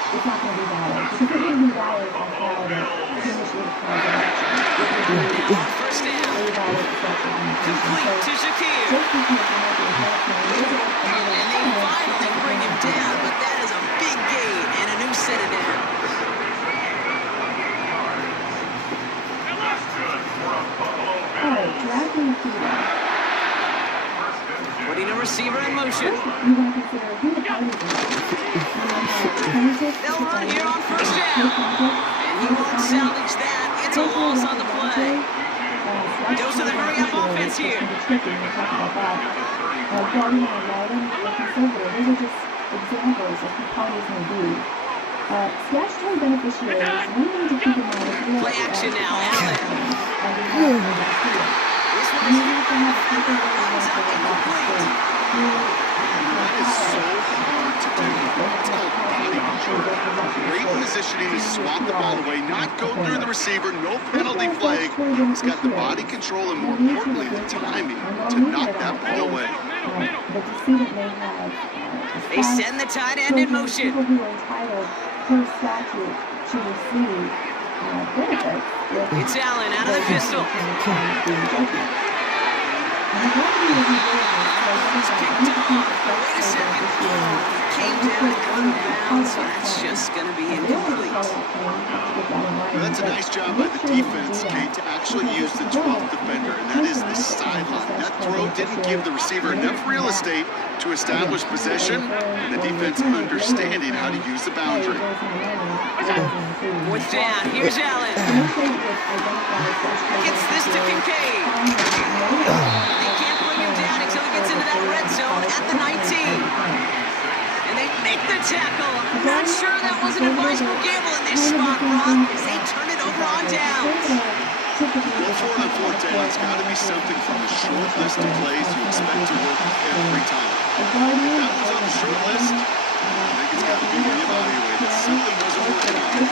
It's not going to be valid. Because it wouldn't be valid if I filed it to initiate a cause of action. It would be first down. a valid statute of limitations. Complete to Shakir. Just because you're making a counterclaim, And they finally bring him down, but that is a big gain and a new set of downs. all right, dragging feeder. Putting a receiver in motion. You want to consider who the parties are. They'll run here on first down. And he won't salvage that. It's a loss on the play. Dose of the hurry-up offense here. Guarding and Madden or conservative, these are just examples of who parties may be. Statutory beneficiaries, one thing to keep in mind is Play action now, Allen. This one is hit by the field, comes up incomplete. That is so hard to do. It's called body control. Great positioning to swat the ball away, not go through the receiver, no penalty flag. He's got the body control and, more importantly, the timing to knock that ball away. They send the tight end in motion. People who are entitled per statute to receive benefits. It's Allen out of the pistol. It's picked off. Wait a second. Oh, he came down out of bounds. That's just going to be incomplete. Well, that's a nice job by the defense, Kate, to actually use the 12th defender, and that is the sideline. That throw didn't give the receiver enough real estate to establish possession, and the defense understanding how to use the boundary. Fourth down. Here's Allen. Gets this to Kincaid. They can't bring him down until he gets into that red zone at the 19. And they make the tackle. I'm not sure that was an advisable gamble in this spot, Ron, as they turn it over on downs. Well, for the fourth down, it's got to be something from a short list of plays you expect to work every time. If that was on the short list, I think it's got to be reevaluated. Something wasn't working out.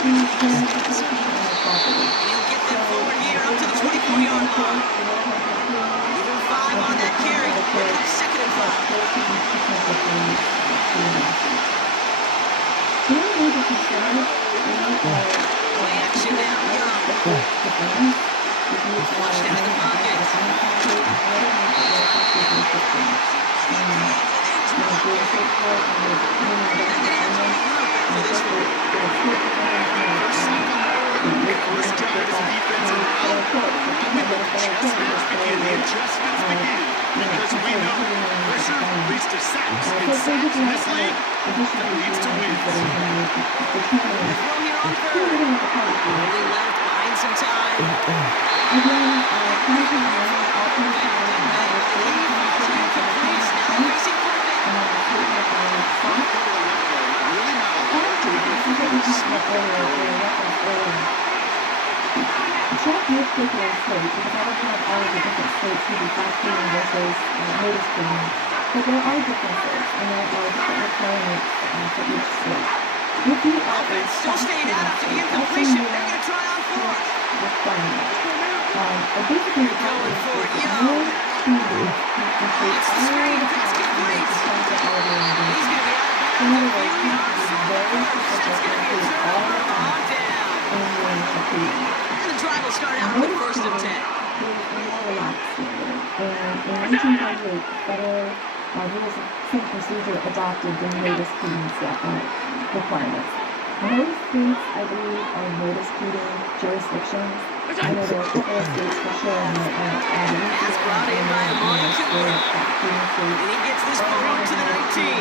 He'll get them forward here up to the 24-yard line. Even 5 on that carry. Look at 2nd and 5. Play action now. Flushed out of the pocket. First drive is a defensive foul. And when the chess match begin, the adjustments begin. Because we know pressure leads to sacks. And sacks in this league, that leads to wins. Throw here on 3rd. Holding left, buying some time. Check your particular state, because I don't have all of the different states who do fact cleaning versus notice cleaning. But there are differences, and there are different requirements for each state. If you are still staying out after the incompletion, they're going to try on 4th. Basically, you're going for it, yo. It's the screen, pass complete. He's going to be out of bounds. It's going to be a turnover on down. And the drive will start out with 1st and 10. And in 1998, federal rules of civil procedure adopted the notice pleading requirements. Most states, I believe, are notice pleading jurisdictions. I know there are a couple of states for sure. That's brought in by Monaco. And he gets this ball up to the 19.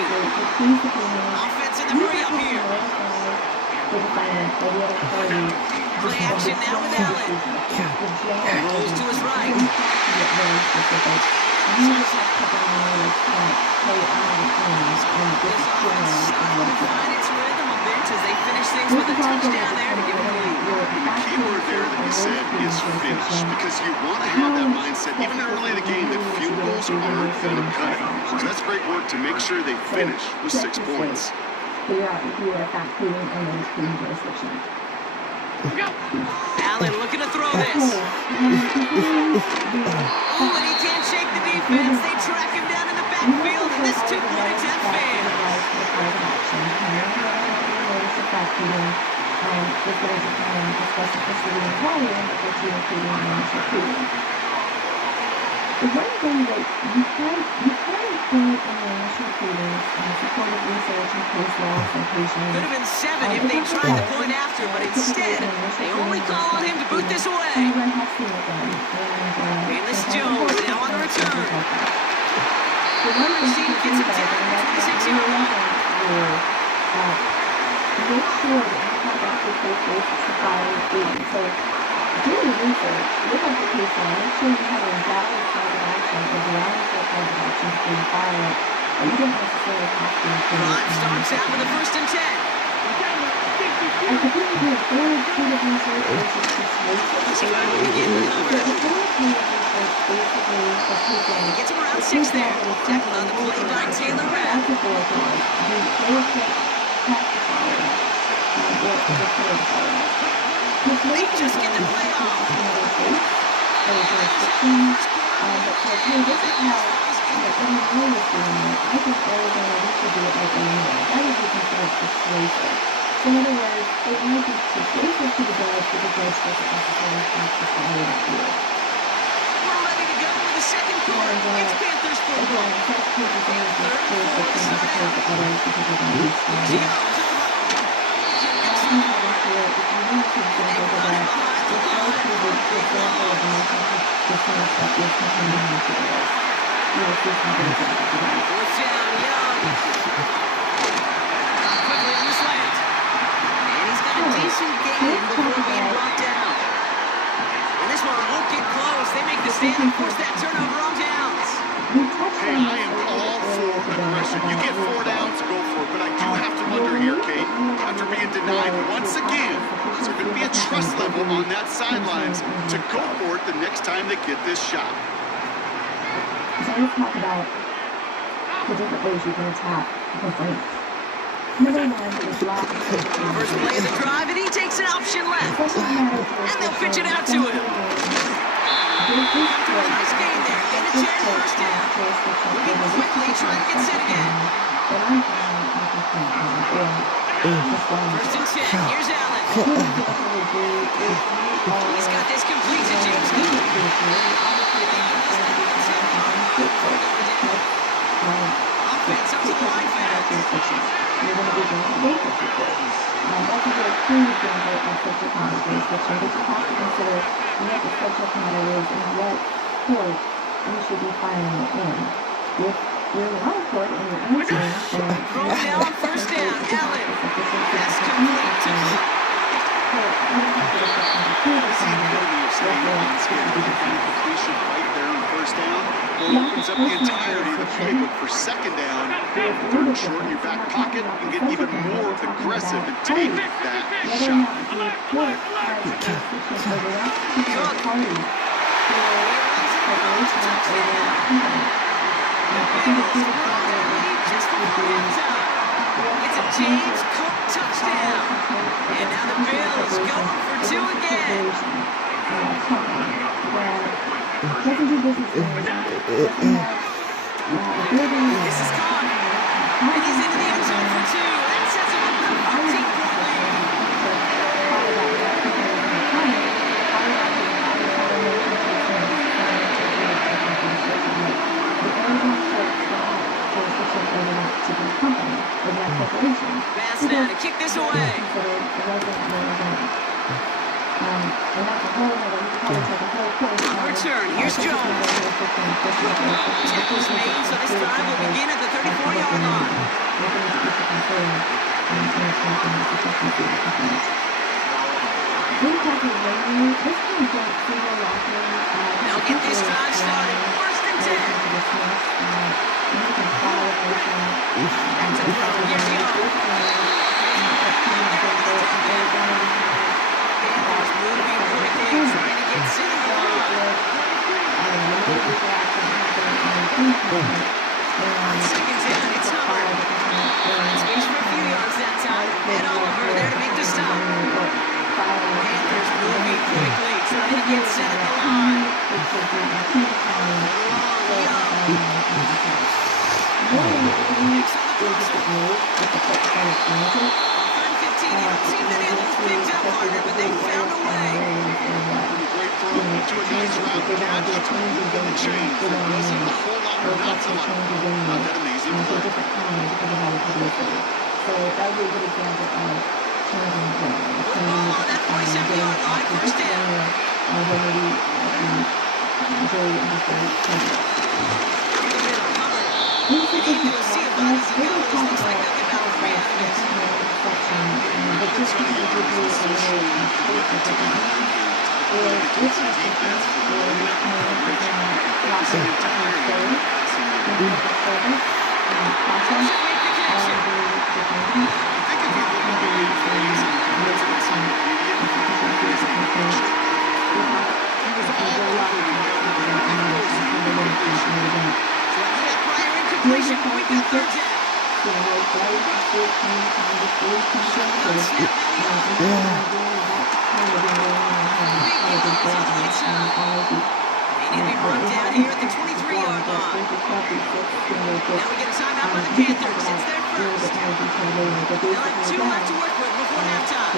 Offense in the hurry up here. Play action now with Allen. Goes to his right. Find its rhythm a bit as they finish things with a touchdown there to give them the lead. The key word there that you said is finish, because you want to have that mindset, even early in the game, that field goals aren't going to cut it. So that's great work to make sure they finish with 6 points. Figure out if you are fact pleading or notice pleading jurisdiction. Allen looking to throw this. Oh, and he can't shake the defense. They track him down in the backfield, and this 2-point attempt fails. The one thing that you can include in your initial pleadings supportive research and case law citation. Could have been 7 if they tried the point after, but instead, they only call on him to boot this away. Bayless Jones now on the return. Receive gets him down to the 26-yard line. Make sure that you have that case basis to file a pleading. So do your research, look up the case law, make sure you have a valid cause of action or valid cause of action before you file it. And you don't necessarily have to include Drive starts out with a 1st and 10. I think we have authoritative research versus persuasive. Gets him around 6 there. Tackle on the play by Taylor Rapp. They just get the play off. In other words, it might be persuasive to the judge, but the judge doesn't necessarily have to follow that rule. We're ready to go for the second quarter. It's Panthers football. Decent game before being brought down. And this one won't get close. They make the stand and force that turnover on downs. Hey, I am all for aggression. You get 4 downs, go for it. But I do have to wonder here, Kate, after being denied once again, is there going to be a trust level on that sidelines to go for it the next time they get this shot? So let's talk about the different ways you can attack complaints. Number 1 is lock. First play of the drive, and he takes an option left. And they'll pitch it out to him. After a nice gain there, gain a 10, first down. Moving quickly, trying to get set again. First and 10, here's Allen. He's got this complete to James Cook. Offense up to the line fast. You're going to be doing a basic report. That's a very clean example of subject matter jurisdiction, but you have to consider what the subject matter is and what court you should be filing it in. If you're in our court and you're answering, then throw down on first down, Allen. That's complete to Opens up the entirety of the playbook for second down, 3rd and short in your back pocket, and get even more aggressive and take that shot. It's a James Cook touchdown. And now the Bills going for 2 again. Doesn't do business with This is gone. And he's into the end zone for 2. That sets him up with a 14-point lead. Bass now to kick this away. Return, here's Jones. Tackles made, so this drive will begin at the 34-yard line. They'll get this drive started. 1st and 10. Back to throw, here's Young. Panthers moving quickly, trying to get set at the line. On 2nd down, it's Hubbard. Space for a few yards that time. And Oliver there to make the stop. Panthers moving quickly, trying to get set at the line. Seemed any of those picked up harder, but they found a way. Great throw to a nice route catch to move the chains. There wasn't a whole lot not to like about that amazing play. So that would be a good example of changing the game. That 47-yard line, first down. Into a sea of bodies he goes. Looks like they'll give out 3 after this. They need to be brought down here at the 23-yard line. Now we get a timeout by the Panthers. It's their first. They'll have 2 left to work with before halftime.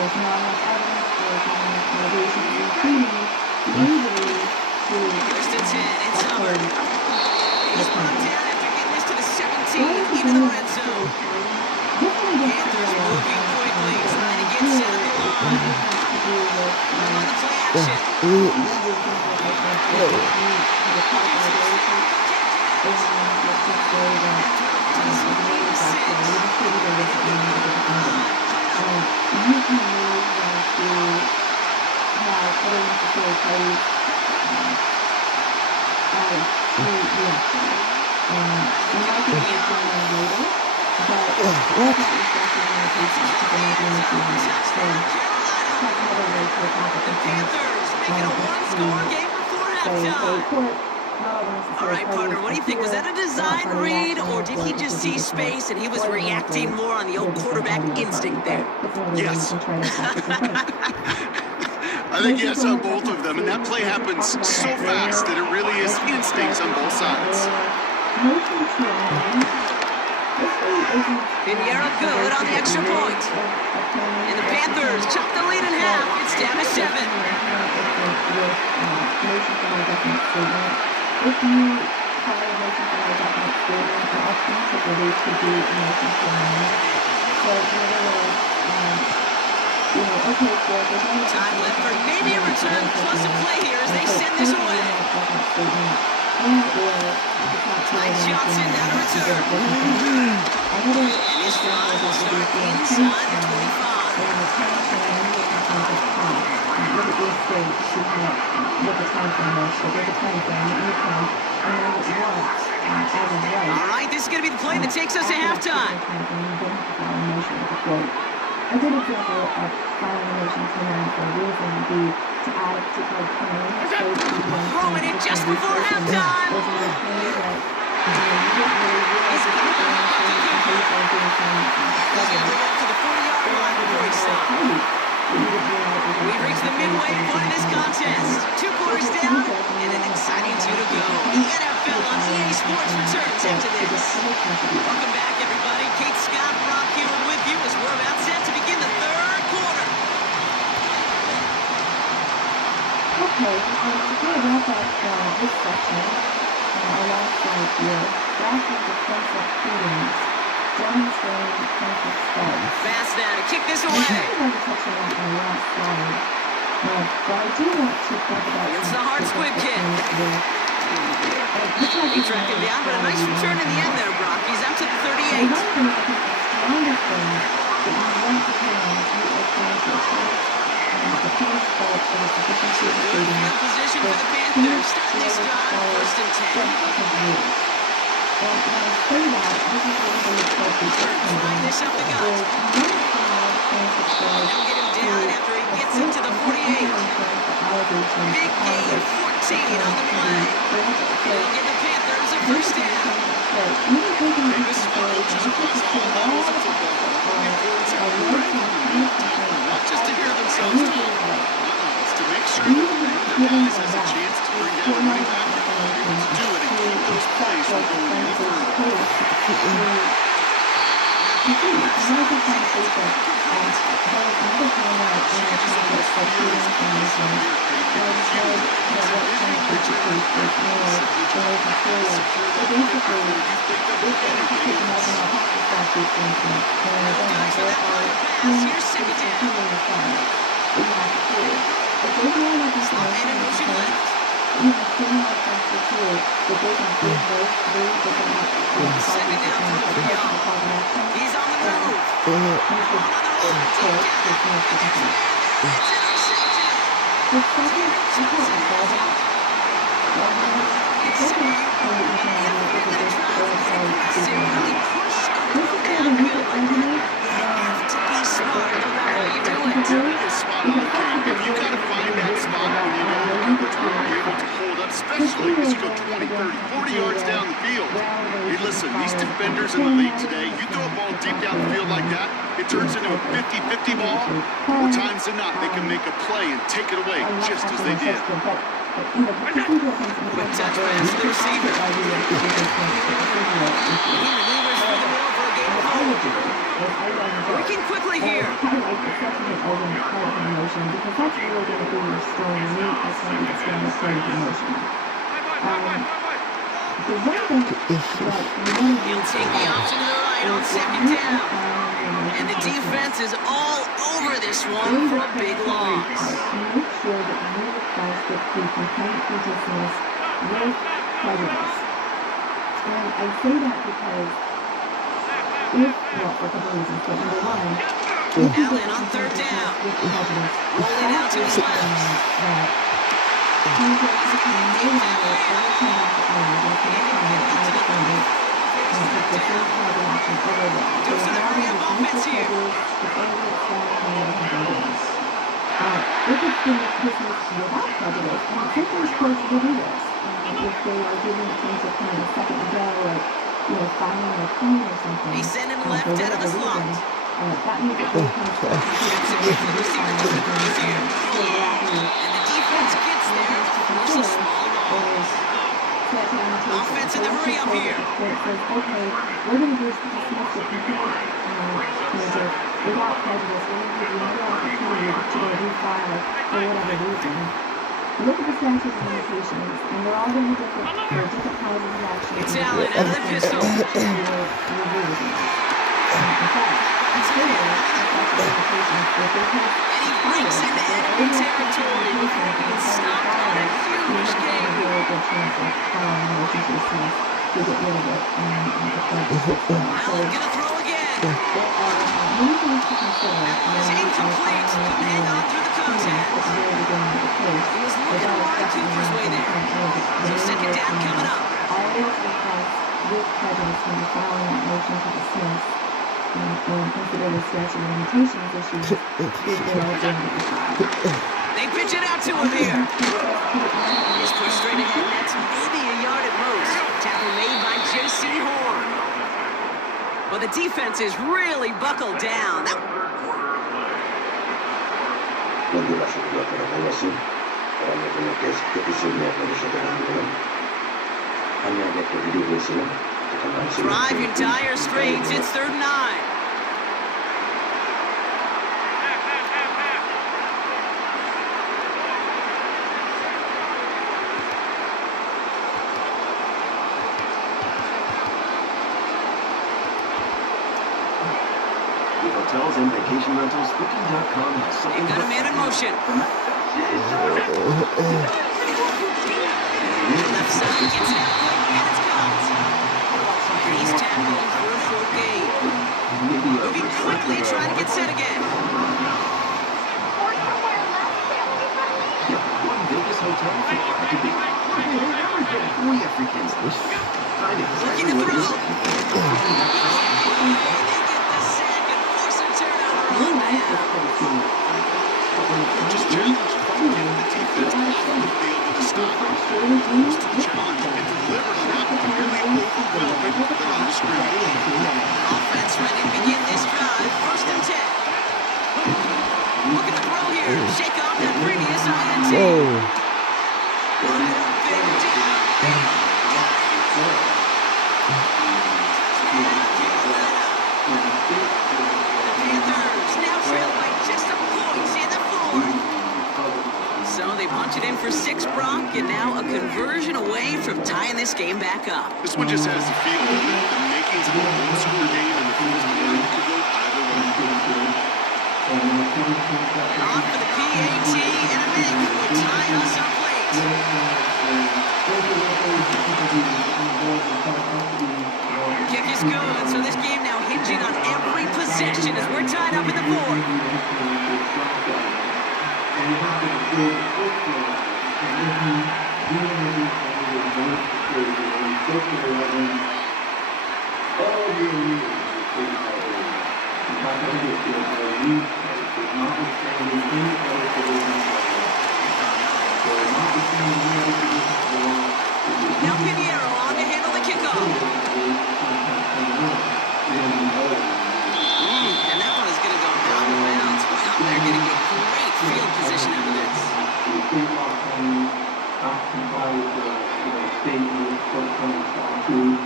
First and 10. It's Hubbard. He's brought down after getting this to the 17, into the red zone. Panthers moving quickly, trying to get set at the line. On the play action. All right, partner, what do you think? Was that a design read, or did he just see space and he was reacting more on the old quarterback instinct there? Yes. I think yes on both of them, and that play happens so fast that it really is instincts on both sides. Pinheiro good on the extra point. And the Panthers chop the lead in half. It's down to 7. If you follow motion from my definite statement, the alternatively could be a motion from mine. So in other words, okay, so there's no time left for maybe a return plus a play here as they send this away. Mike Johnson down to return. And this drive will start inside the 25. Look at these states, she had look at time frame there, so there's a time frame that you can amend it once as of right. All right, this is going to be the play that takes us to halftime. A good example of filing a motion to amend for a reason would be to add a particular claim. Throwing it just before halftime. There's another claim that you get really to the 40-yard line before he stops. We've reached the midway point of this contest. 2 quarters down, and an exciting 2 to go. The NFL on EA Sports returns after this. Welcome back, everybody. Kate Scott, Rob Hewitt with you as we're about set to begin the 3rd quarter. Okay, to wrap up this section, our last slide here, graphic defensive feelings. Demonstrating defensive skills. Fast now to kick this away. I kind of want to touch on that in the last slide. But I do want to talk about it's the hard squib kick. He tracked him down, but a nice return in the end there, Brock. He's out to the 38. One thing I think the strongest thing that you want to do is you are trying to attack the pass fault for the sufficiency of the stadium. Good position for the Panthers. Starting this drive, 1st and 10. And when I say that, this is what they look like the find this up the gut. They'll get him down after he gets into the 48. Big gain, 14 on the play. They'll give the Panthers a 1st down. Davis follows just across all levels of football. Not just to hear themselves talk, it's to make sure that their guys has a chance to bring down a running back. To do it and keep those plays from going any further. He's on the move. If you gotta find that spot when you know the coverage will be able to hold up, especially as you go 20, 30, 40 yards down the field. Hey, listen, these defenders in the league today, you throw a ball deep down the field like that, it turns into a 50-50 ball. More times than not, they can make a play and take it away just as they did. Quick touch pass to the receiver. He maneuvers through the middle for a game of hold. Working quickly here. I like the second motion because that's really going to be your story. That's going to be the story of the motion. The one thing that you want to do He'll take the option to the right on second down. And the defense is all over this one for a big loss. Make sure that you request that the complaint be dismissed with prejudice. And I say that because for a couple reasons, but number one, Allen on third down. Rolling out to his left. Dose of the hurry up offense here. If it's been dismissed without prejudice, and sometimes courts will do this, if they are giving things a kind of a second to go, or filing a claim or something. They send him left out of the slot. That means that they can And the defense gets there. Force a small loss. Offense in the hurry up here. Okay, we're going to dismiss the complaint without prejudice. We're going to give you another opportunity to go refile for whatever reason. Look at the statute of limitations, and they're all going to be different for different causes of action. It's Allen out of the pistol. And he breaks into enemy territory before being stopped on a huge gain. Allen gonna throw again. It's incomplete. Couldn't hang on through the contact. He was looking to Mark Cooper's way there. So second down coming up. Always request with prejudice when you're filing that motion to dismiss and consider the statute of limitations issues if they are going to be filed. They pitch it out to him here. He's pushed straight ahead. That's maybe a yard at most. Tackle made by J.C. Horn. Well, the defense is really buckled down. Drive your dire straits. It's 3rd and 9. Hotels and vacation rentals, Booking.com has something. They've got a man in motion. Left side gets it, and it's caught. And he's tackled for a short gain. Moving quickly, trying to get set again. One Vegas hotel for to be. 3 Africans. Looking to throw. Just challenge getting the defense off the field with a stop. Most of the challenge and deliver not really overwhelming the home screen. Offense ready to begin this drive. 1st and 10. Looking to throw here. Shake off that previous INT. So they punch it in for 6, Brock, and now a conversion away from tying this game back up. This one just has the feel of it. The makings of a one-score game in the fourth quarter. It could go either way. Off for the PAT, and a make would tie us up late. Kick is good, so this game now hinging on every possession as we're tied up in the 4th. comply with the state rules for statute.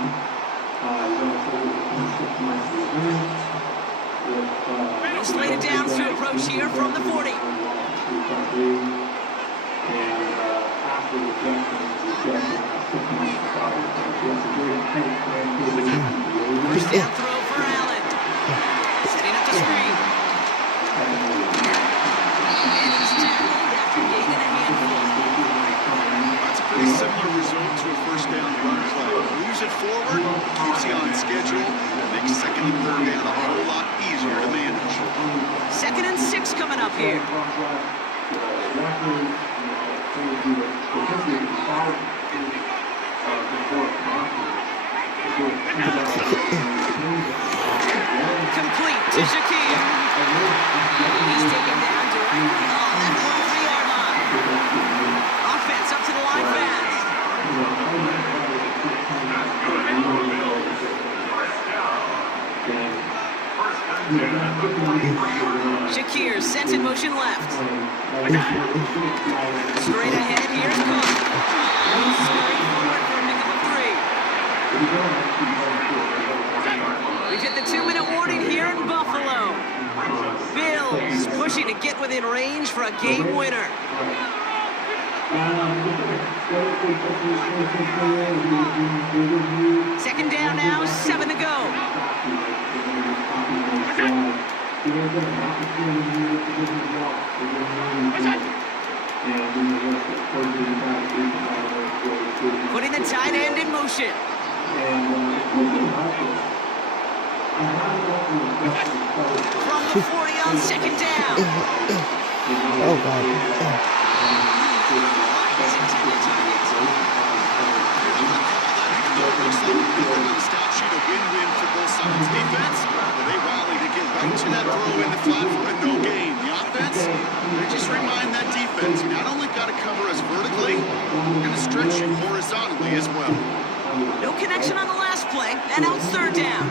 Slated down to approach here from the 40. First down throw for Allen. Setting up the screen. And he's tackled after gaining a handful. That's a pretty similar result to a first down run play. Moves it forward, keeps you on schedule, and makes second and third down a whole lot easier to manage. 2nd and 6 coming up here. Complete to Shakir. He's taken down directly on that 43-yard line. Offense up to the line fast. Shakir sent in motion left. Straight ahead, here's Cook. Scurry forward for a pick of 3. We've hit the 2-minute warning here in Buffalo. Bills pushing to get within range for a game winner. Second down now, 7 to go. Putting the tight end in motion. From the 40 on second down. Oh, God. Statute, a win-win for both sides. Defense, they rally to get right to that throw in the flat for a no gain. The offense, they just remind that defense, you not only got to cover us vertically, we're going to stretch you horizontally as well. No connection on the last play, and out third down.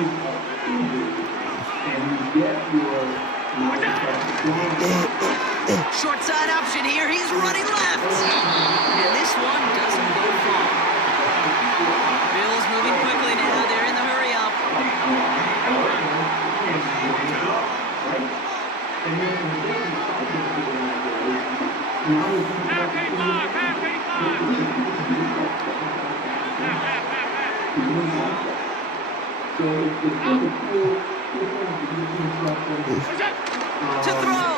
Short side option here, he's running left. And this one doesn't go far. Bills moving quickly now, they're in the hurry up. To throw.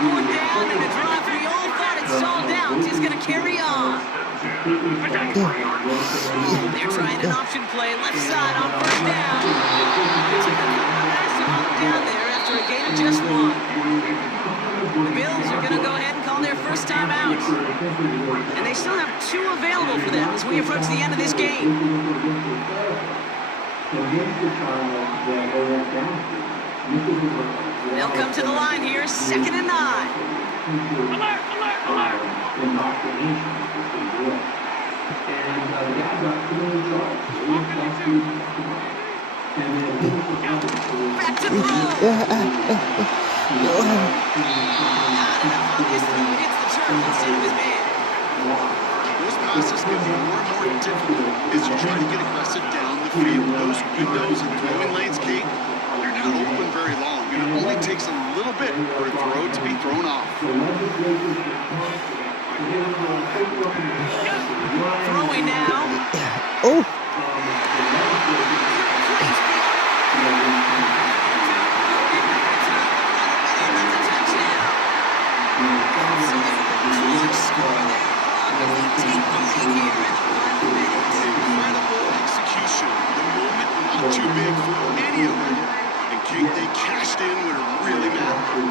Fourth down, and a drive we all thought it stalled out is going to carry on. They're trying an option play left side on first down. Down there after a gain of just 1. The Bills are going to go ahead and call their first time out. And they still have 2 available for them as we approach the end of this game. They'll come to the line here, 2nd and 9. Alert, alert, alert! Back to throw. Those passes get more and more difficult as you try to get aggressive down the field. Those windows and throwing lanes, Kate, they're not open very long, and it only takes a little bit for a throw to be thrown off. Throwing now. Oh. Incredible execution. The moment not too big for any of them. And Kate, they cashed in when it really mattered.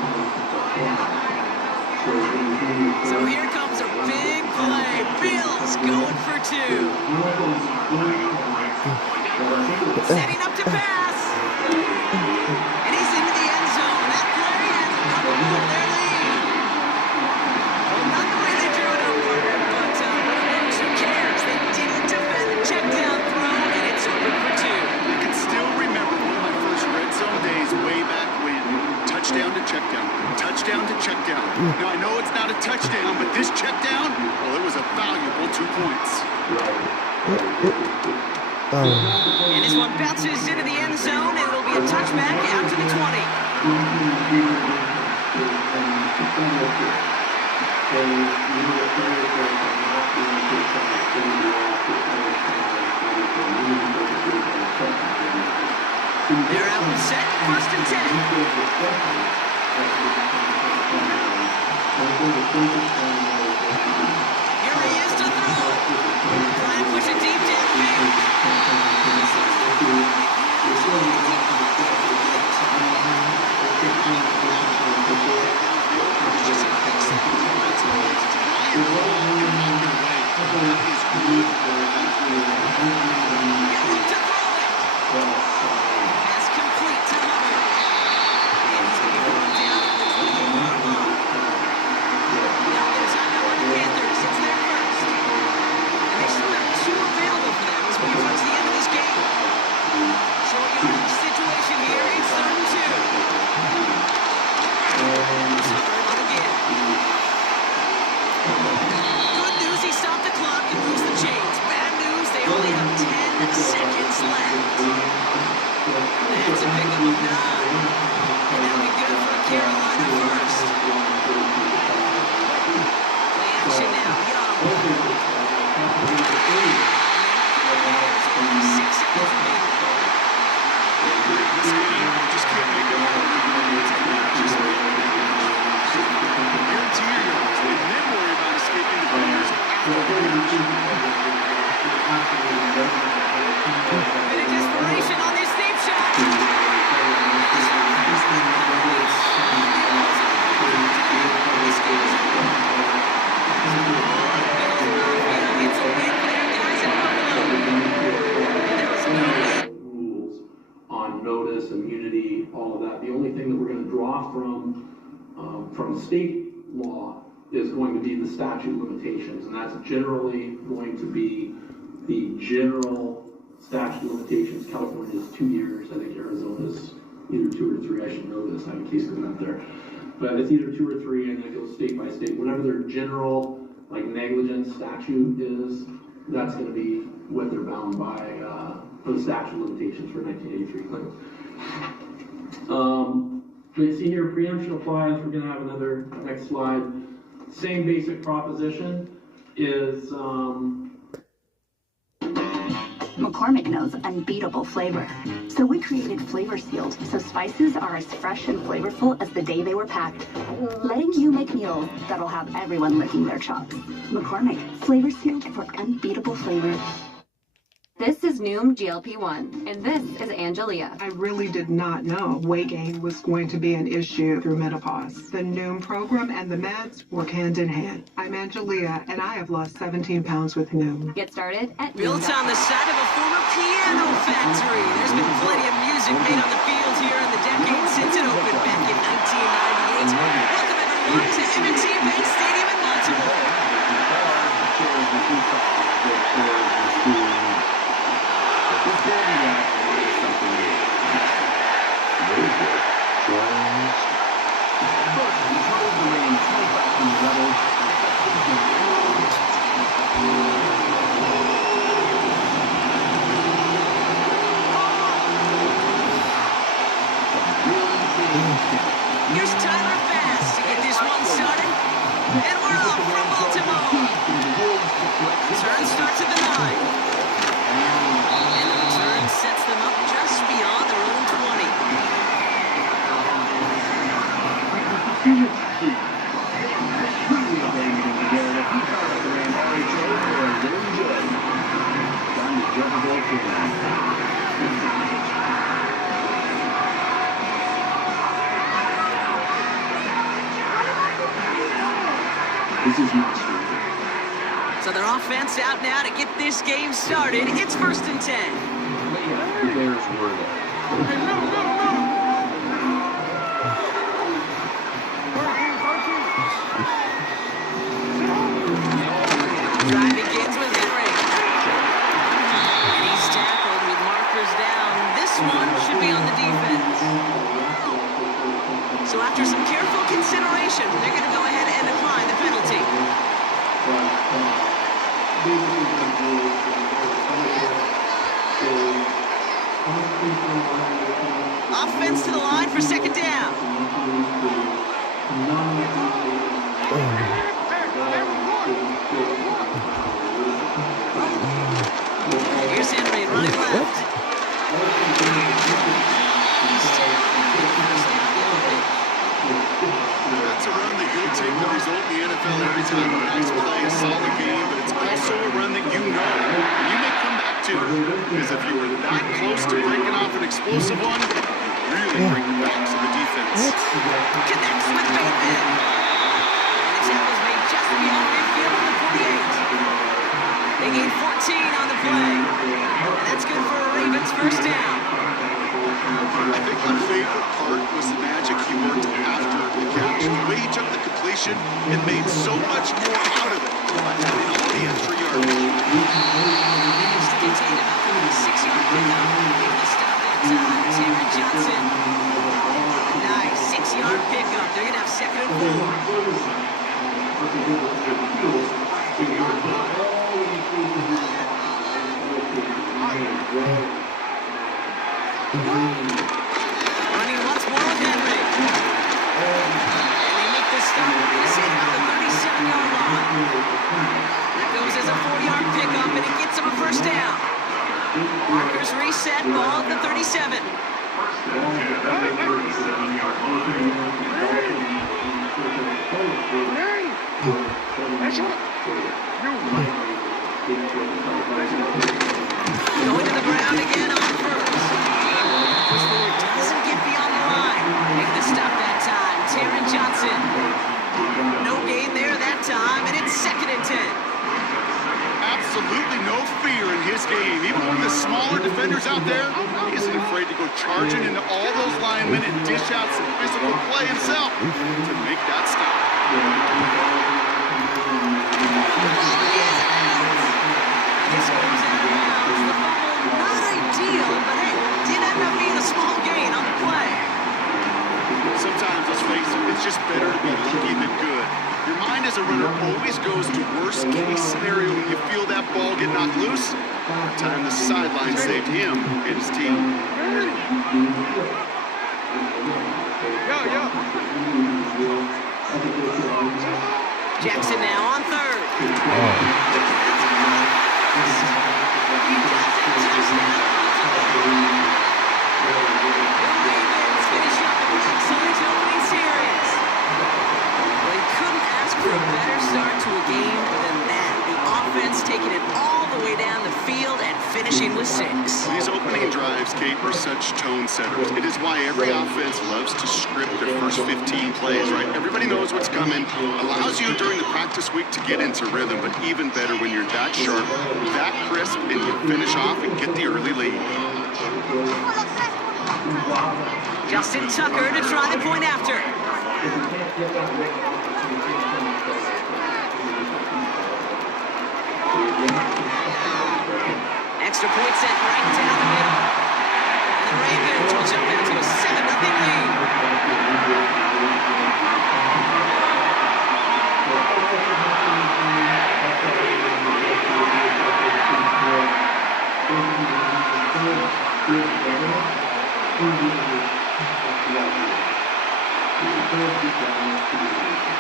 So here comes a big play. Bills going for 2. Setting up to pass. And he's into the end zone. That play has couple more their lead. Well, not the way they drew it up, but who cares? They didn't defend the check down throw. touchdown, but this check down, well, it was a valuable 2 points. And this one bounces into the end zone, and it'll be a touchback out to the 20. They're out and set, 1st and 10. Here he is to throw. Try and push it deep downfield. Pass complete to Hubbard. And he's going to be brought down at the 20-yard line. Now a timeout on the Panthers. It's their first. And they still have 2 available for them as we approach the end of this game. Short yardage situation here. It's 3rd and 2. It's Hubbard on again. Good news, he stopped the clock and moves the chains. Bad news, they only have 10 seconds left. That's a pickup of 9. And that'll be good for a Carolina first. Play action now, Young. 6 seconds remaining. Just can't make it happen. Guarantee your yards, and then worry about escaping defenders after the Bit of desperation on this deep shot. It's a win for their guys at rules on notice, immunity, all of that. The only thing that we're going to draw from state law is going to be the statute of limitations, and that's generally going to be the general statute of limitations. California is 2 years. I think Arizona's either 2 or 3. I should know this. I have a case going up there. But it's either 2 or 3, and then it goes state by state. Whatever their general, like, negligence statute is, that's going to be what they're bound by for the statute of limitations for 1983 claims. You see here, preemption applies. We're going to have another next slide. Same basic proposition is McCormick knows unbeatable flavor. So we created Flavor Sealed, so spices are as fresh and flavorful as the day they were packed, letting you make meals that'll have everyone licking their chops. McCormick, Flavor Sealed for unbeatable flavor. This is Noom GLP-1, and this is Angelia. I really did not know weight gain was going to be an issue through menopause. The Noom program and the meds work hand in hand. I'm Angelia, and I have lost 17 pounds with Noom. Get started at Built on the site of a former piano factory. There's been plenty of music made on the field here in the decade since it opened back in 1998. Welcome everyone to M&T Bank Stadium in Baltimore. Here's Tyler Bass to get this one started. And we're off from Baltimore. The turn starts at the 9. And the return sets them up just beyond their own 20. This is not true. So their offense out now to get this game started. It's 1st and 10. The Bears were there. Drive begins with Henry. And he's tackled with markers down. This one should be on the defense. So after some careful consideration, they're going to go ahead and apply the penalty. Offense to the line for second down. Here's Henry running left. That's a run that you'll take the result in the NFL every time. A nice play, a solid game, but it's also a run that you know you may come back to. Because if you were that close to breaking off an explosive one, really bring the backs of the defense. Connects with Bateman. And the tackle's made just beyond midfield of the 48. They gain 14 on the play. And that's good for a Ravens first down. I think my favorite part was the magic he worked after the catch. The way he took the completion and made so much more out of it by having all the extra yardage. Managed to contain him up with a 6-yard pickup. Able to stop that time. Taron Johnson. Nice 6-yard pickup. They're going to have second and 4. Running once more with Henry. And they make the stop missing at the 37-yard line. That goes as a 4-yard pickup, and it gets them a first down. Markers reset, ball at the 37. Going to the ground again on first. Doesn't get beyond the line. Make the stop that time. Taron Johnson. No gain there that time, and it's second and 10. Absolutely no fear in his game. Even one of the smaller defenders out there, he isn't afraid to go charging into all those linemen and dish out some physical play himself to make that stop. This goes out of bounds. The ball not ideal, but hey, did end up being a small gain on the play. Sometimes, let's face it, it's just better to be lucky than good. Your mind as a runner always goes to worst case scenario when you feel that ball get knocked loose. The time the sideline saved him and his team. Jackson now on third. For a better start to a game than that. The offense taking it all the way down the field and finishing with 6. These opening drives, Kate, are such tone setters. It is why every offense loves to script their first 15 plays, right? Everybody knows what's coming. Allows you during the practice week to get into rhythm, but even better when you're that sharp, that crisp, and you finish off and get the early lead. Justin Tucker to try the point after. Extra point set right down the middle. And the Ravens will jump out to a 7-0 lead.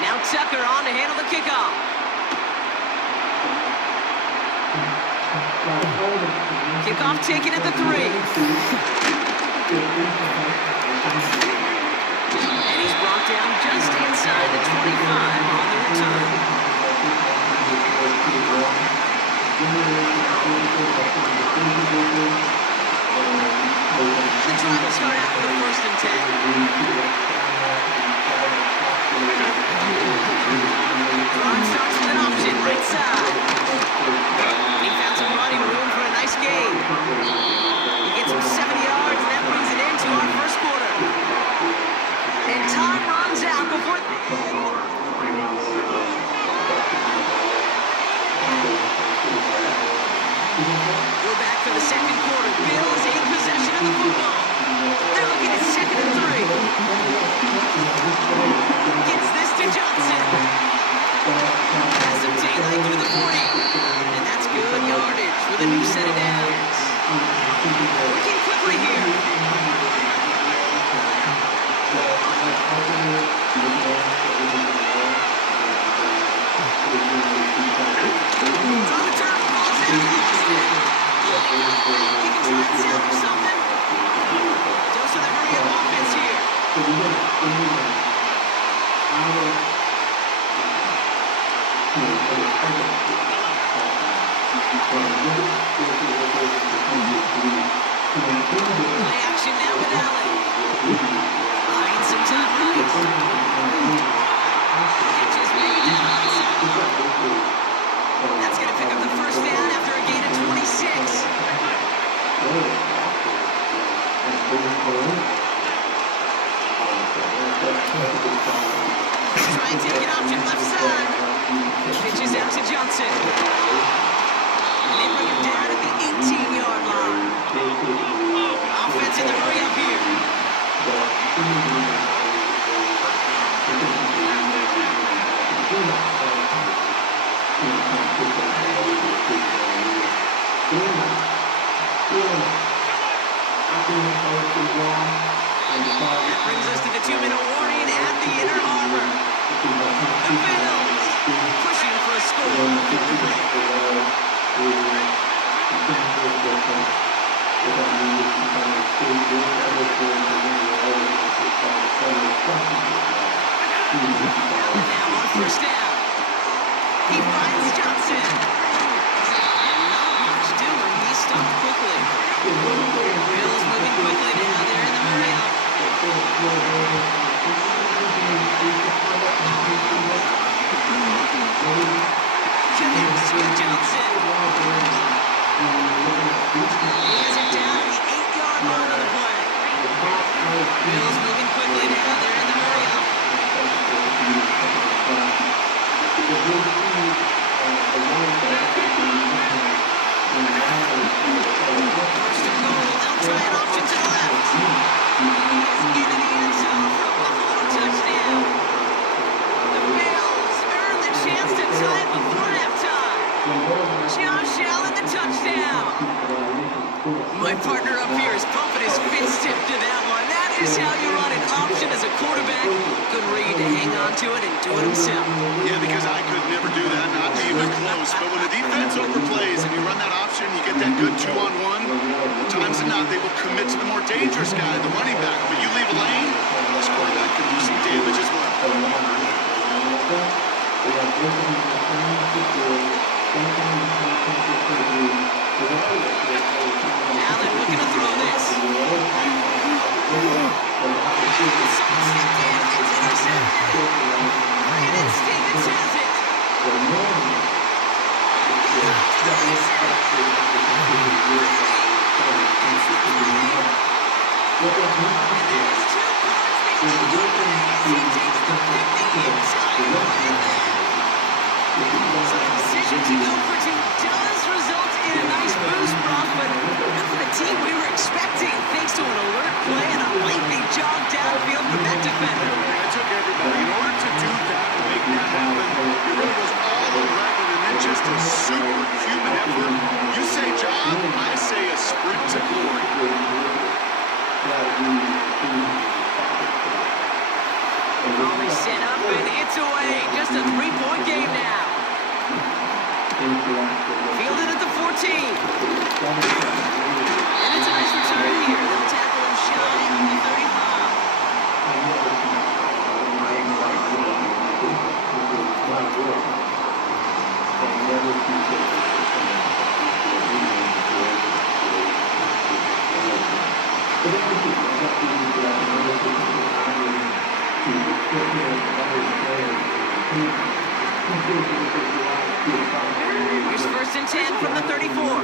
Now Tucker on to handle the kickoff. Kickoff taken at the 3. And he's brought down just inside the 25 on the return. The drive will start out with a 1st and 10. Drive starts with an option, right side. He found some running room for a nice gain. He gets him 70 yards, and that brings it into our first quarter. And time runs out before... We're back for the second quarter. Bills in possession of the football. They're looking at 2nd and 3. Gets this to Johnson. Has some daylight through the 40. And that's good the new set of downs. Working quickly here. On the turf, falls in and lost it. He can try and seal for something. Dose of the hurry-up offense here. Play action now with Allen. Buying some time right. Catches made down on the sideline. That's going to pick up the first down after a gain of 26. Try and take an option left side. Pitches out to Johnson. They bring him down at the 18-yard line. Offense in the hurry-up here. That brings us to the 2-minute warning at the Inner Harbor. The Bills pushing for a score. Allen now on first down. He finds Johnson. And not much doing. He stopped quickly. Bills moving quickly now. They're in the hurry-up. Connects with Johnson. He has it down at the 8-yard line on the play. Bills moving quickly now. They're in the hurry-up. First and goal. They'll try an option to the left. He is into the end zone for a Buffalo touchdown. The Bills earn the chance to tie it before halftime. Josh Allen, the touchdown. My partner up here is pumping his fist tip to that one. That is how you run an option as a quarterback. Good read to hang on to it and do it himself. Yeah, because I could never do that, not even close. But when the defense overplays and you run that option, you get that good 2-on-1. More times than not, they will commit to the more dangerous guy, the running back. But you leave a lane, this quarterback can do some damage as well. Allen looking to throw this. It's intercepted. And it's Stevens has it. So the decision to go for two does result in a nice boost, Brock, but not for the team we were expecting, thanks to an alert play and a lengthy jog downfield from that defender. It took everybody. In order to do that, to make that happen, it really was all 11 and then just a superhuman effort. You say job, I say a sprint to glory. Always set up and it's away. Just a 3-point game now. Fielded at the 14. And it's a nice return here. They'll tackle him shy on the 35. Here's first and 10 from the 34.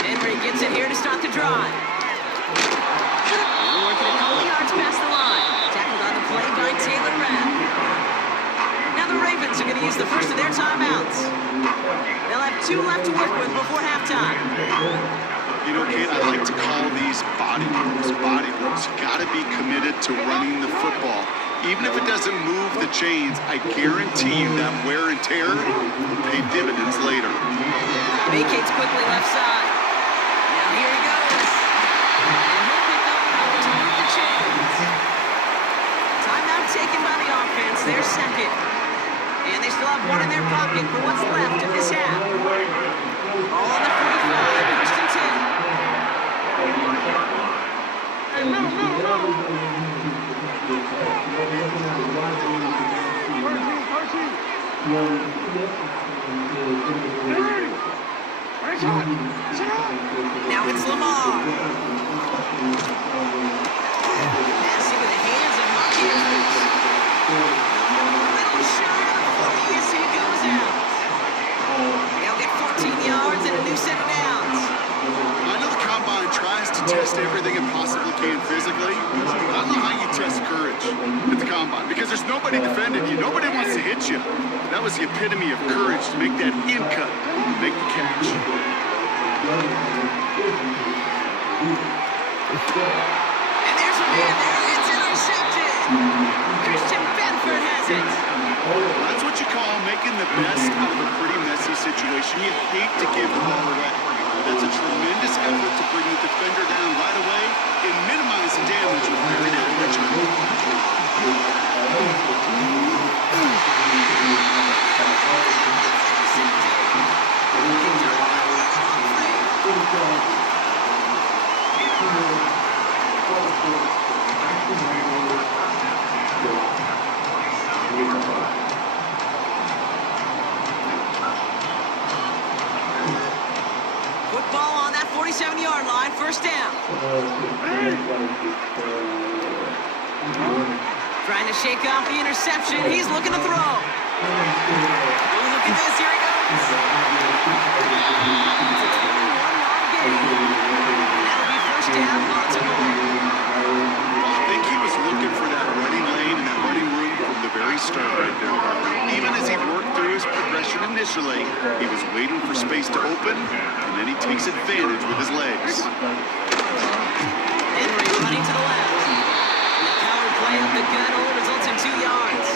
Henry gets it here to start the drive. Working a couple yards past the line. Tackled on the play by Taylor Rapp. Now the Ravens are going to use the first of their timeouts. They'll have 2 left to work with before halftime. You know, Kate, I like to call these body blows. Body blows. You got to be committed to running the football. Even if it doesn't move the chains, I guarantee you that wear and tear will pay dividends later. Vacates quickly left side. Now here he goes. And he'll pick up enough to move the chains. Timeout taken by the offense. Their second. And they still have one in their pocket for what's left of this half. All on the 45, first and 10. Now it's Lamar. Passing with the hands of Mark Andrews. Little shy of the 40 as he goes out. They'll get 14 yards and a new set of downs. I know the combine tries to test everything it possibly can physically, but I don't know how you test courage at the combine because there's nobody defending you. Nobody wants to hit you. That was the epitome of courage to make that in cut and make the catch. And there's a man there. It's intercepted. Christian Benford has it. That's what you call making the best out of a pretty messy situation. You hate to give the ball away. That's a tremendous effort to bring the defender down right away and minimize the damage with very little return. Football on that 47-yard line, first down. Trying to shake off the interception. He's looking to throw. Oh, look at this. Here he goes. It's a 21-yard gain. That'll be first down, Baltimore. I think he was looking for that running lane and that running room from the very start right there. Even as he worked through his progression initially, he was waiting for space to open, and then he takes advantage with his legs. Henry running to the left. Power play up the gut only results in 2 yards.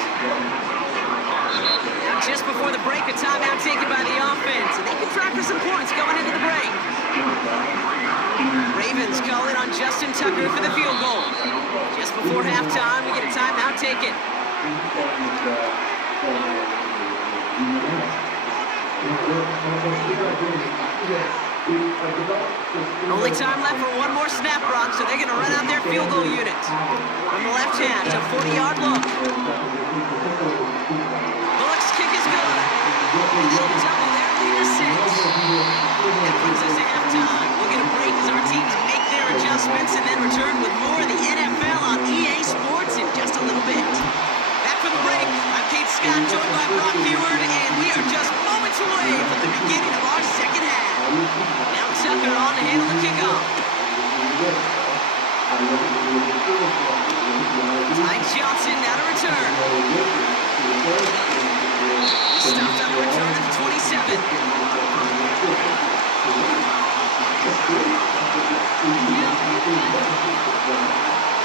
Now just before the break, a timeout taken by the offense, and they can try for some points going into the break. Ravens call in on Justin Tucker for the field goal. Just before halftime, we get a timeout taken. Only time left for one more snap, Brock, so they're going to run out their field goal unit. From the left hash, a 40-yard look. Bullock's kick is good. Little double there, lead to 6. That brings us to halftime. We'll get a break as our teams make their adjustments and then return with more of the NFL on EA Sports in just a little bit. Back for the break. I'm Kate Scott, joined by Brock Heward, and we are just moments away from the beginning of our second half. Now Tucker on to handle the kickoff. Ty Johnson now to return. He stopped on the return at the 27.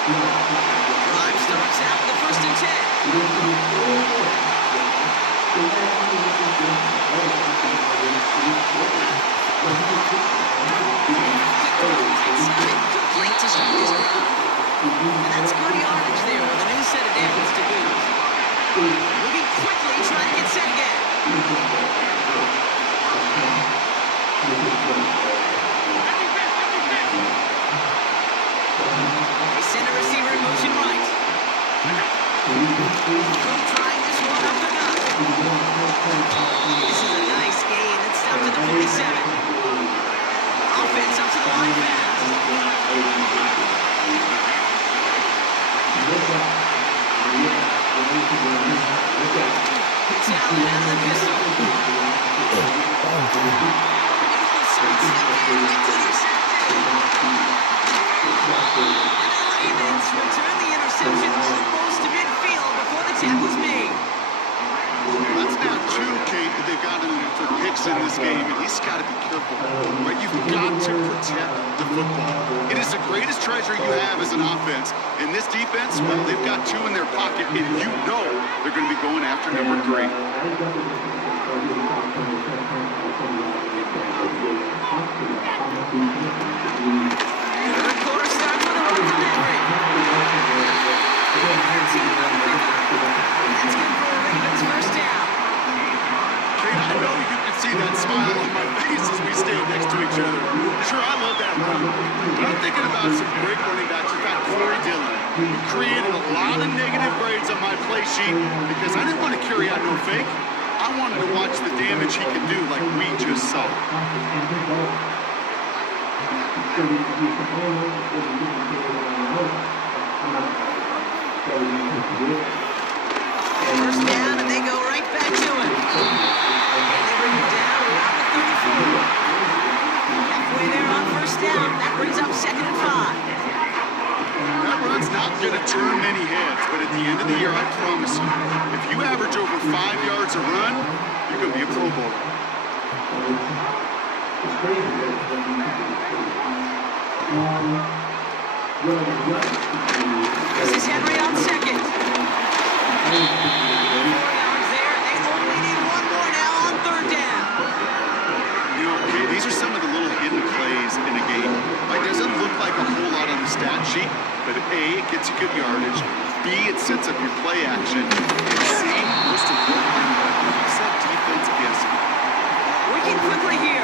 Drive starts out with the first and 10. Complete to Marcus Brown. And that's good yardage there with a new set of downs to boot. Moving quickly, trying to get set again. They send a receiver in motion right. Cook trying this one up the gut. This is a nice gain. It's up to the 47. Offense up to the line pass. It's out of the pistol. And the Ravens return the interception almost to midfield before the tackle's made. That's now 2, Kate. The they've gotten for picks in this game, and he's got to be careful. Right? You've got to protect the football. It is the greatest treasure you have as an offense. And this defense, well, they've got 2 in their pocket, and you know they're going to be going after number 3. Third quarter starts with a run from Henry. 13 on the river. That's good for a Ravens first down. I know you can see that smile on my face as we stand next to each other. Sure, I love that run. But I'm thinking about some great running backs. In fact, Corey Dillon, who created a lot of negative grades on my play sheet because I didn't want to carry out no fake. I wanted to watch the damage he could do like we just saw. First down, and they go right back to him. And they bring him down around the 34. Halfway there on first down. That brings up 2nd and 5. That run's not going to turn many heads, but at the end of the year, I promise you, if you average over 5 yards a run, you're going to be a Pro Bowler. This is Henry on 2nd. 4 yards there. They only need 1 more now on 3rd down. You know, okay, these are some of the little hidden plays in a game. Like, doesn't look like a whole lot on the stat sheet, but A, it gets you good yardage. B, it sets up your play action. And C, most importantly, it keeps that defense guessing. Working quickly here.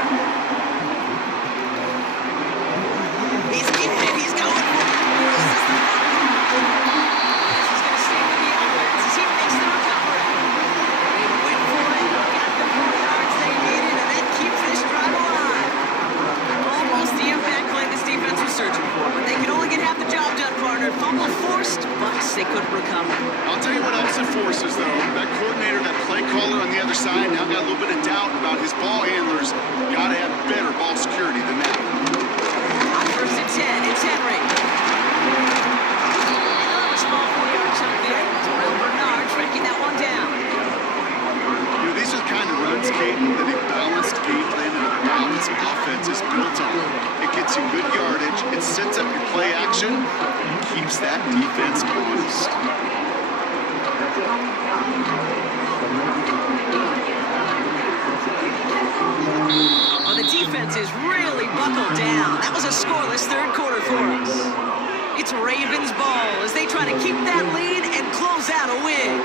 He's going for it. He's going to stay with the offense as he makes the recovery. They went for it, got the 4 yards they needed, and that keeps this drive alive. Almost the impact play this defense was searching for, but they could only get half the job done, partner. Fumble forced, but they couldn't recover. I'll tell you what else it forces, though. That coordinator, that play caller on the other side, now got a little bit of doubt about his ball handlers. Got to have better ball security than that. On 1st and 10, it's Henry. A small 4-yard chunk there. Terrell Bernard breaking that one down. You know, these are the kind of runs, Kate, that a balanced game plan and a balanced offense is built on. It gets you good yardage, it sets up your play action, and keeps that defense honest. Well, the defense is really buckled down. That was a scoreless 3rd quarter for us. It's Ravens ball as they try to keep that lead and close out a win.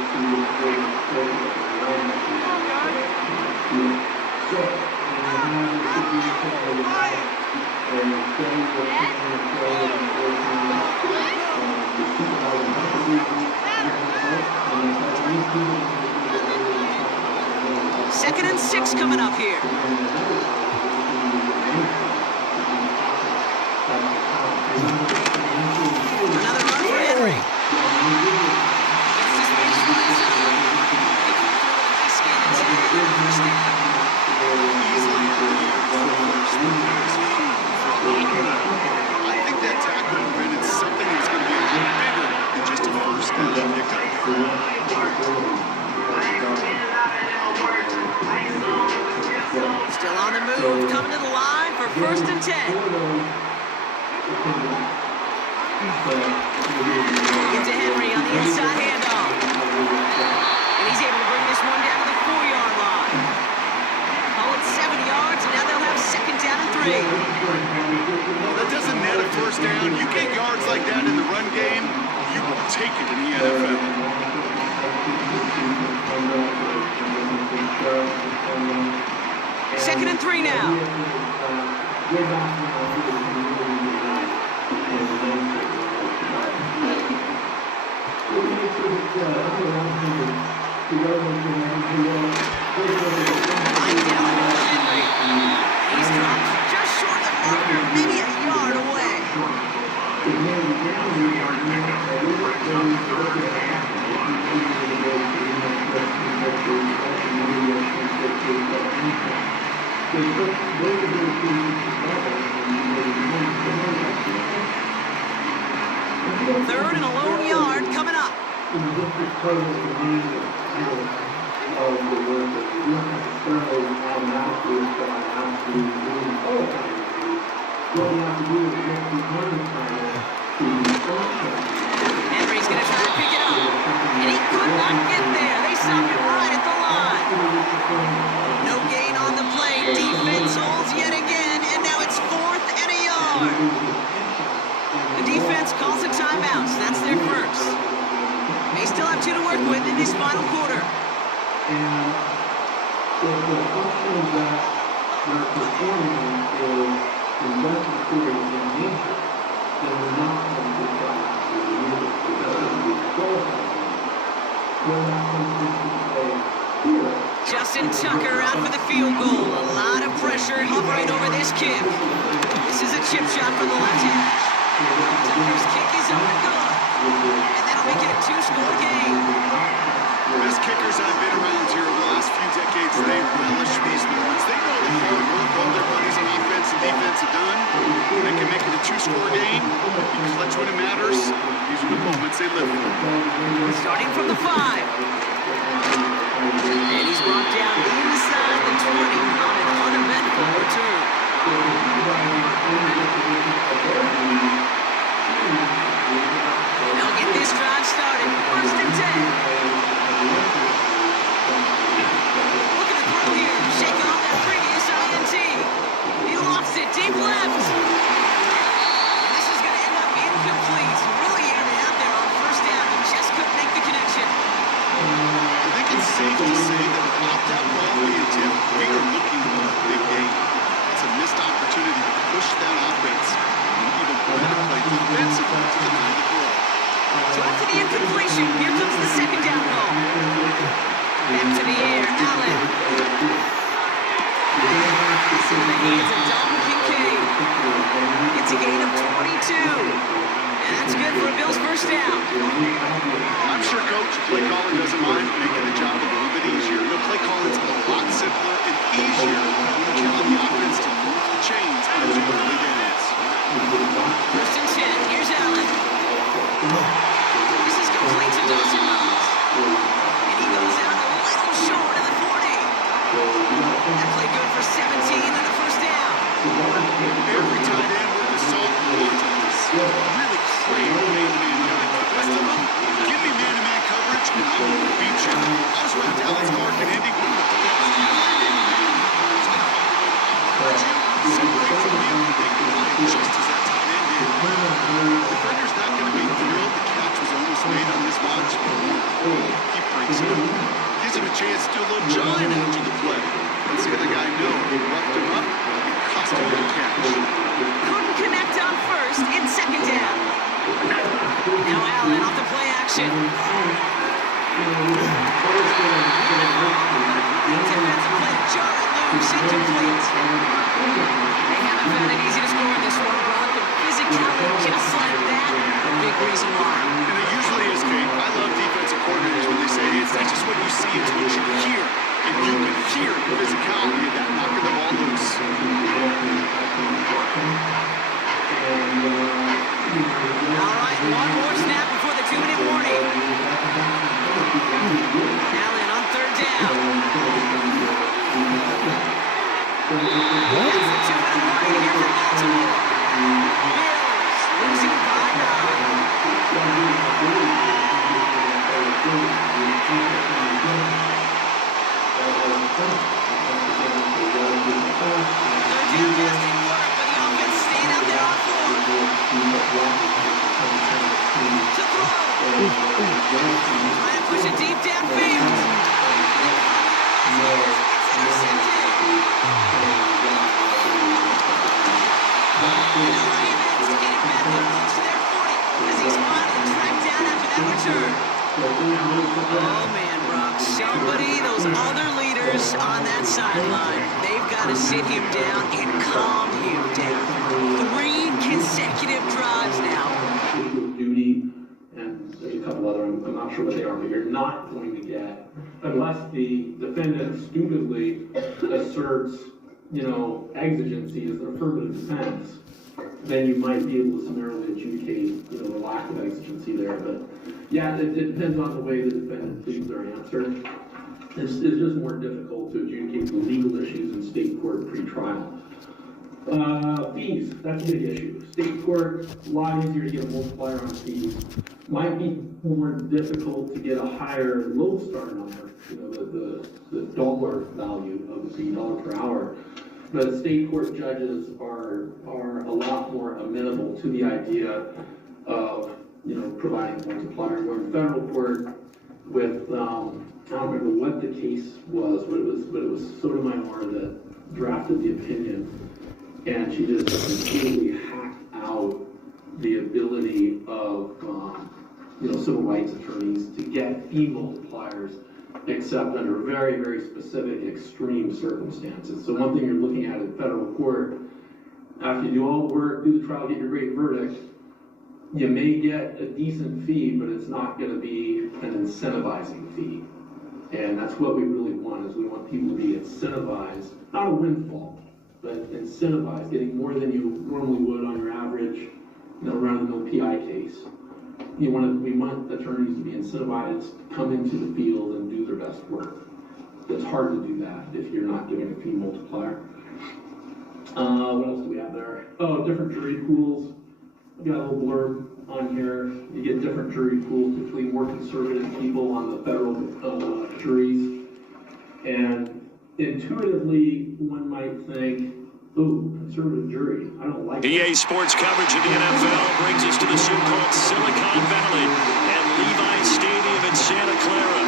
Second and 6 coming up here. Another run for Henry. I think that tackle prevented something that's going to be a little bigger than just a first down pickup. Still on the move, coming to the line for 1st and 10. Get to Henry on the inside handoff. And he's able to bring this one down to the 4-yard line. Call it 7 yards, and now they'll have 2nd down and 3. Well, that doesn't net a first down. You get yards like that in the run game, you will take it in the NFL. 2nd and 3 now. He's dropped just short of the marker, maybe a yard away. Third and a lone yard coming up. Henry's going to try to pick it up. And he could not get there. They stop him right at the line. No gain on the play. Defense holds yet again. And now it's 4th and a yard. The defense calls a timeout. So that's their first. They still have 2 to work with in this final quarter. And the function is that their performance is less important in nature than the non-offensive side of the unit because the qualified when that comes into play here. Justin Tucker out for the field goal. A lot of pressure hovering over this kick. This is a chip shot from the left hash. Tucker's kick is up and good. And that'll make it a 2-score game. Best kickers I've been around here over the last few decades, they relish these moments. They know the hard work all their buddies on offense and defense have done. They can make it a 2-score game. Be clutch when it matters. These are the moments they live for. Starting from the 5. And he's brought down inside the 20 on an uneventful return. They'll get this drive started. 1st and 10. Look at the throw here. Shaking off that previous INT. He lost it deep left. This is going to end up incomplete. Really aired it out there on 1st down. He just couldn't make the connection. I think it's safe to say that without that ball being tipped, we are looking for a big game. It's a missed opportunity to push that offense and even better play defensively to deny the throw. So after the incompletion, here comes the 2nd down call. Back to the air, Allen. This is in the hands of Dalton Kincaid. It's a gain of 22. And that's good for a Bills 1st down. I'm sure Coach play calling doesn't mind making the job a little bit easier. The play calling's a lot simpler and easier when you count the offense to move the chains in those early downs. 1st and 10, here's Allen. This is complete to Dawson Knox. And he goes out a little short of the 40. That play good for 17 and a 1st down. Every tight end with the salt is really crave man-to-man coverage. The best of them, give me man-to-man coverage and I will beat you. I was with Dallas Clark and Indy. One of the best separate from him, they can play just as that tight end did. The defender's not going to be thrilled. The catch was almost made on this watch. He breaks it up. Gives him a chance to do a little giant after the play. Let's see the guy know. He roughed him up and cost him that catch. Couldn't connect on 1st. It's 2nd down. Now Allen off the play action. Defensive play, jar it loose, incomplete. They haven't found it easy to score in this one, Brock. The physicality just like that, big reason why. And it usually is, Kate. I love defensive coordinators when they say it's not just what you see, it's what you hear. And you can hear the physicality of that knocking the ball loose. All right, one more snap before the 2-minute warning. Allen on 3rd down. That's the 2-minute warning here for Baltimore. Bills losing by 3rd down pass didn't work, but the offense staying out there on 4th. To throw. Trying to push it deep downfield. It's intercepted. And the Ravens get it back up close to their 40 as he's finally tracked down after that return. Oh man, Brock, somebody, those other leaders on that sideline, they've got to sit him down and calm him down. 3 consecutive drives now. Duty, and there's a couple other, I'm not sure what they are, but you're not going to get, unless the defendant stupidly asserts, exigency as an affirmative defense, then you might be able to summarily adjudicate, the lack of exigency there. But yeah, it depends on the way the defendant pleads their answer. it's just more difficult to adjudicate the legal issues in state court pre-trial. Fees, that's a big issue. State court, a lot easier to get a multiplier on fees. Might be more difficult to get a higher lodestar number, the dollar value of the fee, $1 per hour. But state court judges are a lot more amenable to the idea of, providing multipliers. Where in federal court with, I don't remember what the case was, but it was Sotomayor that drafted the opinion. And she just completely hacked out the ability of, civil rights attorneys to get fee multipliers, except under very, very specific, extreme circumstances. So one thing you're looking at in federal court, after you do all the work, do the trial, get your great verdict, you may get a decent fee, but it's not going to be an incentivizing fee. And that's what we really want, is we want people to be incentivized, not a windfall, but incentivized, getting more than you normally would on your average, run-of-the-mill PI case. We want attorneys to be incentivized to come into the field and do their best work. It's hard to do that if you're not giving a fee multiplier. What else do we have there? Oh, different jury pools. I've got a little blurb on here. You get different jury pools between more conservative people on the federal juries. And intuitively, one might think, ooh, conservative jury, I don't like EA Sports coverage of the NFL brings us to the so-called Silicon Valley and Levi's Stadium in Santa Clara.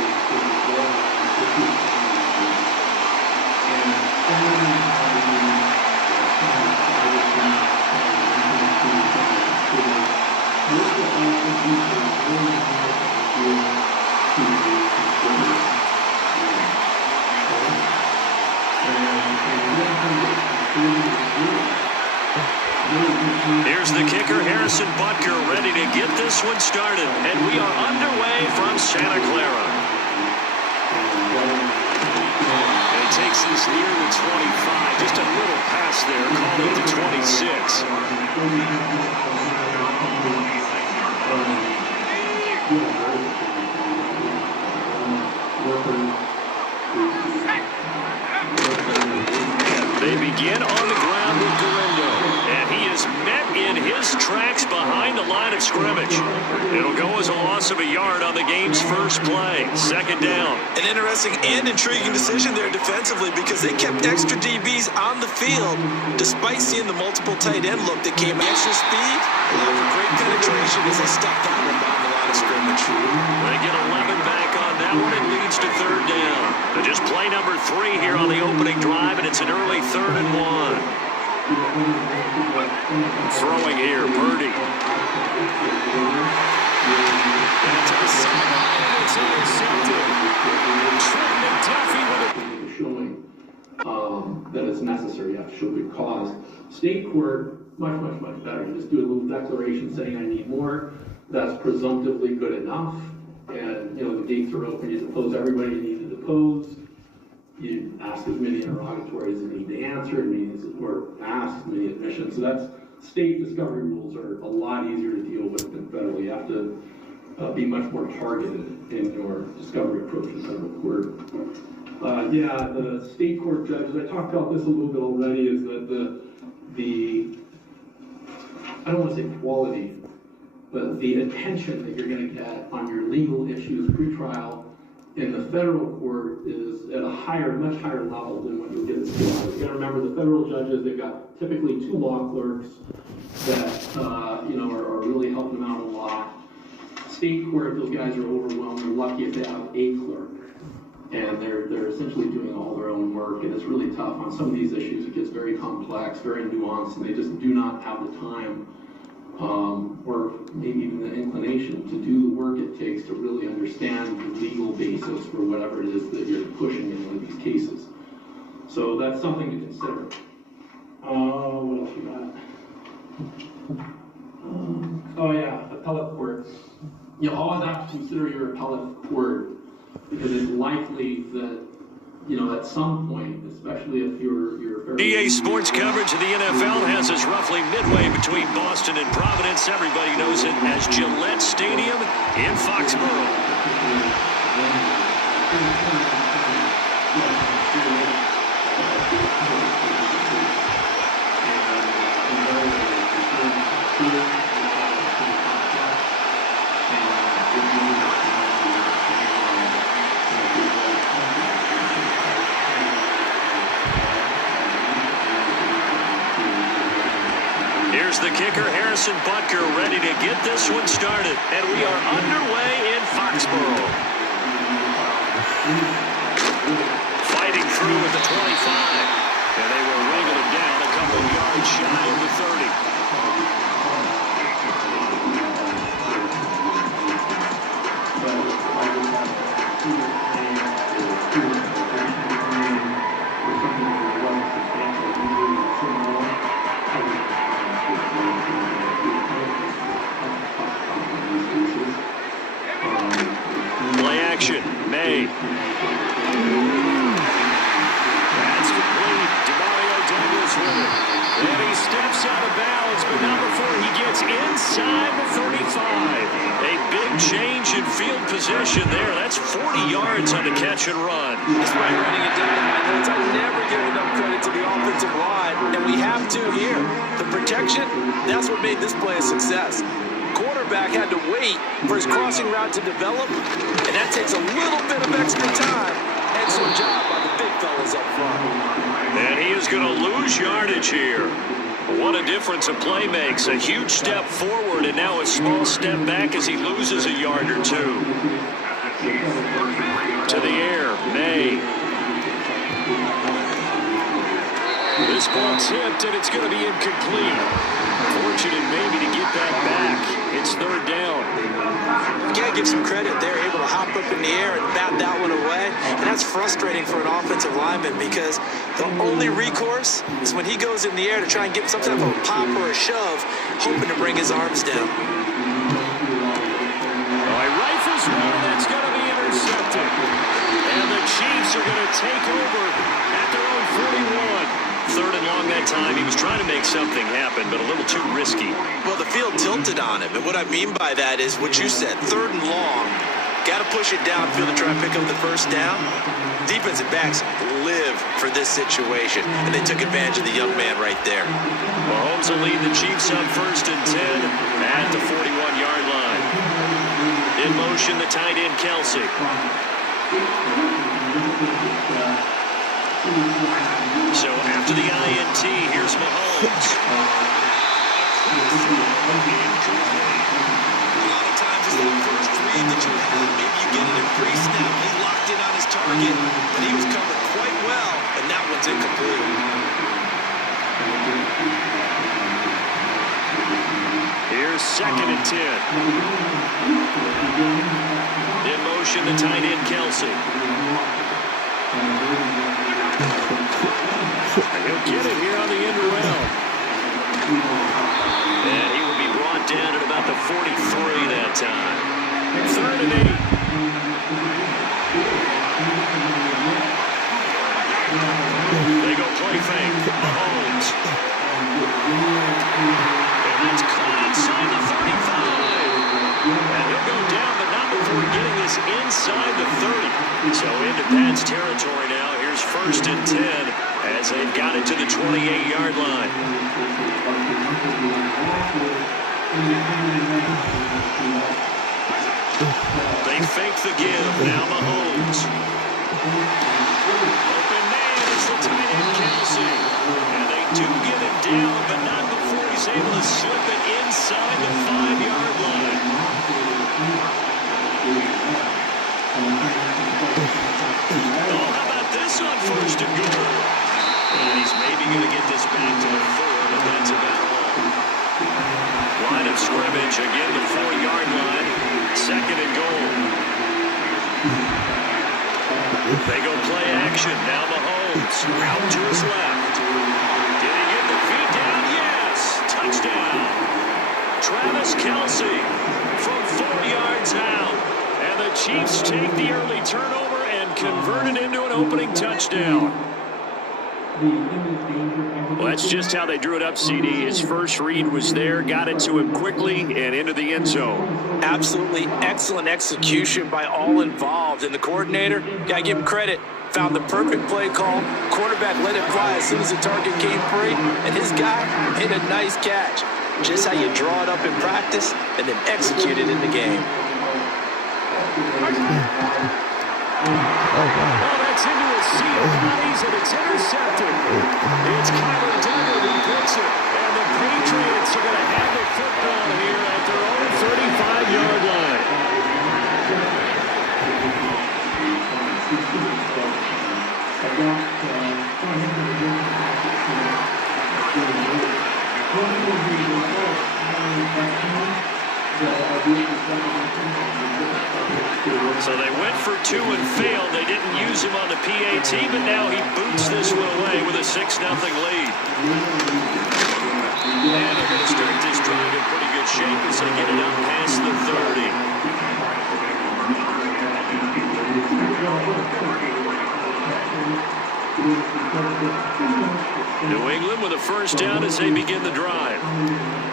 Here's the kicker, Harrison Butker, ready to get this one started. And we are underway from Santa Clara. And it takes this near the 25. Just a little pass there, called it to 26. They begin on the ground with Galindo, and he is met in his tracks behind the line of scrimmage. It'll go as a loss of a yard on the game's first play. Second down. An interesting and intriguing decision there defensively, because they kept extra DBs on the field despite seeing the multiple tight end look that came extra speed. Great penetration as they stuck that one behind the line of scrimmage. They get 11 back on that one. It leads to third down. But just play number 3 here on the opening drive, and it's an early 3rd and 1. Throwing here, Purdy. Into the sideline, and it's intercepted. Trent McDuffie with it. Showing that it's necessary. You have to show good cause. State court, much, much, much better. You just do a little declaration saying I need more. That's presumptively good enough. And, the gates are open. You depose everybody you need to depose. You ask as many interrogatories as you need to answer, or ask as many admissions. So that's, state discovery rules are a lot easier to deal with than federal. You have to be much more targeted in your discovery approach in federal court. The state court judges, I talked about this a little bit already, is that the I don't want to say quality, but the attention that you're going to get on your legal issues pre-trial in the federal court is at a much higher level than what you'll get at state court. You got to remember, the federal judges, they've got typically 2 law clerks that are really helping them out a lot. State court, those guys are overwhelmed. They're lucky if they have a clerk, and they're essentially doing all their own work, and it's really tough on some of these issues. It gets very complex, very nuanced, and they just do not have the time or maybe even the inclination to do the work it takes to really understand the legal basis for whatever it is that you're pushing in one of these cases. So that's something to consider. What else we got? Appellate court. You always have to consider your appellate court, because it's likely that, at some point, especially if you're EA Sports coverage of the NFL has us roughly midway between Boston and Providence. Everybody knows it as Gillette Stadium in Foxborough. Here's the kicker, Harrison Butker, ready to get this one started. And we are underway in Foxborough. Fighting through at the 25. And they will wrangle him down a couple of yards shy of the 30. Play action, May. That's complete. Demario Douglas with it. And he steps out of bounds, but not before he gets inside the 35. A big change in field position there. That's 40 yards on the catch and run. That's right, writing it down in my notes. I never give enough credit to the offensive line, and we have to here. The protection, that's what made this play a success. Quarterback had to wait for his crossing route to develop, and that takes a little bit of extra time. Excellent job by the big fellas up front. And he is going to lose yardage here. What a difference a play makes. A huge step forward and now a small step back as he loses a yard or two. To the air, May. This ball tipped and it's going to be incomplete. Fortunate maybe to get that back. It's third down. You gotta give some credit. They're able to hop up in the air and bat that one away. And that's frustrating for an offensive lineman because the only recourse is when he goes in the air to try and get some type of a pop or a shove, hoping to bring his arms down. Rifles one, that's going to be intercepted. And the Chiefs are going to take over at their own 41. Third and long that time. He was trying to make something happen, but a little too risky. Well, the field tilted on him, and what I mean by that is what you said, third and long. Got to push it downfield to try and pick up the first down. Defensive backs live for this situation, and they took advantage of the young man right there. Mahomes will lead the Chiefs up first and 10 at the 41-yard line. In motion, the tight end, Kelsey. So after the INT, here's Mahomes. A lot of times it's that first read that you have. Maybe you get it in pre-snap. He locked in on his target, but he was covered quite well, and that one's incomplete. Here's second and 10. In motion, the tight end, Kelsey. He'll get it here on the end around. And he will be brought down at about the 43 that time. Third and 8. They go play fake. Mahomes. And that's caught inside the 35. And he'll go down, but not before getting this inside the 30. So into Pat's territory now. Here's first and 10 as they've got it to the 28-yard line. They fake the give. Now Mahomes. Open man is the tight end, Kelsey. And they do get him down, but not before he's able to slip it inside the 5-yard line. Oh, how about this on first and goal? And he's maybe going to get this back to the 4, but that's about all. Line of scrimmage, again the 4-yard line. Second and goal. They go play action. Now Mahomes. Out to his left. Did he get the feet down? Yes. Touchdown. Travis Kelsey from 4 yards out. And the Chiefs take the early turnover and convert it into an opening touchdown. Well, that's just how they drew it up, CD. His first read was there, got it to him quickly, and into the end zone. Absolutely excellent execution by all involved. And the coordinator, gotta give him credit, found the perfect play call. Quarterback let it fly as soon as the target came free, and his guy made a nice catch. Just how you draw it up in practice and then execute it in the game. Oh, that's into a sea of bodies, and it's intercepted. It's Kyler Duggar who picks it. And the Patriots are going to have the football here at their own 35-yard line. So they went for 2 and failed. They didn't use him on the PAT, but now he boots this one away with a 6-0 lead. And they're going to start this drive in pretty good shape as they get it up past the 30. New England with a first down as they begin the drive.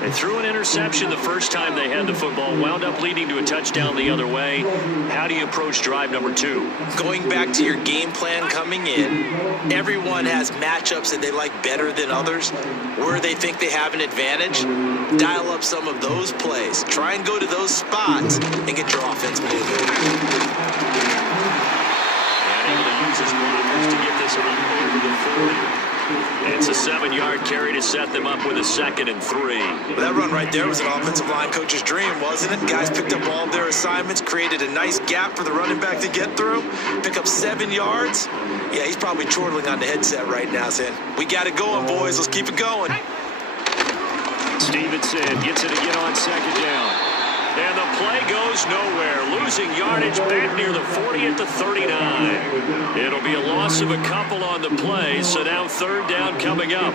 They threw an interception the first time they had the football, wound up leading to a touchdown the other way. How do you approach drive number 2? Going back to your game plan coming in, everyone has matchups that they like better than others. Where they think they have an advantage, dial up some of those plays. Try and go to those spots and get your offense moving. And able to use his blockers to get this one over the 40. It's a 7-yard carry to set them up with a 2nd and 3. Well, that run right there was an offensive line coach's dream, wasn't it? Guys picked up all of their assignments, created a nice gap for the running back to get through, pick up 7 yards. Yeah, he's probably chortling on the headset right now saying, we got it going, boys. Let's keep it going. Stevenson gets it again on 2nd down. And the play goes nowhere, losing yardage back near the 40 at the 39. It'll be a loss of a couple on the play, so now 3rd down coming up.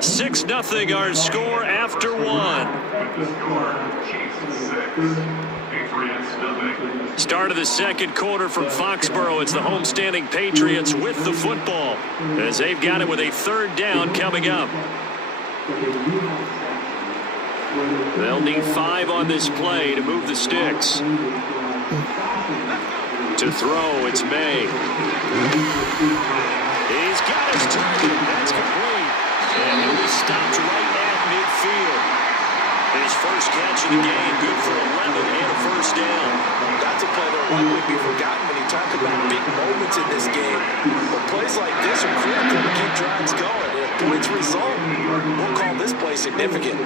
6-0 our score after 1. Start of the 2nd quarter from Foxborough. It's the homestanding Patriots with the football as they've got it with a 3rd down coming up. They'll need 5 on this play to move the sticks. To throw, it's May. He's got his target. That's complete. And he'll be stopped right at midfield. His first catch of the game, good for 11 and a 1st down. That's a play that would be forgotten when you talk about big moments in this game. But plays like this are critical to keep drives going. And if points result, we'll call this play significant.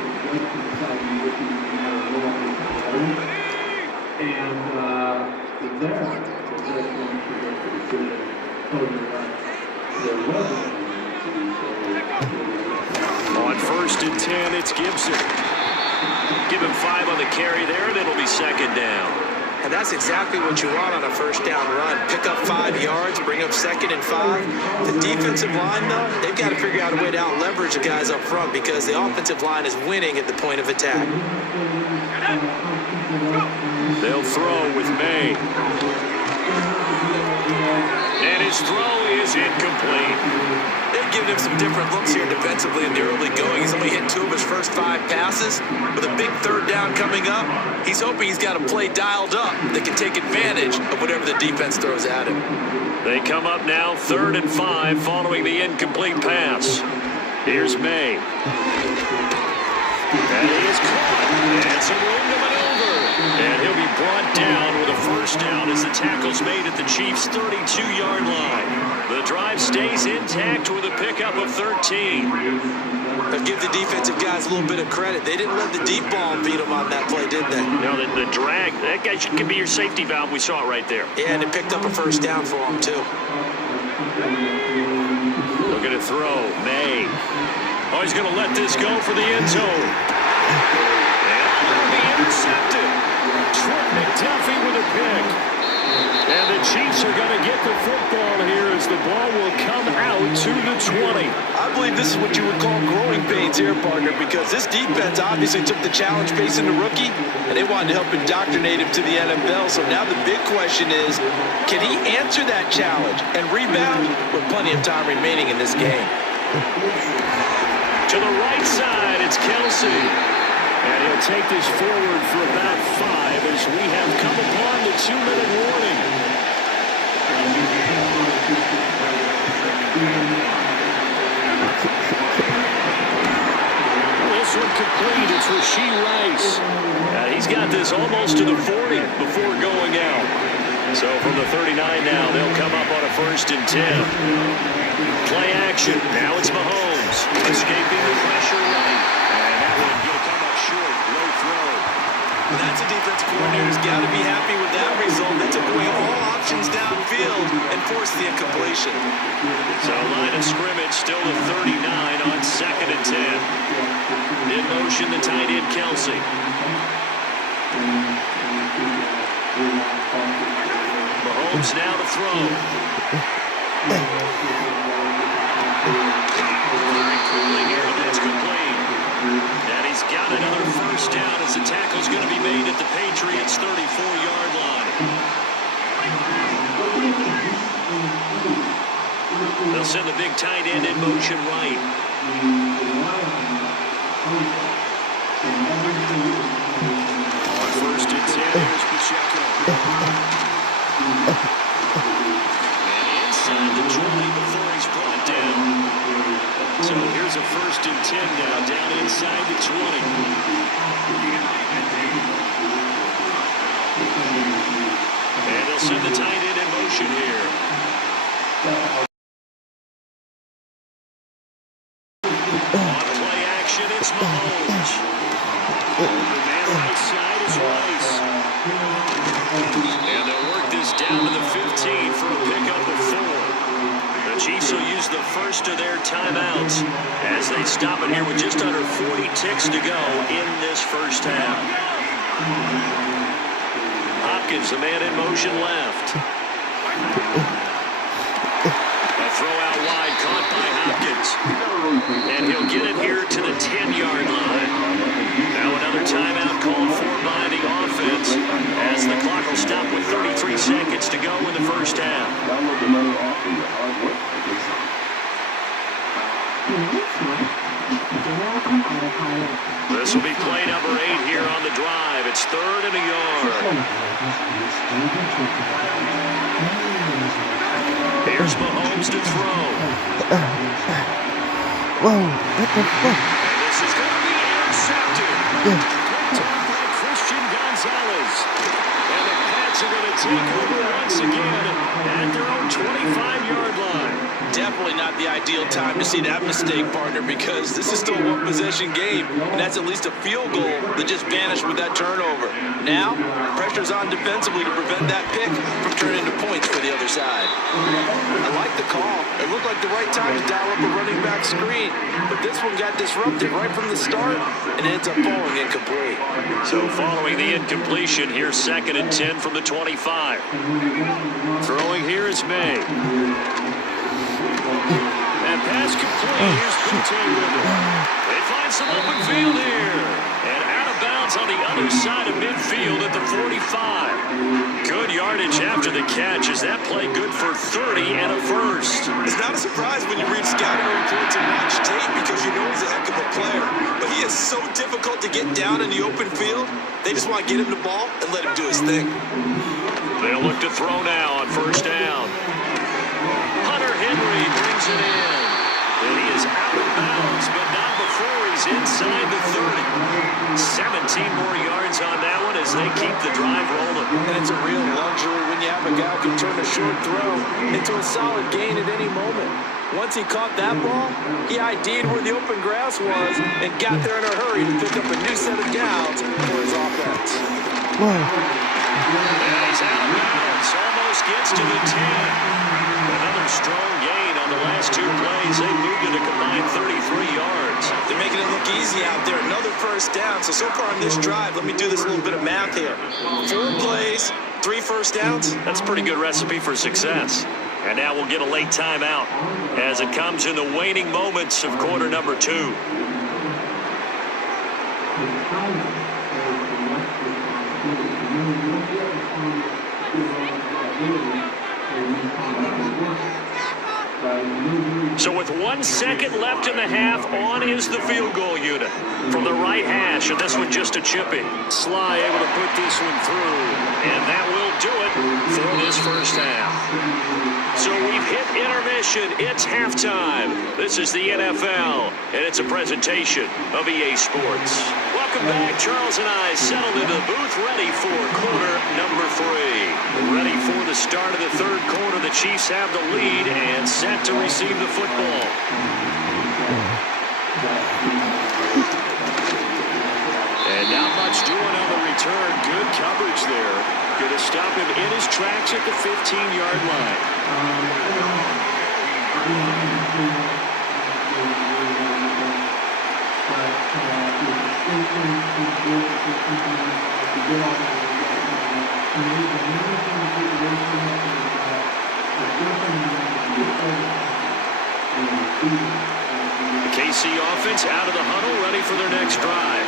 On 1st and 10, it's Gibson. Give him 5 on the carry there, and it'll be 2nd down. And that's exactly what you want on a 1st down run. Pick up 5 yards, bring up 2nd and 5. The defensive line, though, they've got to figure out a way to out-leverage the guys up front because the offensive line is winning at the point of attack. They'll throw with May. And his throw is incomplete. They've given him some different looks here defensively in the early going. He's only hit 2 of his first 5 passes. With a big 3rd down coming up, he's hoping he's got a play dialed up that can take advantage of whatever the defense throws at him. They come up now 3rd and 5 following the incomplete pass. Here's May. And he is caught. And some room to maneuver. And he'll be brought down with a 1st down as the tackle's made at the Chiefs' 32-yard line. The drive stays intact with a pickup of 13. But give the defensive guys a little bit of credit. They didn't let the deep ball beat them on that play, did they? No, the drag, that guy could be your safety valve. We saw it right there. Yeah, and it picked up a 1st down for him, too. Looking to throw. May. Oh, he's going to let this go for the end zone. And it'll be intercepted. Trent McDuffie with a pick. And the Chiefs are going to get the football here as the ball will come out to the 20. I believe this is what you would call growing pains here, partner, because this defense obviously took the challenge facing the rookie, and they wanted to help indoctrinate him to the NFL. So now the big question is, can he answer that challenge and rebound with plenty of time remaining in this game? To the right side, it's Kelsey. And he'll take this forward for about 5 as we have come upon the 2-minute warning. This one complete. It's Rashee Rice. He's got this almost to the 40 before going out. So from the 39 now, they'll come up on a 1st and 10. Play action. Now it's Mahomes. Escaping the pressure right. And that one going to come up short. Low throw. That's a defensive coordinator's got to be happy with that result. They took away all options downfield and forced the incompletion. So line of scrimmage still the 39 on 2nd and 10. In motion, the tight end Kelsey. Mahomes now to throw. Very quickly here, and that's complete. And he's got another 1st down as the tackle's going to be made at the Patriots' 34-yard line. They'll send the big tight end in motion right. On 1st and 10, here's Pacheco. And inside the 20 before he's brought down. So here's a 1st and 10 now, down inside the 20. And they'll send the tight end in motion here. On play action, it's Mahomes. The man right side is Rice. And they'll work this down to the 15 for a pickup of 4. The Chiefs will use the first of their timeouts as they stop it here with just under 40 ticks to go in this 1st half. Hopkins, the man in motion left. A throw out wide caught by Hopkins. And he'll get it here to the 10-yard line. Now another timeout called for by the offense as the clock will stop with 33 seconds to go in the 1st half. This will be play number 8 here on the drive. It's 3rd and a yard. Here's Mahomes to throw. Whoa, what the fuck? And this is going to be intercepted. Touchdown by Christian Gonzalez. And the Pats are going to take over once again at their own 25-yard line. Definitely not the ideal time to see that mistake, partner, because this is still a one-possession game, and that's at least a field goal that just vanished with that turnover. Now, pressure's on defensively to prevent that pick from turning into points for the other side. I like the call. It looked like the right time to dial up a running back screen, but this one got disrupted right from the start and ends up falling incomplete. So following the incompletion, here's 2nd and 10 from the 25. Throwing here is May. And pass complete. Here's Boutte with it. They find some open field here. And out of bounds on the other side of midfield at the 45. Good yardage after the catch. Is that play good for 30 and a 1st? It's not a surprise when you read scouting reports and watch tape because you know he's a heck of a player. But he is so difficult to get down in the open field. They just want to get him the ball and let him do his thing. They'll look to throw now on 1st down. Hunter Henry brings it in. And he is out of bounds, but not before he's inside the 30. 17 more yards on that one as they keep the drive rolling. And it's a real luxury when you have a guy who can turn a short throw into a solid gain at any moment. Once he caught that ball, he ID'd where the open grass was and got there in a hurry to pick up a new set of downs for his offense. Whoa. And he's out of bounds. Almost gets to the 10. Another strong gain on the last 2 plays. They moved it a combined 33 yards. They're making it look easy out there. Another 1st down. So far on this drive, let me do this little bit of math here. 4 plays, 3 1st downs. That's a pretty good recipe for success. And now we'll get a late timeout as it comes in the waning moments of quarter number 2. So with 1 second left in the half, on is the field goal unit from the right hash, and this one just a chippy. Sly able to put this one through, and that will do it for this 1st half. So we've hit intermission. possession. It's halftime. This is the NFL, and it's a presentation of EA Sports. Welcome back. Charles and I settled into the booth, ready for quarter number 3. Ready for the start of the third quarter. The Chiefs have the lead and set to receive the football. And not much doing on the return. Good coverage there. Going to stop him in his tracks at the 15-yard line. The KC offense out of the huddle, ready for their next drive.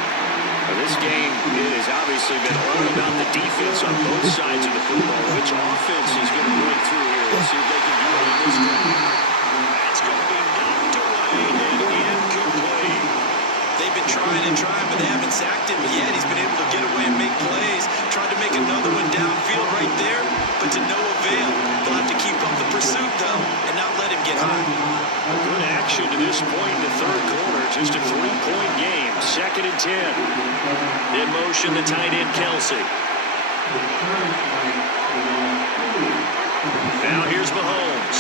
Now, this game has obviously been all about the defense on both sides of the football. Which offense is going to break through here? Let's see if they can do it on this drive. That's going to be knocked away and incomplete. They've been trying, but they haven't sacked him yet. He's been able to get away and make plays. Tried to make another one downfield right there, but to no avail. They'll have to keep up the pursuit, though, and not let him get high. Good action to this point in the third quarter. Just a 3-point game. 2nd and 10. In motion, the tight end, Kelsey. Now here's Mahomes.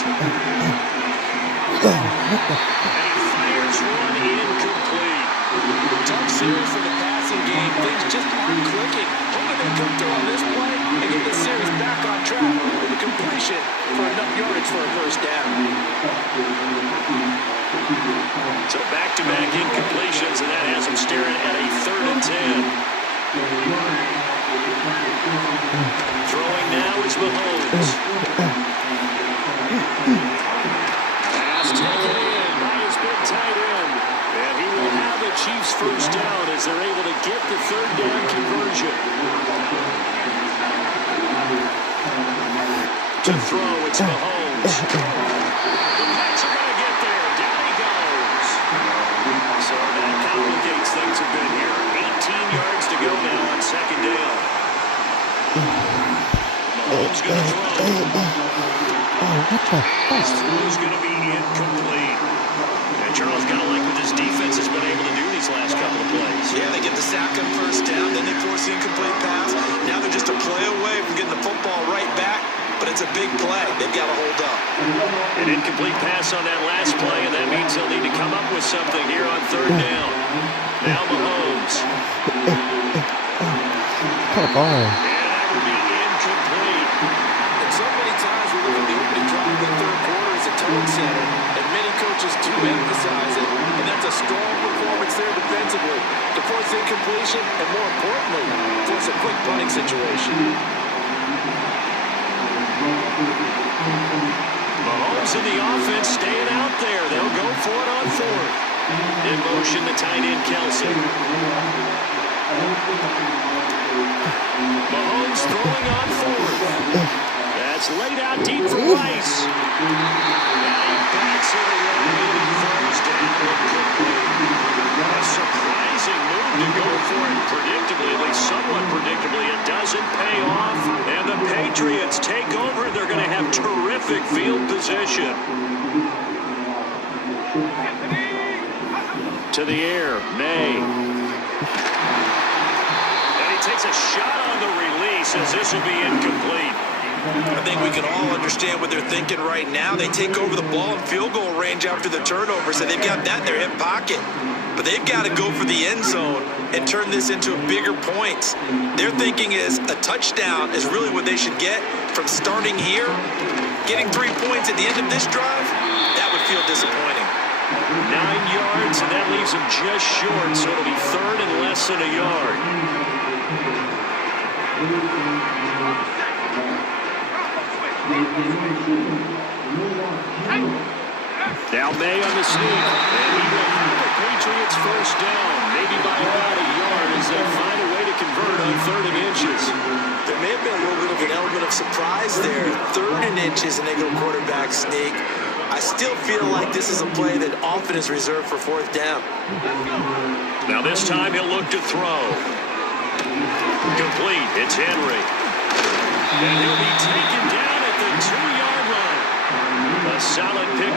And he fires one incomplete. Tough series for the passing game. Things just aren't clicking. Hoping they come through on this play and get the series back on track with a completion for enough yardage for a first down. So back-to-back incompletions, and that has him staring at a 3rd and 10. Throwing now is Mahomes. Pass taken in by his big tight end. And he will have the Chiefs first down as they're able to get the 3rd down conversion. To throw, it's Mahomes. The Pats are going to get there. Down he goes. So that complicates things a bit here. 18 yards to go now on 2nd down. Mahomes going to throw. His throw is going to be incomplete. And Charles got to like what this defense has been able to do these last couple of plays. Yeah, they get the sack on first down, then they force the incomplete pass. Now they're just a play away from getting the football right back, but it's a big play. They've got to hold up. An incomplete pass on that last play, and that means they'll need to come up with something here on 3rd down. Now Mahomes. Come on. And that will be incomplete. And so many times we look at the opening drive of the third quarter as a tone setter, and many coaches do emphasize it, and that's a strong performance there defensively to force incompletion, and more importantly, force a quick punting situation. Mahomes and the offense staying out there. They'll go for it on 4th. In motion, the tight end, Kelsey. Mahomes throwing on 4th. That's laid out deep for Rice. And he backs it away and throws down incomplete. A surprising move to go for it predictably, at least somewhat predictably. It doesn't pay off, and the Patriots take over. They're going to have terrific field position. To the air, May. And he takes a shot on the release as this will be incomplete. I think we can all understand what they're thinking right now. They take over the ball in field goal range after the turnover, so they've got that in their hip pocket. But they've got to go for the end zone and turn this into bigger points. Their thinking is a touchdown is really what they should get from starting here. Getting 3 points at the end of this drive, that would feel disappointing. 9 yards, and that leaves him just short, so it'll be 3rd and less than a yard. Now May on the sneak, and he will have the Patriots first down, maybe by about a yard as they find a way to convert on 3rd and inches. There may have been a little bit of an element of surprise there. 3rd and inches, and they go quarterback sneak. I still feel like this is a play that often is reserved for 4th down. Now this time he'll look to throw. Complete, it's Henry. And he'll be taken down at the 2-yard line. A solid pick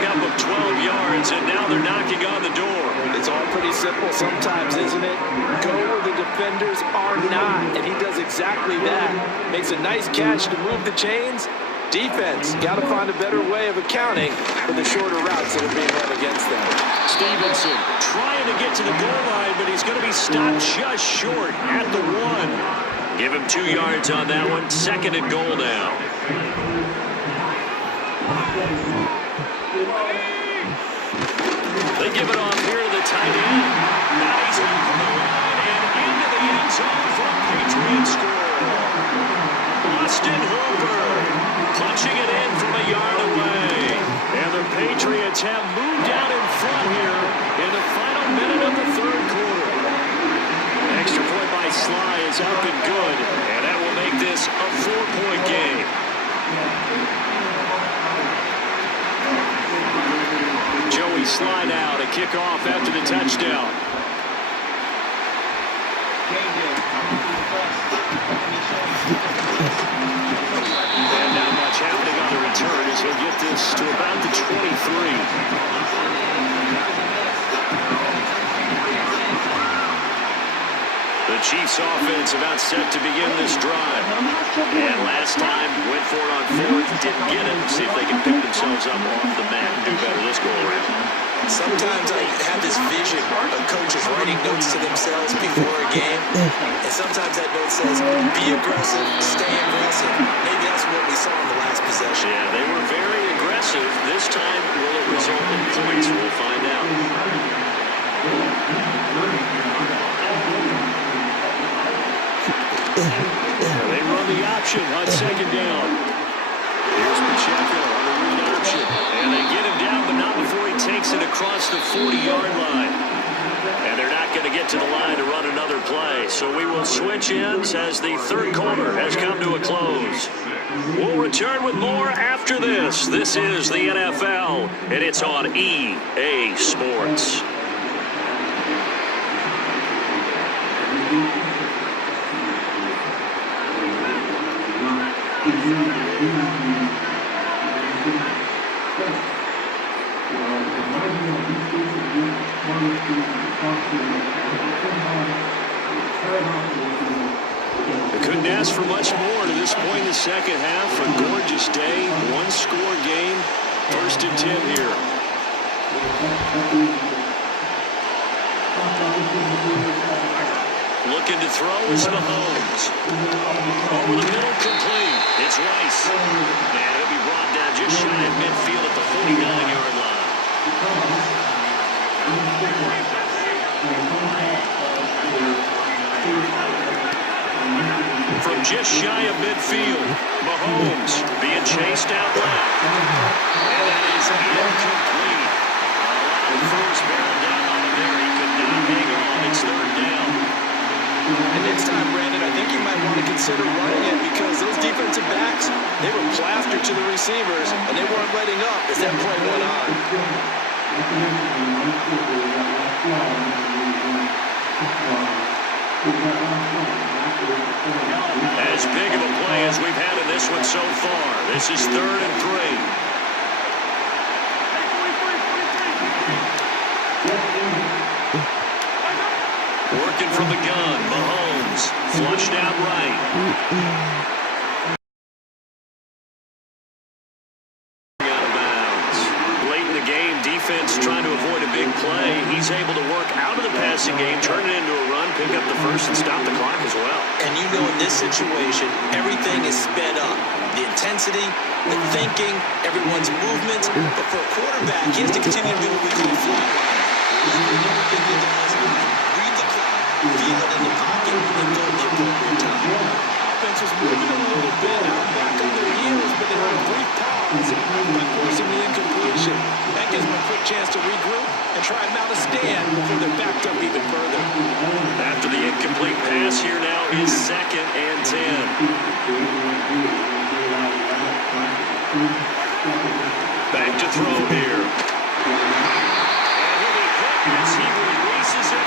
simple sometimes, isn't it? Go where the defenders are not, and he does exactly that. Makes a nice catch to move the chains. Defense, got to find a better way of accounting for the shorter routes that are being run against them. Stevenson trying to get to the goal line, but he's going to be stopped just short at the 1. Give him 2 yards on that one. 2nd and goal now. They give it off here to the tight end. Now he's over the line and into the end zone for a Patriots score. Austin Hooper punching it in from a yard away. And the Patriots have moved out in front here in the final minute of the 3rd quarter. Extra point by Sly is up and good, and that will make this a 4-point game. Joey Sly now to kick off after the touchdown. And not much happening on the return as he'll get this to about the 23. The Chiefs offense about set to begin this drive. And last time went for it on 4th, didn't get it. See if they can pick themselves up off the mat and do better this go around. Sometimes I have this vision of coaches writing notes to themselves before a game, and sometimes that note says, be aggressive, stay aggressive. Maybe that's what we saw in the last possession. Yeah, they were very aggressive. This time, will it result in points? We'll find out. They run the option on 2nd down. Here's Pacheco on the read option. And they get him down, but not before he takes it across the 40-yard line. And they're not going to get to the line to run another play. So we will switch ends as the 3rd quarter has come to a close. We'll return with more after this. This is the NFL, and it's on EA Sports. They couldn't ask for much more to this point in the 2nd half. A gorgeous day, 1-score game, 1st and 10 here. Looking to throw is Mahomes. Over the middle, complete. It's Rice. And he'll be brought down just shy of midfield at the 49-yard line. From just shy of midfield, Mahomes being chased out left. And that is incomplete. First barrel down on him there. He could not hang on. It's 3rd down. And next time, Brandon, I think you might want to consider running it because those defensive backs, they were plastered to the receivers, and they weren't letting up as that play went on. As big of a play as we've had in this one so far. This is 3rd and 3. Working from the gun, Mahomes flushed out right. Out of bounds. Late in the game, defense trying to avoid a big play. He's able to work out of the passing game, turn it into a run, pick up the first, and stop the clock as well. And you know in this situation, everything is sped up. The intensity, the thinking, everyone's movement. But for a quarterback, he has to continue to do what we call flat line. Feel it in the pocket and go at the appropriate time. Offense was moving a little bit out back on their heels, but they had a brief pause by forcing the incompletion. That gives them a quick chance to regroup and try and mount a stand before they're backed up even further. After the incomplete pass, here now is 2nd and 10. Back to throw here. And he'll be hit as he releases it.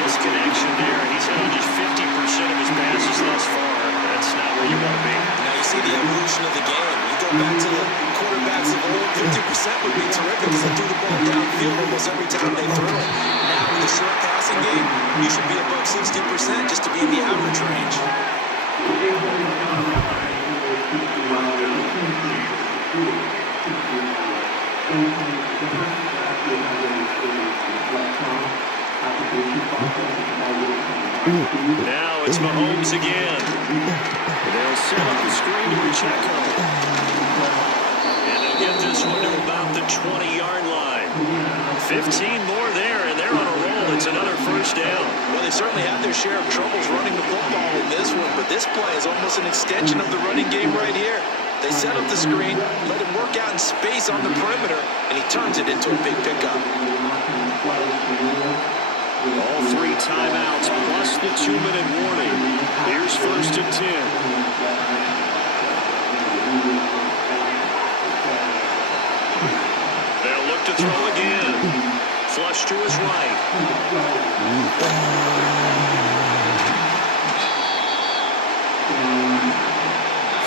Misconnection there. He's had on just 50% of his passes thus far. That's not where you want to be. Now you see the evolution of the game. You go back to the quarterback stats of old, 50% would be terrific because they threw the ball downfield almost every time they threw it. Now with the short passing game, you should be above 60% just to be in the average range. Now it's Mahomes again. They'll set up the screen to Pacheco. And they'll get this one to about the 20-yard line. 15 more there, and they're on a roll. It's another first down. Well, they certainly had their share of troubles running the football in this one, but this play is almost an extension of the running game right here. They set up the screen, let him work out in space on the perimeter, and he turns it into a big pickup. All 3 timeouts plus the 2-minute warning. Here's 1st and 10. They'll look to throw again. Flush to his right.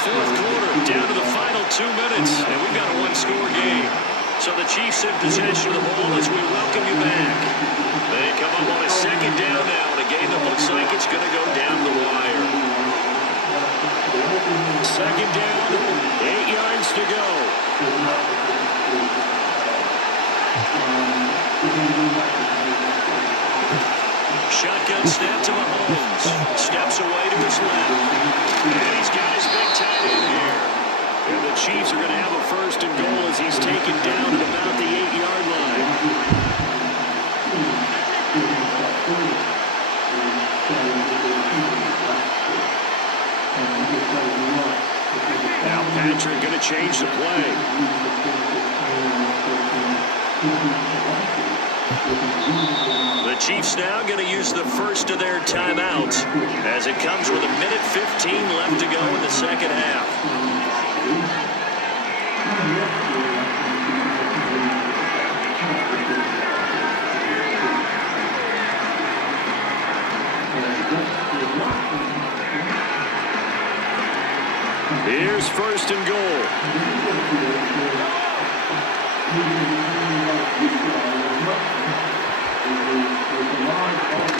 Fourth quarter, down to the final 2 minutes, and we've got a 1-score game. So the Chiefs in possession of the ball as we welcome you back. They come up on a 2nd down now in a game that looks like it's going to go down the wire. 2nd down, 8 yards to go. Shotgun snap to Mahomes. Steps away to his left. And he's got his big tight end here. And the Chiefs are going to have a 1st and goal as he's taken down at about the 8-yard line. Now Patrick going to change the play. The Chiefs now going to use the first of their timeouts as it comes with 1:15 left to go in the 2nd half. Here's 1st and goal.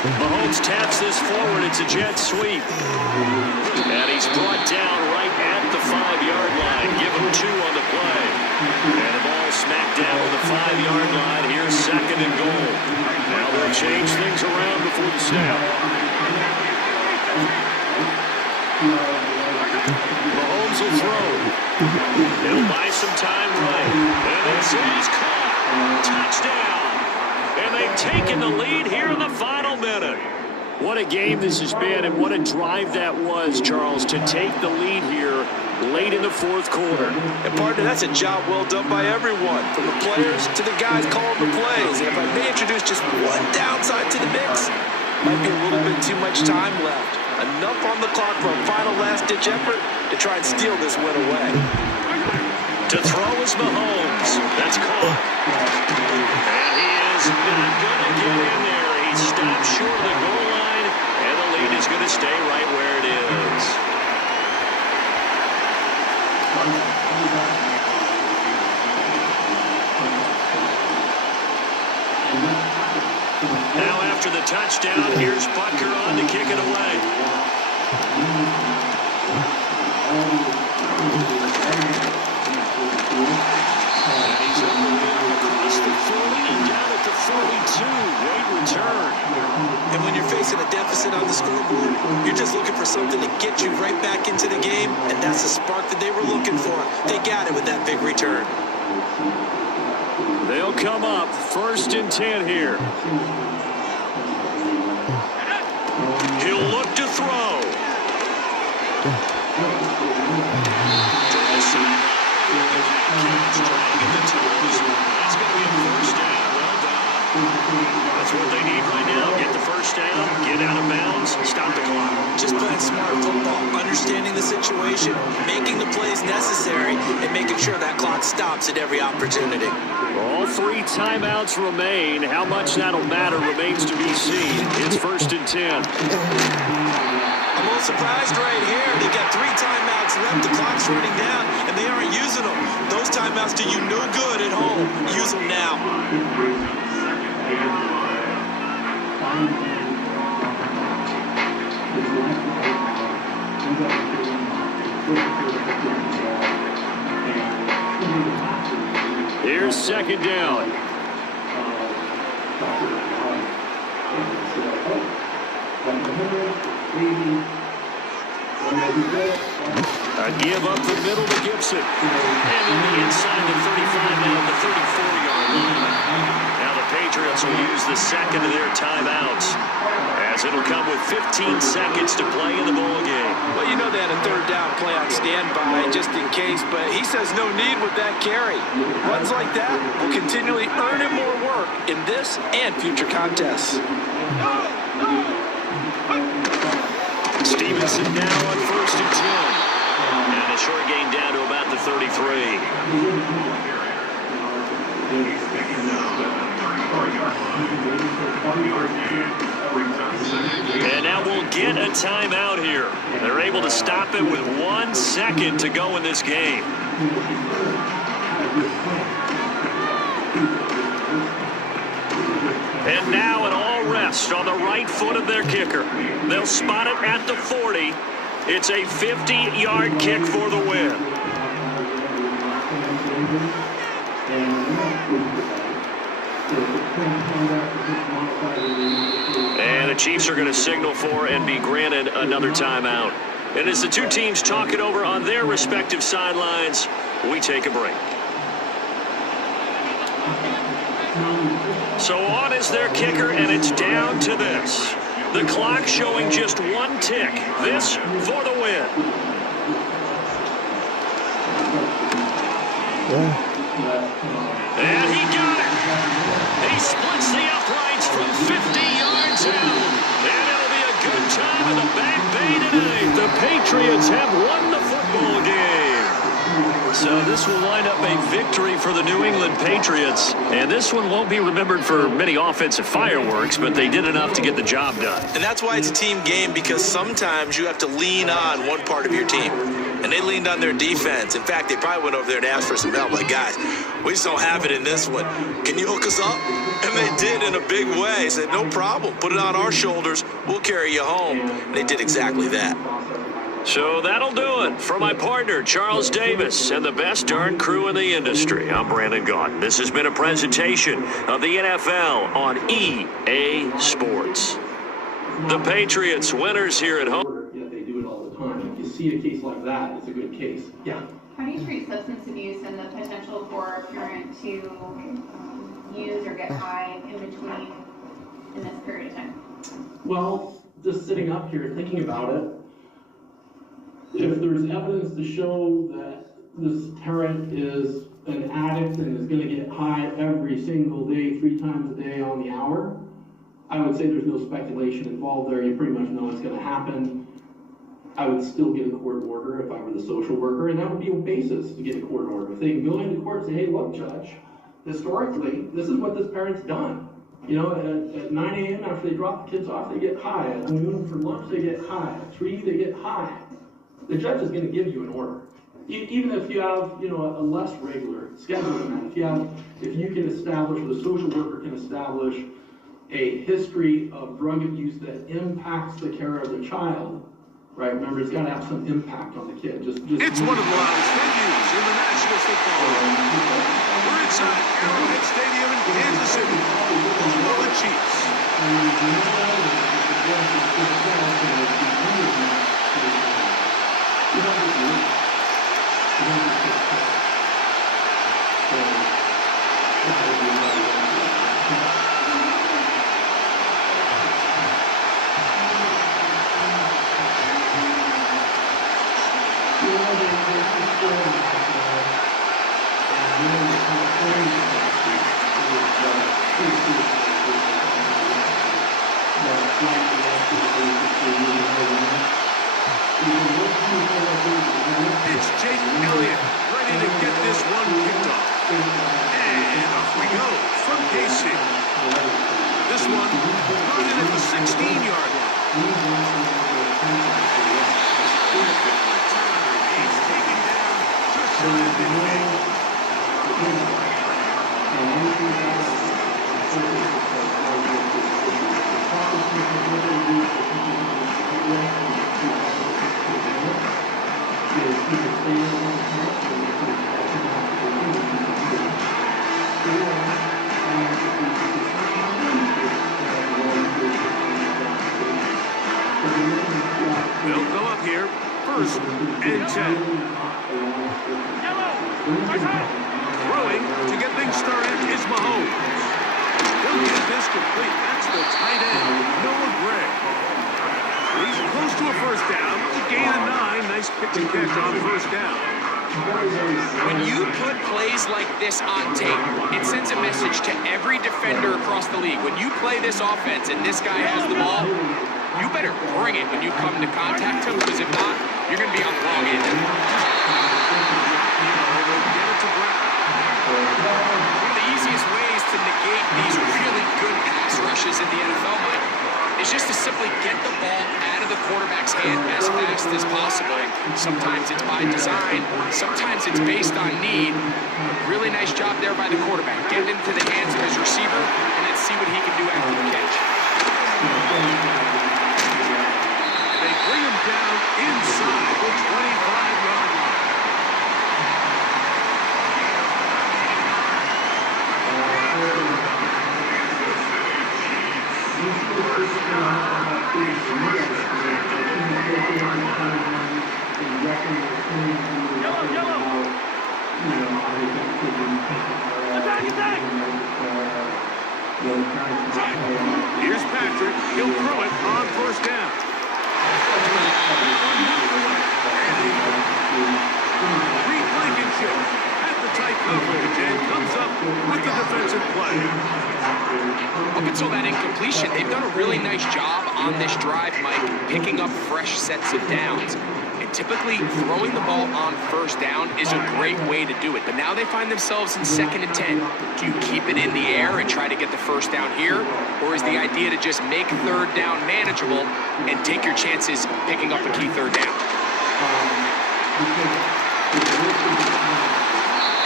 Mahomes taps this forward. It's a jet sweep. And he's brought down right at the 5-yard line. Give him 2 on the play. And the ball smacked down on the 5-yard line. Here's 2nd and goal. Now they'll change things around before the snap. Mahomes will throw. He'll buy some time right. And this is caught. Touchdown. And they've taken the lead here in the final minute. What a game this has been, and what a drive that was, Charles, to take the lead here late in the 4th quarter. And partner, that's a job well done by everyone, from the players to the guys calling the plays. And if I may introduce just one downside to the mix, might be a little bit too much time left. Enough on the clock for a final last-ditch effort to try and steal this win away. To throw is Mahomes. That's caught. And he is not going to get in there. He stops short of the goal line, and the lead is going to stay right where it is. Now after the touchdown, here's Butker on to kick it away. And he's across the 40 and down at the 42. Great return. And when you're facing a deficit on the scoreboard, you're just looking for something to get you right back into the game, and that's the spark that they were looking for. They got it with that big return. They'll come up 1st and 10 here. He'll look to throw. That's going to be a 1st down. Well done. That's what they need right now. Get the 1st down, get out of bounds, stop the clock. Just playing smart football, understanding the situation, making the plays necessary, and making sure that clock stops at every opportunity. All 3 timeouts remain. How much that'll matter remains to be seen. It's 1st and 10. I'm a little surprised right here. They've got 3 timeouts left. The clock's running down, and they they aren't using them. Those timeouts do you no good at home. Use them now. Here's second down. A give up the middle to Gibson. And in the inside the 35 now at the 34-yard line. Now the Patriots will use the second of their timeouts, as it'll come with 15 seconds to play in the ball game. Well, you know they had a third down play on standby just in case, but he says no need with that carry. Runs like that will continually earn him more work in this and future contests. Stevenson now on 1st and 10. And a short gain down to about the 33. And now we'll get a timeout here. They're able to stop it with 1 second to go in this game. And now an all rest on the right foot of their kicker. They'll spot it at the 40. It's a 50-yard kick for the win. And the Chiefs are going to signal for and be granted another timeout. And as the two teams talk it over on their respective sidelines, we take a break. So on is their kicker, and it's down to this. The clock showing just 1 tick. This for the win. And he got it. He splits the uprights from 50 yards out. And it'll be a good time in the Back Bay tonight. The Patriots have won the football game. So this will wind up a victory for the New England Patriots. And this one won't be remembered for many offensive fireworks, but they did enough to get the job done. And that's why it's a team game, because sometimes you have to lean on one part of your team. And they leaned on their defense. In fact, they probably went over there and asked for some help. Like, guys, we just don't have it in this one. Can you hook us up? And they did in a big way. Said, no problem. Put it on our shoulders. We'll carry you home. And they did exactly that. So that'll do it for my partner, Charles Davis, and the best darn crew in the industry. I'm Brandon Gaudin. This has been a presentation of the NFL on EA Sports. The Patriots winners here at home. Yeah, they do it all the time. If you see a case like that, it's a good case. Yeah. How do you treat substance abuse and the potential for a parent to use or get high in between in this period of time? Well, just sitting up here thinking about it, if there's evidence to show that this parent is an addict and is going to get high every single day, 3 times a day on the hour, I would say there's no speculation involved there. You pretty much know it's going to happen. I would still get a court order if I were the social worker, and that would be a basis to get a court order. If they can go into court and say, hey, look, judge, historically, this is what this parent's done. You know, at 9 a.m. after they drop the kids off, they get high. At noon for lunch, they get high. At 3, they get high. The judge is going to give you an order. Even if you have, you know, a less regular schedule than that, if you can establish, or the social worker can establish a history of drug abuse that impacts the care of the child, right? Remember, it's got to have some impact on the kid. Just it's one of the loudest venues in the National Football League. We're inside Arrowhead Stadium in Kansas City. Home of the Chiefs. Thank you. They'll come up here, 1st and 10. Throwing to get things started is Mahomes. He'll get this complete. That's the tight end, Noah Gray. He's close to a 1st down. A gain of 9. Nice pitch and catch on 1st down. When you put plays like this on tape, it sends a message to every defender across the league. When you play this offense and this guy has the ball, you better bring it when you come to contact him, because if not, you're going to be on the wrong end. One of the easiest ways to negate these really good pass rushes in the NFL, Mike, is just to simply get the ball out of the quarterback's hand as fast as possible. Sometimes it's by design, sometimes it's based on need. Really nice job there by the quarterback. Get it into the hands of his receiver, and then see what he can do after the catch. They bring him down inside the 25-yard line. Here's Patrick. He'll throw it on 1st down. Reed Blankenship at the tight coverage and comes up with the defensive play. Up until that incompletion, they've done a really nice job on this drive, Mike, picking up fresh sets of downs. And typically, throwing the ball on 1st down is a great way to do it. But now they find themselves in 2nd and 10. Do you keep it in the air and try to get the 1st down here? Or is the idea to just make 3rd down manageable and take your chances picking up a key 3rd down?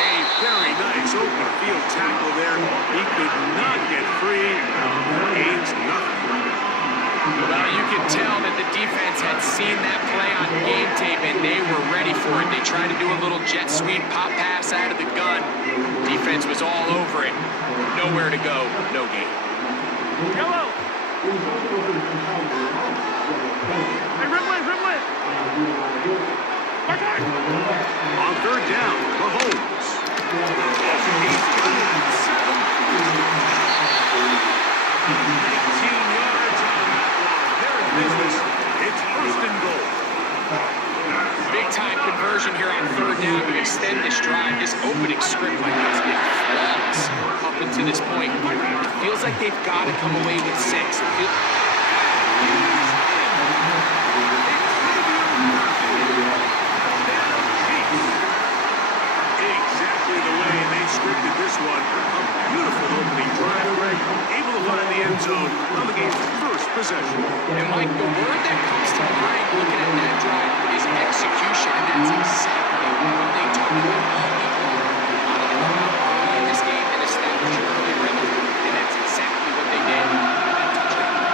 A very nice open field tackle there. He could not get free. Gains nothing. Well, you can tell that the defense had seen that play on game tape, and they were ready for it. They tried to do a little jet sweep, pop pass out of the gun. Defense was all over it. Nowhere to go, no gain. Yellow! Hey, Rimlet! On 3rd down, Mahomes. He's got it at 7. 19 yards on that one. They're in business. It's 1st and goal. Big time conversion here on 3rd down to extend this drive. This opening script, Mike, has been flawless up until this point. It feels like they've got to come away with 6. Exactly the way they scripted this one. A beautiful opening drive, Greg. Able to find the end zone on the game's 1st possession. And Mike, the word that comes to mind looking at that drive is execution. And that's exactly what they took all week long. How to get the ball early in this game and establish an early rhythm. And that's exactly what they did with that touchdown.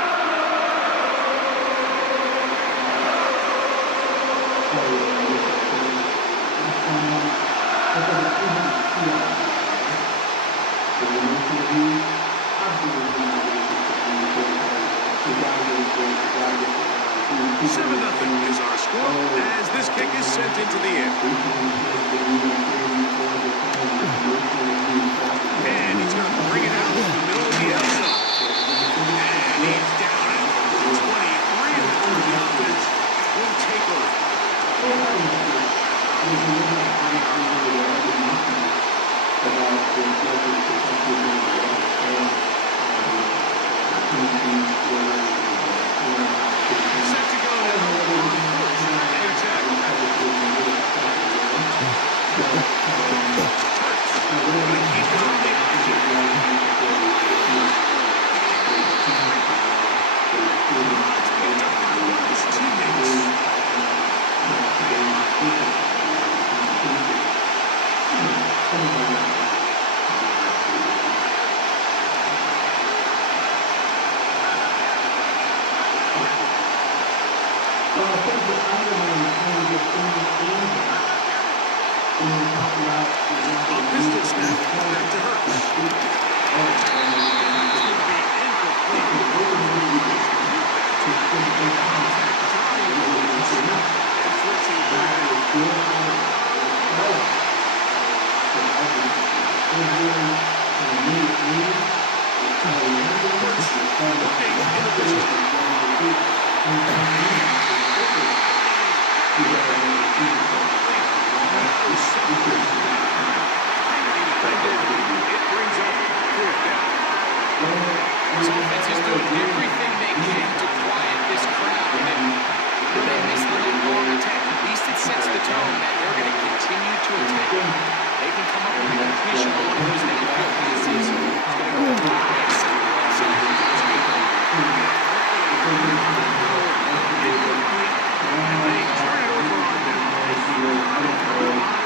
Seven 0 is our score as this kick is sent into the air. And he's going to bring it out to the middle of the end zone. And he's down at 23, and the offense will take over. Set to go now. 1st and 10. Back to Hurts. Pass will be incomplete. This offense is doing everything they can to quiet this crowd, and when they miss the long attack, at least it sets the tone that they're going to continue to attack. They can come up with a completion on one of those downfield passes. It's going to go a long way.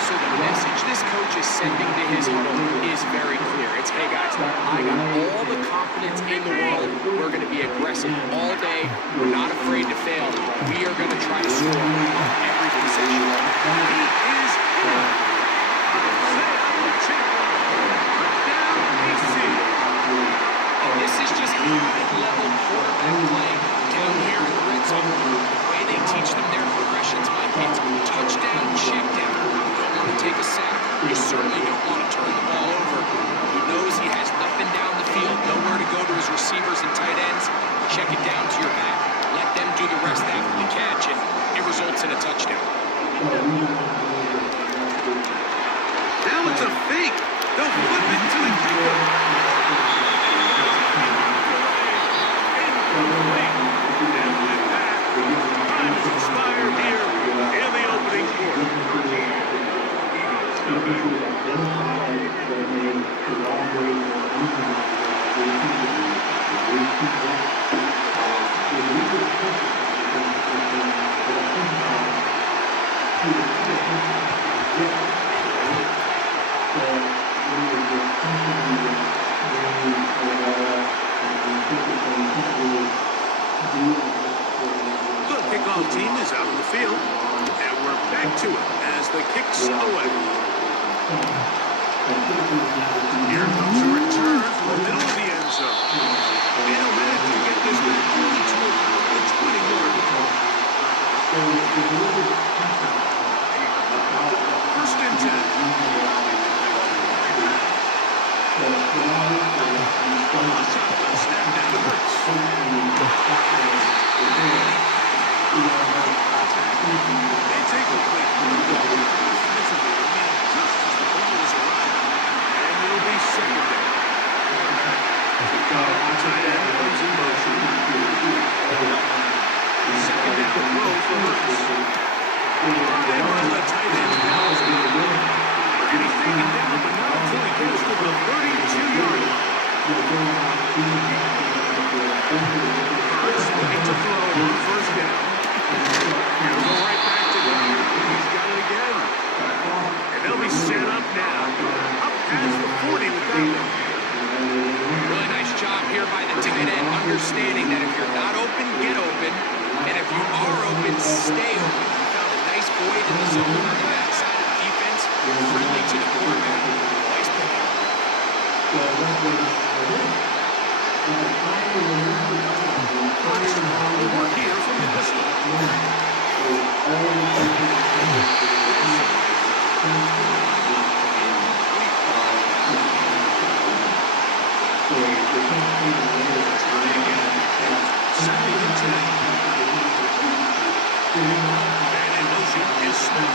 So the message this coach is sending to his huddle is very clear. It's, hey guys, I got all the confidence in the world. We're going to be aggressive all day. We're not afraid to fail. We are going to try to score on every possession. He is here. And this is just high-level quarterback play down here in the red zone. The way they teach them their progressions, Mike, it's touchdown, check down. You don't want to take a sack. You certainly don't want to turn the ball over. He knows he has nothing down the field, nowhere to go to his receivers and tight ends. Check it down to your back. Let them do the rest after the catch, and it results in a touchdown. Now it's a fake. They'll flip it to the kicker. And with that, time has expired here in the opening quarter. The kickoff team is out on the field, and we're back to it as the kick's away. Here comes a return from the middle of the end zone. And he'll manage to get this one only to about the 20-yard line. First and 10. A shotgun snap down to Hurts. It's incomplete. Defensively, just as the ball was arriving. And it'll be second down. Tight end comes in motion. Second down throw for Hurts. Brought in by the tight end, Dallas. And he's taken down, but not until he gets to the 32-yard line. Hurts looking to throw on first down. He'll go right back to him. He's got it again. And they'll be set up now. Up past the 40 with that one. Really nice job here by the tight end, understanding that if you're not open, get open. And if you are open, stay open. He found a nice void in the zone on the backside of the defense. Friendly to the quarterback. Nice pickup. The work here from the pistol. Try again. Second and 10. And in motion is Smith.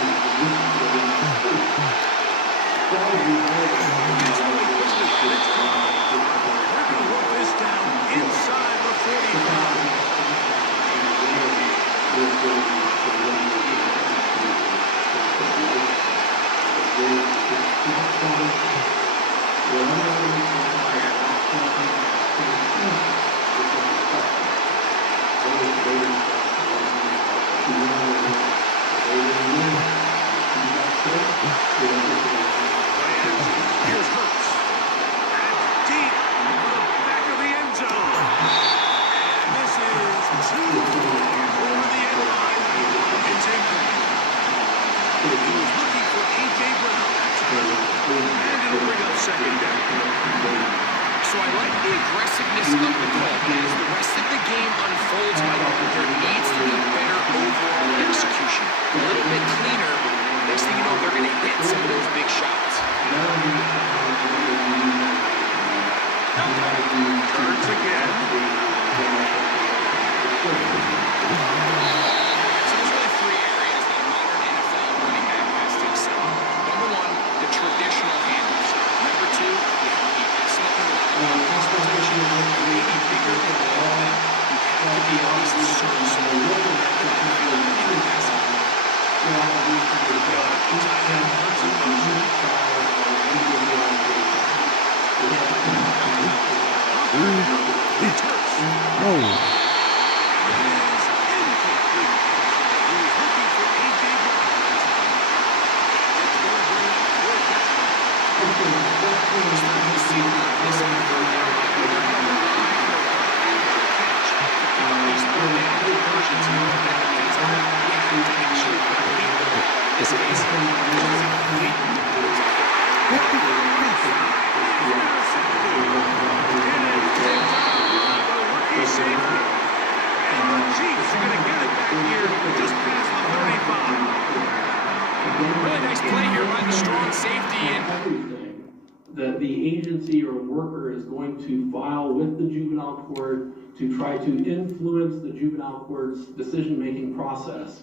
It's really twisted by the time. They're going to work this down inside the 45. Here's Hurts. And deep to the back of the end zone. And this is two over the end line. It's incomplete. He was looking for A.J. Brown that time. And it'll bring up second down. So I like the aggressiveness of the call, but as the rest of the game unfolds, Michael, there needs to be better overall execution. A little bit cleaner. Next thing you know, they're going to hit some of those big shots. Turns again. So there's really three areas that a modern NFL running back has to excel. Number one, the traditional handles. Number two, you have to be excellent in line pass protection. Maybe bigger than all of that. You have to be at least serviceable in the passing game. Oh. That the agency or worker is going to file with the juvenile court to try to influence the juvenile court's decision-making process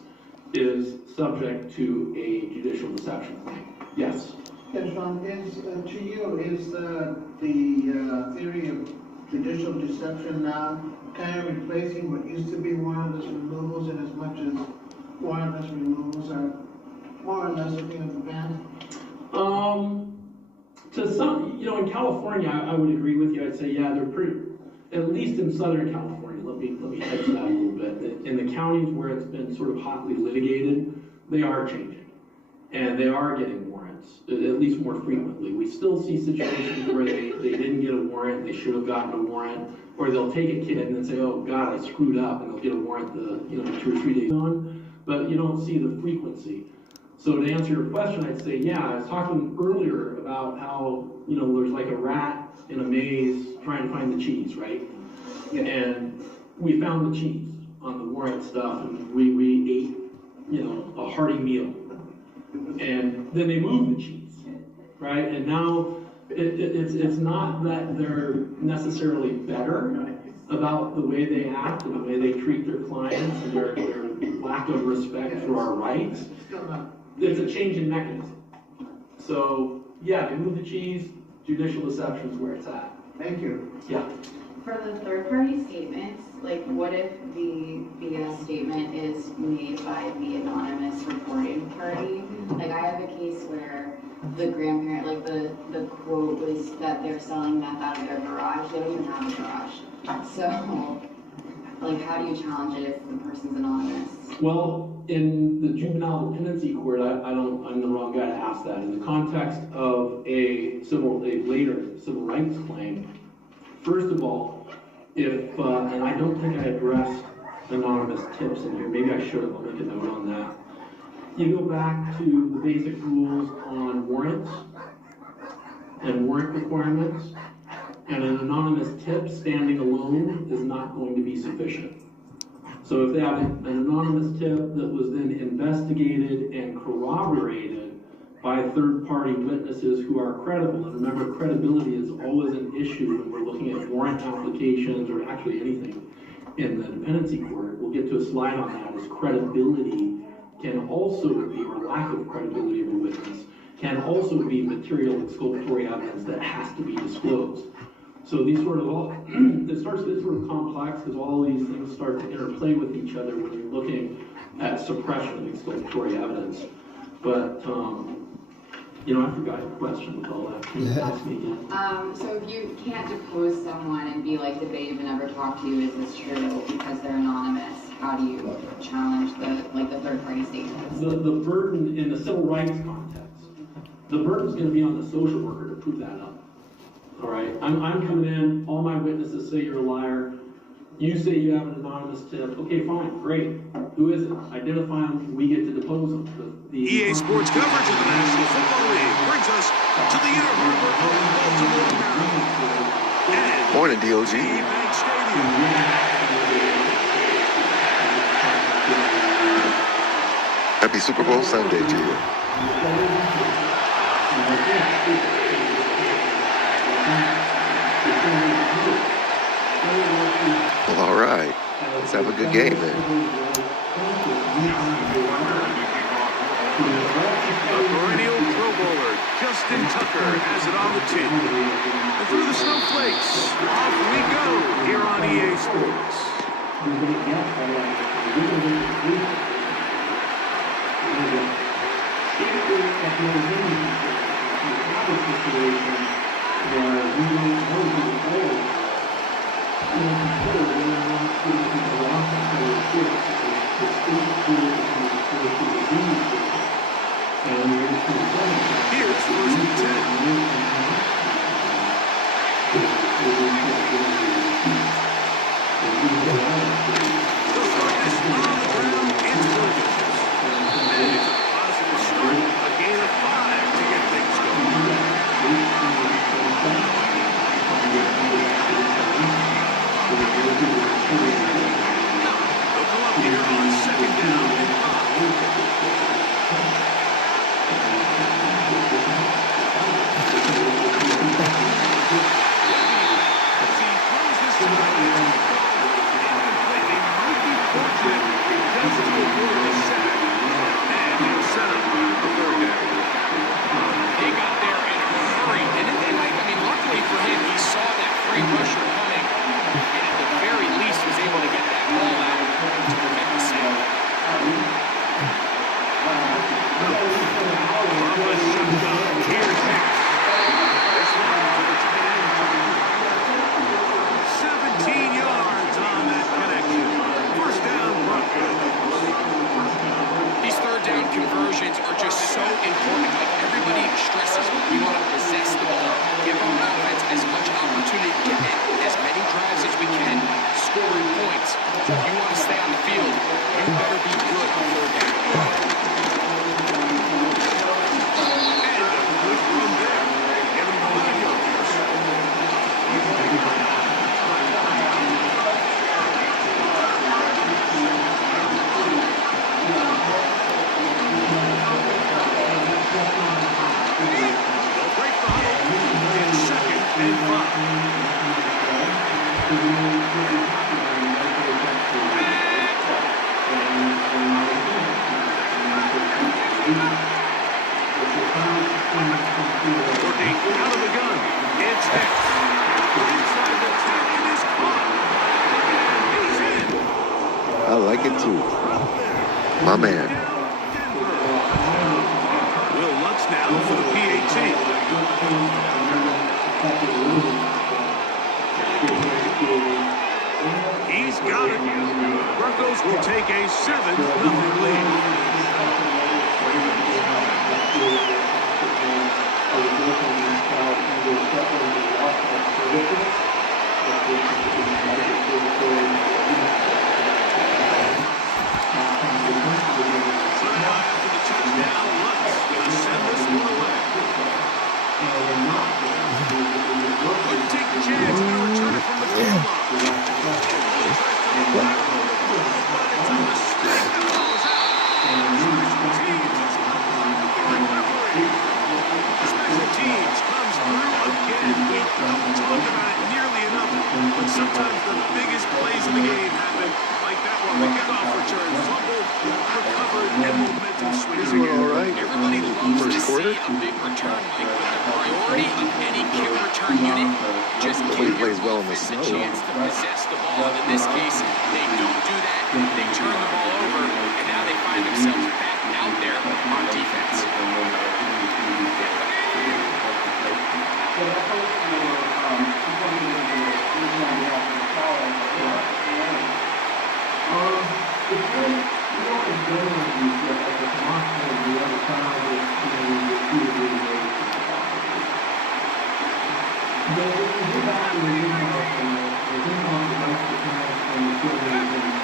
is subject to a judicial deception claim. Yes? Yes, Ron, to you, is the theory of judicial deception now kind of replacing what used to be warrantless removals, and as much as warrantless removals are more or less a thing of the past? To some, in California, I would agree with you. I'd say, yeah, they're pretty, at least in Southern California, let me touch that a little bit. In the counties where it's been sort of hotly litigated, they are changing. And they are getting warrants, at least more frequently. We still see situations where they didn't get a warrant, they should have gotten a warrant, or they'll take a kid and then say, oh God, I screwed up, and they'll get a warrant 2 or 3 days on, but you don't see the frequency. So to answer your question, I'd say, yeah, I was talking earlier about how, there's like a rat in a maze trying to find the cheese, right? Yeah. And we found the cheese on the warrant stuff, and we ate, a hearty meal. And then they moved the cheese, right? And now it's not that they're necessarily better about the way they act and the way they treat their clients and their lack of respect for our rights. It's a change in mechanism. So, yeah, they move the cheese, judicial deception is where it's at. Thank you. Yeah. For the third-party statements, what if the BS statement is made by the anonymous reporting party? I have a case where the grandparent, the quote was that they're selling meth out of their garage. They don't even have a garage. So, how do you challenge it if the person's anonymous? Well, in the juvenile dependency court, I'm the wrong guy to ask that. In the context of a later civil rights claim, first of all, if, and I don't think I addressed anonymous tips in here, maybe I should have, I'll make a note on that. You go back to the basic rules on warrants and warrant requirements, and an anonymous tip standing alone is not going to be sufficient. So if they have an anonymous tip that was then investigated and corroborated by third-party witnesses who are credible, and remember, credibility is always an issue when we're looking at warrant applications or actually anything in the dependency court. We'll get to a slide on that, as credibility can also be, or lack of credibility of a witness, can also be material exculpatory evidence that has to be disclosed. So these sort of it starts to get sort of complex because all these things start to interplay with each other when you're looking at suppression of exculpatory evidence. But, I forgot your question with all that. Can you ask me again? So if you can't depose someone and be like, did they even ever talk to you? Is this true? Because they're anonymous. How do you challenge the third-party statements? The burden in the civil rights context, the burden is going to be on the social worker to prove that up. All right, I'm coming in, all my witnesses say you're a liar, you say you have an anonymous tip, okay, fine, great. Who is it? Identify them, we get to depose them. EA Sports coverage of the National Football League brings us to the Inner Harbor morning, DOG. Happy Super Bowl Sunday to you. Well, all right. Let's have a good game then. A perennial Pro Bowler, Justin Tucker, has it on the tee. And through the snowflakes, off we go here on EA Sports. Here's first and 17 yards on that connection. First down, Broncos. These third down conversions are just so important. Like everybody stresses, we want to possess the ball, give our offense as much opportunity to get as many drives as we can, scoring points. So if you want to stay on the field, you better be good on third down. I like it too. My man. Will Lutz now for the PAT. He's got it. Broncos will take a 7-0 lead. Sometimes the biggest plays in the game happen like that one. The kickoff return, fumble, recovered, and momentum swings. Doing all right. Everybody loves First to quarter. see a big return, Mike, but the priority of any kick return unit, just give your plays well in the offense a snow. chance to possess the ball. And in this case, they don't do that. They turn the ball over, and now they find themselves back out there on defense.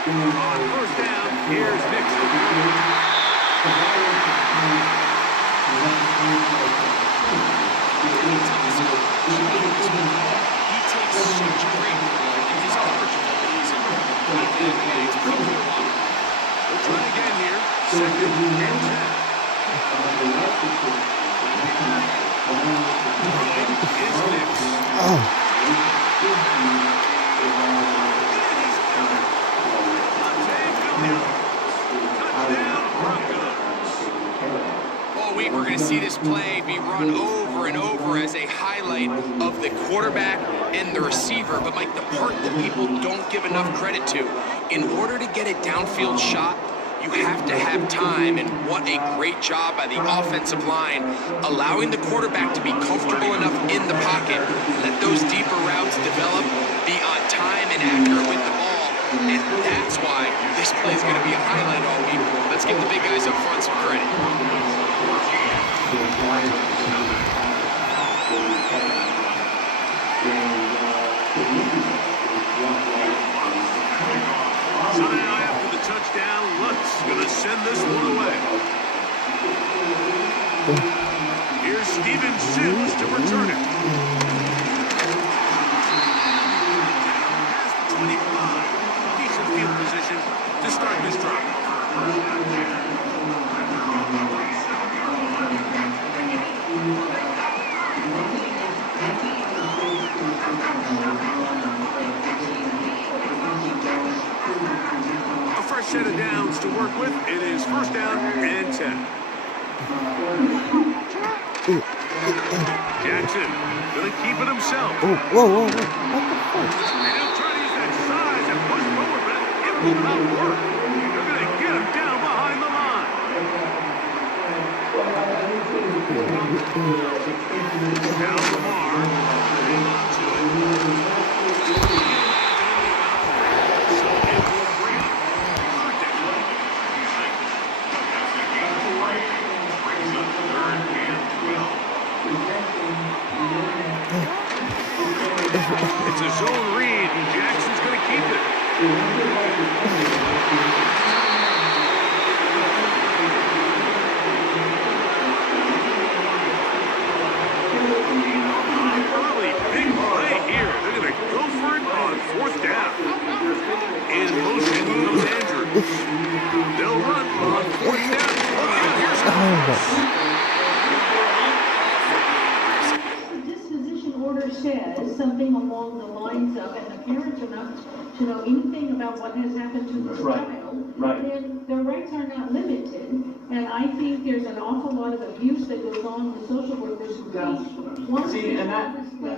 On first down, here's Nixon. this play be run over and over as a highlight of the quarterback and the receiver, but Mike, the part that people don't give enough credit to, in order to get a downfield shot, you have to have time, and what a great job by the offensive line, allowing the quarterback to be comfortable enough in the pocket, let those deeper routes develop, be on time and accurate with the ball, and that's why this play is going to be a highlight all week. Let's give the big guys up front some credit. So now after the touchdown, Lutz gonna send this one away. Here's Steven Sims to return it. Has the 25. Decent field position to start this drive. First set of downs to work with. It is first down and 10. Jackson gonna keep it himself. Oh, whoa. What the fuck? And he'll try to use that size and push forward, but it will not work. They're gonna get him down behind the line. Now Lamar. Hang on to it. It's a zone read, and Jackson's going to keep it. Early, big play here. They're going to go for it on fourth down. In motion comes Andrews. They'll run on fourth down. Oh, here's order says something along the lines of, and the parents are not to know anything about what has happened to the child, then their rights are not limited. And I think there's an awful lot of abuse that goes on with social workers who See, and that's going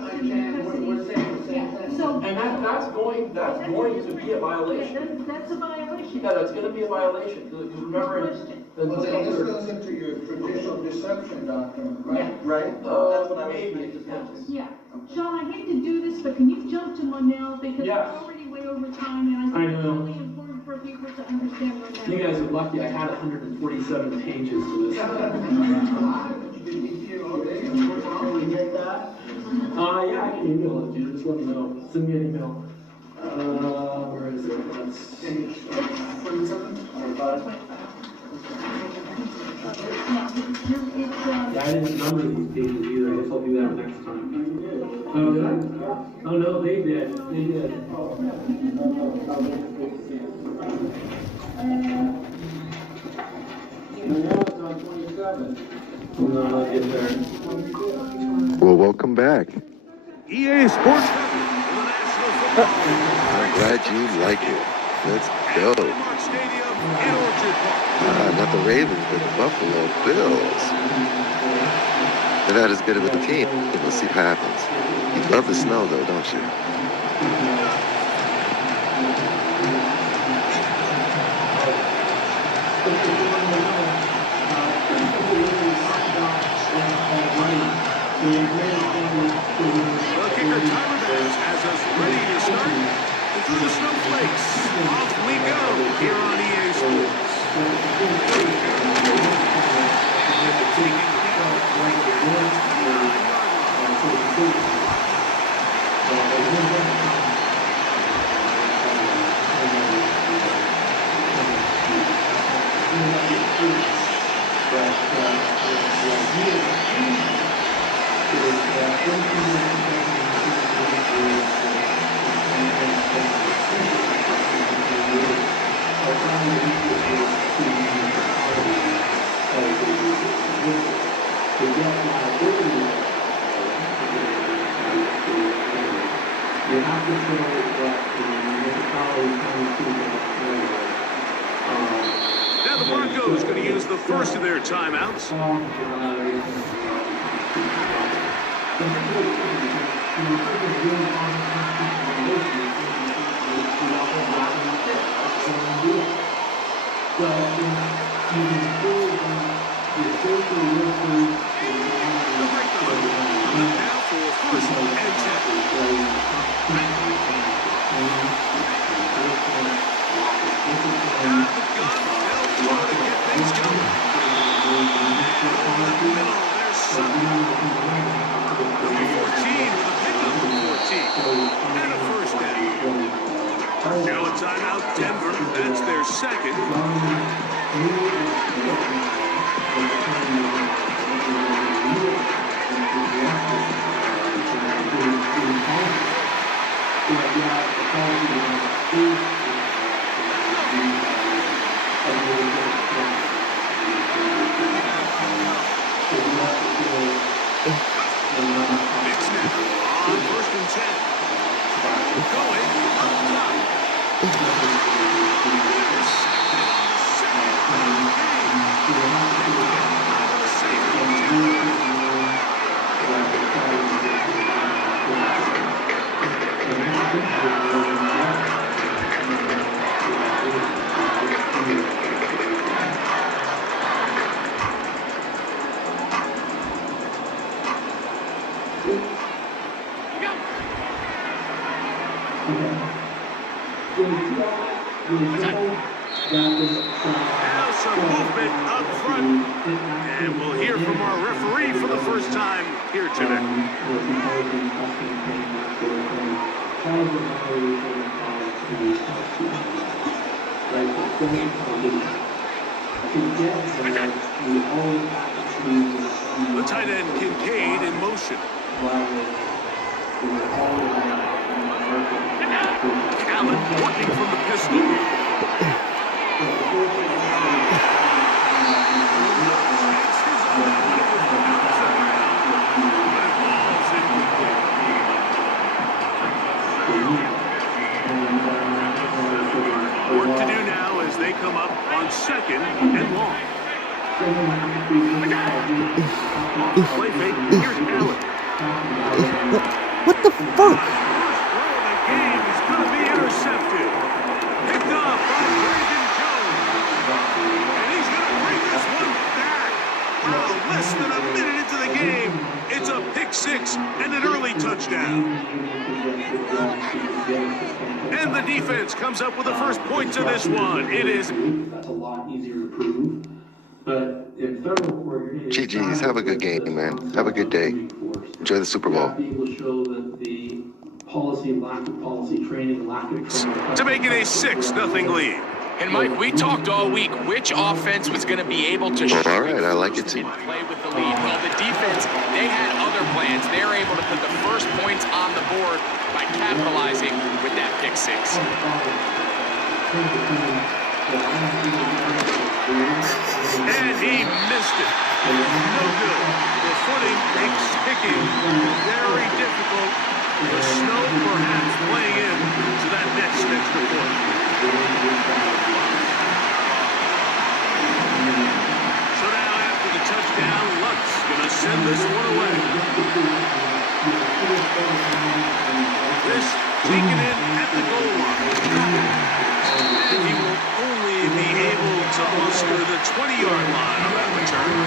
to be a violation. That's a violation. Yeah, that's going to be a violation. Remember, well, this goes into your traditional deception doctrine, right? Yeah. Right? That's what I maybe. Yeah. Sean, I hate to do this, but can you jump to one now? Because it's already way over time, and I think it's really important for people to understand what that You guys are lucky. I had 147 pages to this. Yeah, I can email it to you. Just let me know. Send me an email. Where is it? Yeah, I didn't number these pages either. I guess I'll do that next time. Oh, did I? Oh, no, they did. They did. No, I'll get there. Well, welcome back. EA Sports. I'm glad you like it. Let's go. Not the Ravens, but the Buffalo Bills. They're not as good with the team. We'll see what happens. You love the snow, though, don't you? The kicker Tyler Bass has us ready to start. And through the snowflakes, off we go here on EA Sports. the Broncos going to use the first of their timeouts. Now for first and 10. And a first down. Now a timeout, Denver. That's their second. Big snap on first and 10. Going up top. Now some movement up front, and we'll hear from our referee for the first time here today. The tight end Kincaid in motion. Allen working from the pistol. Work to do now as they come up on second and long. Play fake. Here's Allen. What the fuck? First throw of the game is going to be intercepted. Picked off by Brandon Jones. And he's going to bring this one back. Wow, less than a minute into the game. It's a pick six and an early touchdown. And the defense comes up with the first points of this one. It is. That's a lot easier to prove. But in federal court, you're GG's, have a good game, man. Have a good day. Enjoy the Super Bowl. Be able to show that the policy, lack of policy training, lack of training. To make it a 6-0 lead. And Mike, we talked all week which offense was going to be able to all right, I like it too. Play with the lead. Well, the defense, they had other plans. They were able to put the first points on the board by capitalizing with that pick six. And he missed it. No good. The footing makes kicking very difficult. The snow perhaps playing in to that next extra point. So now after the touchdown, Lutz going to send this one away. This taken in at the goal line. And he will only be able to muster the 20-yard line on that return.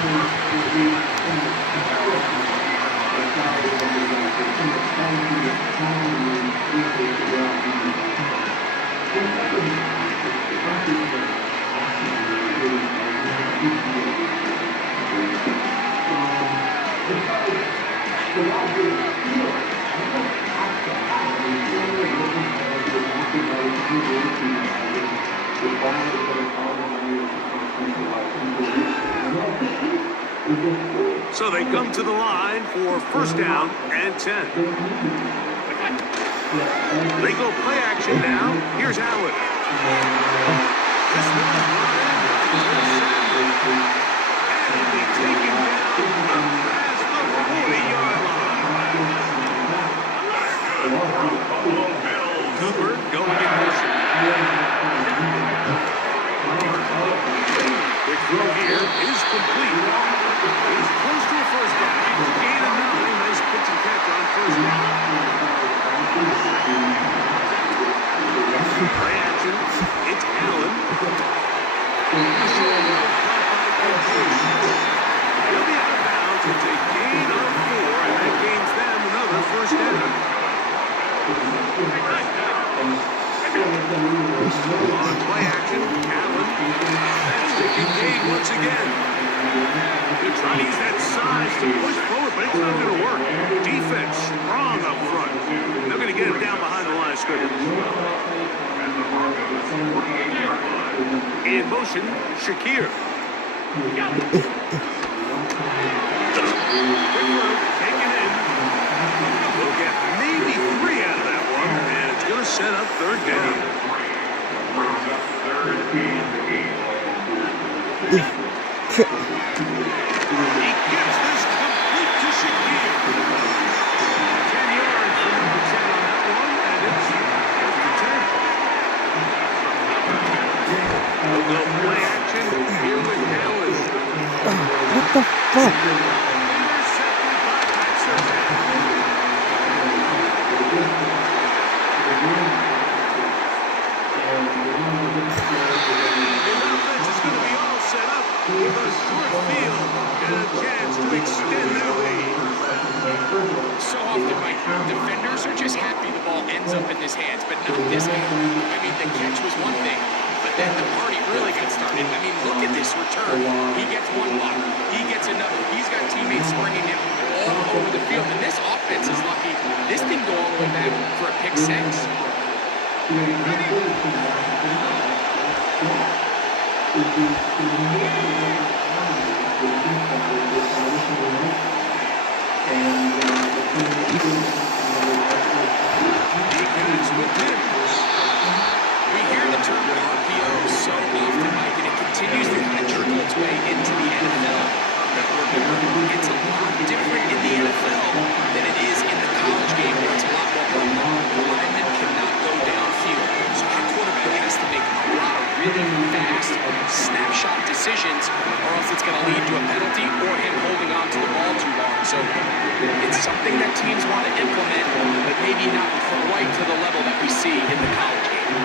So they come to the line for first down and 10. They go play action now. Here's Allen. This one and he'll be taken down past the 40-yard line. Cooper going in motion. In motion, Shakir. Got it. Taken in. We'll get maybe 3 out of that one, and it's going to set up third down. He gets this complete to Shakir. 10 yards for number 10 on that one, and it's after 10. We'll go play action here with Dallas. What the fuck? So often, my defenders are just happy the ball ends up in his hands, but not this game. I mean, the catch was one thing, but then the party really got started. I mean, look at this return. He gets one block. He gets another. He's got teammates springing him all over the field, and this offense is lucky. This didn't go all the way back for a pick 6. We hear the term RPO so often, Mike, and it continues to kind of trickle its way into the NFL. It's a lot different in the NFL than it is in the college game, where it's a lot more permanent. The lineman cannot go downfield, so our quarterback has to make a lot of really fast snapshot decisions, or else it's going to lead to a penalty or him holding on to the ball too long. So it's something that teams want to implement, but maybe not quite to the level that we see in the college game.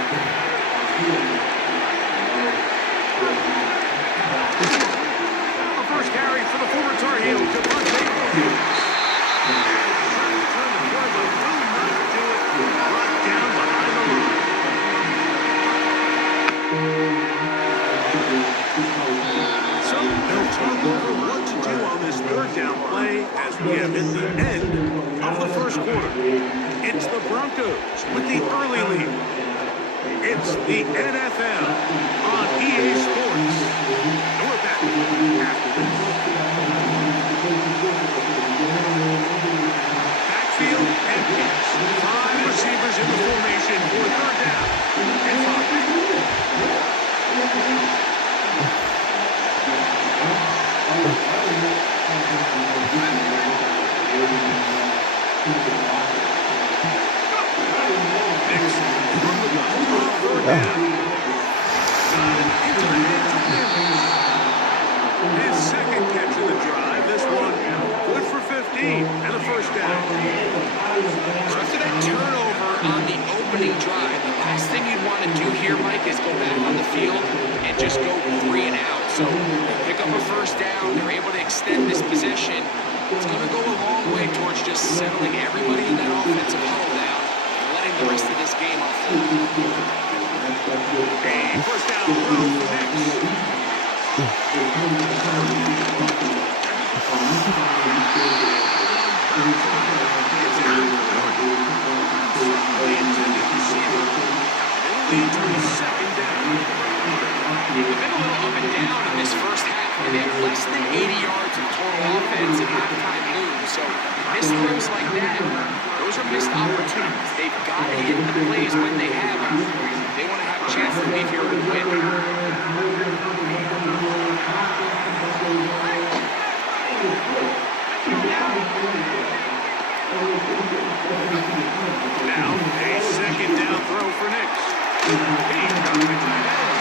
The first carry for the former Tar Heel, Devontae Williams. Brought down behind the line. So, they'll talk over what to do on this third down play as we have hit the end of the first quarter. It's the Broncos with the early lead. It's the NFL on EA Sports. And we're back after this. Backfield empty. 5 receivers in the formation for third down and 5. His second catch of the drive. This one good for 15 and a first down. So after that turnover on the opening drive, the last thing you'd want to do here, Mike, is go back on the field and just go 3 and out. So pick up a first down. They're able to extend this possession. It's going to go a long way towards just settling everybody in that offensive huddle down and letting the rest of this game unfold. A first down throw next. They've been a little up and down in this first half, and they have less than 80 yards of total offense and halftime lose. So missed throws like that, those are missed opportunities. They've got to hit the plays when they have them. They want to have a chance to leave here with a win. Now a second down throw for Nix. He's got the tight end.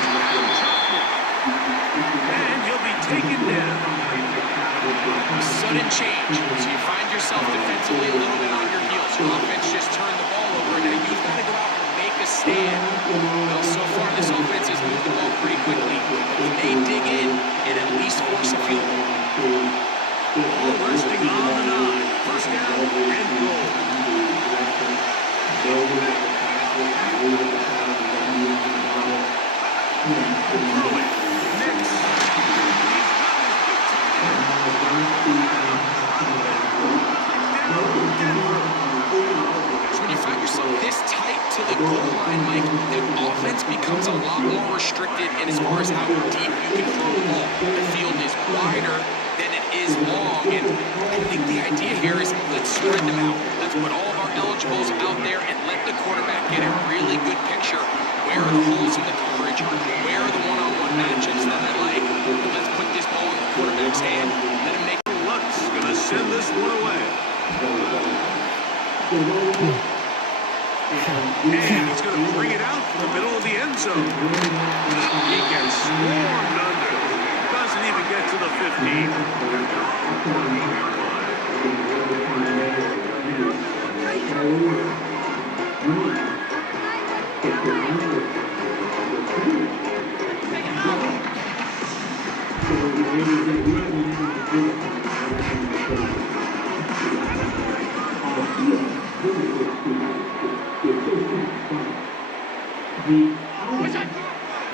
And he'll be taken down. A sudden change. So you find yourself defensively a little bit on your heels. Your offense just turned the ball over. Now you've got to go out and make a stand. Well, so far this offense has moved the ball pretty quickly. You may dig in and at least force a field goal. Ball resting on the 9. First down and goal. Throwing. Nix. So when you find yourself this tight to the goal line, Mike, the offense becomes a lot more restricted in as far as how deep you can throw the ball. The field is wider than it is long, and I think the idea here is let's spread them out. Let's put all of our eligibles out there and let the quarterback get a really good picture. Where are the holes in the coverage? Where are the one-on-one matchups that I like? Let's put this ball in the quarterback's hand. Let him make Lutz going to send this one away. And he's going to bring it out to the middle of the end zone. He gets swarmed under. Doesn't even get to the 15.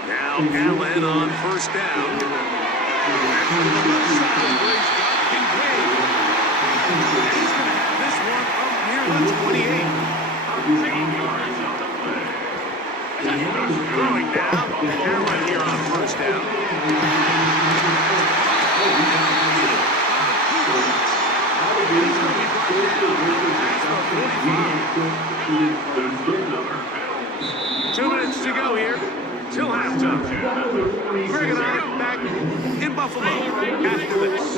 Now Allen on first down. And to the left side where he's got Kincaid. And he's going to have this one up near the 28. Throwing down. Allen here on first down. He's going to be brought down. 2 minutes to go here. Till halftime. Greg and I back in Buffalo after this.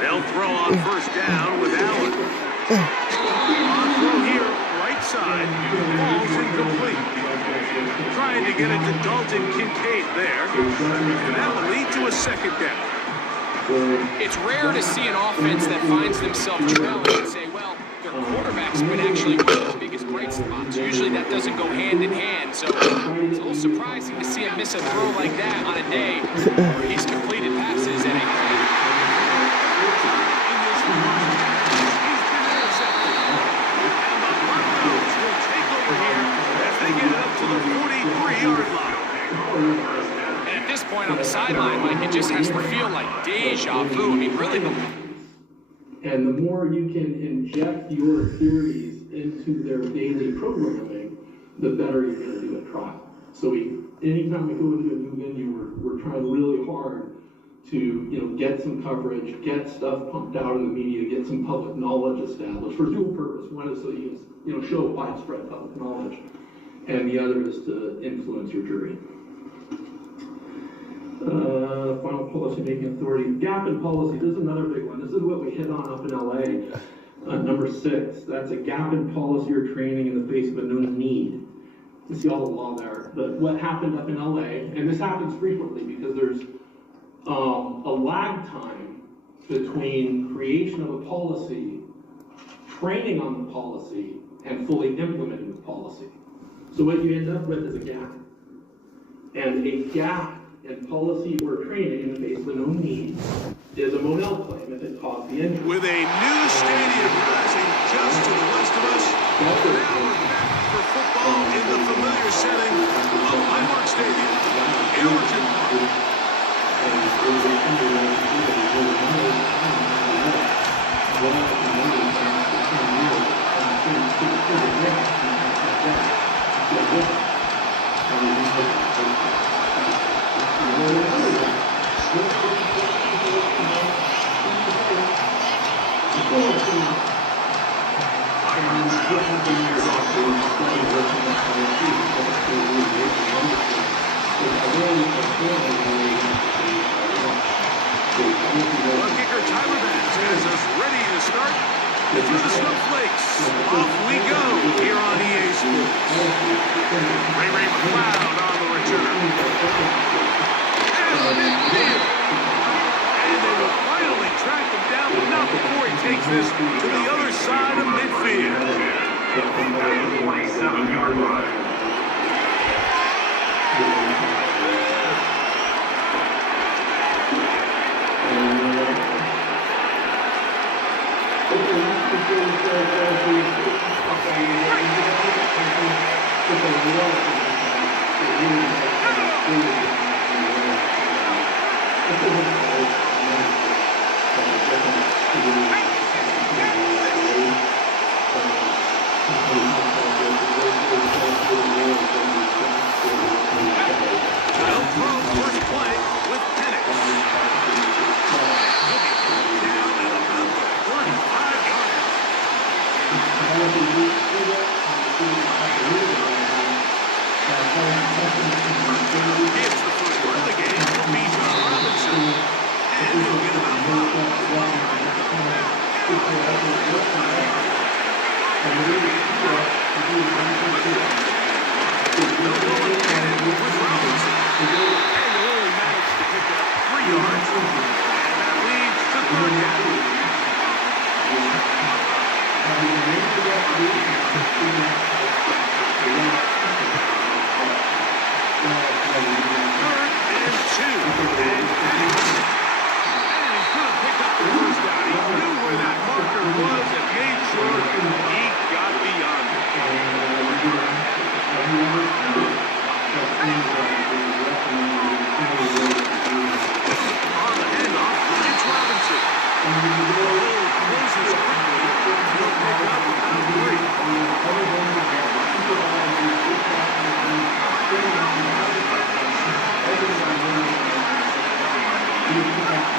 They'll throw on first down with Allen. On throw here, right side. Ball's incomplete. Trying to get it to Dalton Kincaid there. And that will lead to a second down. It's rare to see an offense that finds themselves trailing and say, well, their quarterback's been actually one of the biggest bright spots. Usually that doesn't go hand in hand, so it's a little surprising to see him miss a throw like that on a day where he's completed passes at a And at this point on the sideline, Mike, it just has to feel like deja vu. I mean, really. And the more you can inject your theories into their daily programming, the better you're going to do at trial. So anytime we go into a new venue, we're trying really hard to get some coverage, get stuff pumped out in the media, get some public knowledge established for dual purpose. One is so you can show widespread public knowledge, and the other is to influence your jury. Final policy making authority. Gap in policy. This is another big one. This is what we hit on up in LA. Number 6. That's a gap in policy or training in the face of a known need. You see all the law there. But what happened up in LA, and this happens frequently because there's a lag time between creation of a policy, training on the policy, and fully implementing the policy. So what you end up with is a gap. And a gap in policy or training in the face of a known need is a Monell claim if it caused the injury. With a new stadium rising just to the west of us, now we're back for football in the familiar setting of Highmark Stadium in Orchard Park. Kicker Tyler Batts has us ready to start. And through the snowflakes, off we go here on EA Sports. Ray McLeod on the return. And midfield. And they will finally track him down, but not before he takes this to the other side of midfield. 27-yard line.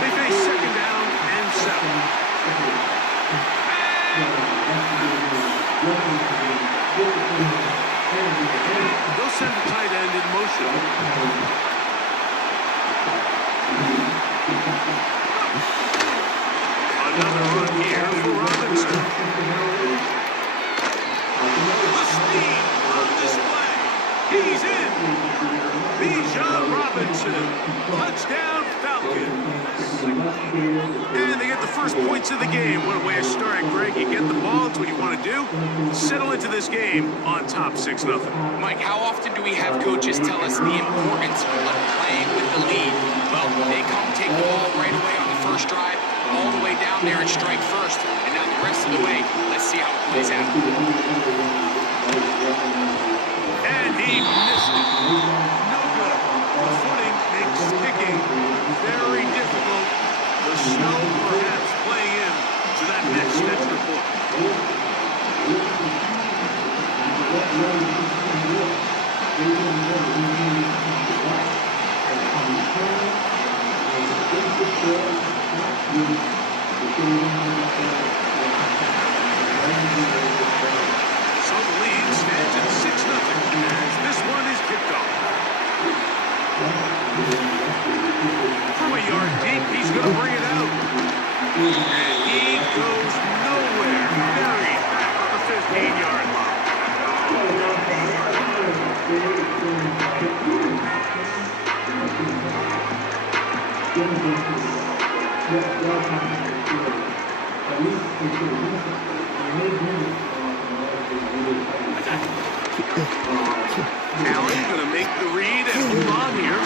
They face second down and 7. They'll send the tight end in motion. Another run here for Robinson. The speed on display. He's in. Bijan Robinson. Touchdown Falcons. And they get the first points of the game. What a way to start, Greg. You get the ball. It's what you want to do. Settle into this game on top 6-0. Mike, how often do we have coaches tell us the importance of playing with the lead? Well, they come take the ball right away on the first drive, all the way down there and strike first. And now the rest of the way, let's see how it plays out. And he missed it. No good. The footing makes kicking very difficult. The snow perhaps playing in to that next extra point. So the lead stands at 6-0 as this one is kicked off. From a yard deep, he's going to bring it out. And he goes nowhere. Buried back on the 15-yard line. Allen going to make the read and hold on here.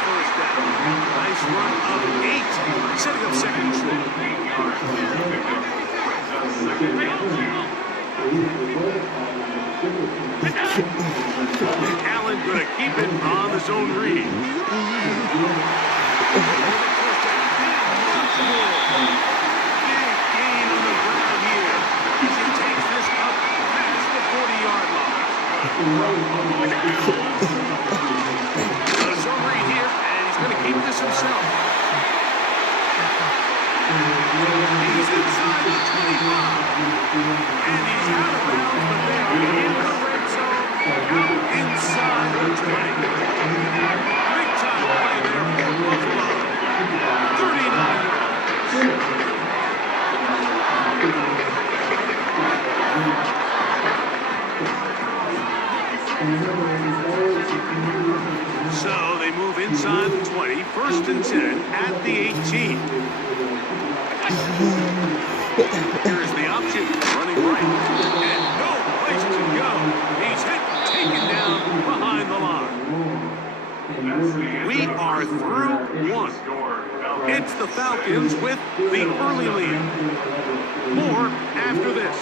First down. Nice run of 8, setting up second and short. Allen going to keep it on his own read. Big gain on the ground here as he takes this up past the 40-yard line. So read here, and he's going to keep this himself. He's inside the 25. And he's out of bounds, but they are in the red zone, out inside the 20. Big time play there for Buffalo. 39 yards. So they move inside the 20, 1st and 10 at the 18. Here's the option, running right, and no place to go. He's hit, taken down behind the line. We are through 1. It's the Falcons with the early lead. More after this.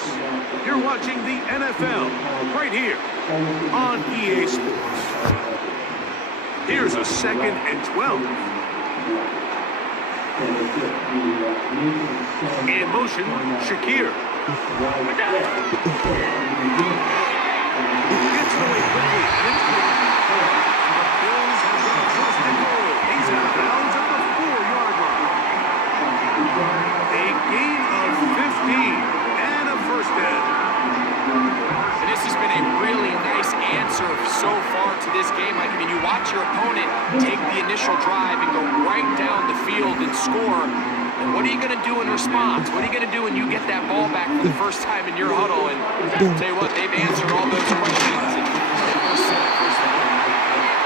You're watching the NFL right here on EA Sports. Here's a 2nd and 12. In motion, Shakir. Gets away quickly. Bills have got first and goal. He's out of bounds at the 4-yard line. A gain of 15 and a first down. And this has been a really nice answer so far to this game. Like, I mean, you watch your opponent take the initial drive and go right down the field and score. And what are you going to do in response? What are you going to do when you get that ball back for the first time in your huddle? And I'll tell you what, they've answered all those questions.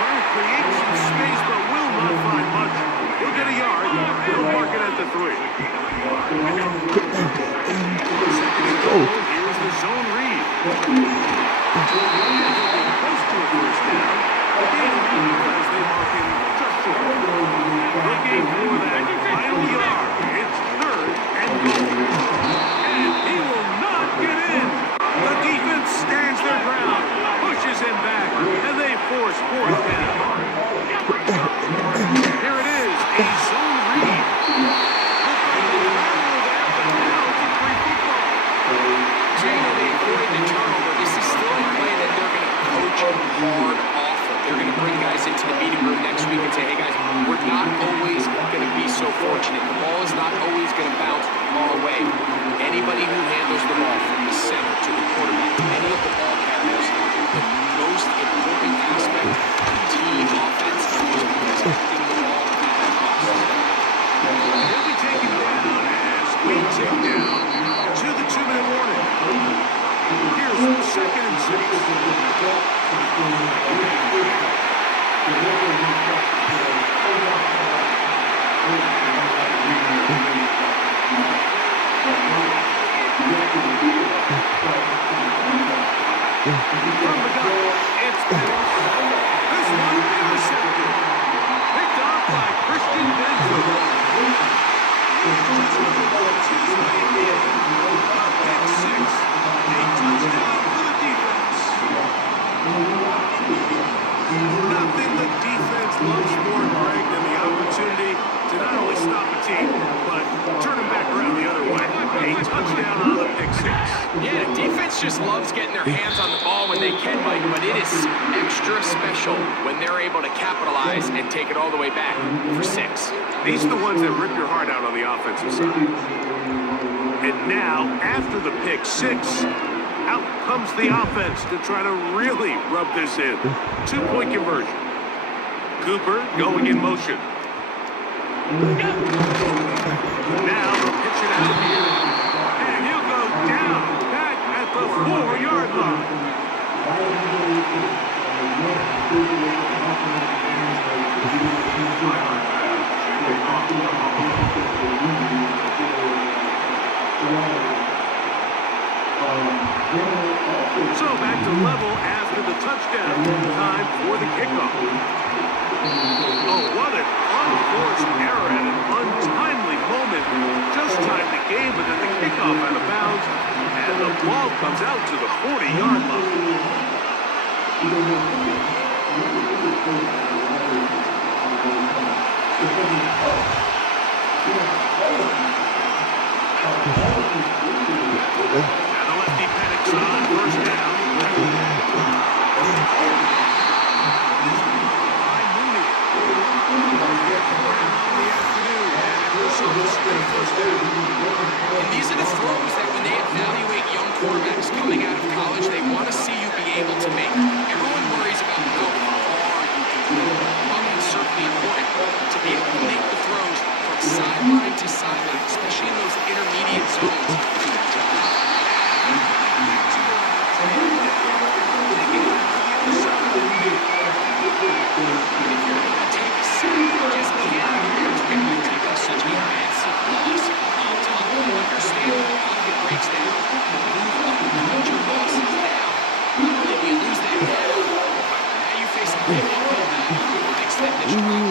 Trying to create some space, but will not find much. He'll get a yard. He'll mark it at the 3. Second and goal. Here's the zone read. Close to a first down. As they mark him just short. Looking for that final yard. It's 3rd and goal. And he will not get in. The defense stands their ground, pushes him back, and they force 4th down. Here it is, a zone read. They avoid the turnover. This is still a play that they're going to coach hard off of. They're going to bring guys into the meeting room next week and say, hey guys, we're not always just loves getting their hands on the ball when they can, Mike, but it is extra special when they're able to capitalize and take it all the way back for 6. These are the ones that rip your heart out on the offensive side. And now, after the pick 6, out comes the offense to try to really rub this in. 2-point conversion. Cooper going in motion. Now they'll pitch it out here. And he'll go down back at the 4-yard line. So back to level after the touchdown. Time for the kickoff. Oh, what an unforced error at an untimely moment. Just timed the game, but then the kickoff out of bounds, and the ball comes out to the 40-yard line. And the lefty panics on first down. And these are the throws that when they evaluate young quarterbacks coming out of college, they want to see you be able to make. Everyone worries about how far you can throw. Well, it's certainly important to be able to make the throws from sideline to sideline, especially in those intermediate zones. Such a massive loss to understand the pocket breaks down, move up, put your losses down. Not only do you lose that now, now you face a big uphill battle for an extended drive.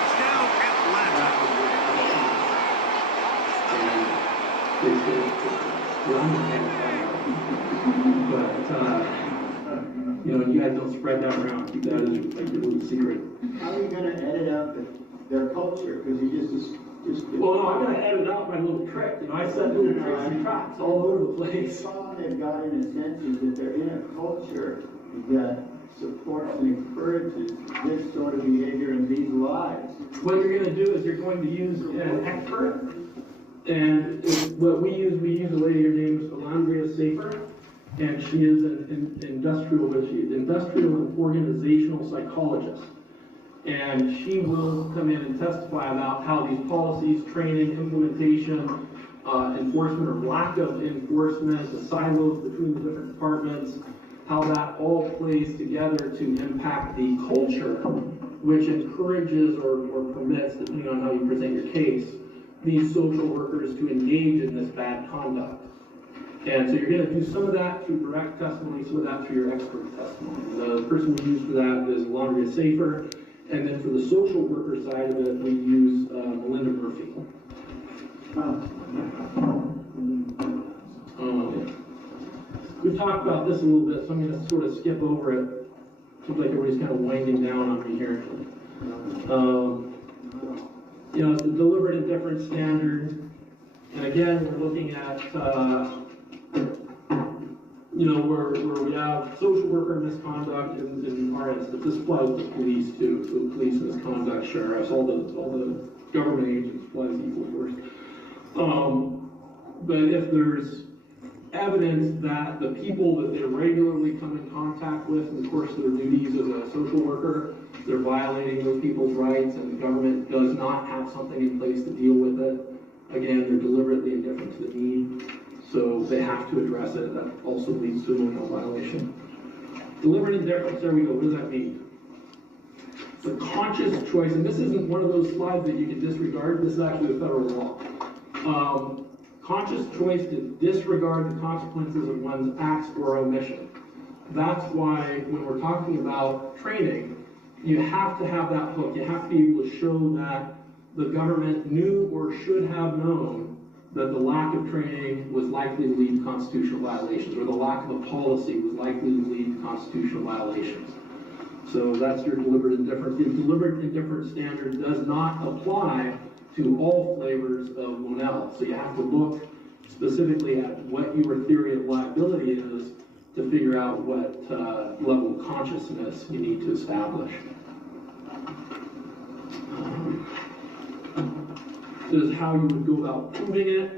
Touchdown Atlanta. But, you know, you guys don't spread that around. Keep that as like your little secret. How are you going to edit out their culture? Because you just well, no, I'm going to edit out my little trick. You know, I set little tricks and traps all over the place. The problem they've got in a sense is that they're in a culture that supports and encourages this sort of behavior in these lives. What you're going to do is you're going to use an expert. And what we use a lady, her name is Alondria Safer, and she is an industrial and organizational psychologist. And she will come in and testify about how these policies, training, implementation, enforcement or lack of enforcement, the silos between the different departments, how that all plays together to impact the culture, which encourages or permits, depending on how you present your case, these social workers to engage in this bad conduct. And so you're going to do some of that through direct testimony, some of that through your expert testimony. The person we use for that is Alondria Safer, and then for the social worker side of it, we use Melinda Murphy. We talked about this a little bit, so I'm going to sort of skip over it. Seems like everybody's kind of winding down on me here. You know, the deliberate indifference standard, and again, we're looking at, you know, where we have social worker misconduct in our instance. This applies to police too, so police misconduct, sheriffs, all the government agents applies equal force. But if there's evidence that the people that they regularly come in contact with in the course of their duties as a social worker, they're violating those people's rights and the government does not have something in place to deal with it. Again, they're deliberately indifferent to the need, so they have to address it. That also leads to a no violation. Deliberate indifference, there we go. What does that mean? It's a conscious choice, and this isn't one of those slides that you can disregard. This is actually a federal law. Conscious choice to disregard the consequences of one's acts or omission. That's why when we're talking about training, you have to have that hook. You have to be able to show that the government knew or should have known that the lack of training was likely to lead to constitutional violations, or the lack of a policy was likely to lead to constitutional violations. So that's your deliberate indifference. The deliberate indifference standard does not apply to all flavors of Monell. So you have to look specifically at what your theory of liability is to figure out what level of consciousness you need to establish. This is how you would go about proving it.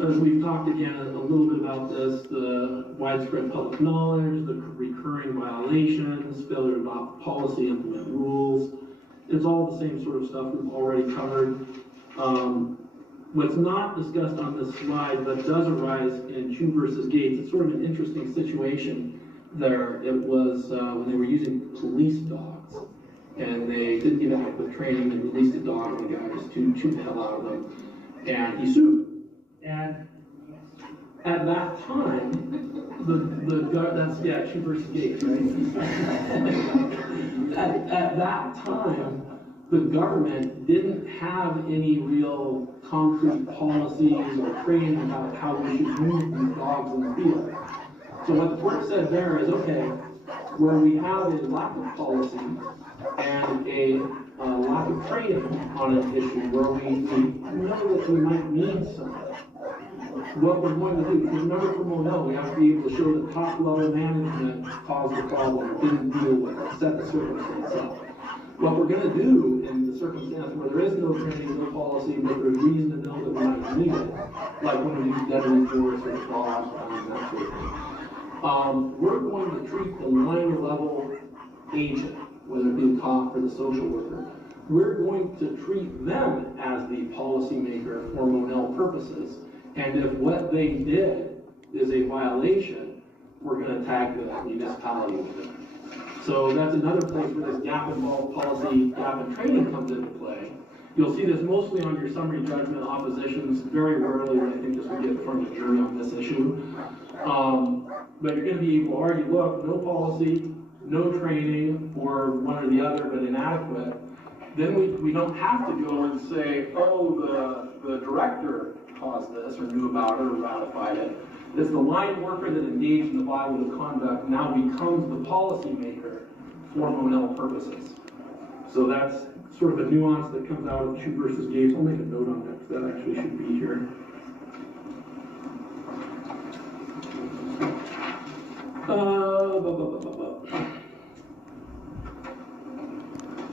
As we've talked again a little bit about this, the widespread public knowledge, the recurring violations, failure to adopt policy, implement rules. It's all the same sort of stuff we've already covered. What's not discussed on this slide, but does arise in Chu versus Gates, it's sort of an interesting situation there. It was when they were using police dogs, and they didn't give adequate training, and released a dog, and the guy just chewed the hell out of them, and he sued. And at that time, that's Chu versus Gates, right? at that time, the government didn't have any real concrete policies or training about how we should move these dogs in the field. So what the court said there is, okay, where we have a lack of policy and a lack of training on an issue where we know that we might need something, what we're going to do, because remember from Monell, we have to be able to show that top level management caused the problem, didn't deal with it, set the circumstance up. What we're going to do in the circumstance where there is no training, no policy, but there's reason to know that we might need it, like when we use deadly force or dogs and that sort of thing, we're going to treat the line level agent, whether it be the cop or the social worker, we're going to treat them as the policymaker for Monell purposes. And if what they did is a violation, we're going to tag the municipality with it. So that's another place where this gap in policy, gap in training comes into play. You'll see this mostly on your summary judgment oppositions. Very rarely, I think this will get in front of a jury on this issue. But you're going to be able to argue, look, no policy, no training, or one or the other, but inadequate. Then we don't have to go and say, oh, the director caused this, or knew about it, or ratified it. It's the line worker that engaged in the violative conduct now becomes the policymaker for Monell purposes. So that's sort of a nuance that comes out of Chu versus Gates. I'll make a note on that, because that actually should be here.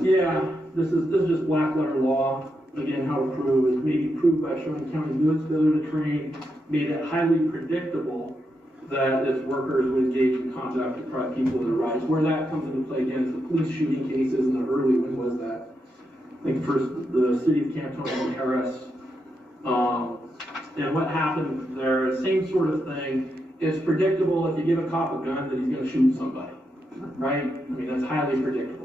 Yeah, this is just black letter law. Again, how to prove is maybe proved by showing county knew its failure to train, made it highly predictable that its workers would engage in conduct to deprive people of their rights. Where that comes into play again is the police shooting cases in the early, when was that? I think first the city of Canton and Harris. And what happened there, same sort of thing. It's predictable if you give a cop a gun that he's going to shoot somebody, right? I mean, that's highly predictable.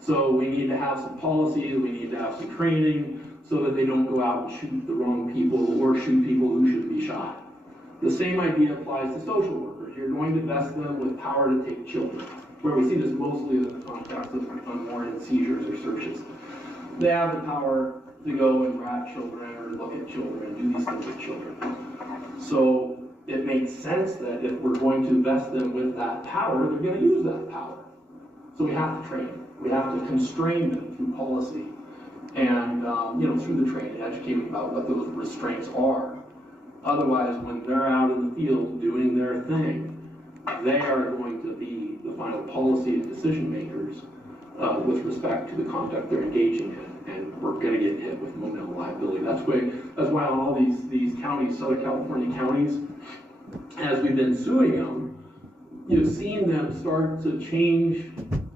So we need to have some policies, we need to have some training so that they don't go out and shoot the wrong people or shoot people who shouldn't be shot. The same idea applies to social workers. You're going to vest them with power to take children, where we see this mostly in the context of unwarranted seizures or searches. They have the power to go and grab children or look at children and do these things with children. So it makes sense that if we're going to vest them with that power, they're going to use that power. So we have to train them. We have to constrain them through policy and, through the training, educate them about what those restraints are. Otherwise, when they're out in the field doing their thing, they are going to be the final policy and decision makers with respect to the conduct they're engaging in, and we're going to get hit with Monell liability. That's why on all these counties, Southern California counties, as we've been suing them, you've seen them start to change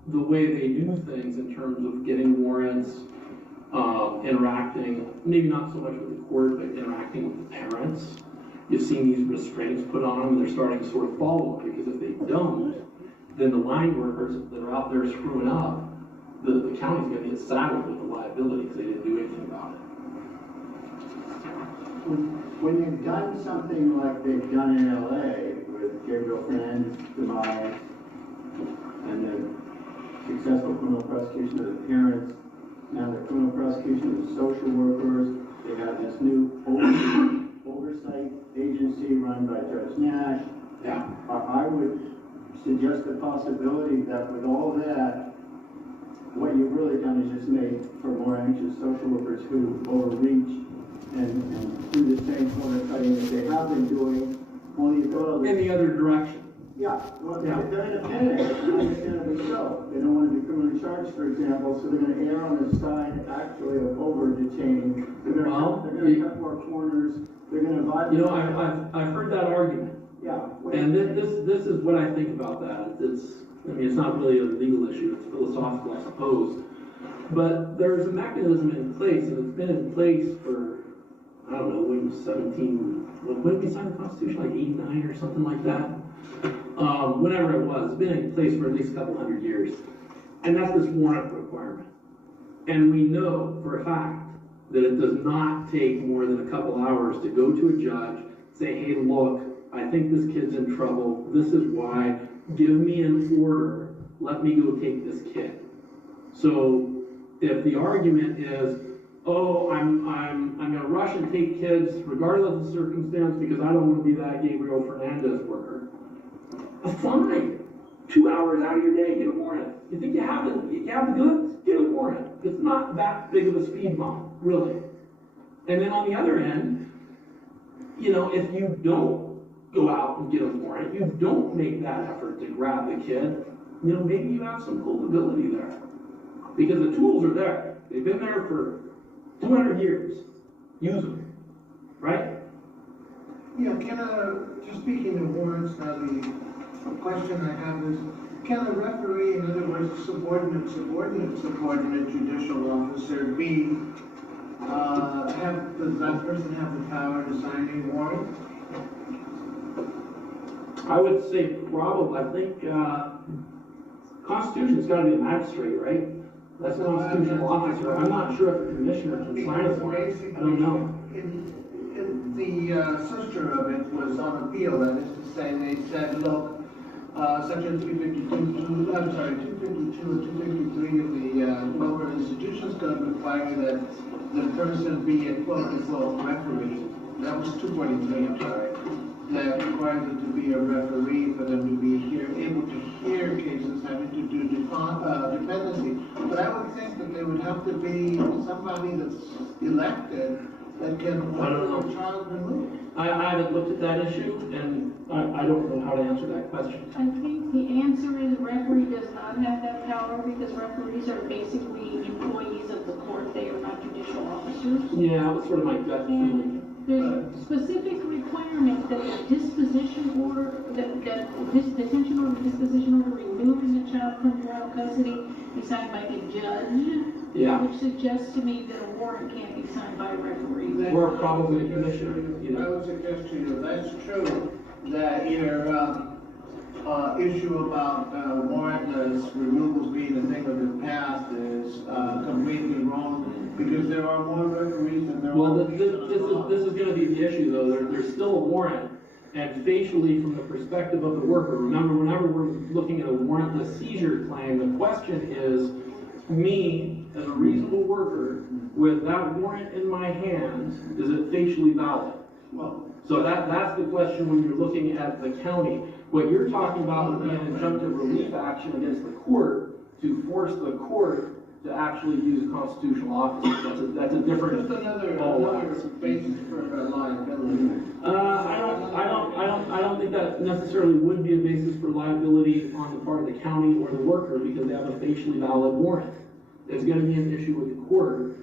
the way they do things in terms of getting warrants, interacting, maybe not so much with the court, but interacting with the parents. You've seen these restraints put on them, and they're starting to sort of follow them, because if they don't, then the line workers that are out there screwing up, the county's going to get saddled with the liability because they didn't do anything about it. When you've done something like they've done in LA with Gabriel Fernandez's demise and the successful criminal prosecution of the parents, now the criminal prosecution of the social workers, they have this new oversight agency run by Judge Nash. would suggest the possibility that with all that, what you've really done is just made for more anxious social workers who overreach and do the same corner cutting that they have been doing, only you go in the other direction. Yeah, well, they're in a panic, understandably so. They don't want to be criminally charged, for example, so they're going to err on the side, actually, of over-detaining. They're going to cut more corners. They're going to violate. You know, I've heard that argument. Yeah. And this is what I think about that. I mean, it's not really a legal issue. It's philosophical, I suppose. But there's a mechanism in place, and it's been in place for, I don't know, when it was when did we sign the Constitution? Like 89 or something like that? Whenever it was, it's been in place for at least a couple hundred years. And that's this warrant requirement. And we know for a fact that it does not take more than a couple hours to go to a judge, say, hey, look, I think this kid's in trouble. This is why. Give me an order. Let me go take this kid. So if the argument is, oh, I'm going to rush and take kids regardless of the circumstance because I don't want to be that Gabriel Fernandez worker, fine. 2 hours out of your day, get a warrant. You think you have the goods? Get a warrant. It's not that big of a speed bump, really. And then on the other end, you know, if you don't go out and get a warrant, you don't make that effort to grab the kid, you know, maybe you have some culpability there. Because the tools are there. They've been there for 200 years. Use them. Right? Yeah, just speaking of warrants, now the question I have is, can a referee, in other words, a subordinate judicial officer does that person have the power to sign a warrant? I would say probably. I think Constitution's got to be a magistrate, right? That's a constitutional officer. I'm not sure if a commissioner can sign a warrant. I don't know. The sister of it was on appeal. That is to say, they said, look, Section 252 and 253 of the Local Institutions Code require that the person be a quote-unquote referee. That was 243, I'm sorry. That requires it to be a referee for them to be able to hear cases having to do dependency. But I would think that there would have to be somebody that's elected that can order a child removed. I haven't looked at that issue, and I don't know how to answer that question. I think the answer is referee does not have that power because referees are basically employees of the court. They are not judicial officers. Yeah, that's sort of my gut feeling. There's a specific requirement that a disposition order, that this detention order, disposition order removes a child from parental custody be signed by the judge. Yeah. Which suggests to me that a warrant can't be signed by a referee. Or probably a commissioner. I would suggest to you, that's true, that your issue about warrantless removals being a thing of the past is completely wrong, because there are more referees than there are. This is going to be the issue, though. There's still a warrant, and facially, from the perspective of the worker, remember, whenever we're looking at a warrantless seizure claim, the question is, me, as a reasonable worker, with that warrant in my hand, is it facially valid? Well, so that's the question when you're looking at the county. What you're talking about would be an injunctive relief action against the court to force the court to actually use a constitutional officer. That's a different. Just another basis for liability. I don't think that necessarily would be a basis for liability on the part of the county or the worker because they have a facially valid warrant. It's going to be an issue with the court,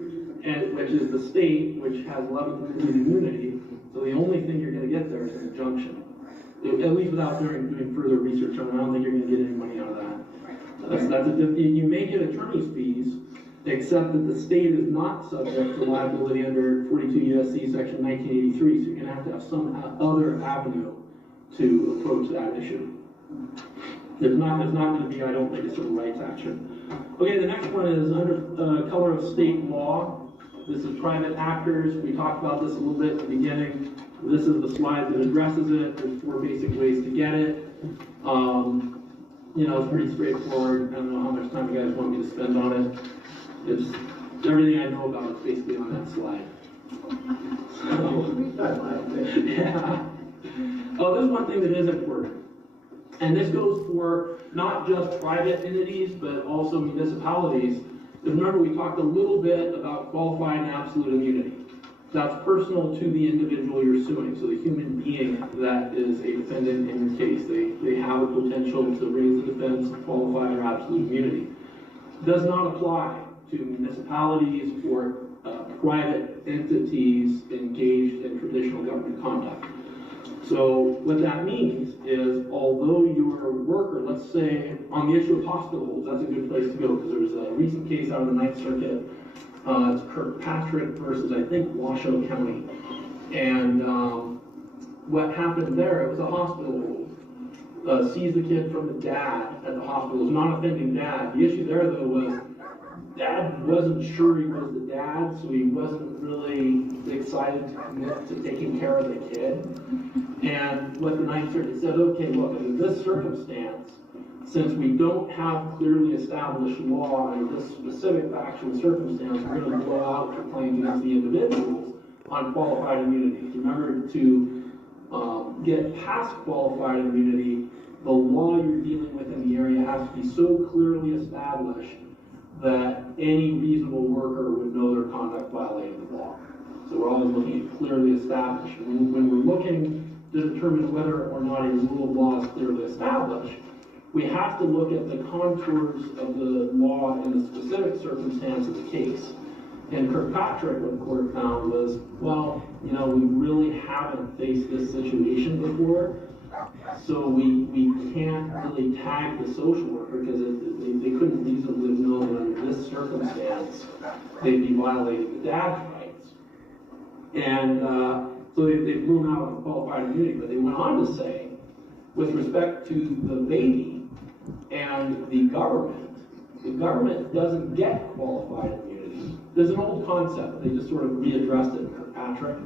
and which is the state, which has 11th degree immunity. So the only thing you're going to get there is an injunction. At least without doing further research on it, I don't think you're going to get any money out of that. You may get attorney's fees, except that the state is not subject to liability under 42 U.S.C. Section 1983, so you're going to have some other avenue to approach that issue. There's not going to be, I don't think, a civil rights action. Okay, the next one is under color of state law. This is private actors. We talked about this a little bit at the beginning. This is the slide that addresses it. There's 4 basic ways to get it. You know, it's pretty straightforward. I don't know how much time you guys want me to spend on it. It's everything I know about it's basically on that slide. So, yeah. Oh, there's one thing that is important. And this goes for not just private entities, but also municipalities. Remember, we talked a little bit about qualified and absolute immunity. That's personal to the individual you're suing. So the human being that is a defendant in your case, they have a potential to raise the defense of qualified or absolute immunity. Does not apply to municipalities or private entities engaged in traditional government conduct. So what that means is, although you're a worker, let's say on the issue of hospitals, that's a good place to go, because there's a recent case out of the Ninth Circuit. It's Kirkpatrick versus, I think, Washoe County. And what happened there, it was a hospital seized the kid from the dad at the hospital. It was non-offending dad. The issue there, though, was dad wasn't sure he was the dad, so he wasn't really excited to commit to taking care of the kid. And what the Ninth Circuit said, okay, look, in this circumstance, since we don't have clearly established law in this specific factual circumstance, we're going to blow out your claims against the individuals on qualified immunity. Remember, to get past qualified immunity, the law you're dealing with in the area has to be so clearly established that any reasonable worker would know their conduct violated the law. So we're always looking at clearly established. When we're looking to determine whether or not a rule of law is clearly established, we have to look at the contours of the law in the specific circumstance of the case. And Kirkpatrick, what the court found was, well, you know, we really haven't faced this situation before, so we can't really tag the social worker because they couldn't reasonably know that under this circumstance they'd be violating the dad's rights. And so they blew him out on qualified immunity, but they went on to say, with respect to the baby and the government doesn't get qualified immunity. There's an old concept, they just sort of readdressed it in Kirkpatrick.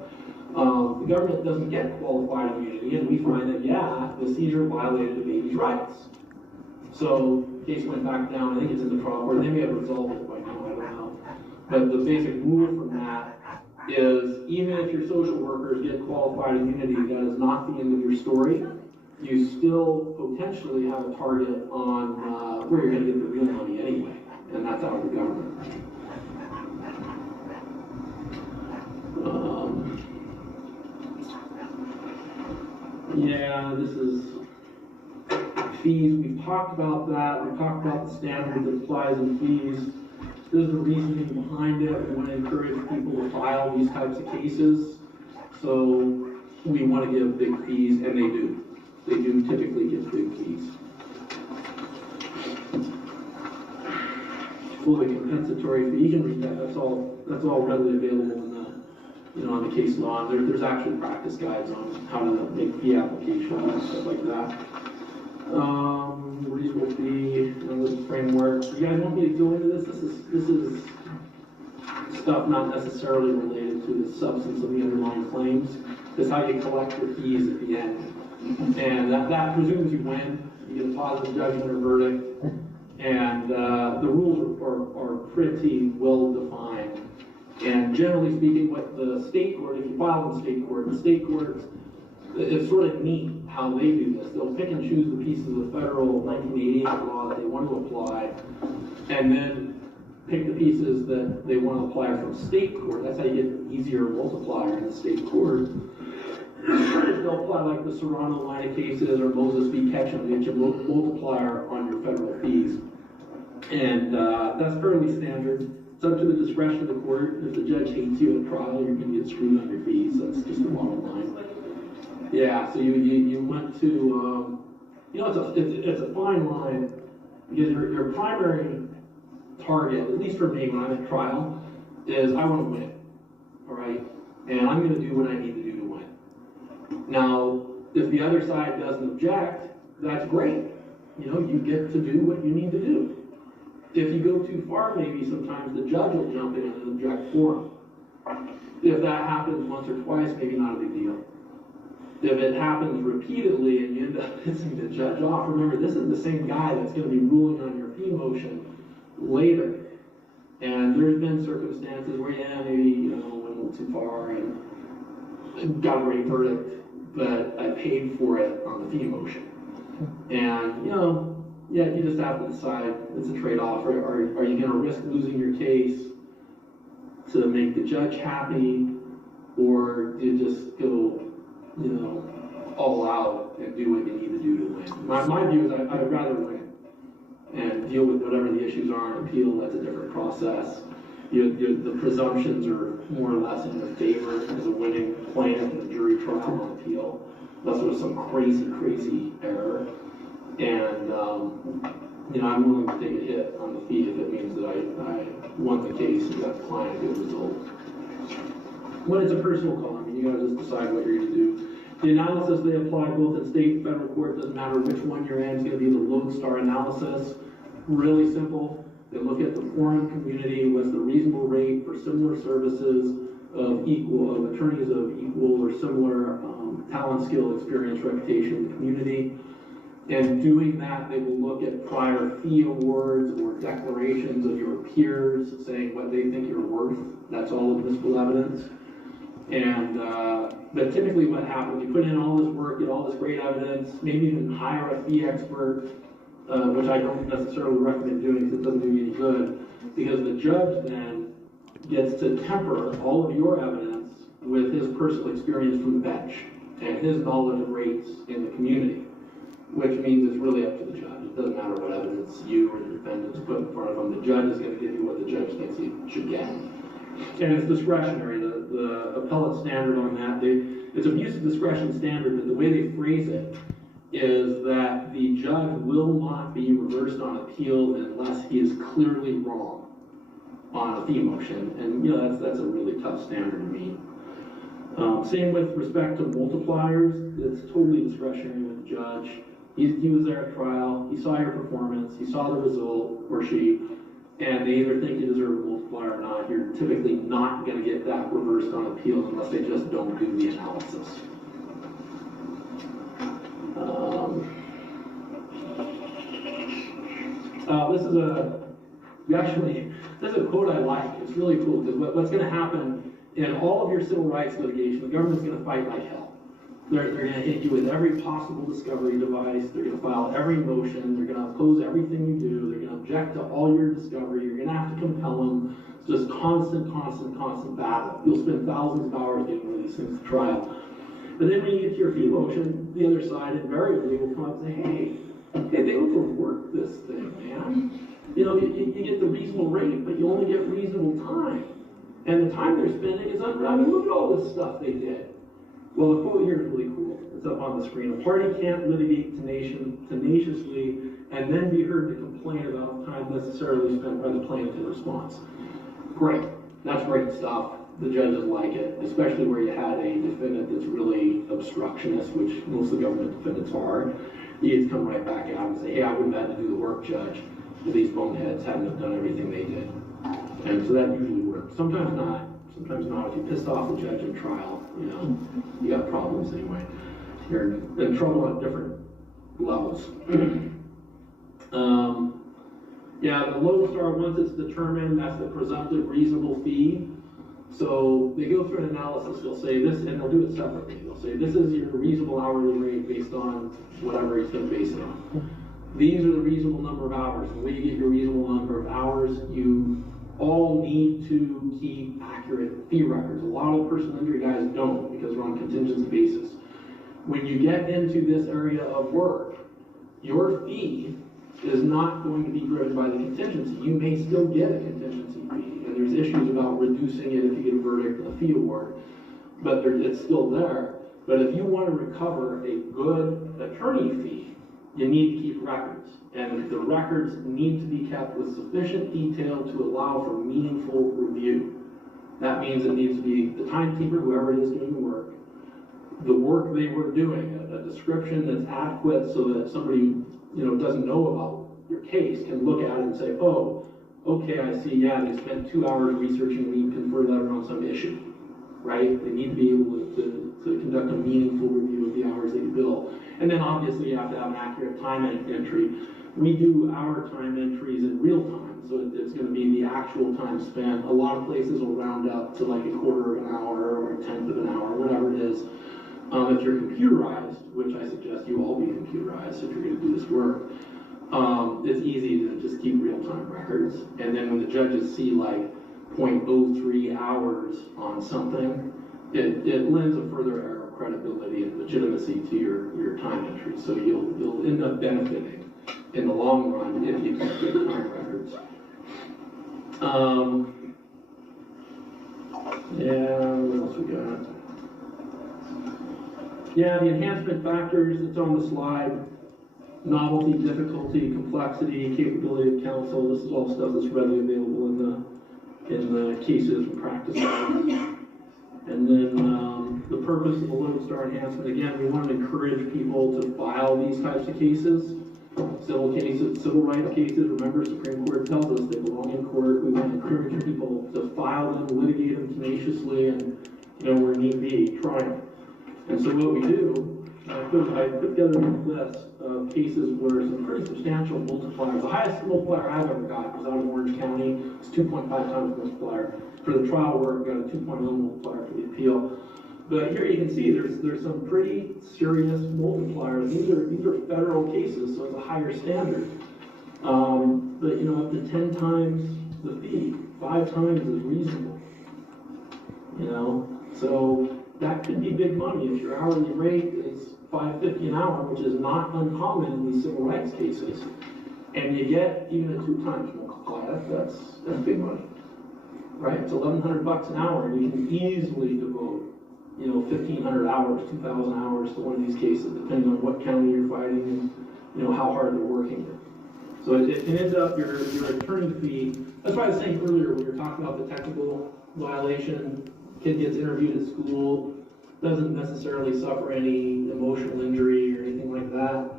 The government doesn't get qualified immunity, and we find that, yeah, the seizure violated the baby's rights. So the case went back down, I think it's in the trial court, they may have resolved it by now, I don't know. But the basic rule from that is, even if your social workers get qualified immunity, that is not the end of your story. You still potentially have a target on where you're going to get the real money anyway, and that's out of the government. Yeah, this is fees. We've talked about that. We've talked about the standard that applies in fees. There's the reasoning behind it. We want to encourage people to file these types of cases. So we want to give big fees, and they do. They do typically give big fees. Fully compensatory fee. You can read that. That's all readily available in the, on the case law. There's actual practice guides on how to make fee applications and stuff like that. Reasonable fee, analytic framework. You guys want me to go into this? This is stuff not necessarily related to the substance of the underlying claims. This is how you collect your fees at the end. And that presumes you win. You get a positive judgment or verdict. And the rules are pretty well defined. And generally speaking, what the state court, if you file in the state courts, it's sort of neat how they do this. They'll pick and choose the pieces of federal 1988 law that they want to apply, and then pick the pieces that they want to apply from state court. That's how you get an easier multiplier in the state court. They'll apply like the Serrano line of cases or Moses v. Ketchum, get your multiplier on your federal fees. And that's fairly standard. It's up to the discretion of the court. If the judge hates you at trial, you're going to get screwed on your fees. That's just the bottom line. Yeah, so you went to, it's a fine line, because your primary target, at least for me when I'm at trial, is I want to win, all right? And I'm going to do what I need to do to win. Now, if the other side doesn't object, that's great. You get to do what you need to do. If you go too far, maybe sometimes the judge will jump in and object for him. If that happens once or twice, maybe not a big deal. If it happens repeatedly and you end up pissing the judge off, remember, this is the same guy that's going to be ruling on your fee motion later. And there's been circumstances where, yeah, maybe, went a little too far and got a great verdict, but I paid for it on the fee motion. And, you know, yeah, you just have to decide, it's a trade-off. Are you going to risk losing your case to make the judge happy, or do you just go, you know, all out and do what you need to do to win? My view is I'd rather win and deal with whatever the issues are on appeal. That's a different process. The presumptions are more or less in your favor as a winning plaintiff in a jury trial on appeal, unless there's some crazy error. And, you know, I'm willing to take a hit on the fee if it means that I won the case and got the client a good result. When it's a personal call, I mean, you gotta just decide what you're gonna do. The analysis they apply both in state and federal court, doesn't matter which one you're in, it's gonna be the lodestar analysis. Really simple. They look at the foreign community, what's the reasonable rate for similar services of attorneys of equal or similar talent, skill, experience, reputation in the community. And doing that, they will look at prior fee awards or declarations of your peers saying what they think you're worth. That's all admissible evidence. And, but typically what happens, you put in all this work, get all this great evidence, maybe even hire a fee expert, which I don't necessarily recommend doing because it doesn't do you any good, because the judge then gets to temper all of your evidence with his personal experience from the bench and his knowledge of rates in the community, which means it's really up to the judge. It doesn't matter what evidence you or the defendants put in front of him. The judge is going to give you what the judge thinks he should get. And it's discretionary. The appellate standard on that, it's abuse of discretion standard, but the way they phrase it is that the judge will not be reversed on appeal unless he is clearly wrong on a fee motion. And, you know, that's a really tough standard to meet. Same with respect to multipliers. It's totally discretionary with the judge. He was there at trial, he saw your performance, he saw the result, or she, and they either think you deserve a multiplier or not. You're typically not going to get that reversed on appeal unless they just don't do the analysis. This is a quote I like. It's really cool because what's going to happen in all of your civil rights litigation, the government's going to fight like hell. They're going to hit you with every possible discovery device. They're going to file every motion. They're going to oppose everything you do. They're going to object to all your discovery. You're going to have to compel them. It's just constant battle. You'll spend thousands of hours getting one of these things to trial. But then when you get to your fee motion, the other side invariably will come up and say, hey, they overworked this thing, man. You know, you get the reasonable rate, but you only get reasonable time. And the time they're spending is I mean, look at all this stuff they did. Well, the quote here is really cool. It's up on the screen. A party can't litigate tenaciously and then be heard to complain about time necessarily spent by the plaintiff in response. Great. That's great stuff. The judges like it, especially where you had a defendant that's really obstructionist, which most of the government defendants are. You get to come right back out and say, hey, I wouldn't have had to do the work, judge, if these boneheads hadn't have done everything they did. And so that usually works. Sometimes not. Sometimes not. If you pissed off the judge in trial, you know, you got problems anyway. You're in trouble at different levels. Yeah, the lodestar, once it's determined, that's the presumptive reasonable fee. So they go through an analysis, they'll say this, and they'll do it separately. They'll say this is your reasonable hourly rate based on whatever he's going to base it on. These are the reasonable number of hours. The way you get your reasonable number of hours, you all need to keep accurate fee records. A lot of personal injury guys don't because they're on contingency basis. When you get into this area of work, your fee is not going to be driven by the contingency. You may still get a contingency fee, and there's issues about reducing it if you get a verdict and a fee award, but it's still there. But if you want to recover a good attorney fee, you need to keep records. And the records need to be kept with sufficient detail to allow for meaningful review. That means it needs to be the timekeeper, whoever it is doing the work they were doing, a description that's adequate so that somebody doesn't know about your case can look at it and say, oh, okay, I see, yeah, they spent 2 hours researching a lead confer letter on some issue, right? They need to be able to conduct a meaningful review of the hours they bill. And then obviously you have to have an accurate time entry. We do our time entries in real time, so it's going to be the actual time spent. A lot of places will round up to like a quarter of an hour or a tenth of an hour, whatever it is. If you're computerized, which I suggest you all be computerized if you're going to do this work, it's easy to just keep real-time records. And then when the judges see like 0.03 hours on something, it lends a further air of credibility and legitimacy to your time entry. So you'll end up benefiting in the long run if you keep good time records. Yeah, what else we got? Yeah, the enhancement factors, it's on the slide. Novelty, difficulty, complexity, capability of counsel. This is all stuff that's readily available in the cases and practice. And then the purpose of the Lodestar enhancement, again, we want to encourage people to file these types of cases. Civil cases, civil rights cases, remember Supreme Court tells us they belong in court. We want to encourage people to file them, litigate them tenaciously, and where need be, triumph. And so what we do, I put together a list of cases where some pretty substantial multipliers. The highest multiplier I've ever got was out of Orange County. It's 2.5 times multiplier. For the trial work, got a 2.0 multiplier for the appeal. But here you can see there's some pretty serious multipliers. These are federal cases, so it's a higher standard. But up to 10 times the fee, 5 times is reasonable. So that could be big money if your hourly rate is $5.50 an hour, which is not uncommon in these civil rights cases, and you get even a 2 times multiplier. That's big money, right? It's $1,100 an hour, and you can easily devote 1,500 hours, 2,000 hours to one of these cases, depending on what county you're fighting and how hard they're working. So it ends up your attorney fee. That's why I was saying earlier when we were talking about the technical violation, kid gets interviewed at school, doesn't necessarily suffer any emotional injury or anything like that.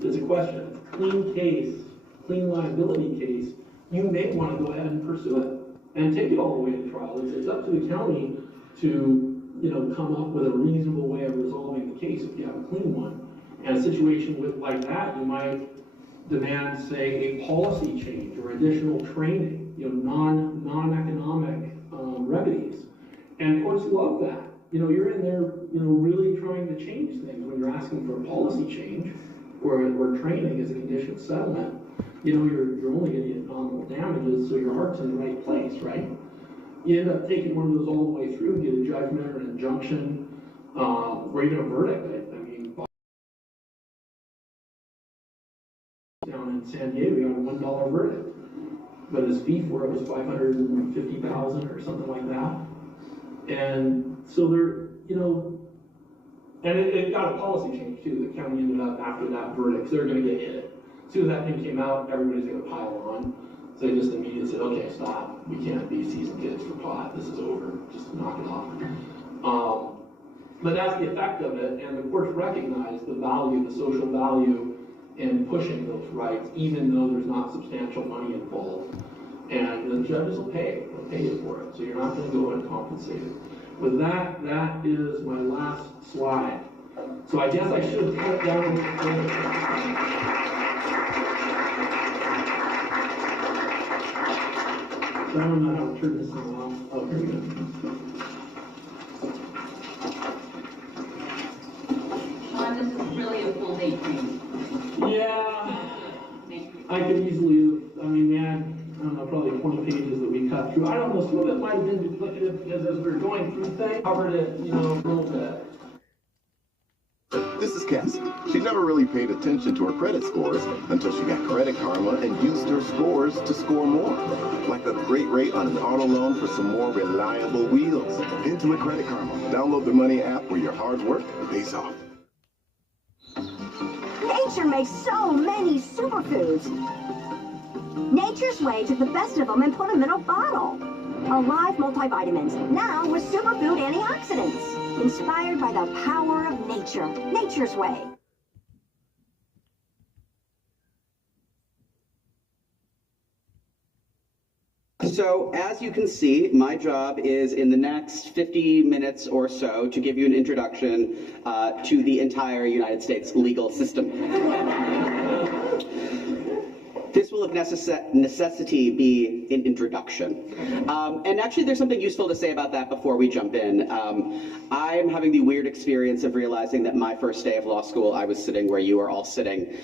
It's a question. Clean case, clean liability case, you may want to go ahead and pursue it and take it all the way to trial. It's up to the county to come up with a reasonable way of resolving the case if you have a clean one. And a situation like that, you might demand, say, a policy change or additional training, non-economic remedies. And courts love that. You're in there, really trying to change things when you're asking for a policy change or training as a condition of settlement. You're only going to get nominal damages, so your heart's in the right place, right? You end up taking one of those all the way through, get a judgment or an injunction, or even a verdict. Down in San Diego, we got a $1 verdict, but his fee for it was $550,000 or something like that. And so and it got a policy change too. The county ended up after that verdict, they're going to get hit. As soon as that thing came out, everybody's going to pile on. So they just immediately said, okay, stop. We can't be season kids for pot. This is over. Just knock it off. But that's the effect of it, and the courts recognize the value, the social value in pushing those rights, even though there's not substantial money involved. And the judges will pay. They'll pay you for it. So you're not going to go uncompensated. With that, that is my last slide. So I guess I should have cut down the I don't know how to turn this thing off. Oh, here we go. Sean, this is really a full day for you. Yeah. I could easily, we had, I don't know, probably 20 pages that we cut through. I don't know, some of it might have been duplicative because as we were going through things, covered it, a little bit. This is Cassie. She never really paid attention to her credit scores until she got Credit Karma and used her scores to score more. Like a great rate on an auto loan for some more reliable wheels. Intimate Credit Karma. Download the Money app where your hard work pays off. Nature makes so many superfoods. Nature's Way took the best of them and put them in a bottle. Alive multivitamins, now with superfood antioxidants. Inspired by the power of nature. Nature's Way. So, as you can see, my job is in the next 50 minutes or so to give you an introduction to the entire United States legal system. This will of necessity be an introduction. And actually there's something useful to say about that before we jump in. I'm having the weird experience of realizing that my first day of law school, I was sitting where you are all sitting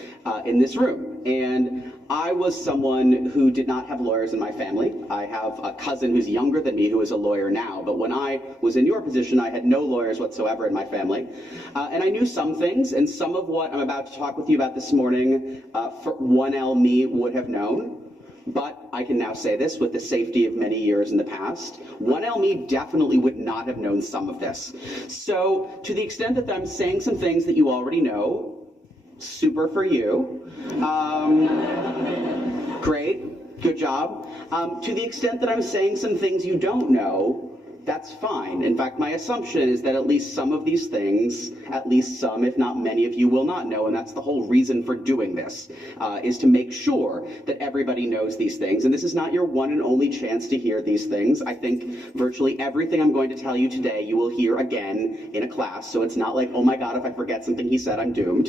in this room. And I was someone who did not have lawyers in my family. I have a cousin who's younger than me who is a lawyer now, but when I was in your position, I had no lawyers whatsoever in my family. And I knew some things, and some of what I'm about to talk with you about this morning, for 1L me would have known. But I can now say this with the safety of many years in the past. 1L me definitely would not have known some of this. So to the extent that I'm saying some things that you already know, super for you. Great, good job. To the extent that I'm saying some things you don't know, that's fine. In fact, my assumption is that at least some of these things, at least some, if not many of you will not know, and that's the whole reason for doing this, is to make sure that everybody knows these things. And this is not your one and only chance to hear these things. I think virtually everything I'm going to tell you today, you will hear again in a class, so it's not like, oh my god, if I forget something he said, I'm doomed.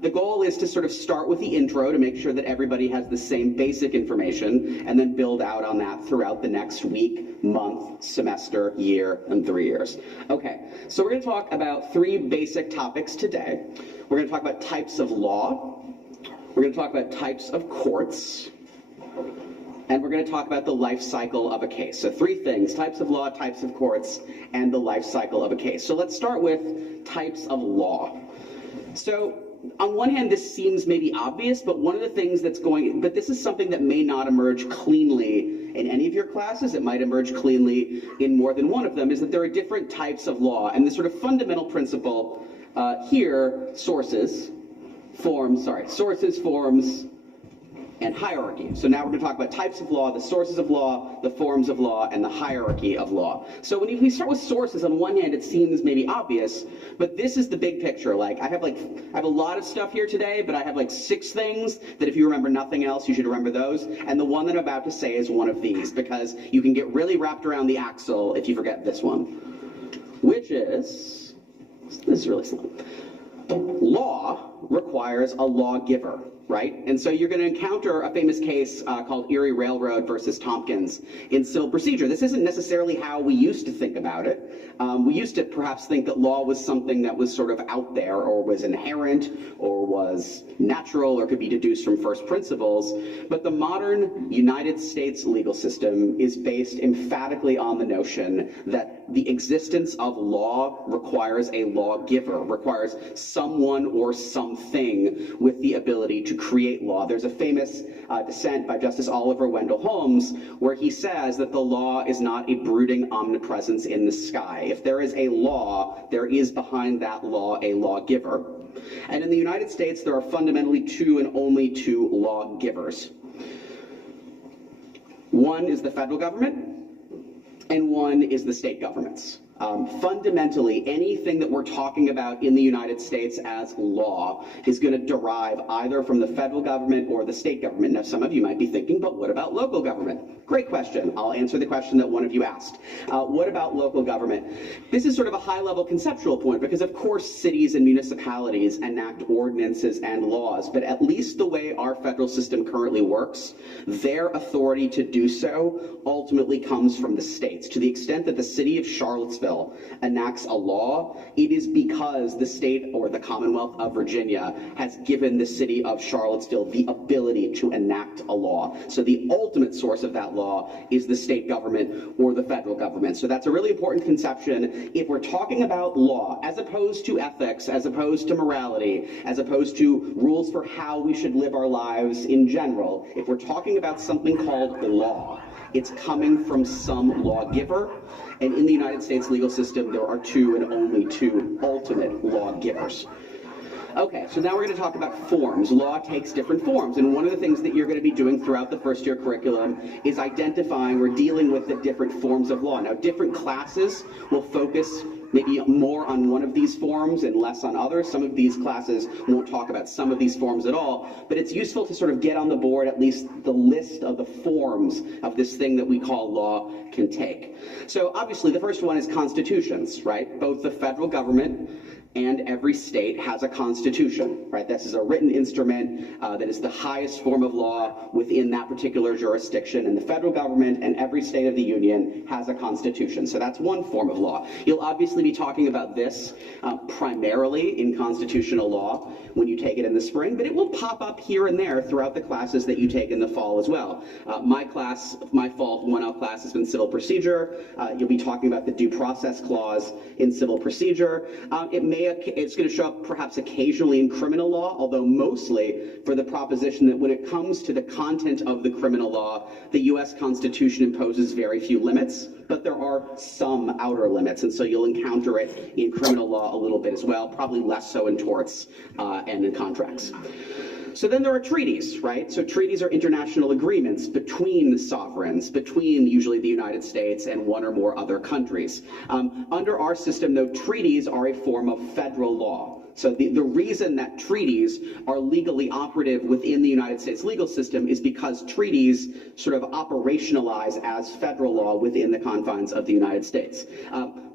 The goal is to sort of start with the intro to make sure that everybody has the same basic information, and then build out on that throughout the next week, month, semester, year, and 3 years. Okay, so we're going to talk about 3 basic topics today. We're going to talk about types of law, we're going to talk about types of courts, and we're going to talk about the life cycle of a case. So 3 things: types of law, types of courts, and the life cycle of a case. So let's start with types of law. So on one hand, this seems maybe obvious, but one of the things that's but this is something that may not emerge cleanly in any of your classes. It might emerge cleanly in more than one of them, is that there are different types of law. And the sort of fundamental principle here, sources, forms, and hierarchy. So now we're going to talk about types of law, the sources of law, the forms of law, and the hierarchy of law. So when we start with sources, on one hand, it seems maybe obvious, but this is the big picture. Like, I have a lot of stuff here today, but I have like 6 things that if you remember nothing else, you should remember those. And the one that I'm about to say is one of these, because you can get really wrapped around the axle if you forget this one, which is, this is really slow. Law requires a lawgiver, right? And so you're going to encounter a famous case called Erie Railroad versus Tompkins in civil procedure. This isn't necessarily how we used to think about it. We used to perhaps think that law was something that was sort of out there, or was inherent, or was natural, or could be deduced from first principles. But the modern United States legal system is based emphatically on the notion that the existence of law requires a lawgiver, requires someone or something with the ability to create law. There's a famous dissent by Justice Oliver Wendell Holmes where he says that the law is not a brooding omnipresence in the sky. If there is a law, there is behind that law a lawgiver. And in the United States, there are fundamentally 2 and only 2 lawgivers. One is the federal government, and one is the state governments. Fundamentally, anything that we're talking about in the United States as law is going to derive either from the federal government or the state government. Now, some of you might be thinking, but what about local government? Great question. I'll answer the question that one of you asked. What about local government? This is sort of a high-level conceptual point, because of course cities and municipalities enact ordinances and laws, but at least the way our federal system currently works, their authority to do so ultimately comes from the states. To the extent that the city of Charlottesville enacts a law, it is because the state or the Commonwealth of Virginia has given the city of Charlottesville the ability to enact a law. So the ultimate source of that law is the state government or the federal government. So that's a really important conception. If we're talking about law, as opposed to ethics, as opposed to morality, as opposed to rules for how we should live our lives in general, if we're talking about something called law, it's coming from some lawgiver. And in the United States legal system, there are 2 and only 2 ultimate lawgivers. Okay, so now we're going to talk about forms. Law takes different forms, and one of the things that you're going to be doing throughout the first-year curriculum is identifying or dealing with the different forms of law. Now, different classes will focus maybe more on one of these forms and less on others. Some of these classes won't talk about some of these forms at all, but it's useful to sort of get on the board at least the list of the forms of this thing that we call law can take. So obviously the first one is constitutions, right? Both the federal government and every state has a constitution, right? This is a written instrument that is the highest form of law within that particular jurisdiction, and the federal government and every state of the union has a constitution. So that's one form of law. You'll obviously be talking about this primarily in constitutional law when you take it in the spring, but it will pop up here and there throughout the classes that you take in the fall as well. My fall 1L class has been civil procedure. You'll be talking about the due process clause in civil procedure. It's going to show up perhaps occasionally in criminal law, although mostly for the proposition that when it comes to the content of the criminal law, the U.S. Constitution imposes very few limits, but there are some outer limits, and so you'll encounter it in criminal law a little bit as well, probably less so in torts and in contracts. So then there are treaties, right? So treaties are international agreements between the sovereigns, between usually the United States and one or more other countries. Under our system, though, treaties are a form of federal law. So the reason that treaties are legally operative within the United States legal system is because treaties sort of operationalize as federal law within the confines of the United States.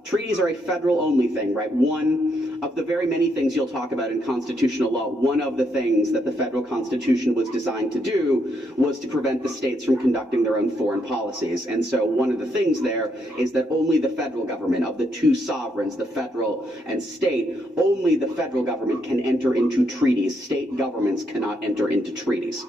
Treaties are a federal-only thing, right? One of the very many things you'll talk about in constitutional law, one of the things that the federal constitution was designed to do was to prevent the states from conducting their own foreign policies. And so one of the things there is that only the federal government, of the two sovereigns, the federal and state, only the federal government can enter into treaties. State governments cannot enter into treaties.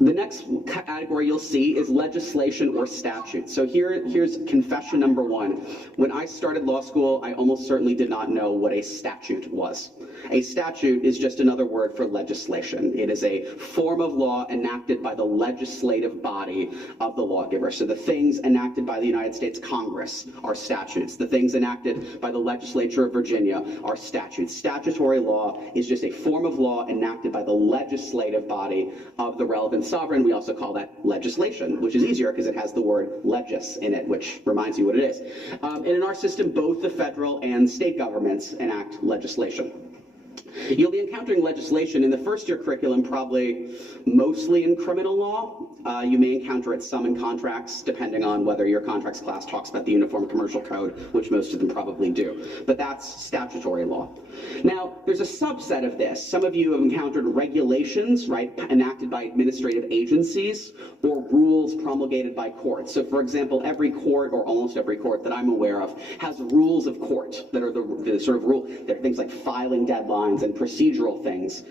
The next category you'll see is legislation or statute. So here's confession number one. When I started law school, I almost certainly did not know what a statute was. A statute is just another word for legislation. It is a form of law enacted by the legislative body of the lawgiver. So the things enacted by the United States Congress are statutes. The things enacted by the legislature of Virginia are statutes. Statutory law is just a form of law enacted by the legislative body of the relevant sovereign. We also call that legislation, which is easier because it has the word legis in it, which reminds you what it is. And in our system, both the federal and state governments enact legislation. You'll be encountering legislation in the first-year curriculum, probably mostly in criminal law. You may encounter it some in contracts, depending on whether your contracts class talks about the Uniform Commercial Code, which most of them probably do. But that's statutory law. Now, there's a subset of this. Some of you have encountered regulations, right, enacted by administrative agencies, or rules promulgated by courts. So, for example, every court, or almost every court that I'm aware of, has rules of court that are the sort of rule. There are things like filing deadlines and procedural things.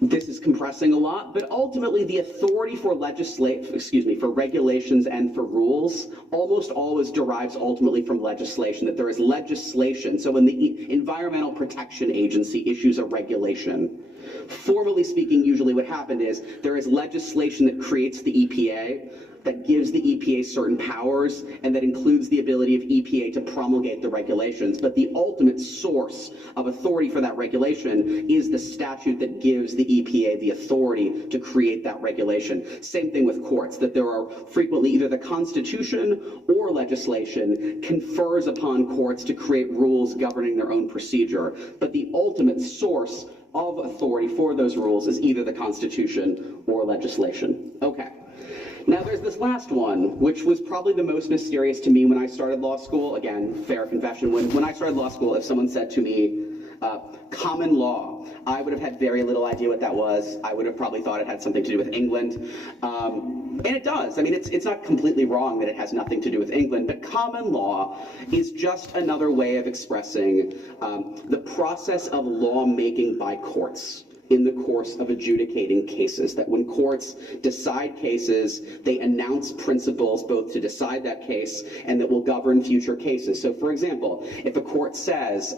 This is compressing a lot, but ultimately the authority for for regulations and for rules almost always derives ultimately from legislation, that there is legislation. So when the Environmental Protection Agency issues a regulation, formally speaking, usually what happened is there is legislation that creates the EPA, that gives the EPA certain powers, and that includes the ability of EPA to promulgate the regulations. But the ultimate source of authority for that regulation is the statute that gives the EPA the authority to create that regulation. Same thing with courts, that there are frequently either the Constitution or legislation confers upon courts to create rules governing their own procedure. But the ultimate source of authority for those rules is either the Constitution or legislation. Okay. Now there's this last one, which was probably the most mysterious to me when I started law school. Again, fair confession, when I started law school, if someone said to me, common law, I would have had very little idea what that was. I would have probably thought it had something to do with England. And it does. I mean, it's not completely wrong that it has nothing to do with England, but common law is just another way of expressing the process of lawmaking by courts in the course of adjudicating cases, that when courts decide cases, they announce principles both to decide that case and that will govern future cases. So for example, if a court says,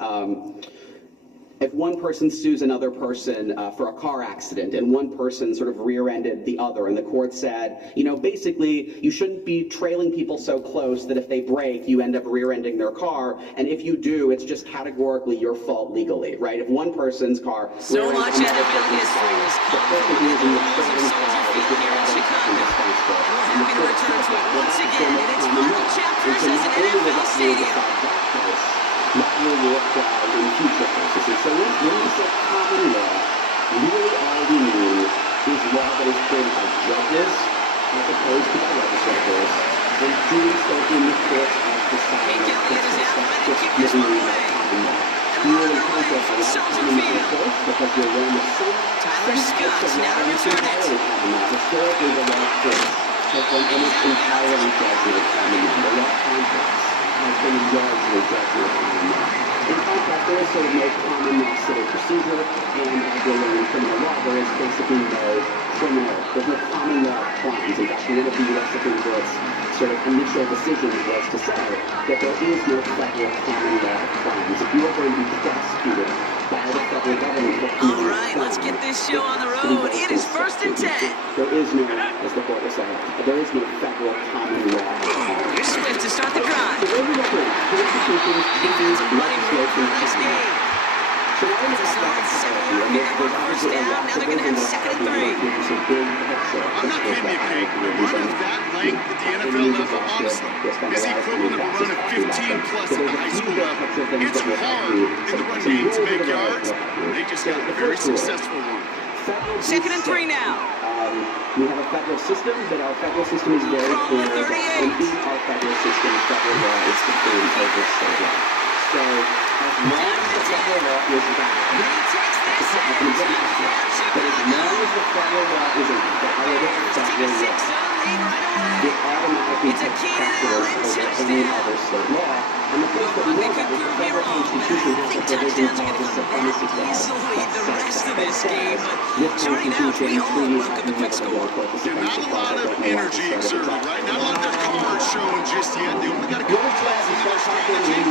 if one person sues another person for a car accident and one person sort of rear-ended the other, and the court said, you know, basically you shouldn't be trailing people so close that if they break, you end up rear-ending their car, and if you do, it's just categorically your fault legally, right? If one person's car... So much NFL history has come from within the walls of Soldier Field here in Chicago. And we're happy to return to it once again in its final chapters as an NFL stadium. That will apply in future cases. So when we say common law, really all we mean is law that is created by judges as opposed to by legislators, and doing so in the course of deciding the common law. You will encounter a lot of common law courts because you'll learn that some states now to return it. Historically, the law courts have been almost entirely judged as common law. The law complex has been largely judged as common law. In contrast, there is sort of no common law civil procedure, and as you'll learn in criminal law, there is basically there's no common law crimes. In fact, one of the U.S. Supreme Court's sort of initial decisions was to say that there is no federal common law crimes. If you are going to be prosecuted by the federal government for all right, let's get this show on the road. It is 1st and 10. There is no, as the court will say, there is no federal common law. Here's Swift to start the drive. Defense running room for a nice game. It's a solid 7-yard gain on 1st down. Now they're going to have 2nd and 3. I'm not kidding you, Kate. Running that length at the NFL level, honestly, is the equivalent of a run of 15+ at the high school level. It's hard in the run game to make yards. They just got a very successful one. 2nd and 3 now. We have a federal system, but our federal system is very clear. And in our federal system, federal law is supreme over state law. So, as long as the federal law is valid, but as long as the federal law is a valid federal law, it automatically takes precedence over any other state law. And the place that we know that is the federal constitution has a provision called the supremacy clause. The rest of this game, but starting out, we all welcome the quick score. Not a lot of energy exerted, right? Not a lot of their cards showing just yet. They only got a couple plays into their strategy.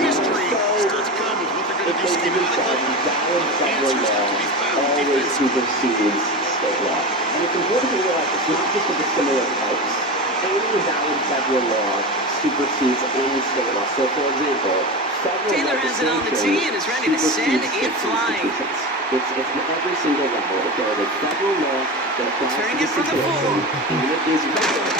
History starts to come with what they're going to do schematically. Answers have to be found always supersedes state law. And it's important to realize it's not just of the similar types. Any valid federal law supersedes any state law. So, for example, Taylor has it on the tee and is ready to send it flying. It's every single level. If there is a federal law that applies to the situation, and it is valid,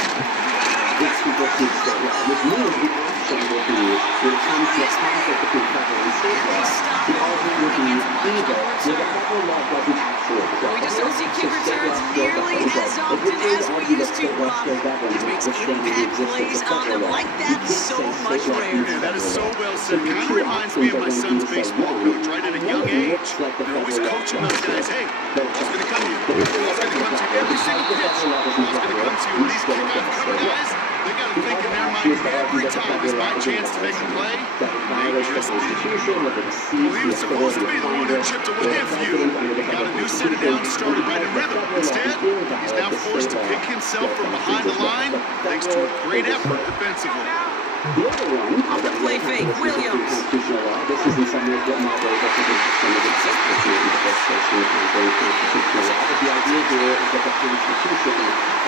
it supersedes state law. Which means the action will be, when it comes to a conflict between federal and state law, the argument will be either where the federal law doesn't actually apply. We just don't see kick returns nearly as often as we used to, Rob. Which makes impact plays on them like that so much rarer. Yeah, that is so well said. Kind of reminds me of my son's baseball coach, right at a young age. They're always coaching those guys. Hey, ball's going to come to you. Ball's going to come to you every single pitch. Ball's going to come to you. And these kickoff cover guys, they got to think in their mind every time is my chance to make a play. They just well, he was supposed to be the one that chipped away a few. He got a new set of downs, started right in rhythm. Instead, he's now forced to pick himself from behind the line thanks to a great effort defensively. On the play fake, Williams. This is in some ways what Marvel does with some of its constitution, but the idea here is that the Constitution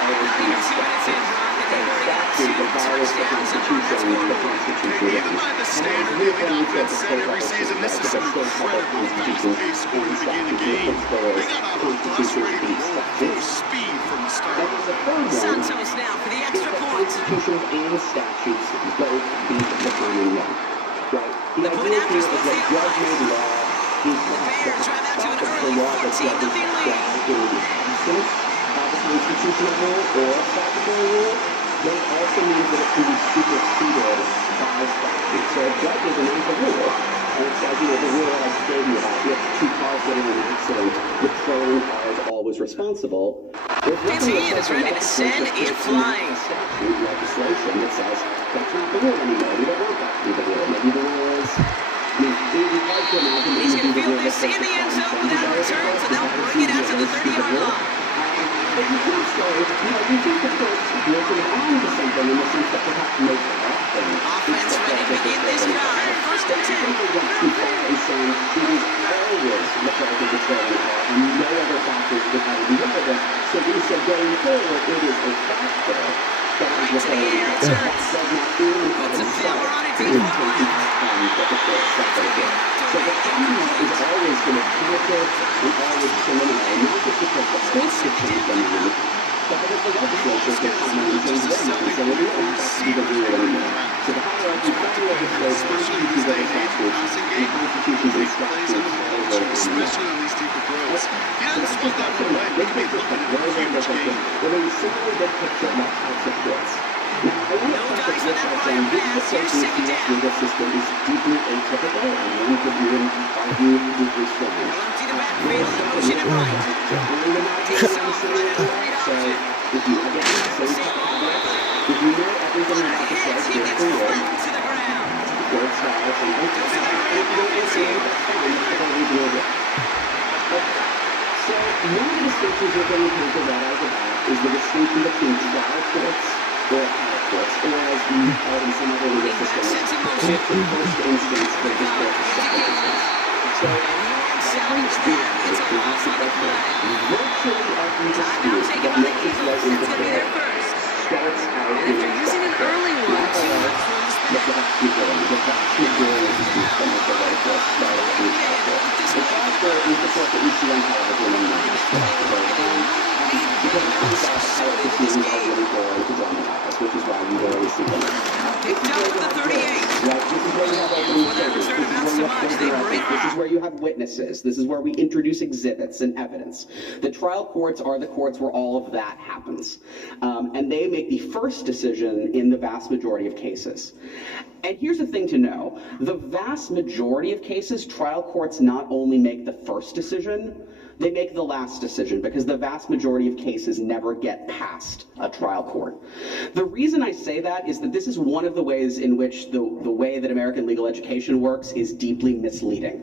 always beats statute that violates the Constitution, the Constitution. Even by the standard of the offense set every season, this is some incredible fast-paced score to begin the game. They got off a bus ready to roll full speed from the start. Santos now for the extra point. Constitutions and statutes both beat the common law. Right? The idea here is that judge-made law is the law that judges apply in the absence of a constitutional rule or a statutory rule. They also means that it can be superseded by statute. So a judge is announced a rule, and it says, you know, the rule that I gave you about, if two cars get in an accident, the trailing car is always responsible. There's nothing that says ready to send it flying. Statute legislation that says that's not the rule anymore. We don't want that to be the rule. Maybe the rule is, I mean, we'd like to imagine that he's going to field this in the end zone without return, so they'll bring it out to the 30-yard line. But you can say, you know, you think the court's working on to something in the sense that perhaps most often. Offense ready to begin this drive. 1st and 10. it is always the fault of the starting car, and no other factors could have been relevant. So we said going forward, it is a factor that is the starting car. So that does not mean that it's power on it. So the comment is always going to benefit and always preliminary, not just because the courts could change them, but because the legislature could comment and change their mind. So we don't have to even do it anymore. So the hierarchy federal legislature, constitutions of the statutes, and constitutions and statutes especially on these deeper throws. He doesn't supposed to have no way. He could be looking at a huge game. Well, then simply big picture about types of courts. Now, I want to preface this by saying this approach in the U.S. legal system is deeply atypical, and one could even argue deeply strange. So, if you again, same caveats, if you know everything about the case, you're clear. Court style, and if you don't understand, that's fine, that's what we do it. So, one of the distinctions we're going to take a red eyes about is the distinction between trial courts or appellate courts, or as we call it in some other legal systems, first instance versus second instance. So, every dispute is consequential. Virtually every dispute that makes its way into court starts out in a trial court. The vast majority of disputes that make their way to us start out in a trial court. The trial court is the court that we see on television and movies because it turns out appellate proceedings are really boring to dramatize, which is why you rarely see them. This is where you have courts, right? This is where you have opening statements. This is where you have witnesses. This is where we introduce exhibits and evidence. The trial courts are the courts where all of that happens. And they make the first decision in the vast majority of cases. And here's the thing to know. The vast majority of cases, trial courts not only make the first decision, they make the last decision because the vast majority of cases never get past a trial court. The reason I say that is that this is one of the ways in which the way that American legal education works is deeply misleading.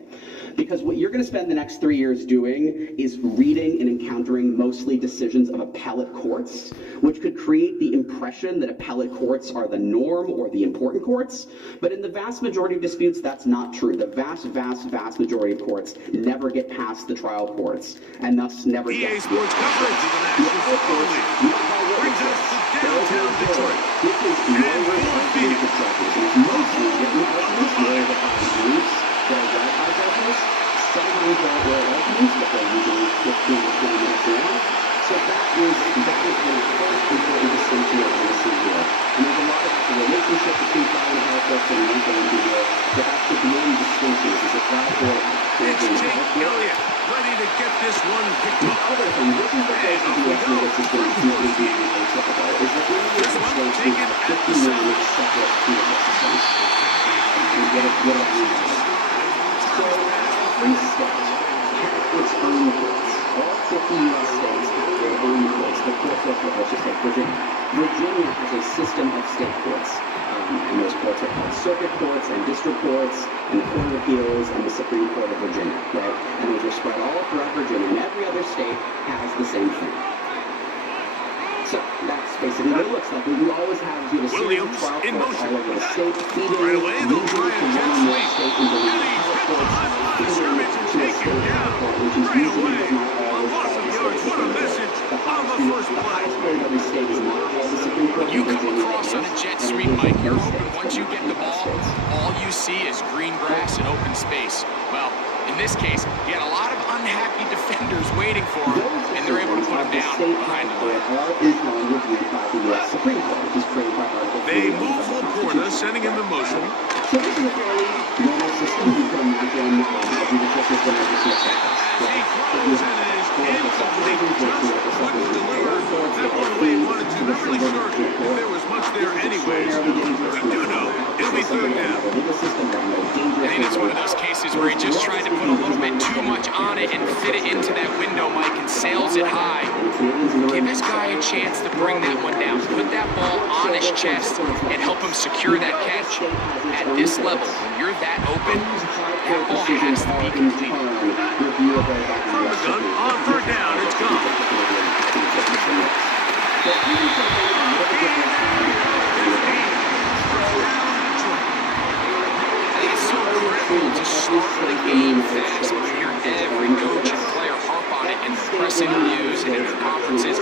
Because what you're going to spend the next 3 years doing is reading and encountering mostly decisions of appellate courts, which could create the impression that appellate courts are the norm or the important courts. But in the vast majority of disputes, that's not true. The vast, vast, vast majority of courts never get past the trial courts, and thus never get to Sports coverage of the National Football League brings us to downtown Detroit. This is and Ford Field. Mostly written arguments where the groups that are ratified judges, sometimes they're oral arguments, but they're usually 15 to 20 minutes long. So that is the first important distinction that we're going to see here. And there's a lot of the relationship between trial and appellate courts that we're going to do here, but that's the main distinction is the trial court. It's Jake Elliott, ready to get this one picked up. The other thing, this is the place of the U.S. legal system is usually being atypical, is that in the United States we have 59 separate judicial systems. And what it means. So every state has its own courts. All 50 U.S. states have their own courts. The courts of what I should say, Virginia has a system of state courts. And those courts are called circuit courts and district courts and the Court of Appeals and the Supreme Court of Virginia, right? And those are spread all throughout Virginia, and every other state has the same thing. So that's basically what it looks like. We always have a series of trial courts all over the state, feeding usually from one or more state into the appellate courts, feeding to a state appellate court, which is usually but not always all the states. The highest court of every state is not all the Supreme Court. When you come across on a jet sweep, Mike, you're hoping once you get the ball, all you see is green grass and open space. Well, in this case, you had a lot of unhappy defenders waiting for him, and they're able to put him down behind the line. They move Laporta, sending him in motion. So this is a fairly normal system you can imagine judicial system as you see it. He throws and it is incomplete. Just couldn't deliver. That one way he wanted to. Not really sure if there was much there anyways. I do know it'll be third down. I think it's one of those cases where he just tried to put a little bit too much on it and fit it into that window, Mike, and sails it high. Give this guy a chance to bring that one down. Put that ball on his chest and help him secure that catch. At this level, when you're that open, that ball has to be completed. From the gun, on third down, it's gone. To start the game fast. I hear every coach and player harp on it in their press interviews and in their conferences.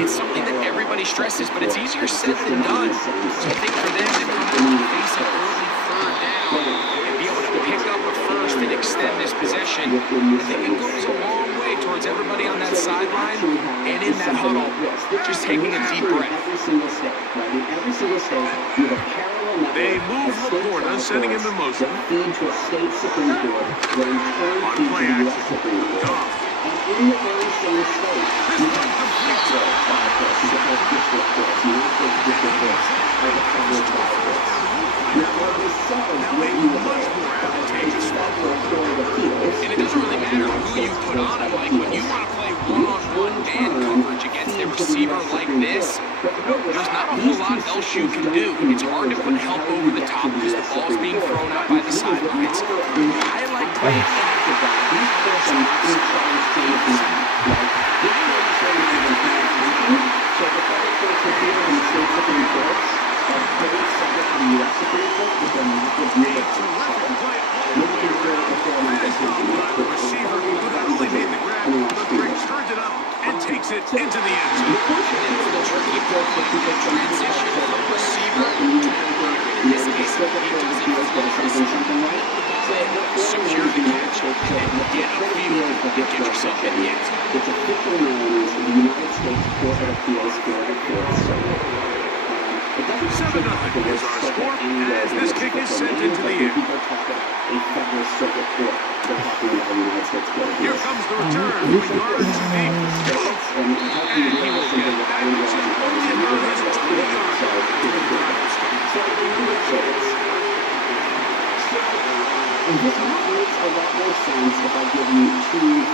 It's something that everybody stresses, but it's easier said than done. So I think for them to come out and face an early third down and be able to pick up a first and extend this possession, I think it goes a long way towards everybody on that sideline and in that huddle just taking a deep breath. They move Laporta, sending him in motion. On play action. Goff. In the very same state, you have and it doesn't really matter who you put on him. Like when you want to play one-on-one man coverage against a receiver like this, there's not a whole lot else you can do. It's hard to put help over the top because the ball's being thrown out by the sidelines. I like playing and takes it into the end zone. The tricky part of the transition from a receiver to a runner. In this case, he does it before the receiver. Secure the catch and then get upfield and get yourself in the end zone. It's officially known as the United States Court of Appeals for the Fourth Circuit. 7-0 is our score as this kick is sent into the air. Here comes the return with yards deep. And he will get it back only about his 20-yard This makes a lot more sense if I give you two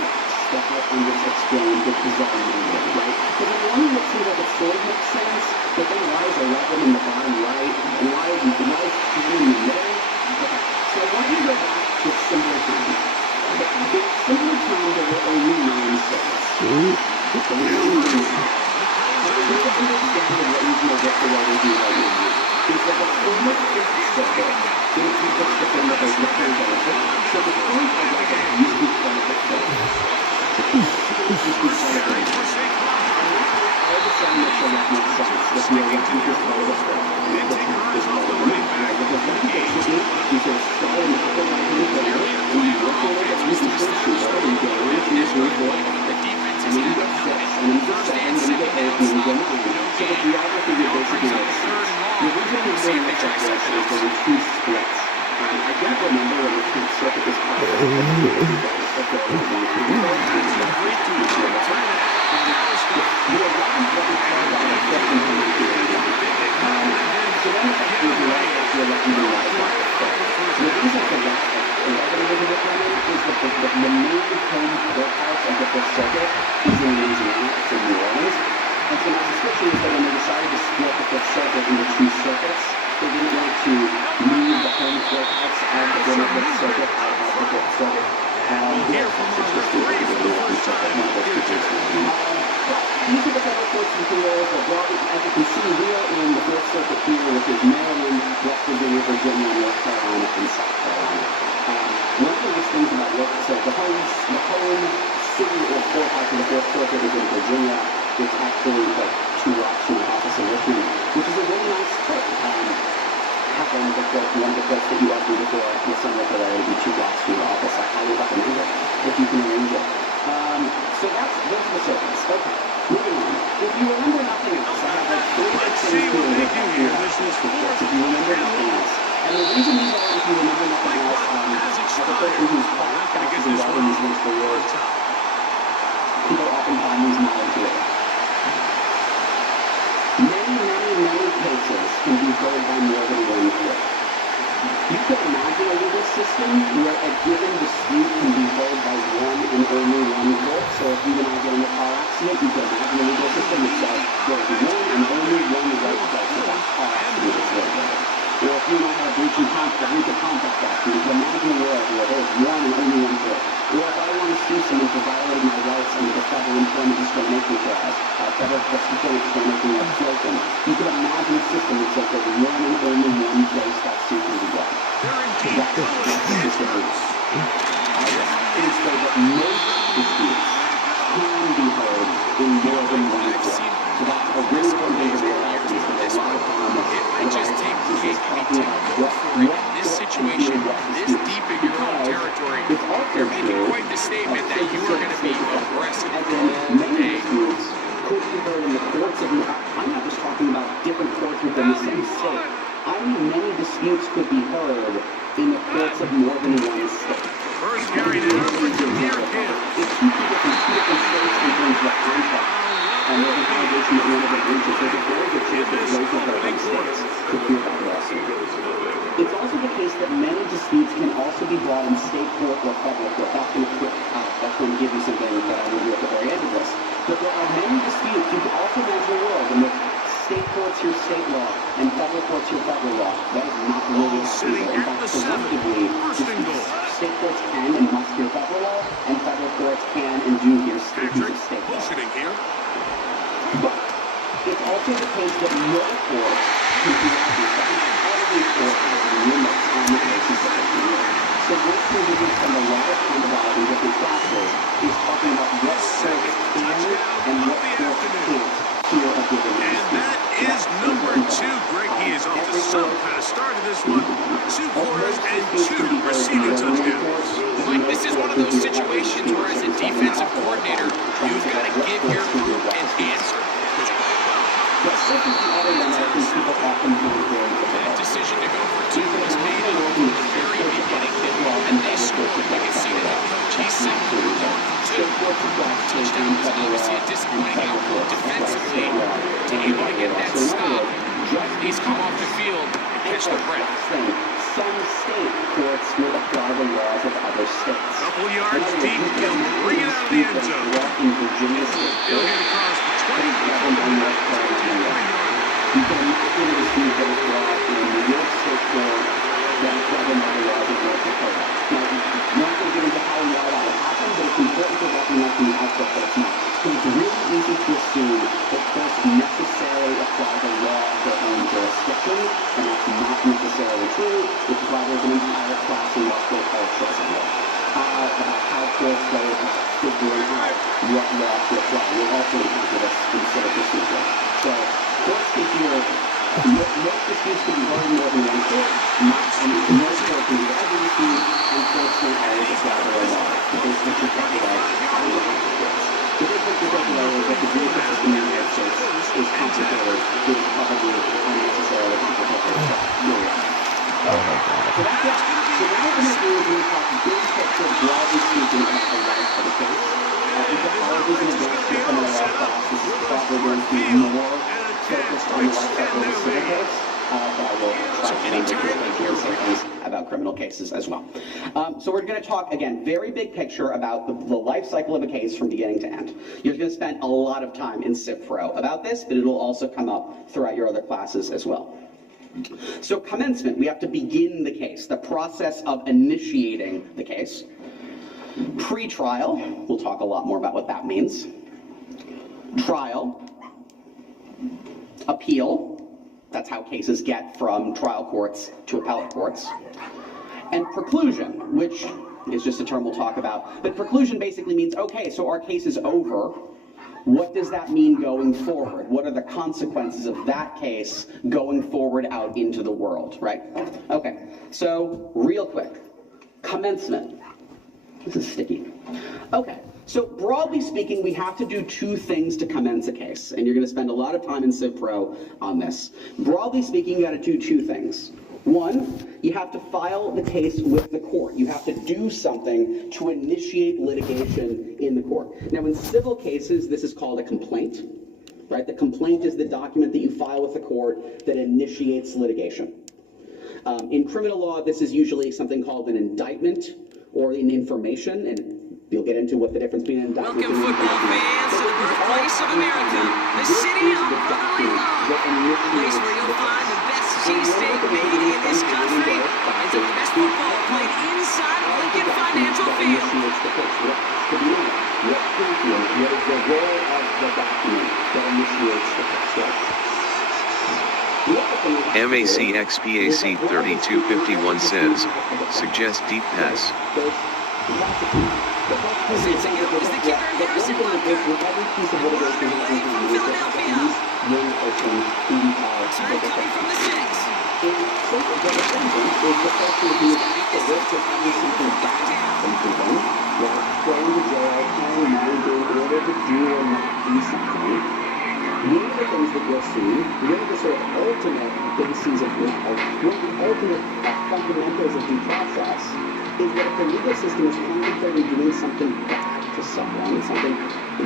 step up and just explain the design of it, right? Because the one that seems like it sort of makes sense, but then why is 11 in the bottom right, and why is 10 in the middle? Okay, so I want you to go back to simpler times. In simpler times, there were only 9 states. So we don't need to understand what you know what the way we do right now is that the former fifth circuit is the thing that is the third benefit. So the point of that is you speak benefit first. All the sudden it's going to make sense that we are going to just follow the first. You can start in the middle of the middle, and you work over the distance to the shooter, and you go over to the shooter, and then you get 6, and then you get 7, and then you get 8, and then you get 9. So the geography is basically like this. The reason we're doing this like this is there were 2 splits. I don't remember when the fifth circuit was passed. The main home courthouse of the Fifth Circuit is in Louisiana, it's in New Orleans. And so my suspicion is that when they decided to split the Fifth Circuit into 2 circuits, they didn't want to move the home courthouse of the Fifth Circuit out of the Fifth Circuit. Here from number 3 for the first time in the these are the federal courts and appeals that brought, as you can see, we are in the Fourth Circuit here, which is Maryland, West Virginia, Virginia, North Carolina, and South Carolina. One of the nice things about so the home city or courthouse of the Fourth Circuit is in Virginia. It's actually like 2 blocks from the office in Richmond, which is a really nice trip. One of the clips that you watched me before with some of the 2 blocks from the office. I highly recommend it if you can arrange it. So those are the circuits. Okay, moving on. If you remember nothing else, I have like 3 big things to do here. If you remember nothing else. And the reason these are, if you remember nothing else, as a person who's practiced involved in these things for years, people often find these not intuitive. Many cases can be heard by more than 1 court. You can imagine a legal system where a given dispute can be heard by 1 and only 1 court. So if you and I get in a car accident, you can imagine a legal system that says there will be 1 and only 1 right place for that car accident is litigated. Or if you and I have a breach of contract action, you can imagine a world where there's 1 and only 1 court. Or if I want to sue someone for violating my rights under the Federal Employment Discrimination Clause, Federal Employment Discrimination Legislation, you can imagine a system that says there's 1 and only 1 place that suit can be brought. That's the system. I disputes could be heard in the courts of more than one state. First carry now for Jameer Gibbs. If two people from two different states enter into a contract and there's an allegation that one of them breaches, there's a very good chance that both of those states could hear that lawsuit. It's also the case that many disputes can also be brought in state court or federal court. That's going to give you something that I will do at the very end of this. But there are many disputes. You can also imagine a world in which state courts hear state law and federal courts hear federal law. That is not really happening. In fact, presumptively, state courts can and must hear federal law, and federal courts can and do hear state law. But it's also the case that no court can do everything. Every court has limits on the cases that they can hear. So what we're doing from the latter kind of out in different classes is talking about what courts can and what courts can't hear a given case. And that is number 2. Greg, he is off to some kind of start of this one. 2 quarters and 2 receiving touchdowns. Mike, this is one of those situations where as a defensive coordinator, you've got to give your group an answer. That decision to go for 2 was made at the very beginning, and they scored. You can see the head coach, he's sitting there going for 2. Touchdown was obviously a disappointing outcome defensively. To able to get that stop, he's come off the field and catch their breath. Some state courts will apply the laws of other states. Couple yards deep, he'll bring it out of the end zone. In Virginia State, he'll get across the 20. You can imagine this new those laws in New York State court that govern other laws of North Dakota. Now, I'm not going to get into how and why that will happen, but it's important to recognize from the outset that it's not. So it's really easy to assume that courts necessarily apply the law of their own jurisdiction, and that's not necessarily true, which is why there's an entire class in law school called choice of law. About how courts go about figuring out what law to apply. We'll also encounter this in civil procedure. So, courts can hear most disputes can be heard in more than one court, most courts can hear every dispute, and courts can always apply the law. The big picture takeaway how we look at courts. The big picture takeaway is that the judicial system in the United States is complicated, it is probably unnecessarily complicated. So that's it. So what we're going to do is we're going to talk big picture, broadly speaking, about the life of the case. Apologies in advance for some of the law class. This is probably going to be more focused on the life cycle of the civil case, but I will try to say things about criminal cases as well. So we're going to talk, again, very big picture about the life cycle of a case from beginning to end. You're going to spend a lot of time in Civ Pro about this, but it'll also come up throughout your other classes as well. So commencement, we have to begin the case, the process of initiating the case. Pre-trial, we'll talk a lot more about what that means. Trial. Appeal, that's how cases get from trial courts to appellate courts. And preclusion, which is just a term we'll talk about. But preclusion basically means, okay, so our case is over. What does that mean going forward? What are the consequences of that case going forward out into the world, right? Okay, so real quick, commencement. This is sticky. Okay, so broadly speaking, we have to do 2 things to commence a case, and you're going to spend a lot of time in Civ Pro on this. Broadly speaking, you got to do 2 things. 1, you have to file the case with the court. You have to do something to initiate litigation in the court. Now, in civil cases, this is called a complaint, right? The complaint is the document that you file with the court that initiates litigation. In criminal law, this is usually something called an indictment or an information, and you'll get into what the difference between an indictment and an information is. Welcome, football fans, to the birthplace of America, the city of brotherly love, the place where you'll find the best cheesesteak made in this country, and the best football played inside of Lincoln Financial Field. What is the role of the document that initiates the case? MACXPAC 3251 says, suggest deep pass. Sensing it was the kicker, Harrison Butker. And word on the way from Philadelphia. Turn coming from the 6. one of the things that you'll see, one of the sort of ultimate bases of, one of the ultimate fundamentals of due process is that if the legal system is contemplating doing something bad to someone, something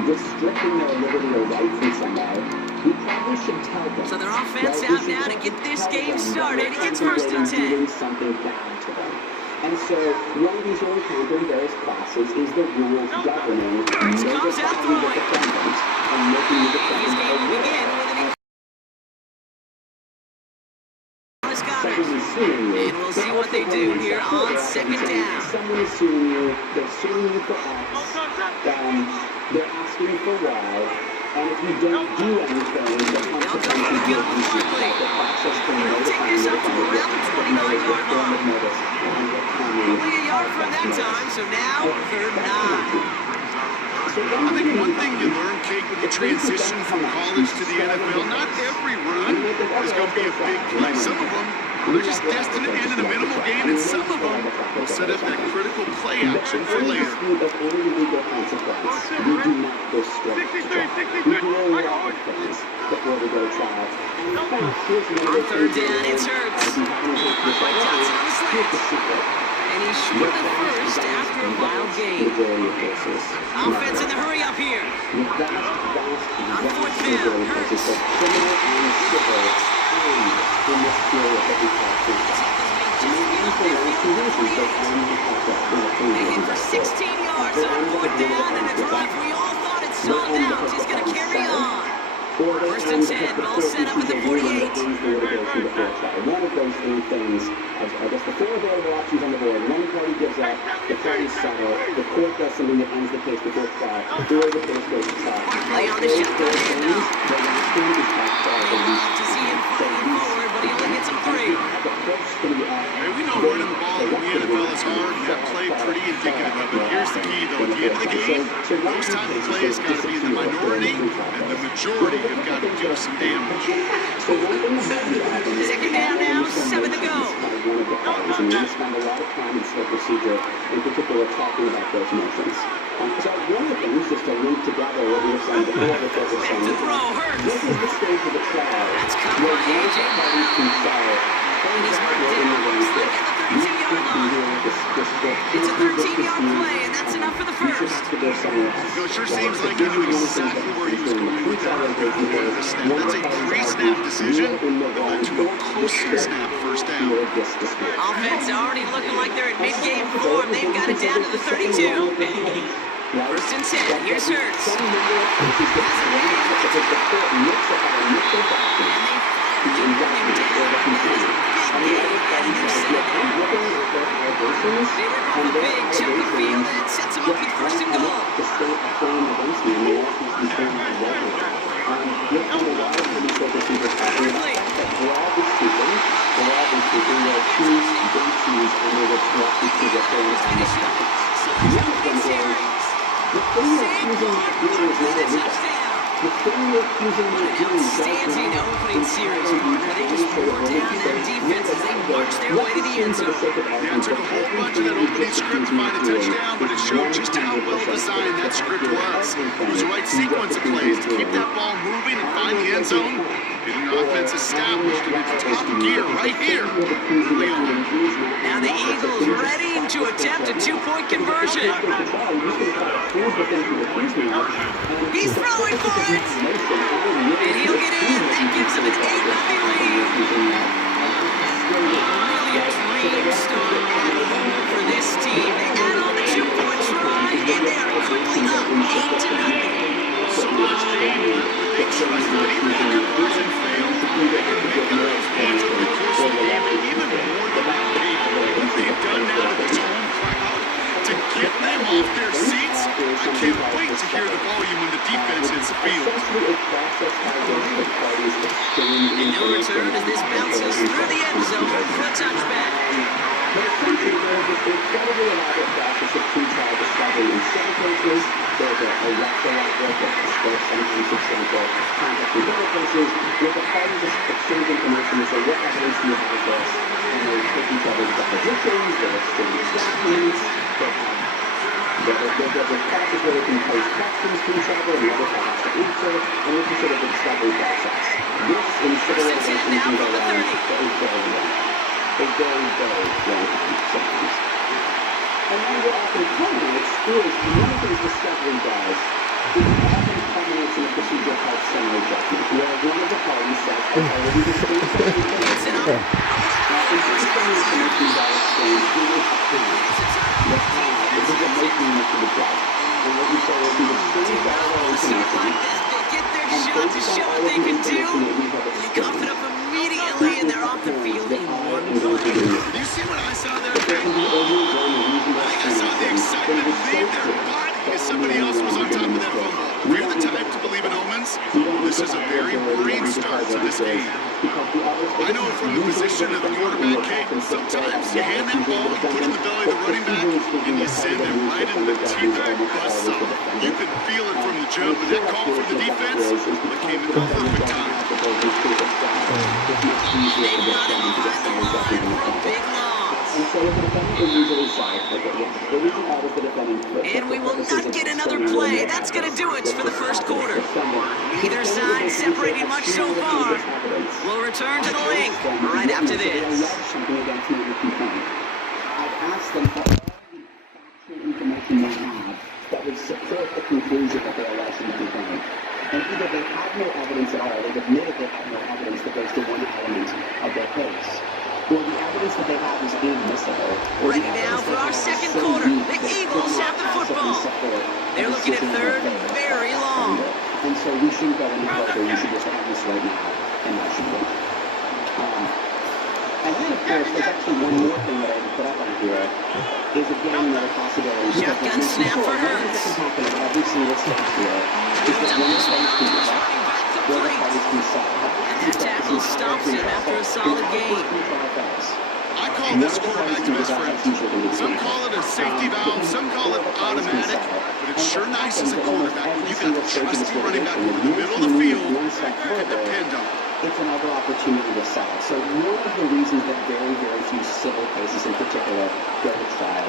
restricting their liberty or rights in some way, we probably should tell them. So their offense out now to get this game started. It's 1st and 10. Doing something bad to them. And so one of these you'll encounter in various classes is the rules governing notifying the defendant and making the defendant aware. Someone is suing you. And we'll see what they do here on 2nd down. Someone is suing you. They're suing you for X. They're asking for Y. And if you don't do anything, the consequences will be the process can notify you of the 29-yard line. Only a yard from that time, so now 3rd and 9. I think one thing you learn, Kate, when you transition from college to the NFL, not every run is going to be a big play. Some of them, they're just destined to end in a minimal gain, and some of them will set up that critical play action for later. We do not go straight to trial. We do a lot of things before we go to trial. And in fact, here's one of the 3rd down, it's Hurts. By Johnson on the slant. And he's short of the first after a wild game. Offense in the hurry up here. On 4th down, Hurts. Making for 16 yards on 4th down, and a drive we all thought it stalled out is going to carry on. 1st and 10, ball set up at the 48. One of those three things, I guess the 4 available options on the board. One party gives up, the party settle, the court does something that ends the case before trial, or the case goes to trial. Play on the shotgun handoff. To see him fighting forward, but he only gets him 3. Hey, we know running the ball in the NFL is hard. That play pretty indicative of it. Here's the key, though. At the end of the game, most time the play has got to be the minority, and the majority have got to do some damage. 2nd down now, 7 to go. And we spend a lot of time in skill procedure, in particular talking about those motions. So one of the things, just to link together what we were saying before with what we're saying, this is the stage of the trial where one of the parties can sell things that were in the language. It's a 13-yard play, and that's enough for the first. It sure seems like he knew exactly where he was going with that before the snap. That's a pre-snap decision that led to a close to snap 1st down. Offense already looking like they're in mid-game form. They've got it down to the 32. 1st and 10, here's Hurts. They rip up a big chunk of field, and it sets him up with 1st and goal. Outstanding opening series, partner. They just wore down that defense as they marched their way to the end zone. Yeah, it took a whole bunch of that opening script to find a touchdown, but it showed just how well designed that script was. It was the right sequence of plays to keep that ball moving and find the end zone. Getting the offense established in its top gear right here early on. Now the Eagles ready to attempt a 2-point conversion. He's throwing for it. And he'll get in. That gives him an 8-0 lead. Really a dream start for this team. They add on the 2-point try, and they are quickly up 8-0. So much game left, but they trust that even if the conversion fails, they can make those points over the course of the game, and even more than that, what they've done now to this home crowd to get them off their seats. I can't wait to hear the volume when the defense hits the field. And no return as this bounces through the end zone for a touchback. But essentially, there's this incredibly elaborate process of pre-trial discovery. In some cases, there's a rational work that displays something substantial context. In other cases, where the parties exchange information and say, what evidence do you have of this? And they take each other's depositions, they exchange documents, they have There's a process where they can pose questions to each other, and the other side has to answer, and this is sort of the discovery process. This in civil litigation can go on for a very long time. A very, very long time sometimes. And then what often culminates is, one of the things discovery does, is it often culminates in a procedure called summary judgment, where one of the parties says, okay, well, we just think that we can sit up. And so this information is all exchanged in this opinion. This is a motion to the judge. And what you say is we exchange all our information. They get their shot to show what they can do. They cough it up immediately, and they're off the field in one play. You see what I saw there, Greg? I saw the excitement leave their body as somebody else was on top of that fumble. If you're the type to believe in omens, this is a very worrying start to this game. I know from the position of the quarterback, Kate, sometimes you hand that ball, you put it in the belly of the running back, and you send it right into the teeth of that buzzsaw. You can feel it from the jump, but that call from the defense came at the perfect time. And we will not get another play. That's going to do it for the first quarter. Neither side separating much so far. We'll return to the link right after this. I've asked them for all the information they have that would support the conclusion that they're alleging to be coming. And either they have no evidence at all, they've admitted they have no evidence that goes to one element of their case, or the evidence that they have is inadmissible. Ready now for our second quarter. The Eagles have the football. They're looking at third and very long. And so we shouldn't go any further. We should just have this right now, and that should work. And then, of course, there's actually one more thing that I had to put up on here, is again another possibility. Shotgun snap for Hurts. This is happening every single step here. Is that one of the parties can get up, the other parties can settle. And the tackle stops him after a solid game. I call this quarterback the best friend. Some call it a safety valve, some call it automatic, but it's sure nice as a quarterback when you've got a trusty running back over the middle of the field that you can depend on. It's another opportunity to settle. So one of the reasons that very, very few civil cases in particular go to trial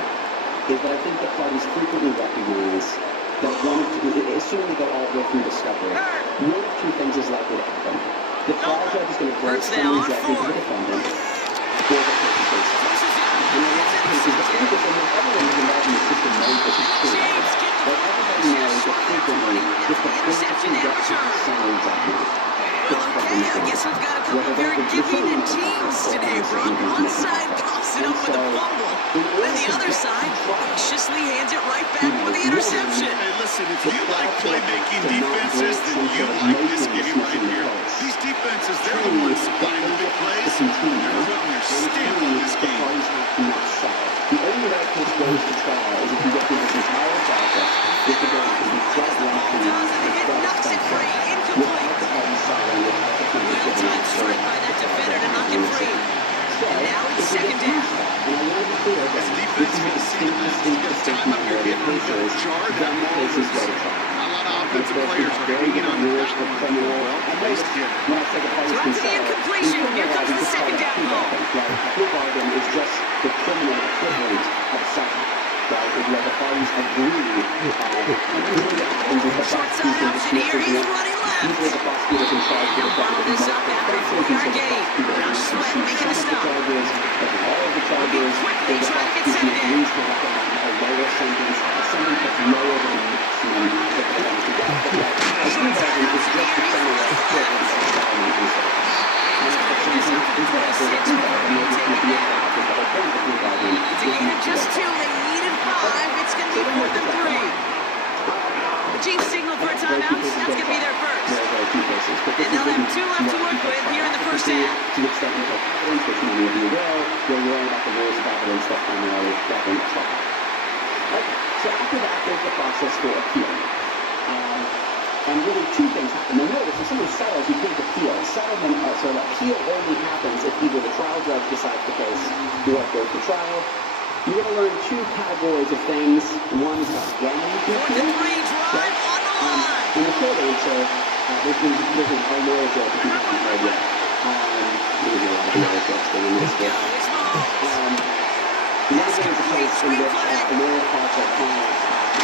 is that I think the parties frequently recognize that assuming they go all the way through discovery, one of two things is likely to happen. The trial judge is going to grant summary judgment to the defendant, or the person faces it. In a lot of cases, the plaintiff and everyone who's involved in the system knows this is true. But everybody knows that frequently, if the plaintiff can get summary judgment, Okay, I guess we've got a couple very giving teams today, Brock. One side coughs it up with a fumble, then the other side graciously hands it right back with the interception. Hey, listen, if you like playmaking defenses, then you like this game right here. These defenses, they're the ones supplying the big plays. They're putting their stamp on this game. The only way this goes to trial is if you get through this entire process with the game to be just left and knocks it free, incomplete. Well timed strike by that defender to knock it free. And now it's second down. This defense will see this time up here getting a little jarred out of all this. A lot of offensive players are hanging on the back of the ball. Well, placed here. Throws the incompletion. Here comes the second down call. Bargain is just the criminal equivalent of second. Where the parties agree short side option here. He's running left. They'll bottle this up after a 4-yard gain. Now Sweat making the stop. Looking quickly trying to get second down. It's a gain of just 2. They needed 5. It's going to be more than 3. Chiefs signal for a timeout. That's going to be their first. And they'll have 2 left to work with here in the first half. To the extent that evidence, which many of you will, you're worried about the rules of evidence that primarily govern the trial. Okay, so after that, there's the process for appeal. And really, 2 things happen. Now notice, if someone settles, you can't appeal. Settlement, so an appeal only happens if either the trial judge decides the case or it goes to trial. You're going to learn 2 categories of things. One is about when you can appeal. In the short answer, this is a lawyer joke if you haven't heard yet. There's a lot of lawyer jokes that we missed it. One thing is the case in which a lawyer calls their client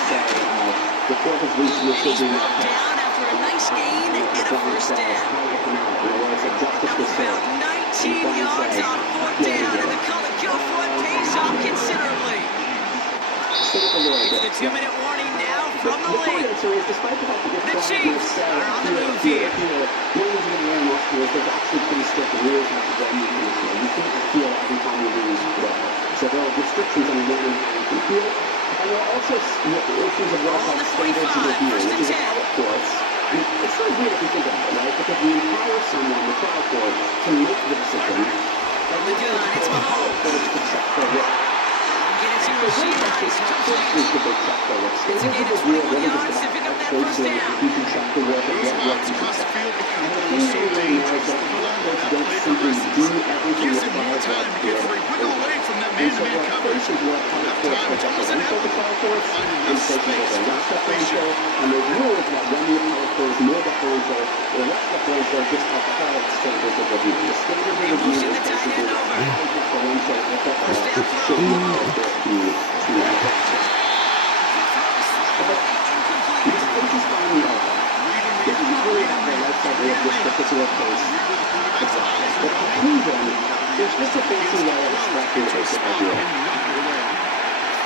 the court has reached the decision Brought down after a nice gain and a first down. About 19 yards on fourth down, and the color go for it pays off considerably. It's the 2-minute warning now from the league. The Chiefs are on the move here. There's actually pretty strict rules about when you can appeal. You can't appeal every time you lose play. So there are restrictions on when and how you can appeal. And there are also issues of what are standards of review, which is appellate courts. It's so weird if you think about it, right? Because we empower someone, the trial court, to make the decision. From the gun, it's Mahomes. Get it to Rashida. It's complete. It's a gain of 21 yards to pick up that first down. Those routes across the field become so dangerous. The Colombo that play for Weston gives him more time to get free, wiggle away from that man-to-man coverage. Enough time to close it out, find enough space for completion. And the rules that when the appellate court is more deferential or less deferential just appellate standards of review. The standard of review is basically how deferential if that should be applied to This case is finally over. This is really not the life cycle of this particular case. The conclusion is just a fancy way of extracting the basic idea.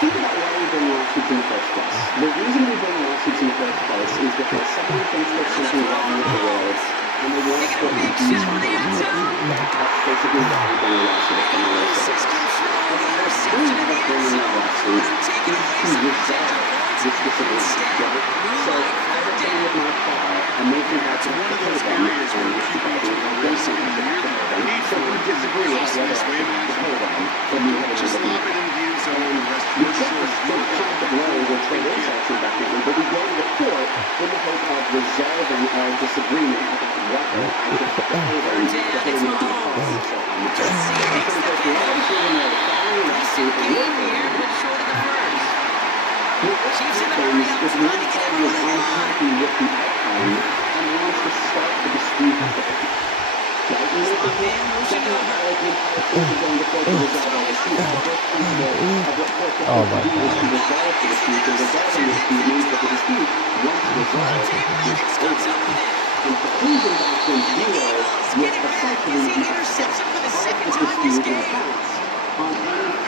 Think about why we bring lawsuits in the first place. The reason we bring lawsuits in the first place is because someone thinks there's something wrong with the world and they want to put these things on the outside. That's basically why we bring a lawsuit in the first place. The point of bringing a lawsuit is to resolve this disagreement. So, as I'm saying with my car, I may think that's one of those areas where people are racing in the near the need for we disagree about whether I should hold on. But you just lob it in the end zone and rest your shoulders. Don't count the blows or trade insults and back in, but we go to the court in the hope of resolving our disagreement about whether I should put the hold on the hitting of the policy on the court. So because the obviously in the following lawsuit and Game here, but short of the first. Chiefs in the hurry up front to get everyone in line. Unhappy with the outcome and wants to start the dispute with the Slot man motion over. Oh my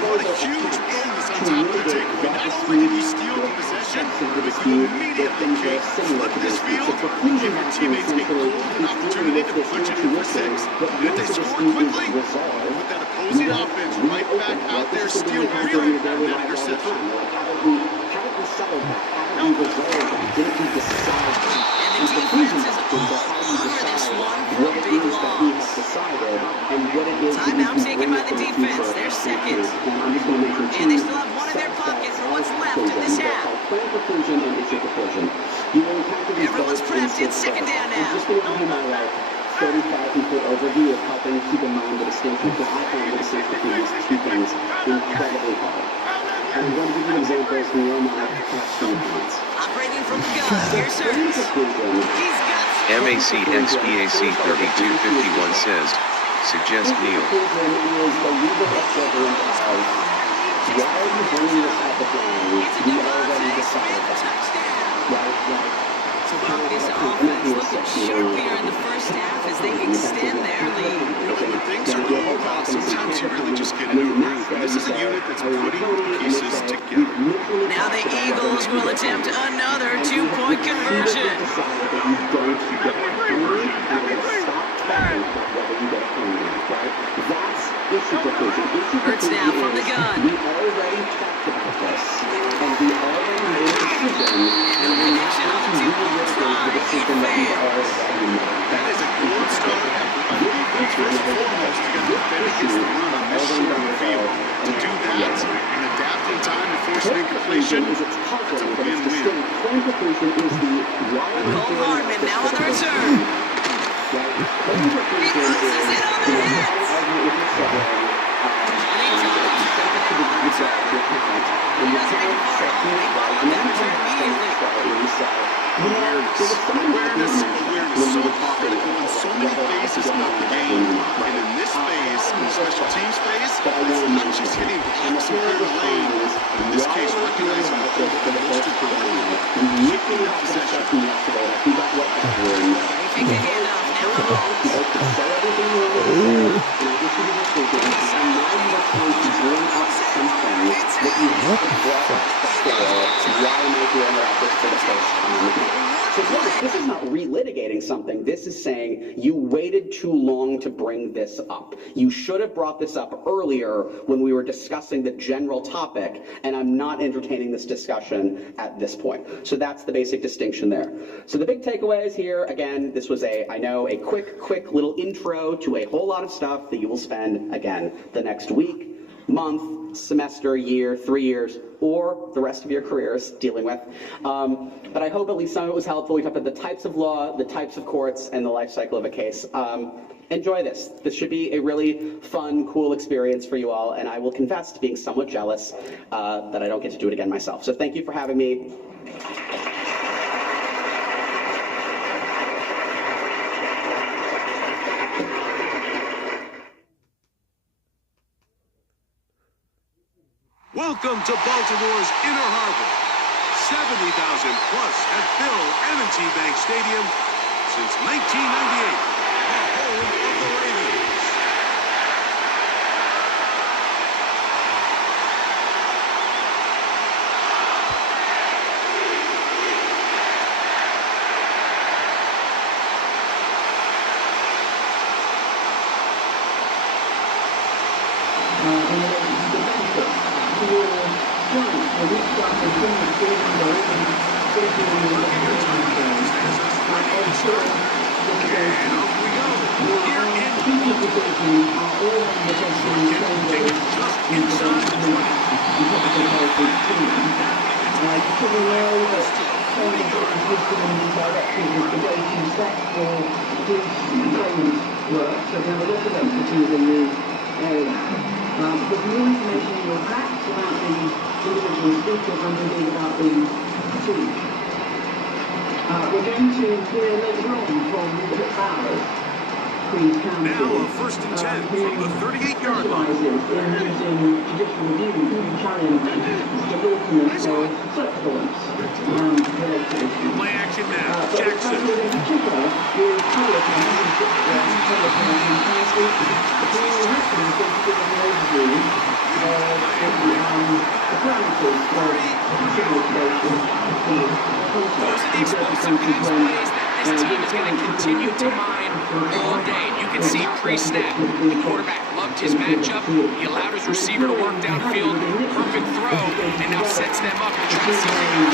What a huge bonus on top of the takeaway. Not only did he steal the possession, but you immediately kick, flip this field, give your teammates a golden opportunity to punch it in for 6. And if they score quickly, put that opposing offense right back out there, steal really that interception. Haven't we settled that? Haven't we resolved that? Didn't we decide that? And the defense is all over this one for a big loss. Timeout taken by the defense. They're second. And they still have one in their pocket for what's left in this half. Everyone's prepped. It's second down now. I'm just going to give you my 30,000-foot overview of helping keep in mind the distinction, because I find the distinction between these two things incredibly hard. And I'm going to give you examples from your mind of past points. Operating from the gun. Here's Serge. He's got MACXPAC 3251 says, suggest Neil. Why are you bringing this up again? We already decided that. This offense looking sharp here in the first half as they extend their lead. You know, when things are going well, sometimes you really just get in a groove. And this is a unit that's putting pieces together. Now the Eagles will attempt another two-point conversion. Hurts now from the gun. We already talked about this, and we already made a decision, and we're not going to revisit the decision that we already made. That is a good start by the defense. First and foremost, you got to defend against the run on this short of the field. To do that and adapt in time to force an incompletion, it's a win-win. Cole Hardman now on the return. He loses it on the hit. Awareness so critical in so many phases of the game. And in this phase, in the special teams phase, it's not just hitting pops and clear the lane. In this case, recognizing the most important So this is not relitigating something. This is saying you waited too long to bring this up. You should have brought this up earlier when we were discussing the general topic, and I'm not entertaining this discussion at this point. So that's the basic distinction there. So the big takeaways here, again, this was I know, a quick little intro to a whole lot of stuff that you will spend, again, the next week, month, semester, year, 3 years, or the rest of your careers dealing with. But I hope at least some of it was helpful. We talked about the types of law, the types of courts, and the life cycle of a case. Enjoy this. This should be a really fun, cool experience for you all, and I will confess to being somewhat jealous that I don't get to do it again myself. So thank you for having me. Welcome to Baltimore's Inner Harbor. 70,000 plus have filled M&T Bank Stadium since 1998, the home of the Ravens. Now a 1st and 10 from the 38-yard line. Play action now. Jackson. Those are the explosive pass plays that this team is going to continue to mine all day. You can see pre-snap, the quarterback loved his matchup. He allowed his receiver to work downfield, perfect throw, and now sets them up to try to see if they can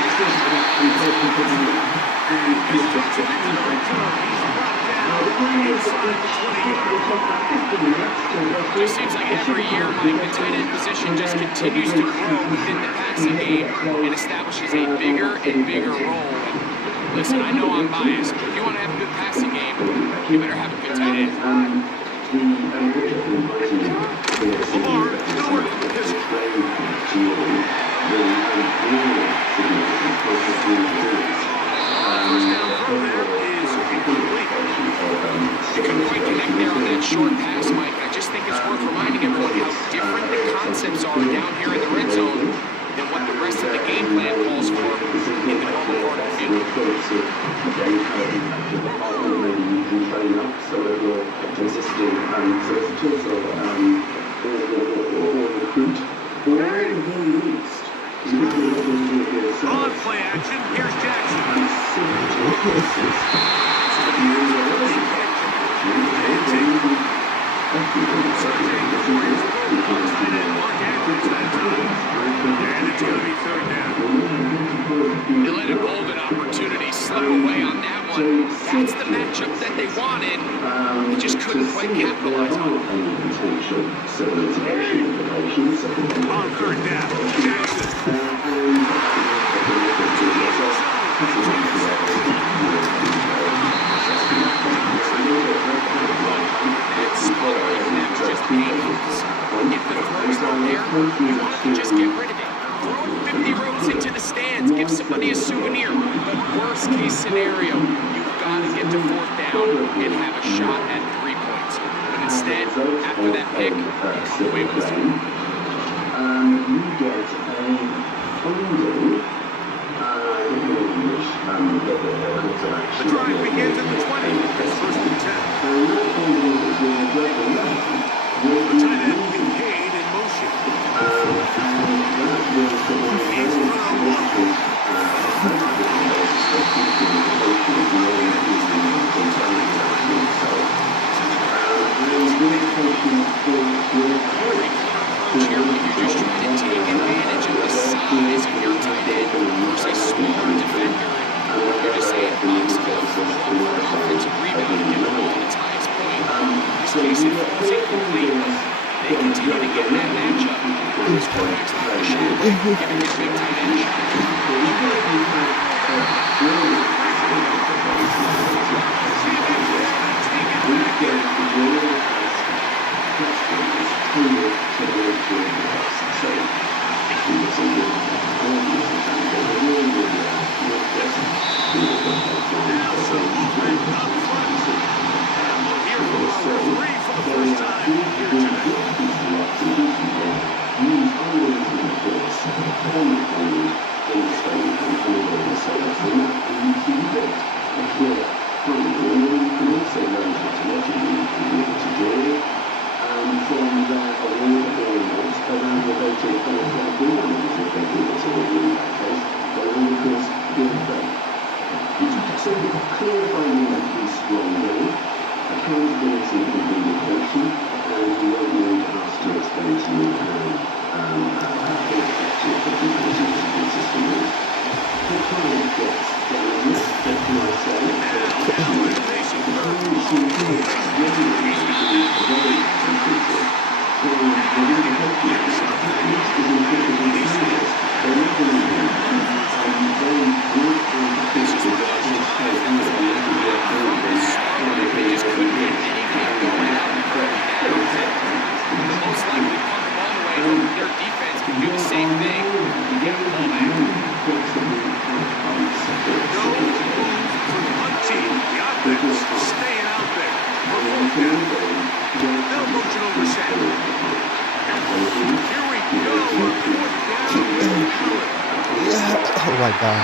It seems like every year, Mike, the tight end position just continues to grow within the passing game and establishes a bigger and bigger role. And listen, I know I'm biased, but if you want to have a good passing game, you better have a good tight end. Lamar, Stewart, his first down throw there is incomplete. You couldn't quite connect there on that short pass, Mike. I just think it's worth reminding everyone how different the concepts are down here in the red zone than what the rest of the game plan calls for in the normal part of the field. On play action, here's Jackson. They let a golden opportunity slip away on that one. That's the matchup that they wanted. They just couldn't quite capitalize on it. On 3rd down, Jackson. If the throw's not there, you want to just get rid of it. Throw it 50 rows into the stands, give somebody a souvenir. But worst case scenario, you've got to get to 4th down and have a shot at 3 points. But instead, after that pick, you come away with a zero. You get a funding who's trying to take advantage of the size of your tight end versus smaller defender. You're just saying, box film, one more offensive rebound and get the ball at its highest point. This case, it falls incomplete, but they continue to get that matchup. Those quarterbacks not going to shy away from giving their big tight end a shot. Oh my God.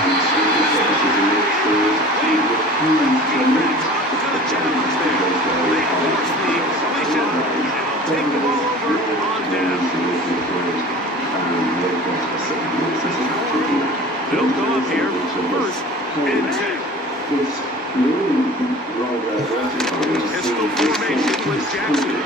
They'll go up here first and 10. Pistol formation with Jackson.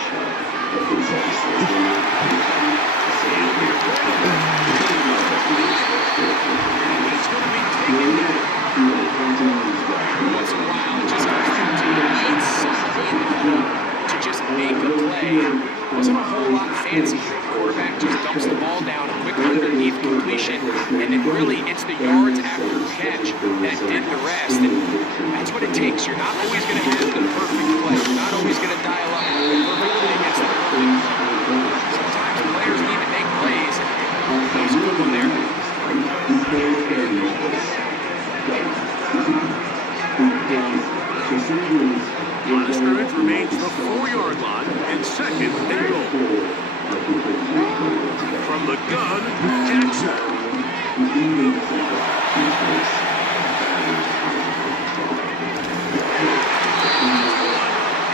Once in a while, it just comes down to you need somebody in the hole to just make a play. Wasn't a whole lot fancy. The quarterback just dumps the ball down, a quick underneath completion, and then really it's the yards after catch that did the rest. And that's what it takes. You're not always going to have the perfect play. You're not always going to dial up the perfect play against the perfect play. Sometimes players need to make plays. That was a good one there. Line of scrimmage remains the 4-yard line and second and goal. From the gun, Jackson.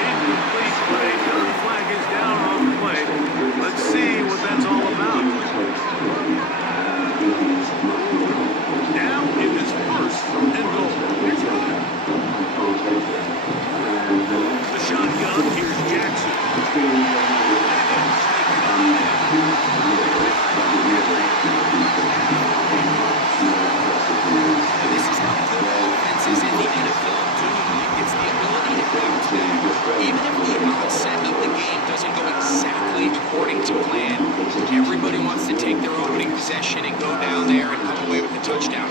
Incomplete play. Now the flag is down on the play. Let's see what that's all about. Now it is first and goal. The shotgun, here's Jackson. This is how good offenses in the NFL do. It's the ability to bounce back. Even if the outset of the game doesn't go exactly according to plan, everybody wants to take their opening possession and go down there and come away with a touchdown.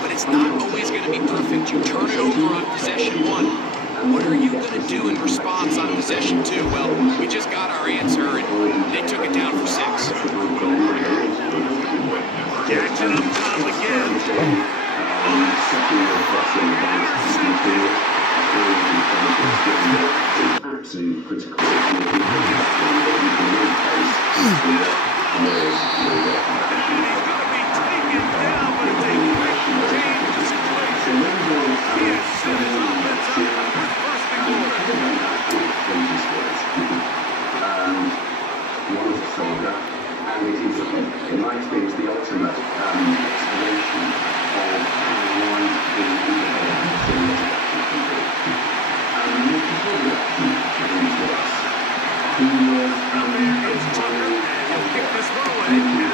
But it's not always going to be perfect. You turn it over on possession 1. What are you going to do in response on possession 2? Well, we just got our answer, and they took it down for 6. Jackson up top again. Absolutely critical. And it is, in my experience, the ultimate explanation of why the Now there is Tucker, and he'll kick this one away.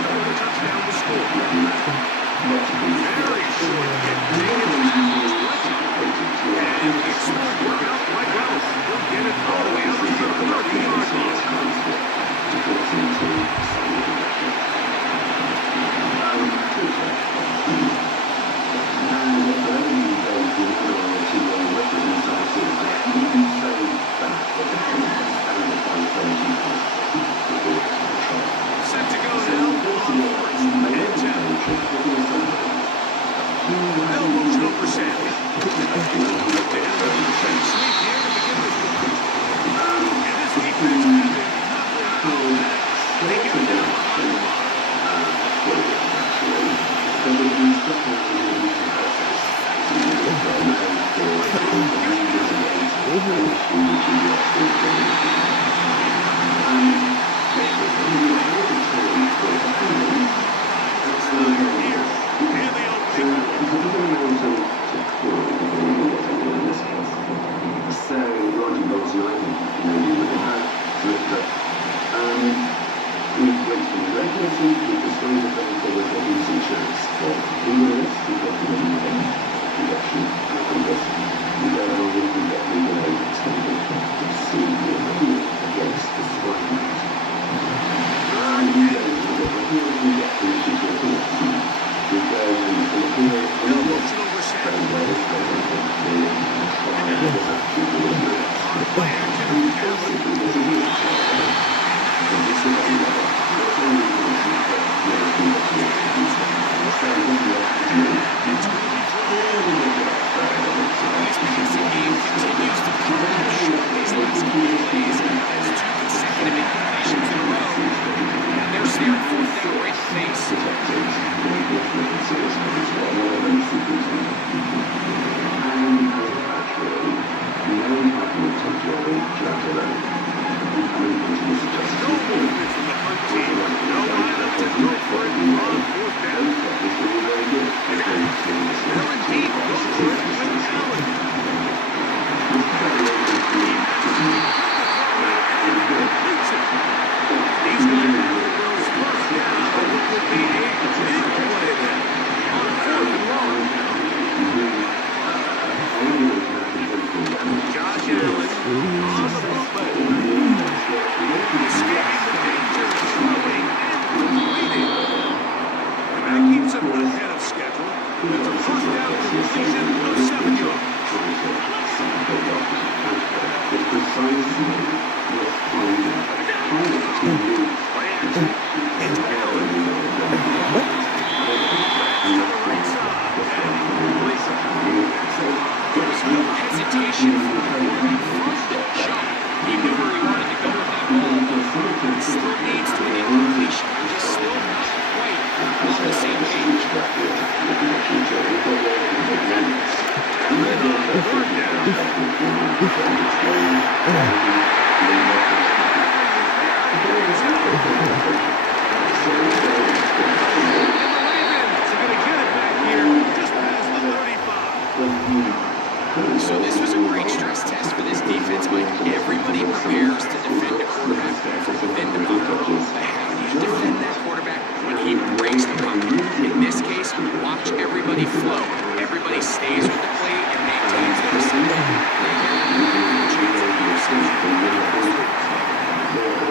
So this was a great stress test for this defense, Mike. Everybody prepares to defend a quarterback from within the pocket. But how do you defend that quarterback when he breaks the pocket? In this case, watch everybody flow. Everybody stays with the play and maintains their center.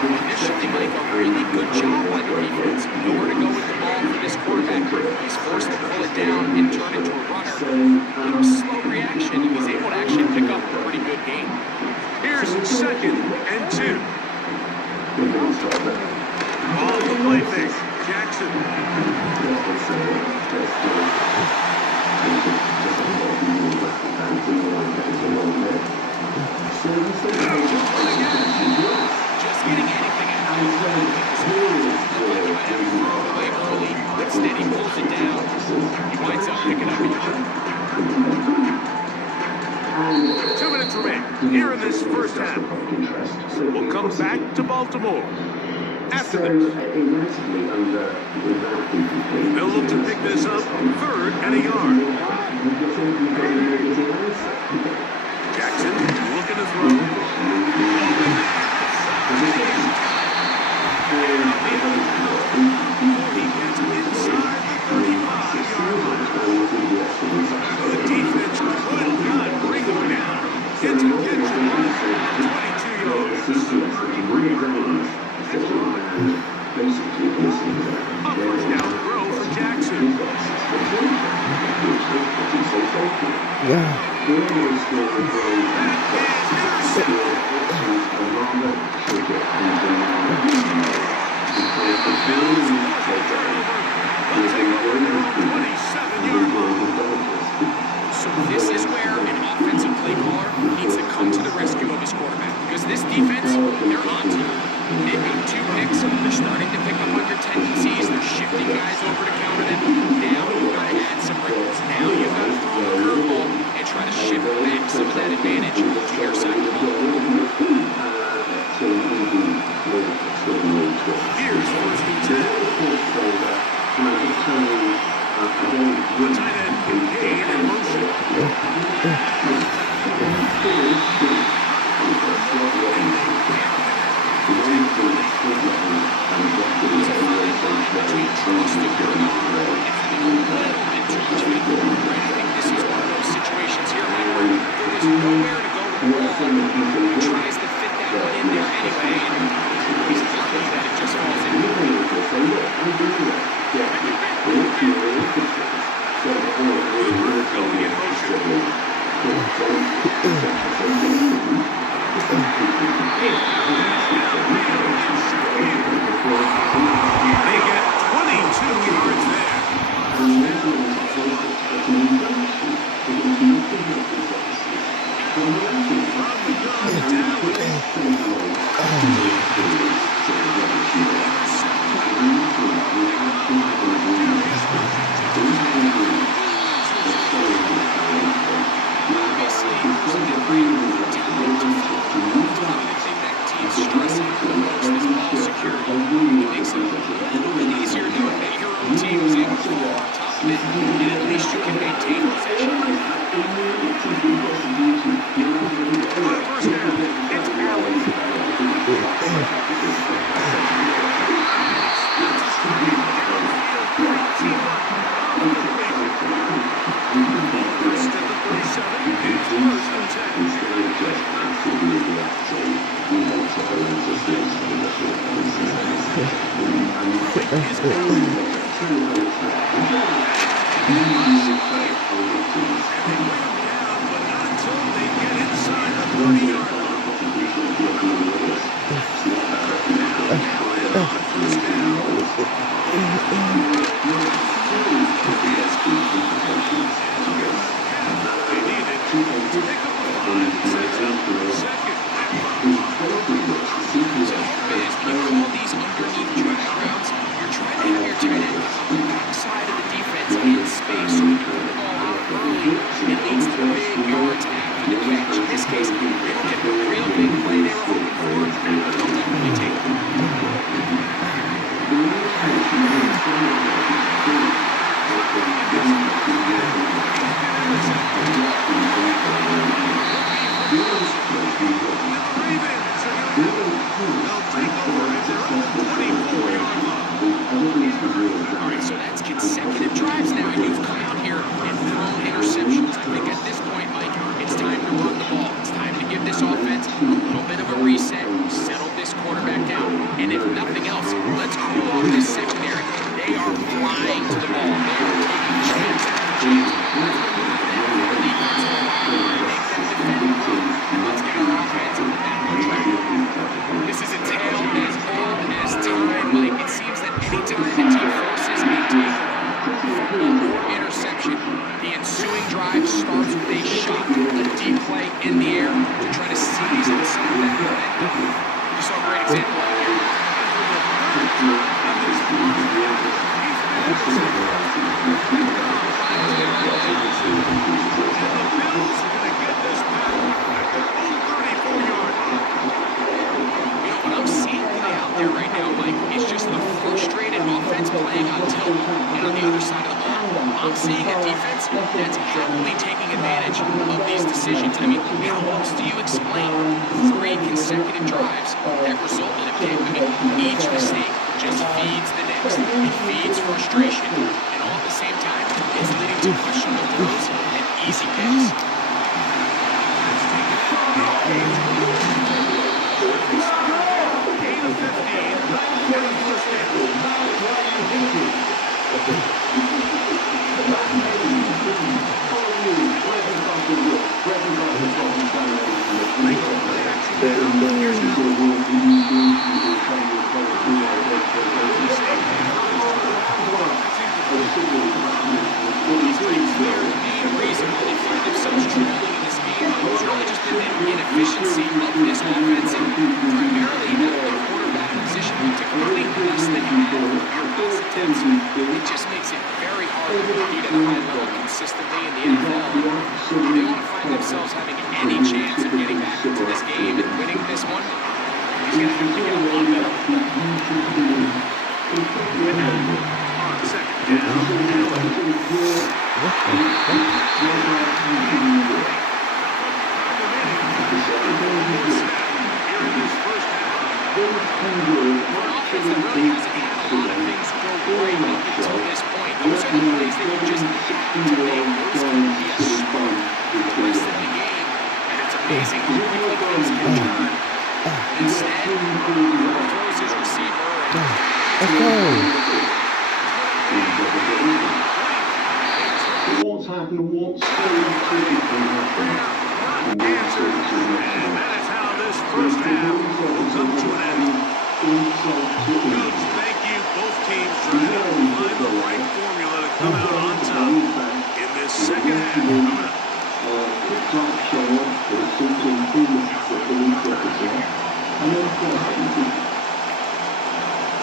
Initially, Mike, a really good job by the defense. Nowhere to go with the ball for this quarterback. He's forced to pull it down and turn it to a runner. Slow reaction. He was able to actually pick up a pretty good game. Here's 2nd and 2. Ball to the play fake. Jackson. Just getting anything out. Play early. Instead, he pulls it down. He winds up picking up a yard. 2 minutes remain here in this first half. We'll come back to Baltimore after this. They'll look to pick this up 3rd and a yard. Jackson looking to throw. He gets inside the 35-yard line. The defense could not bring him down. Gets a catch of 22 yards. A first down throw for Jackson. Yeah. So this is where an offensive play caller needs to come to the rescue of his quarterback. Because this defense, they're on to him. They've made 2 picks. They're starting to pick up on your tendencies. They're shifting guys over to counter them. Now you've got to add some wrinkles. Now you've got to throw a curveball and try to shift back some of that advantage. The tight end Kincaid in motion. Between trusting your arm and having a little bit too much faith. Right? I think this is one of those situations here, Mike, where there was nowhere to go with the ball. He tries to fit that one in there anyway, and he's lucky that it just falls in. Going in motion. They get 22 yards there. First down. What's happened, what's typically happened. And that is how this first half will come to an end. Coach, thank you, both teams, for having to find the right formula to come out on top in this second half coming up.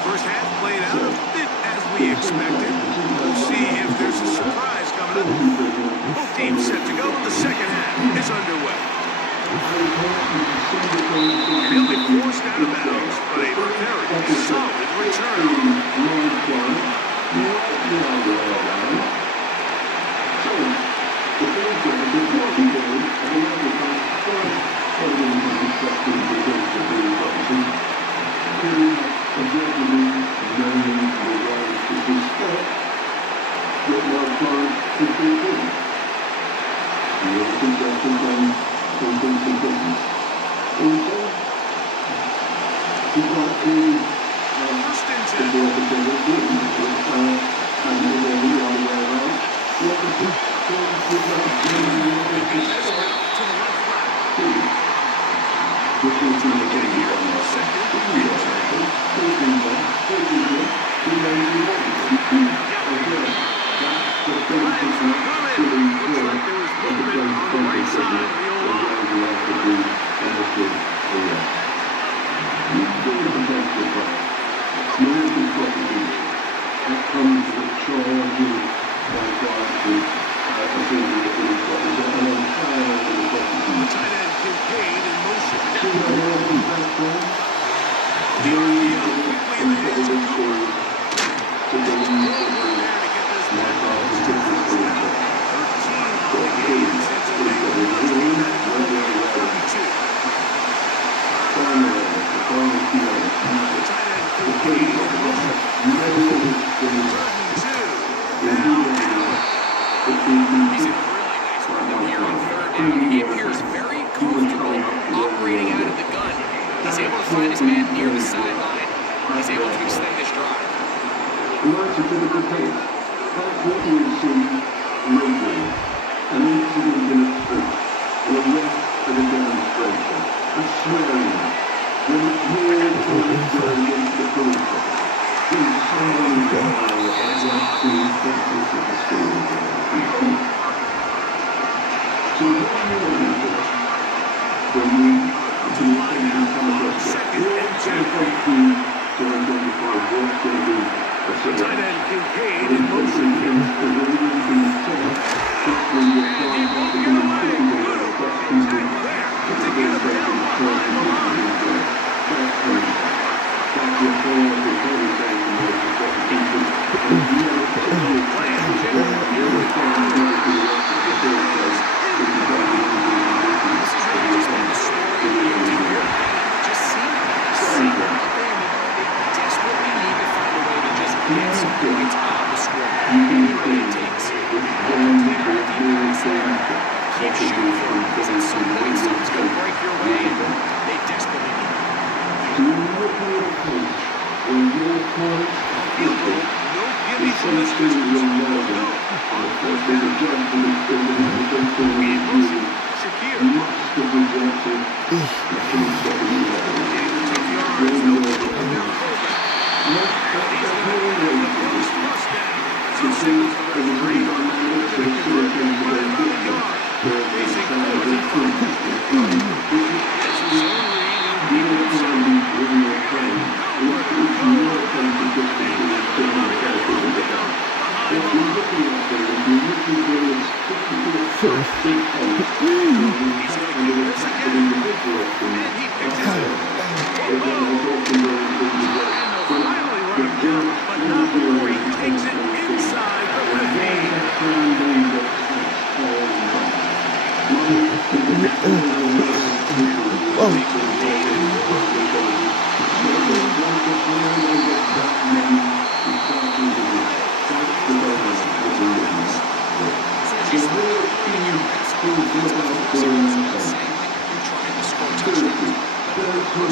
First half played out a bit as we expected. We'll see if there's a surprise coming up. Both teams set to go, and the second half is underway. And he'll be forced out of bounds, but a very solid return.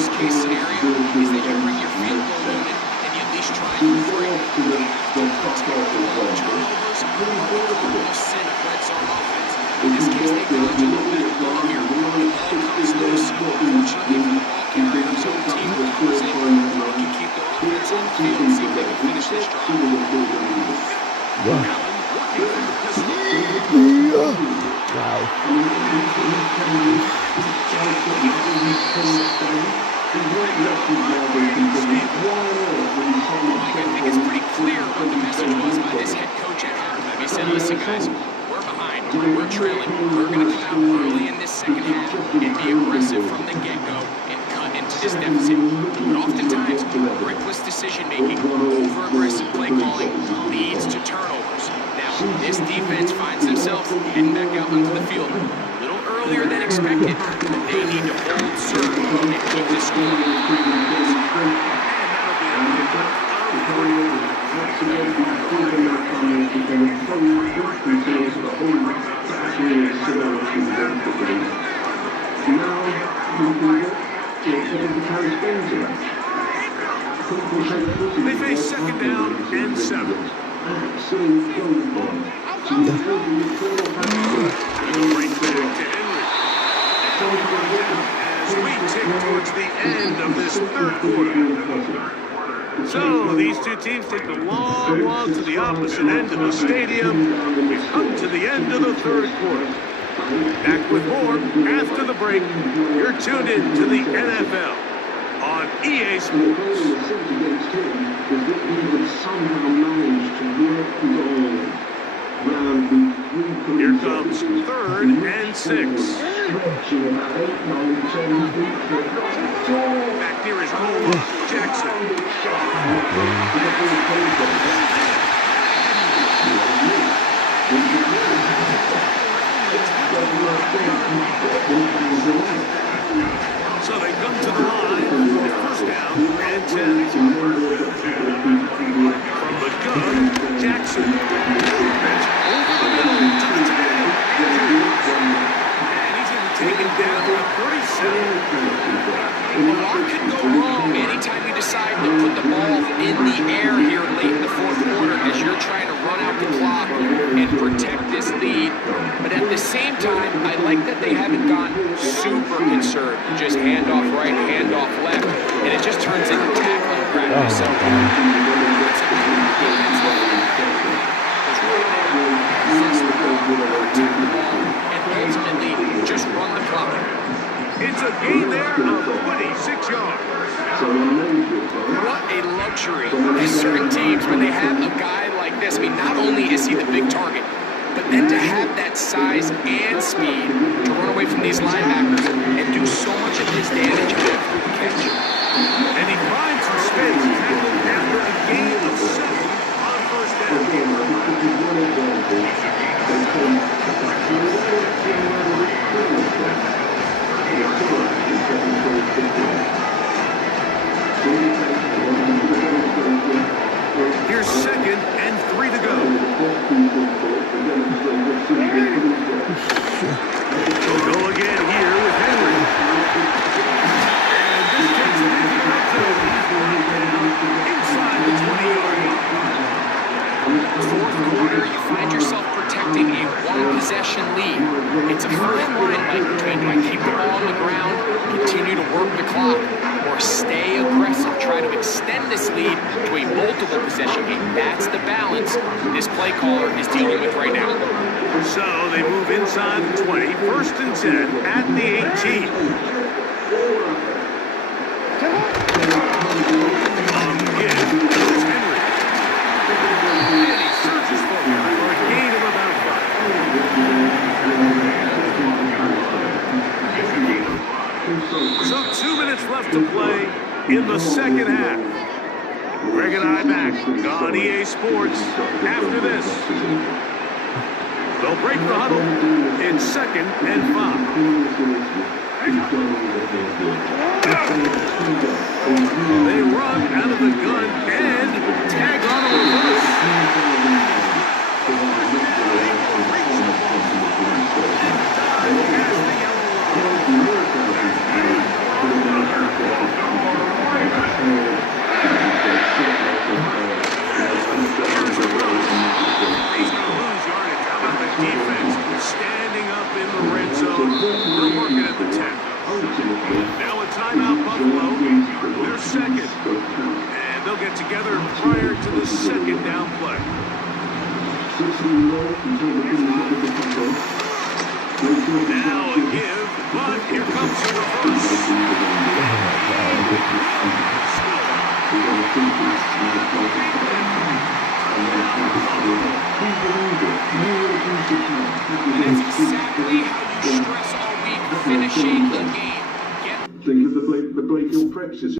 worst case scenario is that you bring your field goal unit and you at least try and move free. Let's go for turnovers. Cardinals sit a red zone offense. In this case, they dodge a little bit of ball here. The ball comes loose. Fortunately for the ball carrier, his own team recovers it. They can keep their offense on the field and see if they can finish this drive. I think it's pretty clear what the message was by this head coach at halftime. He said, listen guys, we're behind, we're trailing, we're going to come out early in this second half and be aggressive from the get-go and cut into this deficit. But oftentimes, reckless decision-making, over-aggressive play calling leads to turnovers. Now, this defense finds themselves heading back out onto the field a little earlier than expected, but they need to hold serve and keep this score. They face second down and 7. Right back to Henry. As we tick towards the end of this third quarter. So these two teams take the long walk to the opposite end of the stadium. We've come to the end of the third quarter. Back with more after the break. You're tuned in to the NFL on EA Sports. Here comes 3rd and 6. Back near his goal, Jackson. So they come to the line for first down and 10. From the gun, Jackson. Movement over the middle to the tail. And he's even taken down at 37. A lot could go wrong anytime you decide to put the ball in the air here late in the fourth quarter as you're trying to run out the clock and protect this lead. But at the same time, I like that they haven't gone super conserved. Just handoff right, handoff left, and it just turns into tackling practice. So, protect the ball, and ultimately just run the clock. It's a gain there of 26 yards. What a luxury. There's certain teams, when they have a guy like this, I mean, not only is he the big target, but then to have that size and speed to run away from these linebackers and do so much of his damage after the catch. And he finds some space after a gain of 7 on first down. Here's 2nd and 3 to go. He'll go again here with Henry. And this takes him into the red zone. He's brought down inside the 20-yard line. Fourth quarter, you find yourself protecting a one-possession lead. It's a fine line, Mike, between do I keep the ball on the ground, continue to work the clock, or stay aggressive, try to extend this lead to a multiple possession game. That's the balance this play caller is dealing with right now. So they move inside the 20, 1st and 10 at the 18. Again, it's Henry. And he surges forward for a gain of about 5. So 2 minutes left to play in the second half. Greg and I back on EA Sports after this. They'll break the huddle. It's 2nd and 5. They run out of the gun and tag on a reverse. Now a give, but here comes the reverse. And that's exactly how you stress all week, finishing the game. Think of the Blake Hill practices.